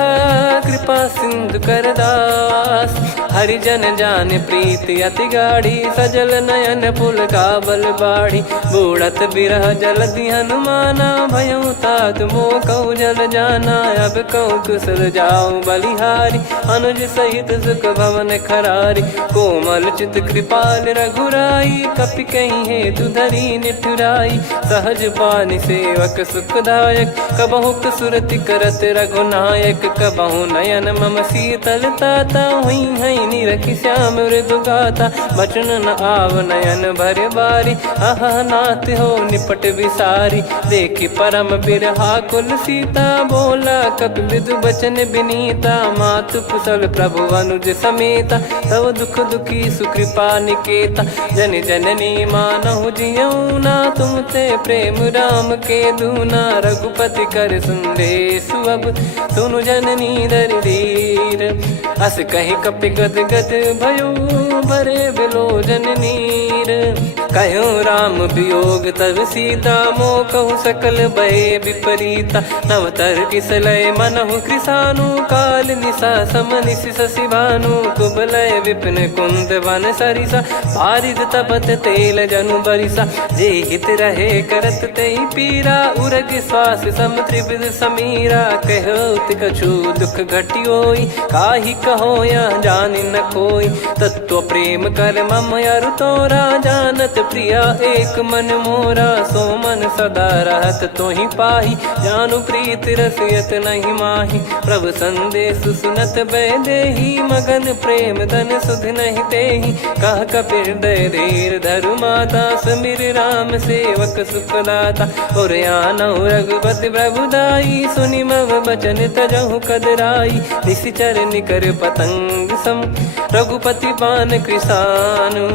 कृपा सिंधु कर दास हरिजन जान प्रीति अति गाढ़ी सजल नयन पुल काबल बाढ़ी बूढ़त बिरह जलधि हनुमाना भयउ तात मोह कहु जल जाना अब कहु कुशल जाऊं बलिहारी अनुज सहित सुख भवन खरारी कोमल चित कृपाल रघुराई कपि कहीं हेतु धरी निठुराई सहज पानि सेवक सुखदायक कबहु सुरति करत रघुनायक कबहु नयन मम शीतल ताता हुई है निरखि श्याम मृदु गाता बचन न आव नयन भर बारी अह नाथ हो निपट विसारी देखि परम बिरहा कुल सीता बोला कपि मृदु बचन विनीता मातु कुशल प्रभु अनुज समेता तव दुख दुखी सुकृपा निकेता जन जननी मानहु जियऊ ना तुम ते प्रेम राम के दूना रघुपति कर सुंदेशु अब सुनु जननी दर धीर अस कहीं कपि गद गद भयो भरे बिलोचन नीर कहो राम वियोग तब सीता मोह कहु सकल भय विपरीता नवतर किसलय मनहु कृसानु काल निशा समनिश शशि भानु कुबलय विपिन कुंद वन सरिसा पारिद तपत तेल जनु बरिसा जे हित रहे करत ते पीरा उरग श्वास सम त्रिविध समीरा कहो कछु दुख घटियोई काहि कहो या जानि न कोई। तत्व प्रेम कर मम अरु तोरा, जानत प्रिया एक मन मोरा। सो मन सदा रहत तोहि पाही, जानु प्रीत रसियत नहीं माही। प्रभु संदेश सुनत बैदेही, मगन प्रेम धन सुध नहीं तेहि। कह कपिर दय धीर धरु माता, समीर राम सेवक सुख दाता। और आनौ रघुपति प्रभुदाई, सुनि मम बचन तजहु कदराई। निशिचर निकर पतंग सम, रघुपति पान कृसानु।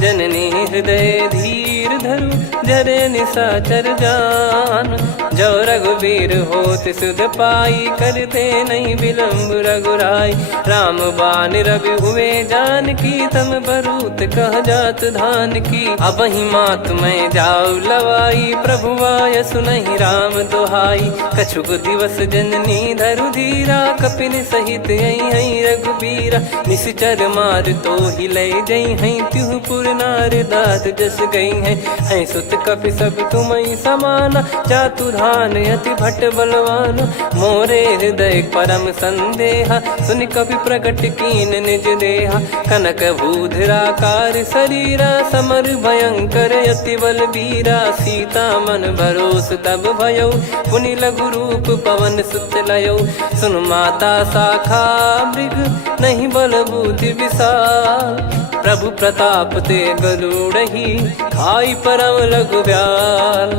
जननी हृदय धीर धरु, जरे निशाचर जान। जो रघुवीर होत सुध पाई, करते नहीं विलम्ब रघुराई। राम बान रवि हुए जानकी, तम बरूत कह जात धान की। अब ही मात मैं जाऊ लवाई, प्रभु आय सुनहि राम दुहाई। कछुक दिवस जननी धरु धीरा, कपिन सहित आई रघुबीरा। निश्चर मार तो ही ले जई हैं, त्युह पुर नार दाद जस गई हैं। सुत कपि सब तुमई समाना, जातु धान अति भट बलवान। मोरे हृदय परम संदेहा, सुनि कपि प्रकट कीन निज देहा। कनक भूधराकार शरीरा, समर भयंकर अति बल बीरा। सीता मन भरोस तब भयो, पुनि लघु रूप पवन सुत लयो। सुन माता शाखा मृग, नहीं बल बुद्धि विशाल। प्रभु प्रताप ते गरुड़हि, खाई परम लघु ब्याल।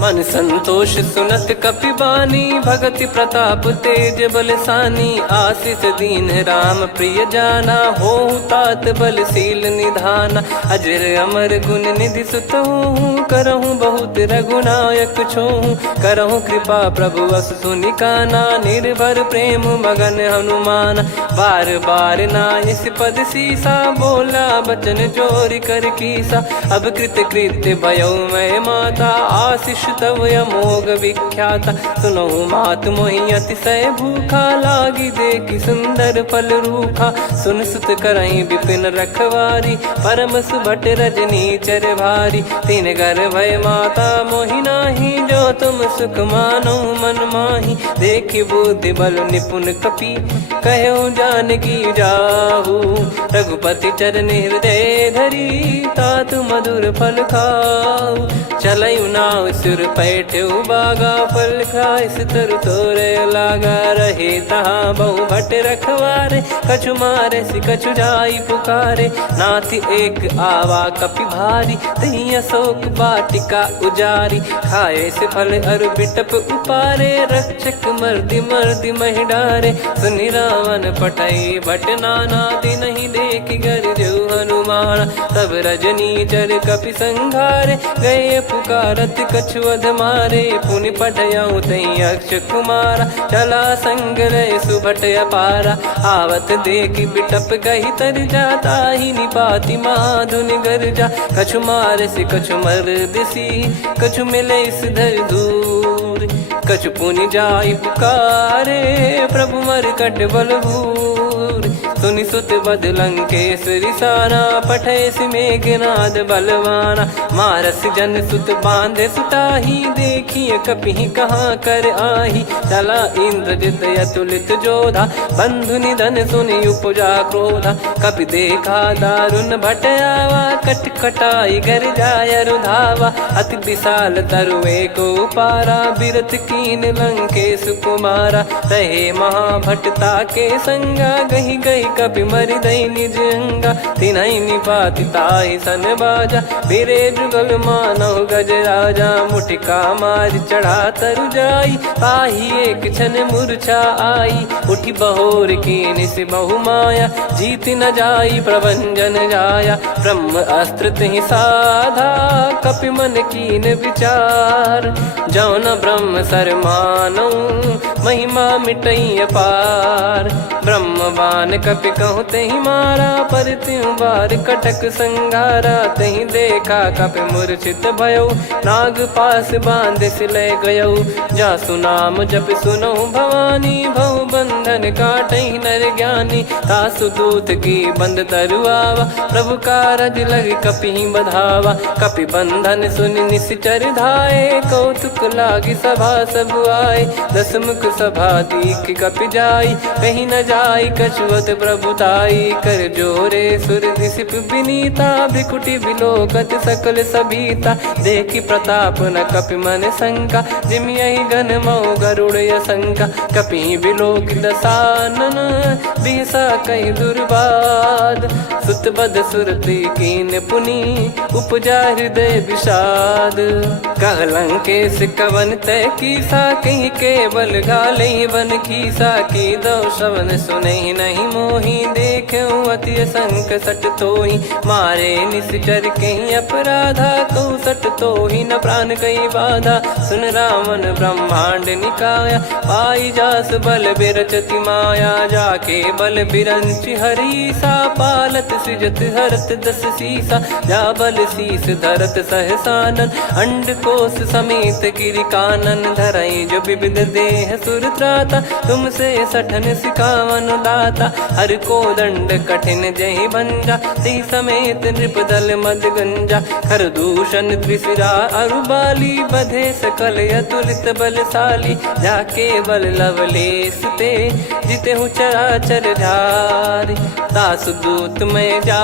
मन संतोष सुनत कपि बानी, भगति प्रताप तेज बलसानी। आशीष दीन राम प्रिय जाना, होहु तात बलशील निधाना। अजर अमर गुण निधि सुतहु, करहु बहुत रघुनायक छोहु। करहु कृपा प्रभु अस सुनि काना, निर्भर प्रेम मगन हनुमान। बार बार नायस पद सीसा, बोला बचन चोरी कर कीसा। अब कृत कृत्य भयो मैं माता, आशीष तव अमोघ विख्याता। सुनहु मात मोहि अतिशय भूखा, लागी देखि सुंदर फल रूखा। सुन सुत करहि विपिन रखवारी, परम सुभट रजनी चर भारी। तीन घर भय माता मोहि नाही, जो तुम सुख मानो मन माही। देखि बुद्धि बल निपुण कपि, कहो जानकी जाहू। रघुपति चरण हृदय धरी, तात मधुर फल खाऊ। चलयु नाव सुर पैठ्यु बागा, फल खाइस तरु तोरे लागा। रहे तहाँ बहु भट रखवारे, कछु मारे सि कछु जाई पुकारे। नाथ एक आवा कपि भारी, तही अशोक वाटिका उजारी। खाए से फल अरु बिटप उपारे, रक्षक मर्दि मर्दि महि डारे। सुनि रावण पटई भट नाना, तिनहि देख गर जो हनुमान। तब रजनी चर कपि संघारे, गए पुकारत कछु अध मारे। पुनि पटयऊ तई अक्ष कुमारा, चला संग रहे सुभट अपारा। आवत देखि बिटप कही तर जाता, ही निपाति माधुनि गर्जा। कछु मार से कछु मर दिसी, कछु मिले इस धर दूर। कछु पुनि जाई पुकारे, प्रभु मर कट बलभूर। सुनि सुत बद लंकेश रिसाना, पठय सि मेघनाद बलवाना। मारस जन सुत बांधे सुताही, देखिए कपि कहाँ कर आही। चला इंद्रजित अतुलित जोधा, बंधु निधन सुनि उपजा क्रोधा। कपि देखा दारुण भट आवा, कट कटाई घर जाय रुधावा। अति विशाल तरुए को पारा, बिरथ कीन लंकेश कुमारा। रहे महाभटता के संगा, गही गही कपि मरि दई निज अंगा। तिन्हि निपाति ताहि सन बाजा, बिरे जुगल मानव गज राजा। मुटिका मार चढ़ा तरु जाई, ताहि एक क्षण मूर्छा आई। उठी बहोर कीन से बहु माया, जीत न जाई प्रभंजन जाया। ब्रह्म अस्त्र तिहि साधा, कपि मन कीन विचार। जौन ब्रह्म सर मानौ, महिमा मिटई अपार। ब्रह्म बान कपि कहु तहि मारा, पर त्यों बार कटक संगारा। तहि देखा कपि मूर्छित भयो, नाग पास बांध सिले गयो। जासु नाम जप सुनो भवानी, भव बंधन काटहि नर ज्ञानी। तासु दूत की बंद तरुआवा, प्रभु कारज लग कपि बधावा। कपि बंधन सुनि निश्चर धाये, कौतुक लागी सभा सब आए। दस मुख सभा दीख कपि जाई, कहीं न जाई कछुअत प्रभुताई कर जोरे सुर दिसिप विनीता भ्रिकुटी विलोकत सकल सबीता देखी प्रताप न कपि मन शंका जिमियहि गण मऊ गरुड़ असंका कपि विलोकित सानन बिहसा कहि दुर्बाद सुत बद सुरति कीन पुनि उपजा हृदय विषाद कहलंकेश कवन तय कीसा कहीं केवल गाले बन खीसा की दो श्रवण सुने नहीं मोही देखे अति संक सट तोही मारे निश्चर कहीं अपराधा कहू सट तोही न प्राण कहीं बाधा सुन रावण ब्रह्मांड निकाया पाई जास बल बिरचति माया जाके बल बिरंच हरीसा पालत सृजत हरत दस सीसा जा बल शीस धरत सहसानन अंड कोश समेत गिरि कानन धरई जो विविध देह सुर त्राता तुमसे सठन सिखावन दाता हर को दंड कठिन जय भंजा ती समेत नृपदल मद गंजा खर दूषण त्रिशिरा अरुबाली बधे सकल अतुलित बलशाली जाके बल लवलेस ते जिते हूँ चराचर झारी तासु दूत में जा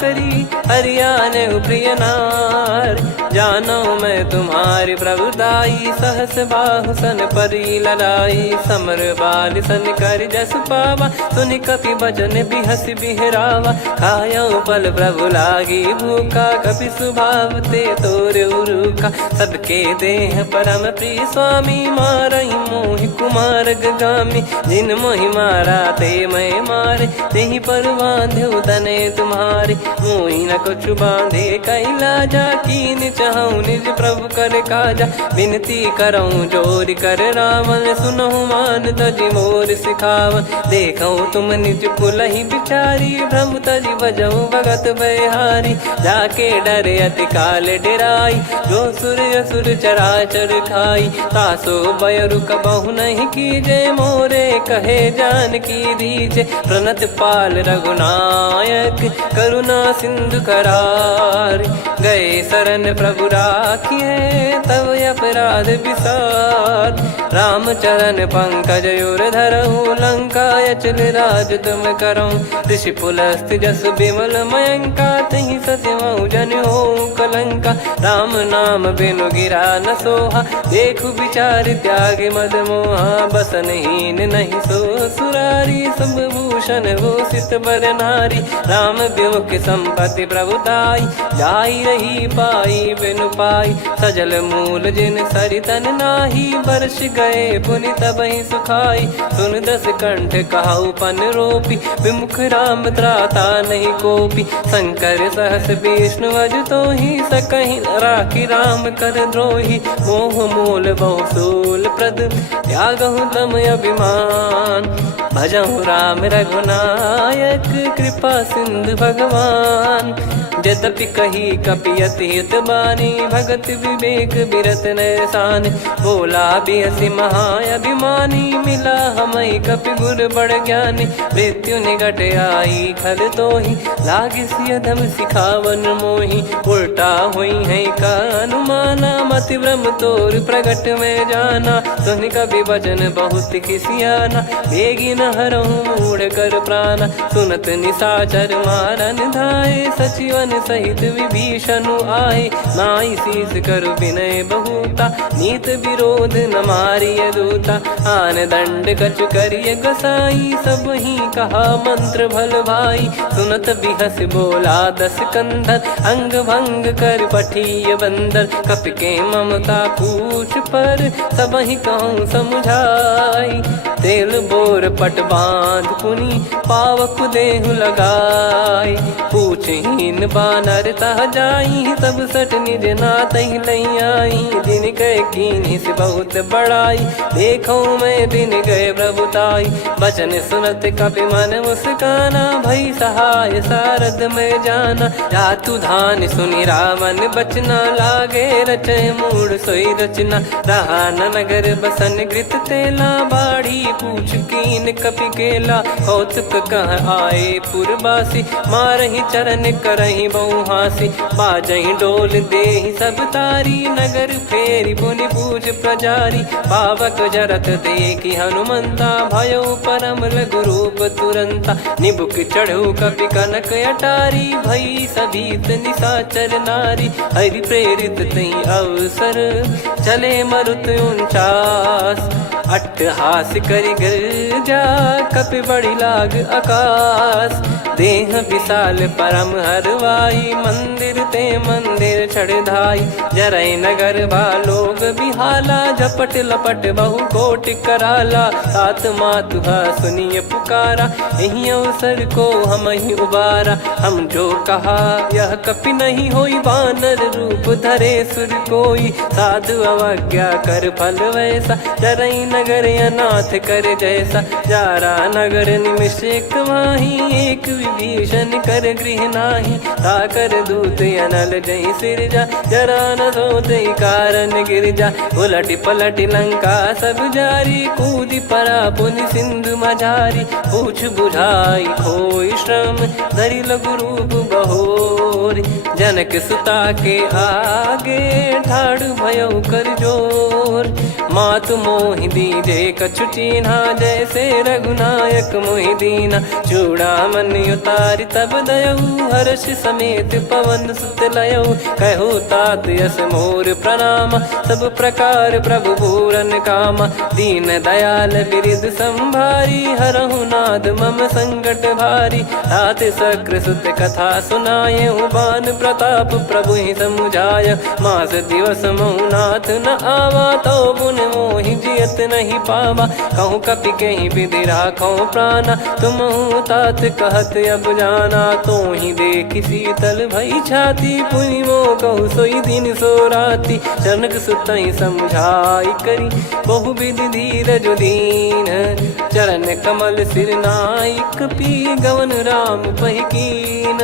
करी हरियाने प्रिय नार जानो मैं तुम्हारी प्रभुताई सहस बाहु सन परी लड़ाई समर बाल सन कर जस पावा सुनि कपि भजन बिहस बिहरावा खायो बल प्रभु लागी भूखा कपि स्वभाव ते तोर उरुका सबके देह परम प्रिय स्वामी मारई मोहि कुमार गामी जिन मोहि मारा ते मैं मारे तेहि पर बांधे तने तुम्हारे मोहि न कुछ बांधे कैला जा कीन चाहूं निज प्रभु कर काजा विनती करऊं जोर कर रावण सुनहु मान तजी मोर सिखावन देखऊं तुम निज कुलहि बिचारी भ्रम तजी बजऊं भगत बहारी जाके डरे अति काल डेराई जो सुर असुर चराचर खाई तासो बयरु कबहु नहीं कीजे मोरे कहे जान की दीजे प्रणत पाल रघुनायक करुणा सिंधु करार गए शरण प्रभु राखिए तब अपराध विसार राम चरण पंकज योर धरहु लंका अचल राज तुम करऊं ऋषि पुलस्त जस विमल मयंका तहि सस्यमऊ जन हो कलंका राम नाम बिनु गिरा न सोहा देखु विचार त्याग मद मोहा बसनहीन नहीं सो सुरारी सब भूषण वो सित बर नारी राम विमुख संपत्ति प्रभुताई जाई रही पाई बिनु पाई सजल मूल जिन सरितन नाही वर्ष गए पुनि तबहि सुखाई सुन दस कंठ कहाऊ पन रोपी विमुख राम त्राता नहीं कोपी शंकर सहस विष्णु अज तो ही सकहि राखी राम कर द्रोही मोह मूल बहुसूल प्रद त्यागहु तम अभिमान भजहु राम रघुनायक कृपा सिंधु भगवान यद्यपि कही कपियति हित बानी भगत विवेक बिरत नैसान बोला बिहसी महाअभिमानी मिला हमई कपि गुर बड़ ज्ञानी मृत्यु निकट आई खल तो ही लागे सियधम सिखावन मोही उल्टा हुई है का अनुमाना मति ब्रह्म तोर प्रगट में जाना सुन कवि वचन बहुत किसियाना बेगी न हरहु मूढ़ कर प्राण सुनत निशाचर मारन धाये सचिवन सहित विभीषण आए नाई शीस करु विनय बहुता नीत विरोध न मारिय दूता आन दंड कछ करिय गसाई सब ही कहा मंत्र भल भाई सुनत बिहस बोला दस कंधर अंग भंग कर पठिय बंदर कपि के ममता पूछ पर सब ही कहूँ समझाई तेल बोर पट बांध पुनि पावक देहु लगाई पूछहीन बानर तह जाई तब सट निज नाथ ही लई आई दिन गए कीन्ही से बहुत बड़ाई देखो मैं दिन गए प्रभुताई बचन सुनत कपि मन मुस्काना भई सहाय सारद में जाना जातु धान सुनि रावण बचना लागे रचे मूड सोई रचना रहा न नगर बसन कृत तेला बाड़ी पूछ कीन कपि केला कौतुक कह आए पुरबासी मारहि चर हरन करही बहु हासी बाजही डोल देहि सब तारी नगर फेरी पुनि पूज प्रजारी पावक जरत देखी हनुमंता भयो परम लघु रूप तुरंता निबुक चढ़ऊ कपि कनक अटारी भई सभीत निशाचर नारी हरि प्रेरित तई अवसर चले मरुत 49 अट्टहास करि गर्जा कपि बड़ी लाग आकाश देह विशाल परम हरवाई मंदिर ते मंदिर चढ़धाई जरई नगर बालोग बिहाला झपट लपट बहु कोट कराला सात मातुहा सुनिय पुकारा यही अवसर को हम ही उबारा हम जो कहा यह कपि नहीं होई वानर रूप धरे सुर कोई साधु अवज्ञा कर फल वैसा जरई नगर अनाथ कर जैसा जारा नगर निमिष एक माही एक विभीषण कर गृह नाही ताकर दूत अनल जय सिरजा जरा न सोते कारण गिरजा उलट पलट लंका सब जारी कूदी परा पुनि सिंधु मझारी पूछ बुझाई खोई श्रम धरि लघु रूप बहोरी जनक सुता के आगे ठाड़ भयो कर जोर मातु मोहि दीजे कछु चिन्हा जैसे रघुनायक मोहि दीना चूड़ामन उतारि तब दयऊ हर्ष समेत पवन सुत लयऊ कहो तात यस मोर प्रणाम सब प्रकार प्रभु पूरन कामा दीन दयाल बिरिद संभारी हरहु नाद मम संकट भारी तात सक्र सुत कथा सुनाये बान प्रताप प्रभु ही समुझाय मास दिवस मौनाथ न आवा तो बुन मोहि जियत नहीं पावा कहूँ कपि कहीं विधि राखो प्राणा तुम तात कहत अब जाना तो ही देखी शीतल भई छाती पुनि मो कहु सोई दिन सो राती जनक सुतई समझाई करी बहु विधि धीरज दीन चरण कमल सिर नाई कपि गवन राम पहिकीन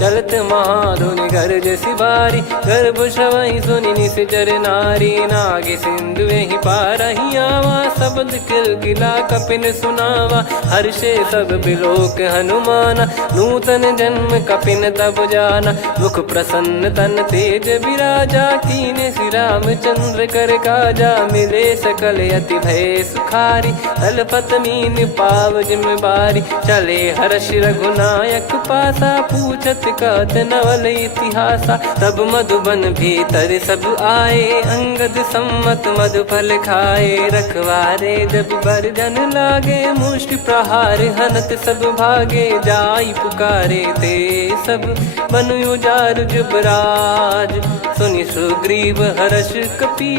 चलत महाधुनि गर्ज सिबारी गर्भ श्रवहि सुनि निश्चर नारी नागे सिंधु ही पारही आवा शब्द किलकिला कपिन सुनावा हर्षे सब बिलोक हनुमाना नूतन जन्म कपिन तब जाना मुख प्रसन्न तन तेज विराजा कीने श्री रामचंद्र कर काजा मिले सकल अति भय सुखारी तलपत मीन पाव जिम बारी चले हर्ष रघुनायक पासा पूछत कत नवल इतिहासा तब मधुबन भीतर सब आए अंगद सम्मत मधु फल खाए रखवारे जब बरजन लागे मुष्टि प्रहार हनत सब भागे जाई पुकारे ते सब बन उजार जुबराज सुनि सुग्रीव हर्ष कपि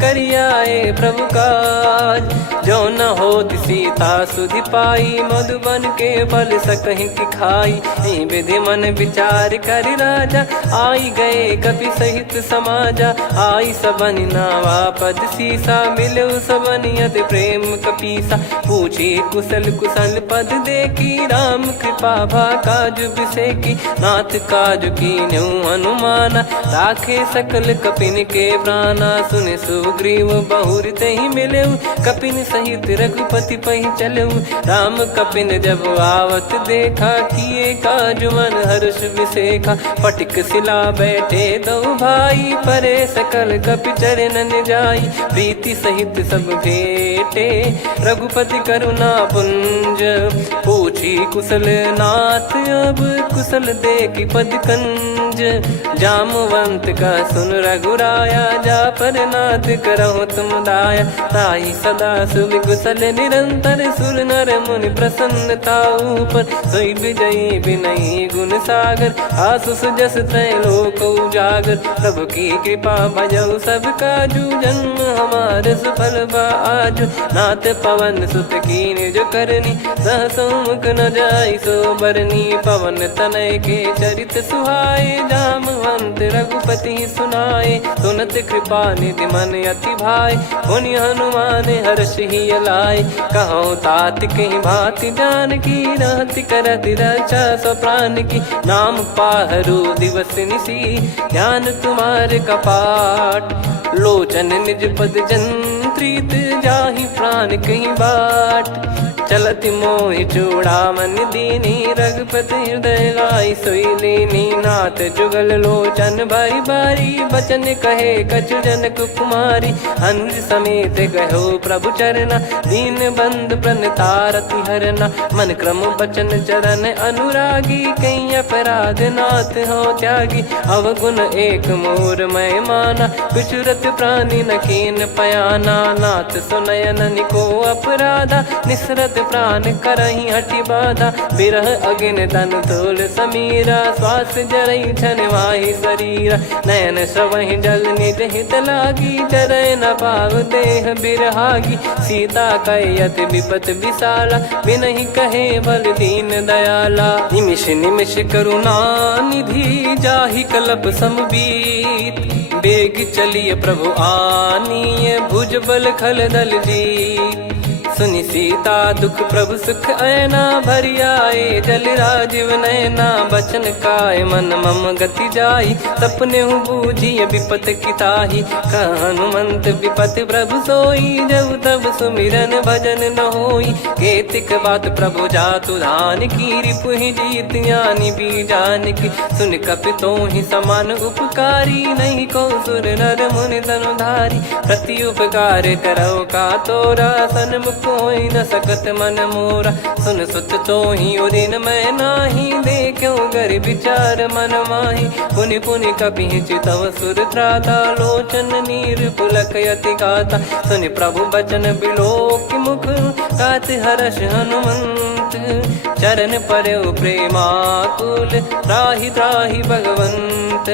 करियाए प्रभु काज जो न होत सीता सुधि पाई मधुबन के बल सकहि की खाई विधि मन विचार कर राजा आई गए कपि सहित समाजा आई सबन नावा पद सीसा मिलो सबनियत प्रेम कपीसा पूछी कुशल कुशल पद देखी राम कृपा भा काज बिसेकी नाथ काज की न्यू हनुमाना राखे सकल कपिन के प्राणा सुने सुग्रीव बहुर ही मिले कपिन सहित रघुपति पही चले राम कपिन जब आवत देखा किए काज मन हर्ष विसेखा फटिक सिला बैठे दो भाई परे सकल कपि चरणन जाई प्रीति सहित सब भेटे रघुपति करुणा पुंज पूछी कुशल नाथ अब कुशल देखी पद कंज जामवंत का सुन रघुराया जा पर नाथ करहु तुम दाया ताई सदा सुभ कुशल निरंतर सुर नर मुनि प्रसन्नता ऊपर सोई विजयी विनयी गुण सागर आसु सुजस त्रैलोक उजागर प्रभु की कृपा भजऊ सब काजू जन्म हमार सफल बा आज नाथ पवन सुत कीन जो करनी सहसो मुख न जाई सो बरनी पवन तनय के चरित सुहाए जामवंत रघुपति सुनाए सुनत कृपा निधि मन अति भाई पुनि हनुमान हर्ष ही लाए कहो तात कहीं भांति जान की रहति करत रक्षा सो प्राण की नाम पाहरू दिवस निसी ज्ञान तुम्हारे कपाट लोचन निज पद जंत्रित जाहि प्राण कहीं बाट चलति मोहि चूड़ामन दीनी, रघुपति हृदय लाई सोई लीनी। नाथ जुगल लोचन बारी बारी, बचन कहे कछु जनक कुमारी। अनुज समेत गयो प्रभु चरना, दीन बंधु प्रणतारति हरना। मन क्रम बचन चरण अनुरागी, कई अपराध नाथ हो त्यागी। अवगुण एक मोर मैं माना, कुछुरत प्राणी न कीन पयाना। नाथ सुनयन निको अपराधा, निसरत प्राण करही हटि बाधा। बिरह अगिन तन तोल समीरा, श्वास जरई छन वाहि शरीरा। नयन श्रवहि जल निज हित लागी, चरय न पाव देह बिरहागी। सीता कयति विपत विशाला, बिनहि कहे बल दीन दयाला। निमिष निमिष करुणा निधि, जाहि कल्प समबीत। बेग चलिए प्रभु आनीय, भुज बल खल दल जीत। सुनि सीता दुख प्रभु सुख ऐना, भरि आए जल राजीव नैना। बचन काय मन मम गति जाई, सपने हूँ बूझिए विपत किताही। हनुमंत विपत प्रभु सोई, जब तब सुमिरन भजन न होई। केतिक बात प्रभु जातु धान की, रिपुहि जीत ज्ञानी बीजान की। सुन कपि तोहि समान उपकारी, नहीं को सुर नर मुनि तनुधारी। प्रति उपकार करो का तोरा, सन्मुख कोई न सकत मन मोरा। सुन सुत तो ही उदिन मैं नाही, देखो गर विचार मन माही। पुनि पुनि कपि चितव सुर त्राता, लोचन नीर पुलक यति गाता। सुनि प्रभु बचन बिलोक मुख, गात हर्ष हनुमंत। चरण परयो प्रेमाकुल, त्राहि त्राहि भगवंत।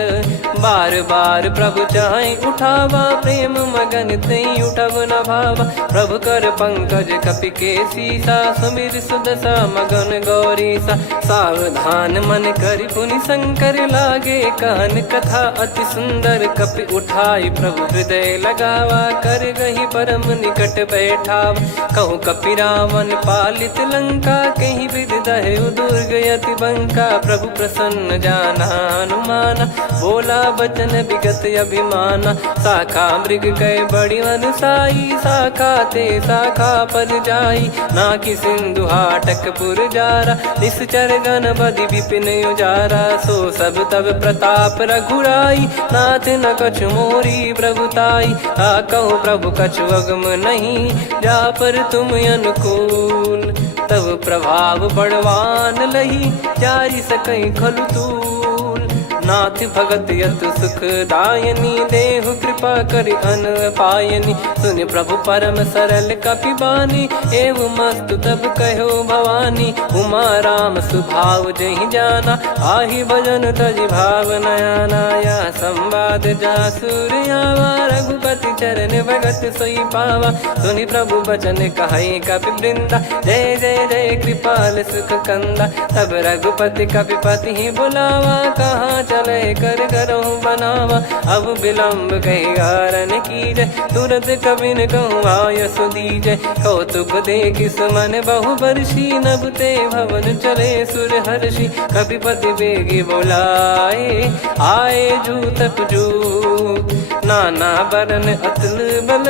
बार बार प्रभु चाहि उठावा, प्रेम मगन तई उठब न भावा। प्रभु कर पंकज कपि के सीसा, सुमिर सुदशा मगन गौरीसा। सावधान मन करि पुनि शंकर लागे, कहन कथा अति सुंदर। कपि उठाई प्रभु हृदय लगावा, कर गही परम निकट बैठावा। कहूँ कपि रावण पालित लंका, कहीं विद दहु दुर्ग यति बंका। प्रभु प्रसन्न जाना हनुमाना, बोला बचन विगत अभिमाना। शाखा मृग गए बड़ी अनुसाई, शाखा ते शाखा पर जाई। ना कि सिंधु हाटक पुर जारा, निश्चर गण बदि विपिन उजारा। सो सब तब प्रताप रघुराई, नाथ न कछु मोरी प्रभुताई। कहूँ प्रभु कछु अगम नहीं, जा पर तुम अनुकूल। तब प्रभाव बड़वान लही, जारी सकई खलु तूल। नाथ भगत यत सुख दायनी, देहु कृपा करि अन पायनी। सुनि प्रभु परम सरल कपि बानी, एव मस्तु तब कहो भवानी। उमा राम सुभाव जहि जाना, आहि भजन तजि भाव नयाना। या संवाद जासुर आवा, रघुपति चरण भगत सोई पावा। सुनि प्रभु बचन कहै कपि वृंदा, जय जय जय कृपाल सुख कंदा। तब रघुपति कपि पति ही बुलावा, कहाँ चले कर करहु बनावा। अब विलम्ब कही कारण कीजय, तुरत कवि न कहूँ आयस दीजय। कौतुक देख सुमन बहु बरसी, नभ ते भवन चले सुर हर्षि। कपिपति बेगी बोलाए, आए जूतप जूत। नाना बरन अतुल बल,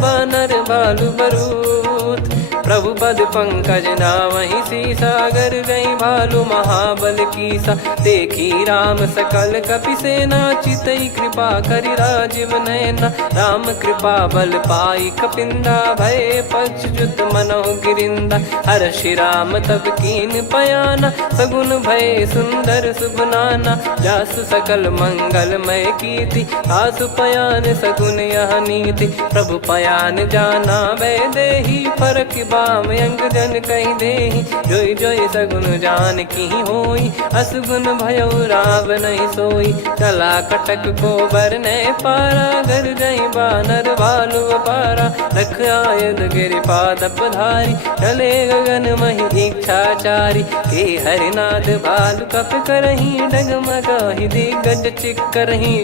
बानर बालु बरूत। प्रभु पद पंकज नामहि सीसा, गर गई भालु महाबल कीसा। देखी राम सकल कपि सेना, चितई कृपा करि राजीव नैना। राम कृपा बल पाई कपिंदा, भय पक्षजुत मनोह गिरिंदा। हर्षि राम तब कीन पयाना, सगुन भय सुंदर सुगुनाना। जासु सकल मंगलमय कीर्ति, आसु पयान सगुन यह नीति। प्रभु पयान जाना वै देहि, फरक बाम अंग जन कहि देहि। जोई जोई सगुन जान की होई, असुगुन भयो राव नहीं सोई। चला कटक को बरने पारा, घर जई बानर भालु अपारा। रख आयद गिरि पाद पधारी, चले गगन महि इच्छाचारी। के हरिनाथ भालु कप करही, डगमगाहि दिग्गज चिक्करही।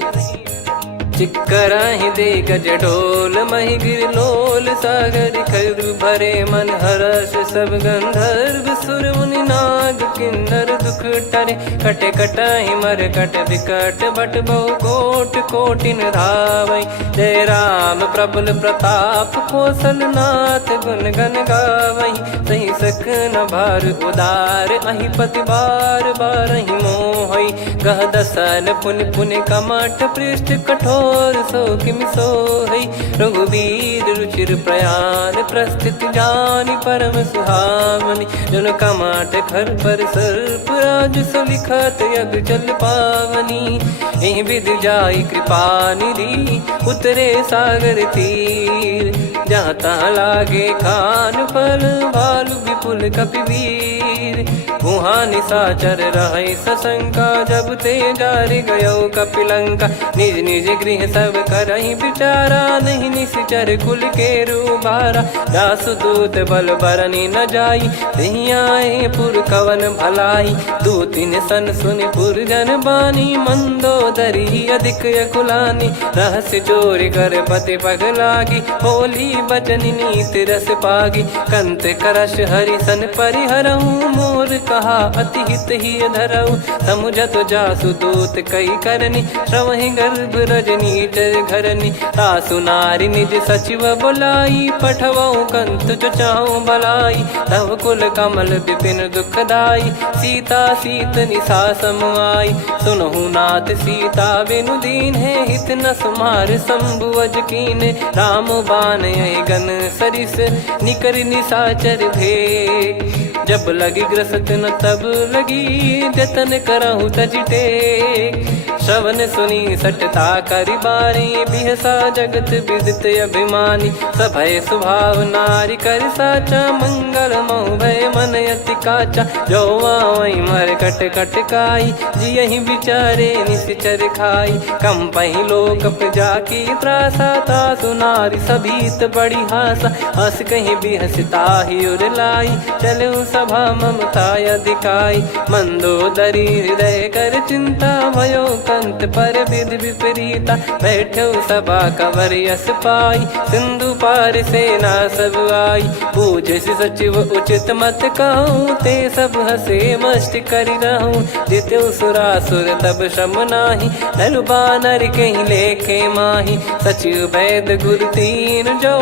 चिक्कराहि दे गज ढोल मही गिर लोल सागर खर भरे मन हर्ष सब गंधर्व सुर मुनि नाग किन्नर दुख टरे कटे कटाहि मर कट विकट बट बहु कोट कोटिन धावै जय राम प्रबल प्रताप कौशल नाथ गुण गन गावै सही सख न भार उदार अहि पति बार बारहि मोहै गह दसन पुन पुन कमठ पृष्ठ कठोर सो किमि सोहै रघुवीर रुचिर प्रयाण प्रस्थित जानि परम सुहावनि जन कमठ खर पर सर्प राज सलिखत यग चल पावनी एहि विध जाई कृपा निधि उतरे सागर तीर जहाँ तहाँ लागे खान फल भालु विपुल कपिवीर वहाँ निशाचर रहे सशंका जब ते जारि गयो कपिलंका निज निज गृह सब करहि विचारा नहीं निश्चर कुल के रूबारा दासदूत बल बरनी न जाई तहि आए पुर कवन भलाई दू तीन सन सुनि पुर जन बानी मंदोदरी अधिक अकुलानी रहस्य चोरी कर पति पग लागी होली बचन नीत रस पागी कंत करश हरि सन परिहरऊ मोर कहा अति हित ही धरऊ समुझत जासु दूत कई करनी श्रवहि गर्भ रजनी चर घरनी तासु नारी निज सचिव बुलाई पठवऊ कंत जो चाहूं बलाई तव कुल कमल विपिन दुखदाई सीता सीत निशा समुआई सुनहु नाथ सीता बिनु दीन है हित न सुमार शंभुअज कीन राम बान गन सरिस निकर निशाचर भेग जब लगी ग्रसत न तब लगी जतन करहु तज टेक श्रवण सुनी सटता करि बारी बिहसा जगत विदित अभिमानी सभय स्वभाव नारी कर साचा मंगल मोह भय मन अति काचा जो आवई मर कट कट काई जियहि विचारे निश्चर खाई कम पही लोक प्रजा की त्रासा तासु नारी सभीत बड़ी हासा हस कहीं बिहसता ही उर लाई चलु सभा ममता अधिकाई मंदोदरी हृदय कर चिंता भयो कंत पर विधि विपरीता बैठो सभा कवर यस पाई सिंधु पार सेना सब आई पूज सचिव उचित मत कहूँ ते सब हसे मस्त करि रहूं जित्यु सुरासुर तब श्रम नाही नर बानर कहीं लेखे माही सचिव वैद गुरु तीन जो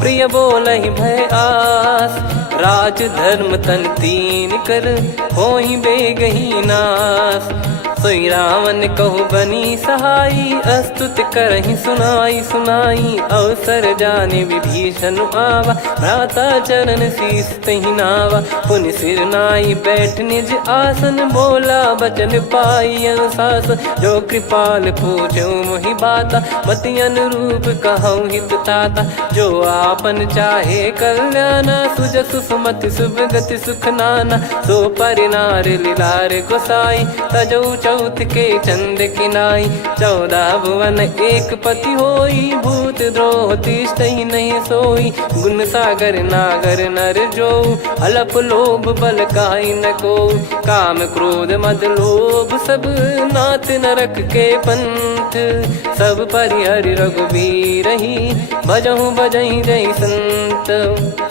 प्रिय बोलहि भय आस राज धर्म तन तीन कर होहि बेगही नास सोई रावण कहु बनी सहाई अस्तुत करहि सुनाई सुनाई अवसर जाने विभीषण आवा भ्राता चरण शीस तहि नावा पुन सिर नाई बैठ निज आसन बोला बचन पाई अनुशास जो कृपाल पूछो मोहि बाता मति अनुरूप कहूँ हित ताता जो आपन चाहे कल्याणा सुजसु सुमति शुभ गति सुख नाना सो परिनार लीलार गोसाई तजौ चौथ के चंद किनाई 14 भुवन एक पति होई भूत द्रोह तिष्ठहि नहीं सोई गुण सागर नागर नर जो अलप लोभ बल काई न को काम क्रोध मद लोभ सब नाथ नरक के पंथ सब परिहरि रघुबीर ही भजहु बजहि जय संत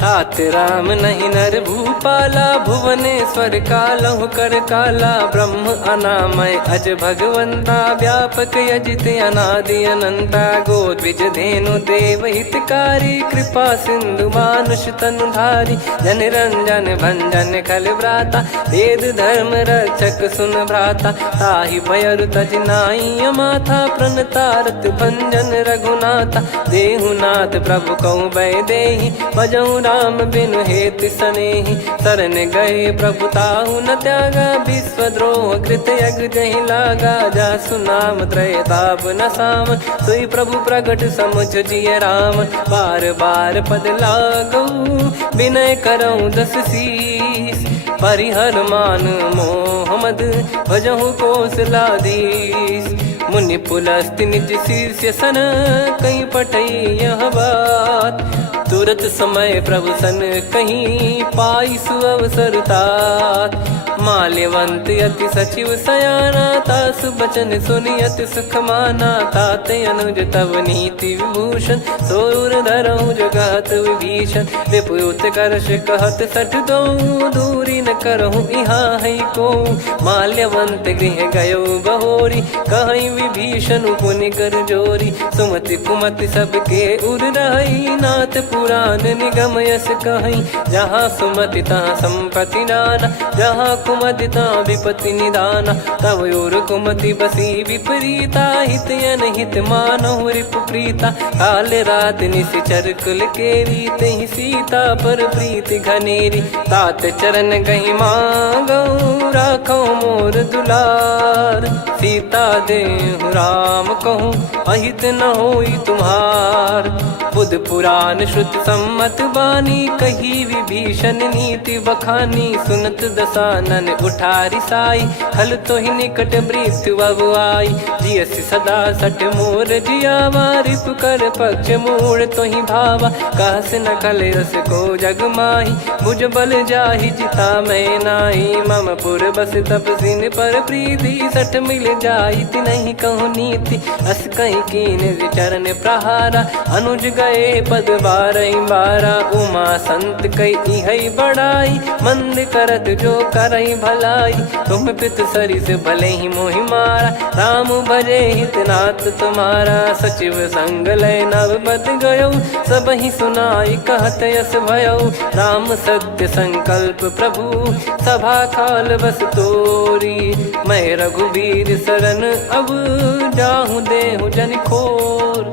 तात राम नहीं नर भूपाला भुवनेश्वर कालहु कर काला ब्रह्म अनामय अज भगवंता व्यापक यजित अनादि अनंता गोद्विज धेनु देव हितकारी कृपा सिंधु मानुष तनुधारी जन रंजन भंजन खल व्राता वेद धर्म रक्षक सुन भ्राता ताहि भयरु तज नाई माथा प्रणतारत भंजन रघुनाथा देहुनाथ प्रभु कहु भय देहि भजहु राम बिनु हेत सनेहि शरण गए प्रभु ताहु न त्यागा विश्वद्रोह कृत यज्ञ जहि लागा जासु नाम त्रयताप न साम सोई प्रभु प्रगट समुझ जिय राम बार बार पद लागऊ विनय करऊँ दस शीस परिहर मान मोह मद भजहु कौशलाधीश मुनि पुलस्त्य निज शीर्ष सन कहीं पटई यह बात तुरत समय प्रभु सन कहीं पाई सुअवसर तात माल्यवंत अति सचिव सयाना ता दास बचन सुनियत सुख माना, ताते अनुज तव नीति विभूषण, सोर धरऊ जगत विभीषण। विपुत करश कहत सठ दो, दूरी न करहु यहाँ है को। माल्यवंत गृह गयो बहोरी, कहीं विभीषण पुनि कर जोरी। सुमति कुमति सबके उर रही, नाथ पुराण निगम यस कहीं। जहाँ सुमति तहाँ संपत्ति नाना, जहाँ कुमति तहाँ विपत्ति निदाना। तब और कुमति बसी विपरीता, हित अनहित मानहु रिपु प्रीता। काल रात निश्चर कुल केरी, तहि सीता पर प्रीति घनेरी। तात चरण गही मांगऊ, राखो मोर दुलार। सीता देहु राम कहूँ, अहित न होई तुम्हार। बुध पुराण श्रुत सम्मत बानी, कही विभीषण नीति बखानी। सुनत दसानन उठारी साई, खल तो ही निकट मृत्यु अब आई। जियस सदा सट मोर जियावा, रिप कर पक्ष मूड़ तो ही भावा। कहस न खल रस को जग माही, भुज बल जाहि जिता मैं नाई। मम पुर बस तप सिन पर प्रीति, सठ मिल जाई नहीं कहूँ नीति। अस कहीं कीन चरण प्रहारा, अनुज गए पद बारही बारा। उमा संत कई है बड़ाई, मंद करत जो करई भलाई। तुम पित सरिस भले ही मोहि मारा, राम भजे हित नाथ तुम्हारा। सचिव संग लय नव बद गयो, सब ही सुनाई कहत यस भयो। राम सत्य संकल्प प्रभु, सभा काल बस तोरी। मैं रघुबीर शरण अब, जाहूँ देहु जन खोर।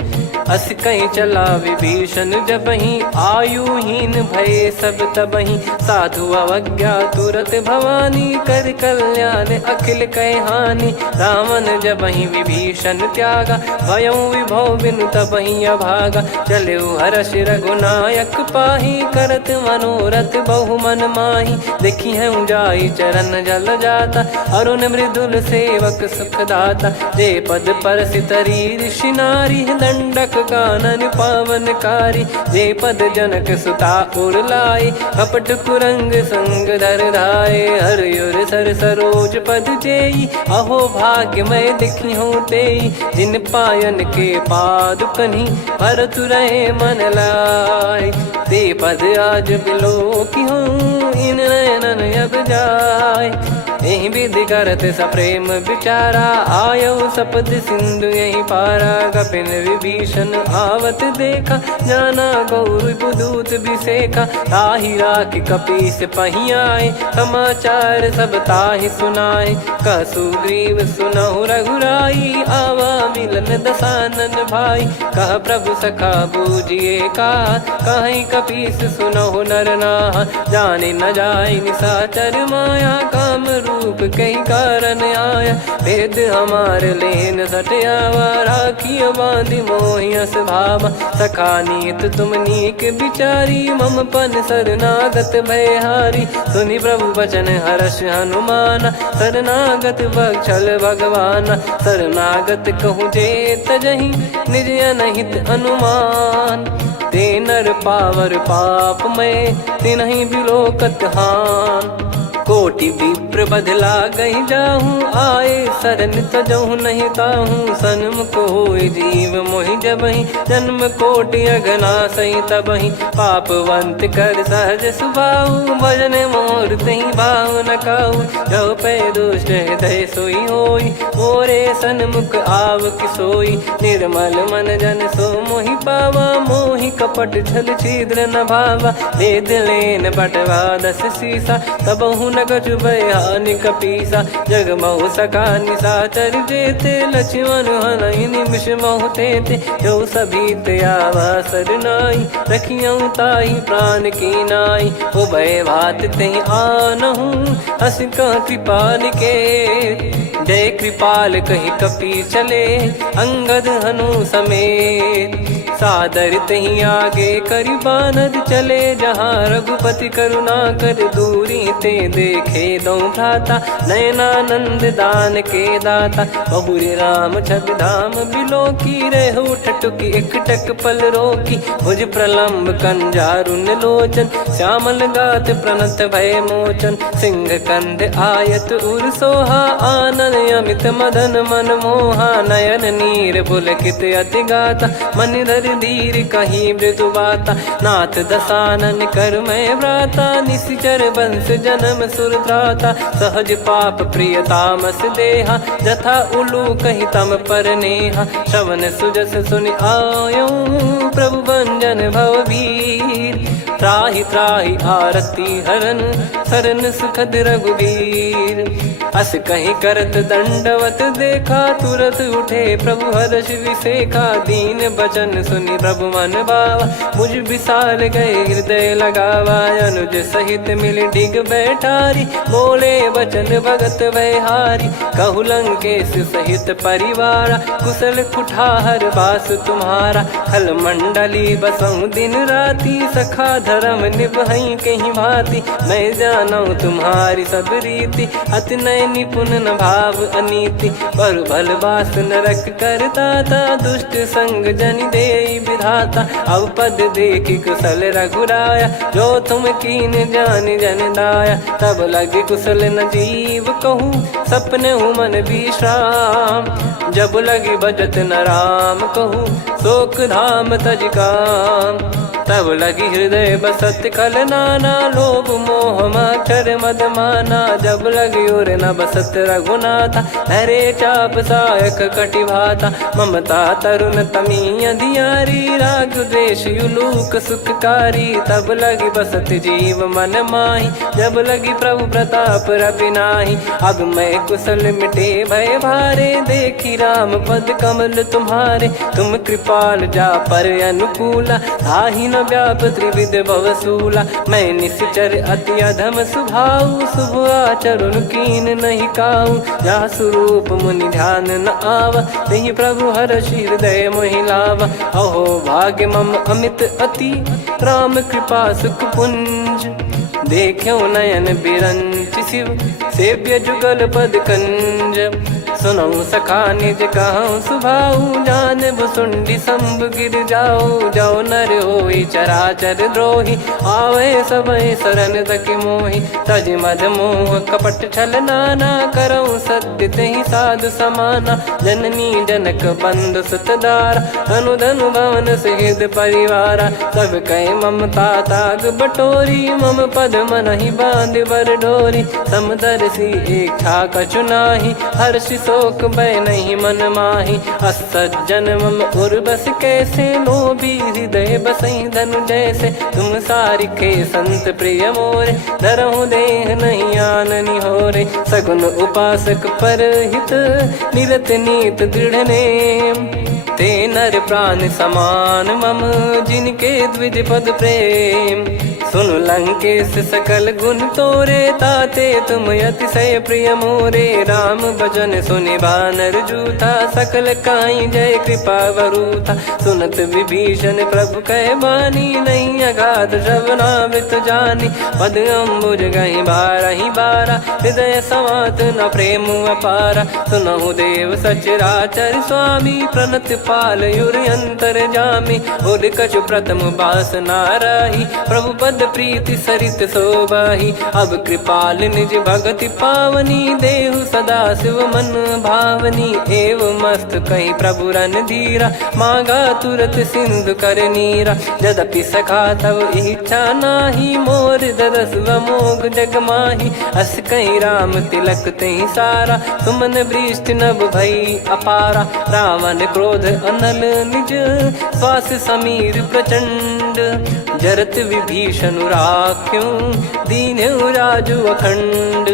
अस कहीं चला विभीषण जबहि, आयुहीन भय सब तबहि। साधु अवज्ञा तुरत भवानी, कर कल्याण अखिल कह हानि। रावण जबहि विभीषण त्यागा, भयउ विभव बिनु तबहि अभागा। चलऊ हर्ष रघुनायक पाही, करत मनोरथ बहु मन माही। देखी है जाई चरण जल जाता, अरुण मृदुल सेवक सुखदाता। जे पद पर सितरी ऋषि नारी, दंडक कानन पावनकारी। जे पद जनक सुता उर लाए, कपट कुरंग संग धर धाये। हरियुर सर सरोज पद जेई, अहो भाग्य मैं दिखी हूँ तेई। जिन पायन के पादुकनि, भरतु रहे मन लाय। ते पद आज बिलो की हूँ, इन नयनन अब जाय। यही विधि करत सप्रेम विचारा, आयो सपद सिंधु यही पारा। कपिन विभीषण आवत देखा, जाना गौर बुदूत बिसेखा। ताहि राख कपीस पही आए, समाचार सब ताहि सुनाए। कह सुग्रीव सुनहु रघुराई, आवा मिलन दसानन भाई। कह प्रभु सखा बूझिए का, कहीं कपीस सुनहु नर नाहा। जाने न जाय निशाचर माया, काम रूप कई कारण आया। वेद हमार लेन सटयावा, राखिय बांधि मोहियस भावा। सखा नीत तुम नीक विचारी, मम पन शरणागत भयहारी। सुनि प्रभु बचन हर्ष हनुमाना, शरणागत बक्षल भगवाना। शरणागत कहूँ जे तजहि, निज अनहित अनुमान। ते नर पावर पाप में, तिन्हि बिलोकत हान। कोटि विप्र बदला गई जाहूँ, आए शरण तजहु नहीं ताहूँ। सन्मुख होय जीव मोहि जबहि, जन्म कोटि अघना सही तबहि। पापवंत कर सहज सुभाऊ, भजन मोर तहि भाव न काऊ। जो पै दुष्ट हृदय सोई होई, मोरे सन्मुख आव किसोई। निर्मल मन जन सो मोहि पावा, मोहि कपट छल छिद्र न भावा। वेद लेन बटवा दस सीसा, तबहु न कछु भयानि कपीसा। जग महु सका निशाचर जेते, लक्ष्मण हनहि निमिष महु तेते। जो सभी त्यावा सरनाई, रखियऊ ताहि प्राण की नाई। उभय भात तेहि आनहु, अस कह कृपाल के। जय कृपाल कहि कपी चले, अंगद हनु समेत। सादर तहीं आगे करी बानर चले जहाँ रघुपति करुणा कर दूरी ते देखे दो भ्राता नयनानंद दान के दाता बहुरी राम छवि धाम बिलो की रेहू ठटुकी एकटक पल रोकी भुज प्रलंब कंजारुन लोचन श्यामल गात प्रणत भय मोचन सिंह कंध आयत उर सोहा आनन अमित मदन मन मोहा नयन नीर पुलकित अति गाता मन धर धीर कहीं मृदु बाता नाथ दसानन कर मैं व्राता निशिचर बंस जन्म सुरत्राता सहज पाप प्रिय तामस देहा जथा उलू कही तम पर नेहा श्रवण सुजस सुनि आयो प्रभु भंजन भववीर त्राहि त्राहि आरती हरन सरन सुखद रघुवीर अस कहीं करत दंडवत देखा तुरत उठे प्रभु हर्ष विसेखा दीन बचन सुनि प्रभु मन भावा मुझ विसाल गए हृदय लगावा अनुज सहित मिल डिग बैठारी बोले बचन भगत वैहारी कहु लंकेश सहित परिवारा कुशल कुठार बास तुम्हारा खल मंडली बसऊं दिन राती सखा धर्म निभई कहीं भांति मैं जानू तुम्हारी सब रीति अति नय निपुण न भाव अनीति पर भल बास नरक करता था दुष्ट संग जन दे विधाता अब पद देखि कुशल रघुराया जो तुम कीन जान जन दाया तब लगे कुशल न जीव कहूँ सपने हूँ मन विश्राम जब लगी बजत न राम कहूँ शोक धाम तज काम तब लगी हृदय बसत खल नाना लोभ मोह मक्षर मद माना जब लगी उर न बसत रघुनाथा हरे चाप सायक कटि भाता ममता तरुण तमी अधियारी राग द्वेष युलूक सुखकारी तब लगी बसत जीव मन माही जब लगी प्रभु प्रताप रवि नाही अब मैं कुशल मिटे भय भारे देखी राम पद कमल तुम्हारे तुम कृपाल जा पर अनुकूला ताहि न व्याप त्रिविध भवसूला मैं निश्चर अति अधम सुभाऊ शुभ आचरण कीन नहीं काऊ जा स्वरूप मुनि ध्यान न आवा नहीं प्रभु हर्ष हृदय मोहिलावा अहो भाग्य मम अमित अति राम कृपा सुख पुंज देखो नयन बिरंच शिव सेव्य जुगल पद कंज सुनऊ सखा निज कहूँ सुभाऊ जान भुसुंडी संभ गिर जाओ जाओ नर होई चराचर द्रोही आवे सबय शरण तक मोहि तज मद मोह कपट छल नाना करऊँ सत्य तहि साधु समाना जननी जनक बंधु सुतदारा अनुधनु भवन सहित परिवारा सब कहे ममता ताग बटोरी मम पद मन ही बांध बर डोरी समदर्शी इच्छा कछु नाही हर्ष शोक भय नहीं मन माही असज्जन मम उर्वस कैसे लोभी हृदय बसई धनु जैसे तुम सारिखे संत प्रिय मोरे धरहु देह नहीं आननि होरे सगुन उपासक पर हित निरत नीत दृढ़ नेम ते नर प्राण समान मम जिनके द्विज पद प्रेम सुन लंकेश सकल गुण तोरे ताते तुम अतिशय प्रिय मोरे राम भजन सुनि बानर जूथा सकल काई जय कृपा वरूथा सुनत विभीषण प्रभु कह बानी नहीं अगाध श्रवणामृत जानी पद अम्बुज गही बारा हृदय समात न प्रेम अपारा सुनहु देव सचराचर स्वामी प्रणत पाल युर अंतर जामी उद कछु प्रथम बास नाराही प्रभु पद प्रीति सरित शोभाही अब कृपाल निज भगति पावनी देहु सदा शिव मन भावनी एव मस्त कहीं प्रभु रन धीरा मांगा तुरत सिंधु कर नीरा यद्यपि सखा तब इच्छा नाही मोर दरस मोग जग माही अस कहीं राम तिलक तही सारा सुमन वृष्टि नभ भई अपारा रावण क्रोध अनल निज श्वास समीर प्रचंड जरत विभीषण राख्यों दीन राजु अखंड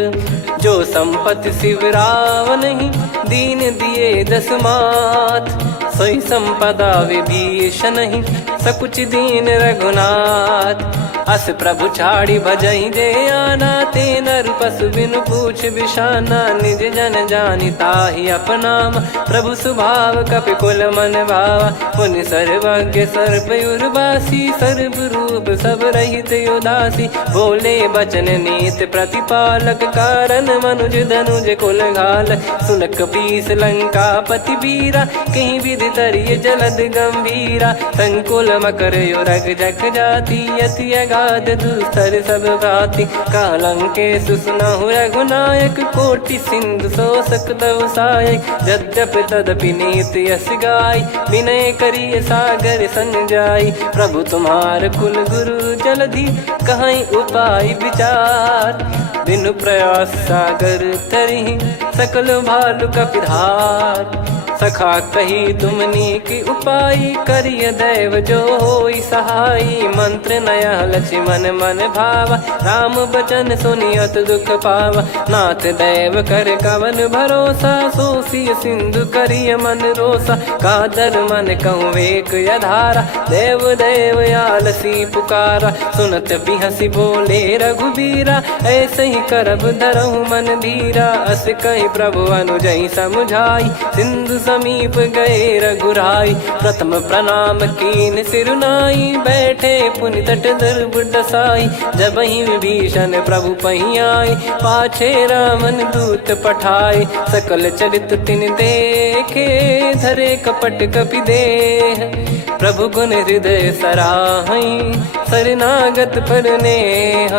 जो संपत्ति शिव रावण ही दीन दिए दस मात सोई संपदा विभीषण ही सकुच दीन रघुनाथ। अस प्रभु छाड़ी भजई जे आना, ते नर पशु बिनु पूछ बिशाना। निज जन जानि ताहि अपनाम, प्रभु स्वभाव कपि कुल मन भावा। पुनि सर्वज्ञ सर्वयुर्वासी, सर्व रूप सब रहित उदासी। बोले बचन नीत प्रतिपालक, कारण मनुज धनुज कुल घाल। सुन कपीस लंका पति वीरा, कहीं विधि तरिय जलद गंभीरा। संकुल मकर युरग जग जाति, अति अगाध दुस्तर सब भांति। कालंकेश सुनहु रघुनायक, कोटि सिंधु शोषक तव सहायक। यद्यपि तदपि नीति यस गाय, विनय करिय सागर सन जाई। प्रभु तुम्हार कुल गुरु जलधि, कहीं उपाय विचार। बिनु प्रयास सागर तरिहि, सकल भालु कपिधार। सखा कही तुमनी की उपाय, करिय दैव जो होई सहाई। मंत्र नया लक्ष्मण मन भावा, राम बचन सुनियत दुख पावा। नाथ दैव कर कवन भरोसा, सोसिय सिंधु करिय मन रोसा। कादर मन कहूँ एक यधारा, देव देव आलसी पुकारा। सुनत बिहसी बोले रघुबीरा, ऐसे ही करब धरहु मन धीरा। अस कही प्रभु अनुजई समुझाई, सिंधु समीप गए रघुराई। प्रथम प्रणाम कीन सिरुनाई, बैठे पुनि तट दर्भ डसाई। जब ही विभीषण प्रभु पही आए, पाछे रामन दूत पठाए। सकल चरित तिन देखे, धरे कपट कपि देह। प्रभु गुण हृदय सराहई, शरणागत पर नेह।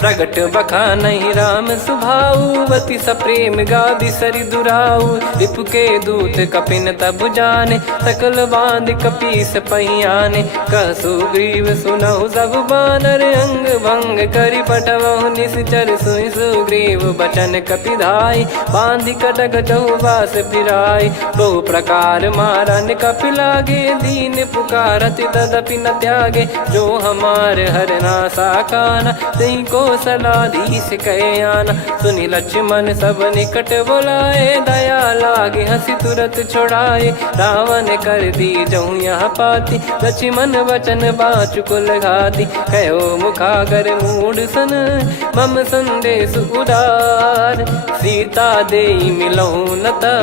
प्रगट बखानहि राम सुभाऊ, बति सप्रेम गादि सरि दुराऊ। रिपु के दूत कपिन तब जाने, सकल बांध कपीस पहियाने। कह सुग्रीव सुनहु सब बानर, अंग भंग करि पठवहु निश्चर। सुनि सुग्रीव बचन कपिधाई, बांधि कटक चौबास फिराई। बहु प्रकार मारन कपि लागे, दीन पुकारत तदपि न त्यागे। जो हमार हरना साकाना, तही को सलाधीश कहे आना। सुनि लक्ष्मण सब निकट बुलाए, दया लागे हंसी तुरत छोड़ाए। रावण कर दी जहूँ यहाँ पाती, लक्ष्मण वचन बाचु कुल घाती। कहो मुखागर मूढ़ सन, मम संदेश उदार। सीता देई मिलहु नता,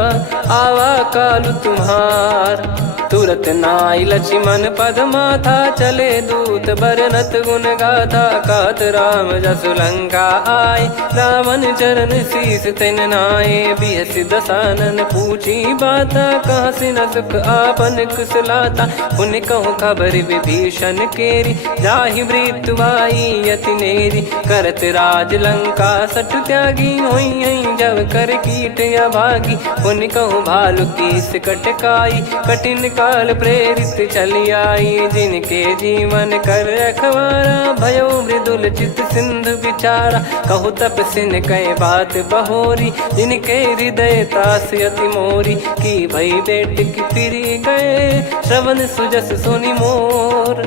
आवा कालु तुम्हार। तुरत नाई लक्ष्मण पद माथा, चले दूत बरनत गुण गाथा। कहत राम जसु लंका आए, रावण चरण शीस तिन नाये। बिहस दसानन पूछी बाता, कहाँ से न सुख आपन कुशलाता। पुन कहूँ खबर विभीषण केरी, जाहि मृत्यु आई अति नेरी। करत राज लंका सठ त्यागी, होई जब कर कीट अभागी। पुन कहूँ भालु कीस कटकाई, कठिन काल प्रेरित चली आई। जिनके जीवन कर रखवारा, भयो मृदुल चित सिंधु विचारा। कहु तपसिन कई बात बहोरी, जिनके हृदय तास अति मोरी। की भई बेट की फिरी गए, श्रवण सुजस सुनि मोर।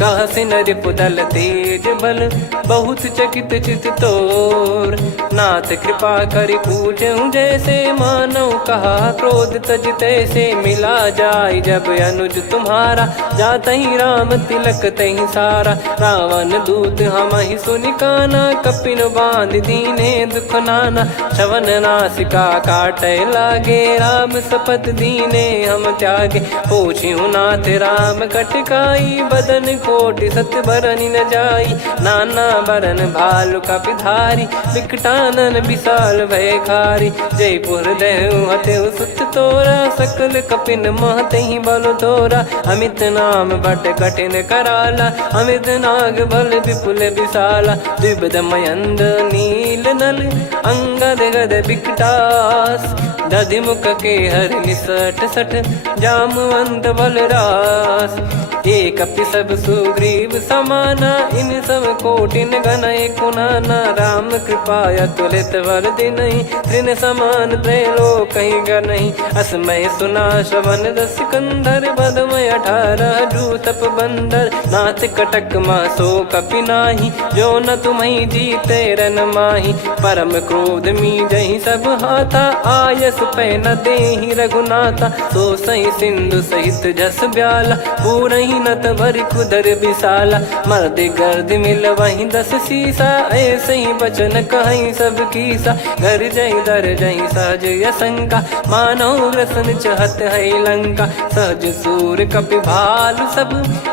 कहसि नरिपु दल तेज बल, बहुत चकित चित तोर। नाथ कृपा करि पूछऊँ जैसे, मानव कहा क्रोध तज तैसे। मिला जाय जब अनुज तुम्हारा, जातहि राम तिलक तहि सारा। रावण दूत हमहि सुनि काना, कपिन बांध दीने दुख नाना। श्रवण नासिका काटै लागे, राम शपथ दीने हम त्यागे। पूछिहु नाथ राम कटकाई, बदन कोटि सत बरनि न जाई। नाना बरन भालु कपिधारी, विकटानन विशाल भयखारी। जयपुर देहु हतेउ सुत तोरा, सकल कपिन महतहि बल तोरा। अमित नाम बट कठिन कराला, अमित नाग बल विपुल विशाला। द्विविध मयंद नील नल, अंगद गद विकटास। दधिमुख के हर निसठ सठ, जामवंत बलरास। एक अपि सब सुग्रीव समाना, इन सब कोटिन गणय कुनाना। राम कृपा अतुलित वर दिनहि, तृण समान त्रैलोक कहीं गनहि। असमय सुना श्रवण रस कंधर, बदमय 18 जूतप बंदर। नाथ कटक मासो कपि नाही, जो न तुम्हि जीते रन माही। परम क्रोध मी जहि सब हाथा, आयस पास पै न देहि रघुनाथा। सो सही सिंधु सहित जस ब्याला, पूरही नत भर कुदर विशाला। मर्द गर्द मिल वहीं 10 सीसा, ऐसे ही बचन कहीं सब कीसा। घर जय दर जय सहज यसंका, मानो ग्रसन चहत है लंका। सहज सूर कपि भालु सब,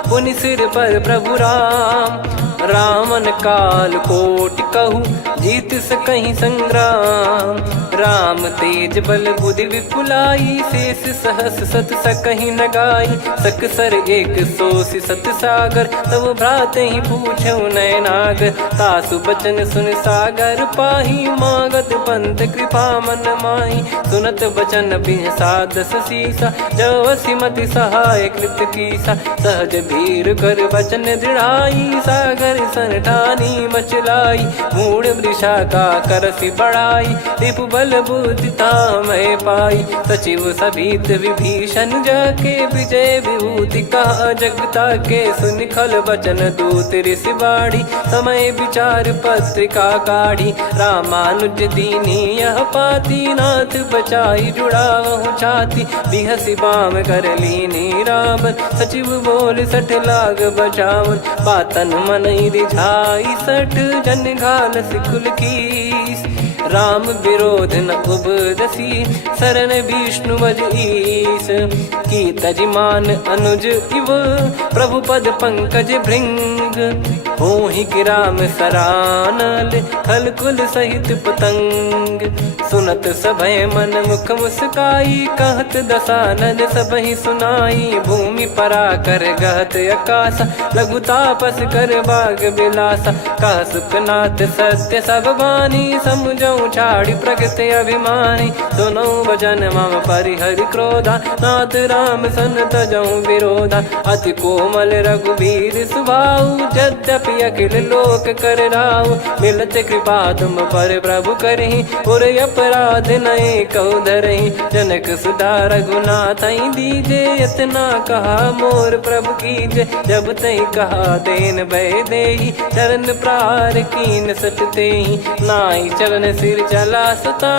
पुनि सिर पर प्रभु राम। रामन काल कोटि कहु, जीत सकहीं संग्राम। राम तेज बल बुद्धि विपुलाई, शेष सहस सत सकहीं न गाई। सकसर एक सोसी सत सागर, तब भ्राते ही पूछौ नयनागर। तासु बचन सुन सागर पाही, मांगत पंथ कृपा मन माही। सुनत बचन बिहसादस सीसा, जवसि मति सहाय कृत कीसा। सहज भीर कर बचन दृढ़ाई, सागर सन ठानी मचलाई। मूढ़ वृषा का करसि बढ़ाई, रिपु बल बुद्धि तामय पाई। सचिव सभीत विभीषण जाके, विजय विभूति कहा जगता के। सुनि खल बचन दूत ऋषि बाड़ी, समय विचार पत्रिका काढ़ी। रामानुज दीनी यह पाती, नाथ बचाई जुड़ावहु छाती। बिहसि बाम कर लीनी रावण, सचिव बोल 60 लाग बचावन। बातन मनई रिझाई 60, जन घाल सिकुल कीस। राम विरोध न उपदसी, शरण विष्णु बज ईस। की तजिमान अनुज इव, प्रभु पद पंकज भृंग। होहि कि राम सरानल, खल कुल सहित पतंग। सुनत सभय मन मुख मुस्काई, कहत दसानन सबहि सुनाई। भूमि परा कर गहत आकाशा, लघु तापस कर बाग बिलासा। कह सुखनाथ सत्य सब बानी, समझौ छाड़ी प्रगति अभिमानी। सुनौ भजन मम परिहरि क्रोधा, नाथ राम सन तजौ विरोधा। अति कोमल रघुवीर सुभाऊ, यद्यपि अखिल लोक कर राऊ। मिलत कृपा तुम पर प्रभु करहि, और अपराध नये कौ धरहि। जनक सुधा रघुनाथ दीजे, इतना कहा मोर प्रभु कीजे। जब तई कहा देन भय देहि, चरण प्रार कीन सटतेहि। नाई चरण सिर चला सता,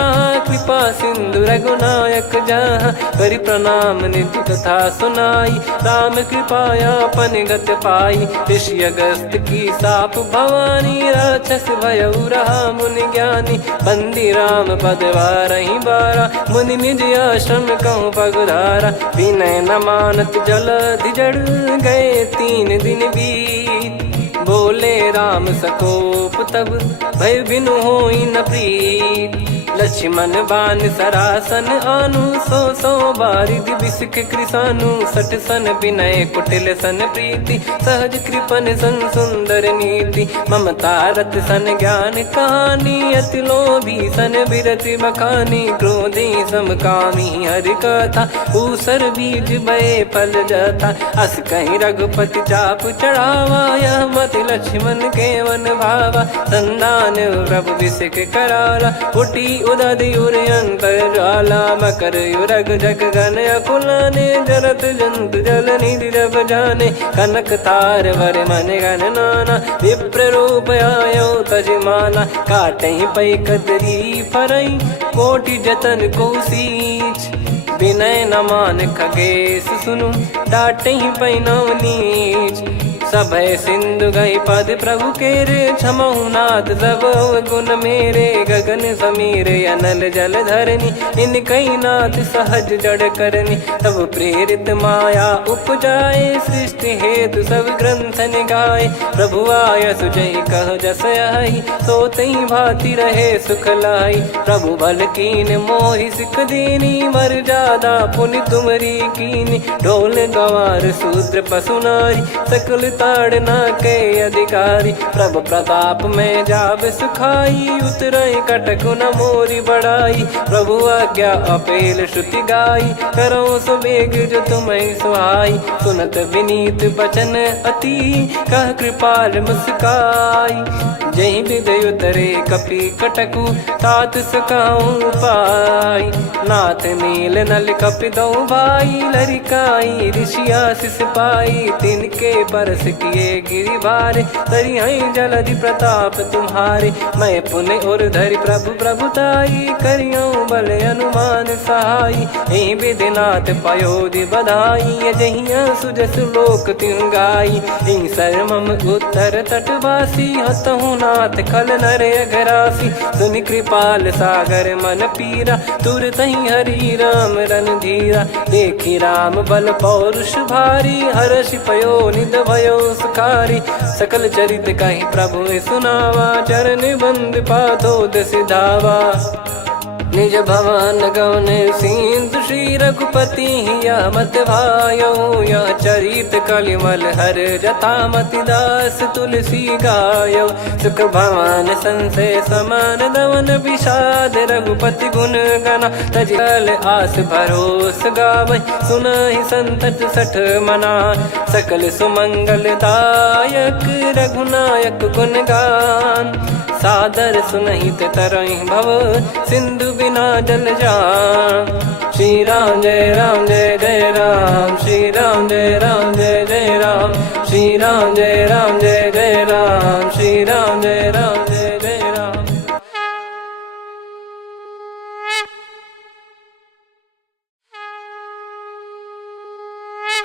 कृपा सिंधु रघुनायक जहाँ। करि प्रणाम निज कथा सुनाई, राम कृपाया पन गत पाई। ऋषि अगस्त की साप भवानी, राक्षस भयउ रहा मुनि ज्ञानी। बंदी राम पद वारहि बारा, मुनि निज आश्रम कहूँ पगुधारा। विनय न मानत जलधि जड़, गए 3 दिन बीत। बोले राम सकोप तब, भय बिनु होई न प्रीत। लक्ष्मण बान सरासन आनु, 100 बारिधि बिसिक कृसानु। 60 सन विनय कुटिल सन प्रीति, सहज कृपन सन सुंदर नीति। ममता रत सन ज्ञान कहानी, अति लोभी सन बिरति बखानी। क्रोधी समकामी हरि कथा, ऊसर बीज भय फल जथा। अस कहीं रघुपति चाप चढ़ावा, यह मति लक्ष्मण के वन भावा। संदान प्रभु बिसिक कराला, उठी उदधि उर अंतर ज्वाला। मकर युरग जग गन अकुलाने, जरत जंतु जल निधि जब जाने। कनक तार वर मन गण नाना, विप्र रूप आयो तजमाना। काटहि पै कतरी फरई, कोटि जतन को सींच। विनय न मान खगेश सुनु, डांटहि पै नव नीच। सभय सिंधु गई पद प्रभु केरे, क्षमहु नाथ सब गुण मेरे। गगन समीर अनल जल धरनी, इनकई नाथ सहज जड़ करनी। तब प्रेरित माया उपजाए, सृष्टि हेतु सब ग्रंथ निगाए। प्रभु आय सुजय कह जस आई, सोतहि भांति रहे सुख लाई। प्रभु बल कीन मोहि सिख दीनी, मर्यादा पुनि तुमरी कीनी। ढोल गवार शूद्र पशु नारी, सकल ताड़ना के अधिकारी। प्रभु प्रताप में जाब सुखाई, उतरई कटक न मोरी बढ़ाई। प्रभु आज्ञा अपेल श्रुति गाई, करो सो बेग जो तुम्हें सुहाई। सुनत विनीत बचन अति, कह कृपाल मुस्काई। जहि विदय उतरे कपि कटकु, तात सकाऊं पाई। नाथ नील नल कपि दो भाई, लरिकाई ऋषि आशीष पाई। तिनके परस किए गिरिबारे, तरी हई जलधि प्रताप तुम्हारे। मैं पुण्य और धरि प्रभु प्रभुताई, करियऊँ बल अनुमान सहाई। यही विधिनाथ पयोधि बधाई, जहिया सुजस लोक तिहु गाई। इन सरमम उत्तर तटवासी, हतहु नाथ खल नर अघरासी। सुनि कृपाल सागर मन पीरा, तुरत ही हरि राम रन धीरा। देखी राम बल पौरुष भारी, हर्षि पयो निध भयो सुखारी। सकल चरित कहि प्रभु सुनावा, चरण बंद पादोद सिधावा। निज भवन गवन सिंधु श्री रघुपति या मत भायो। या चरित कलिमल हर जथामति दास तुलसी गायो। सुख भवन संशय समान दवन विषाद, रघुपति गुण गना तजल आस भरोस गावै। सुनहि संतत सठ मना, सकल सुमंगल दायक रघुनायक गुण गान। सादर सुनहित तरहि भव, सिंधु बिना जल जान। श्री राम जय राम जय जय राम, श्री राम जय राम जय जय राम, श्री राम जय राम जय जय राम, श्री राम जय राम जय जय राम।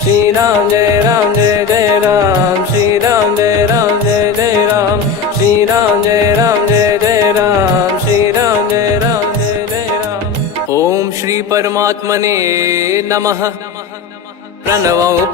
श्री राम जय राम जय जय राम, श्री राम जय राम जय जय राम, श्री राम जय राम जय जय राम, श्री राम जय राम जय जय राम। ओम श्री परमात्मने नमः। प्रणवो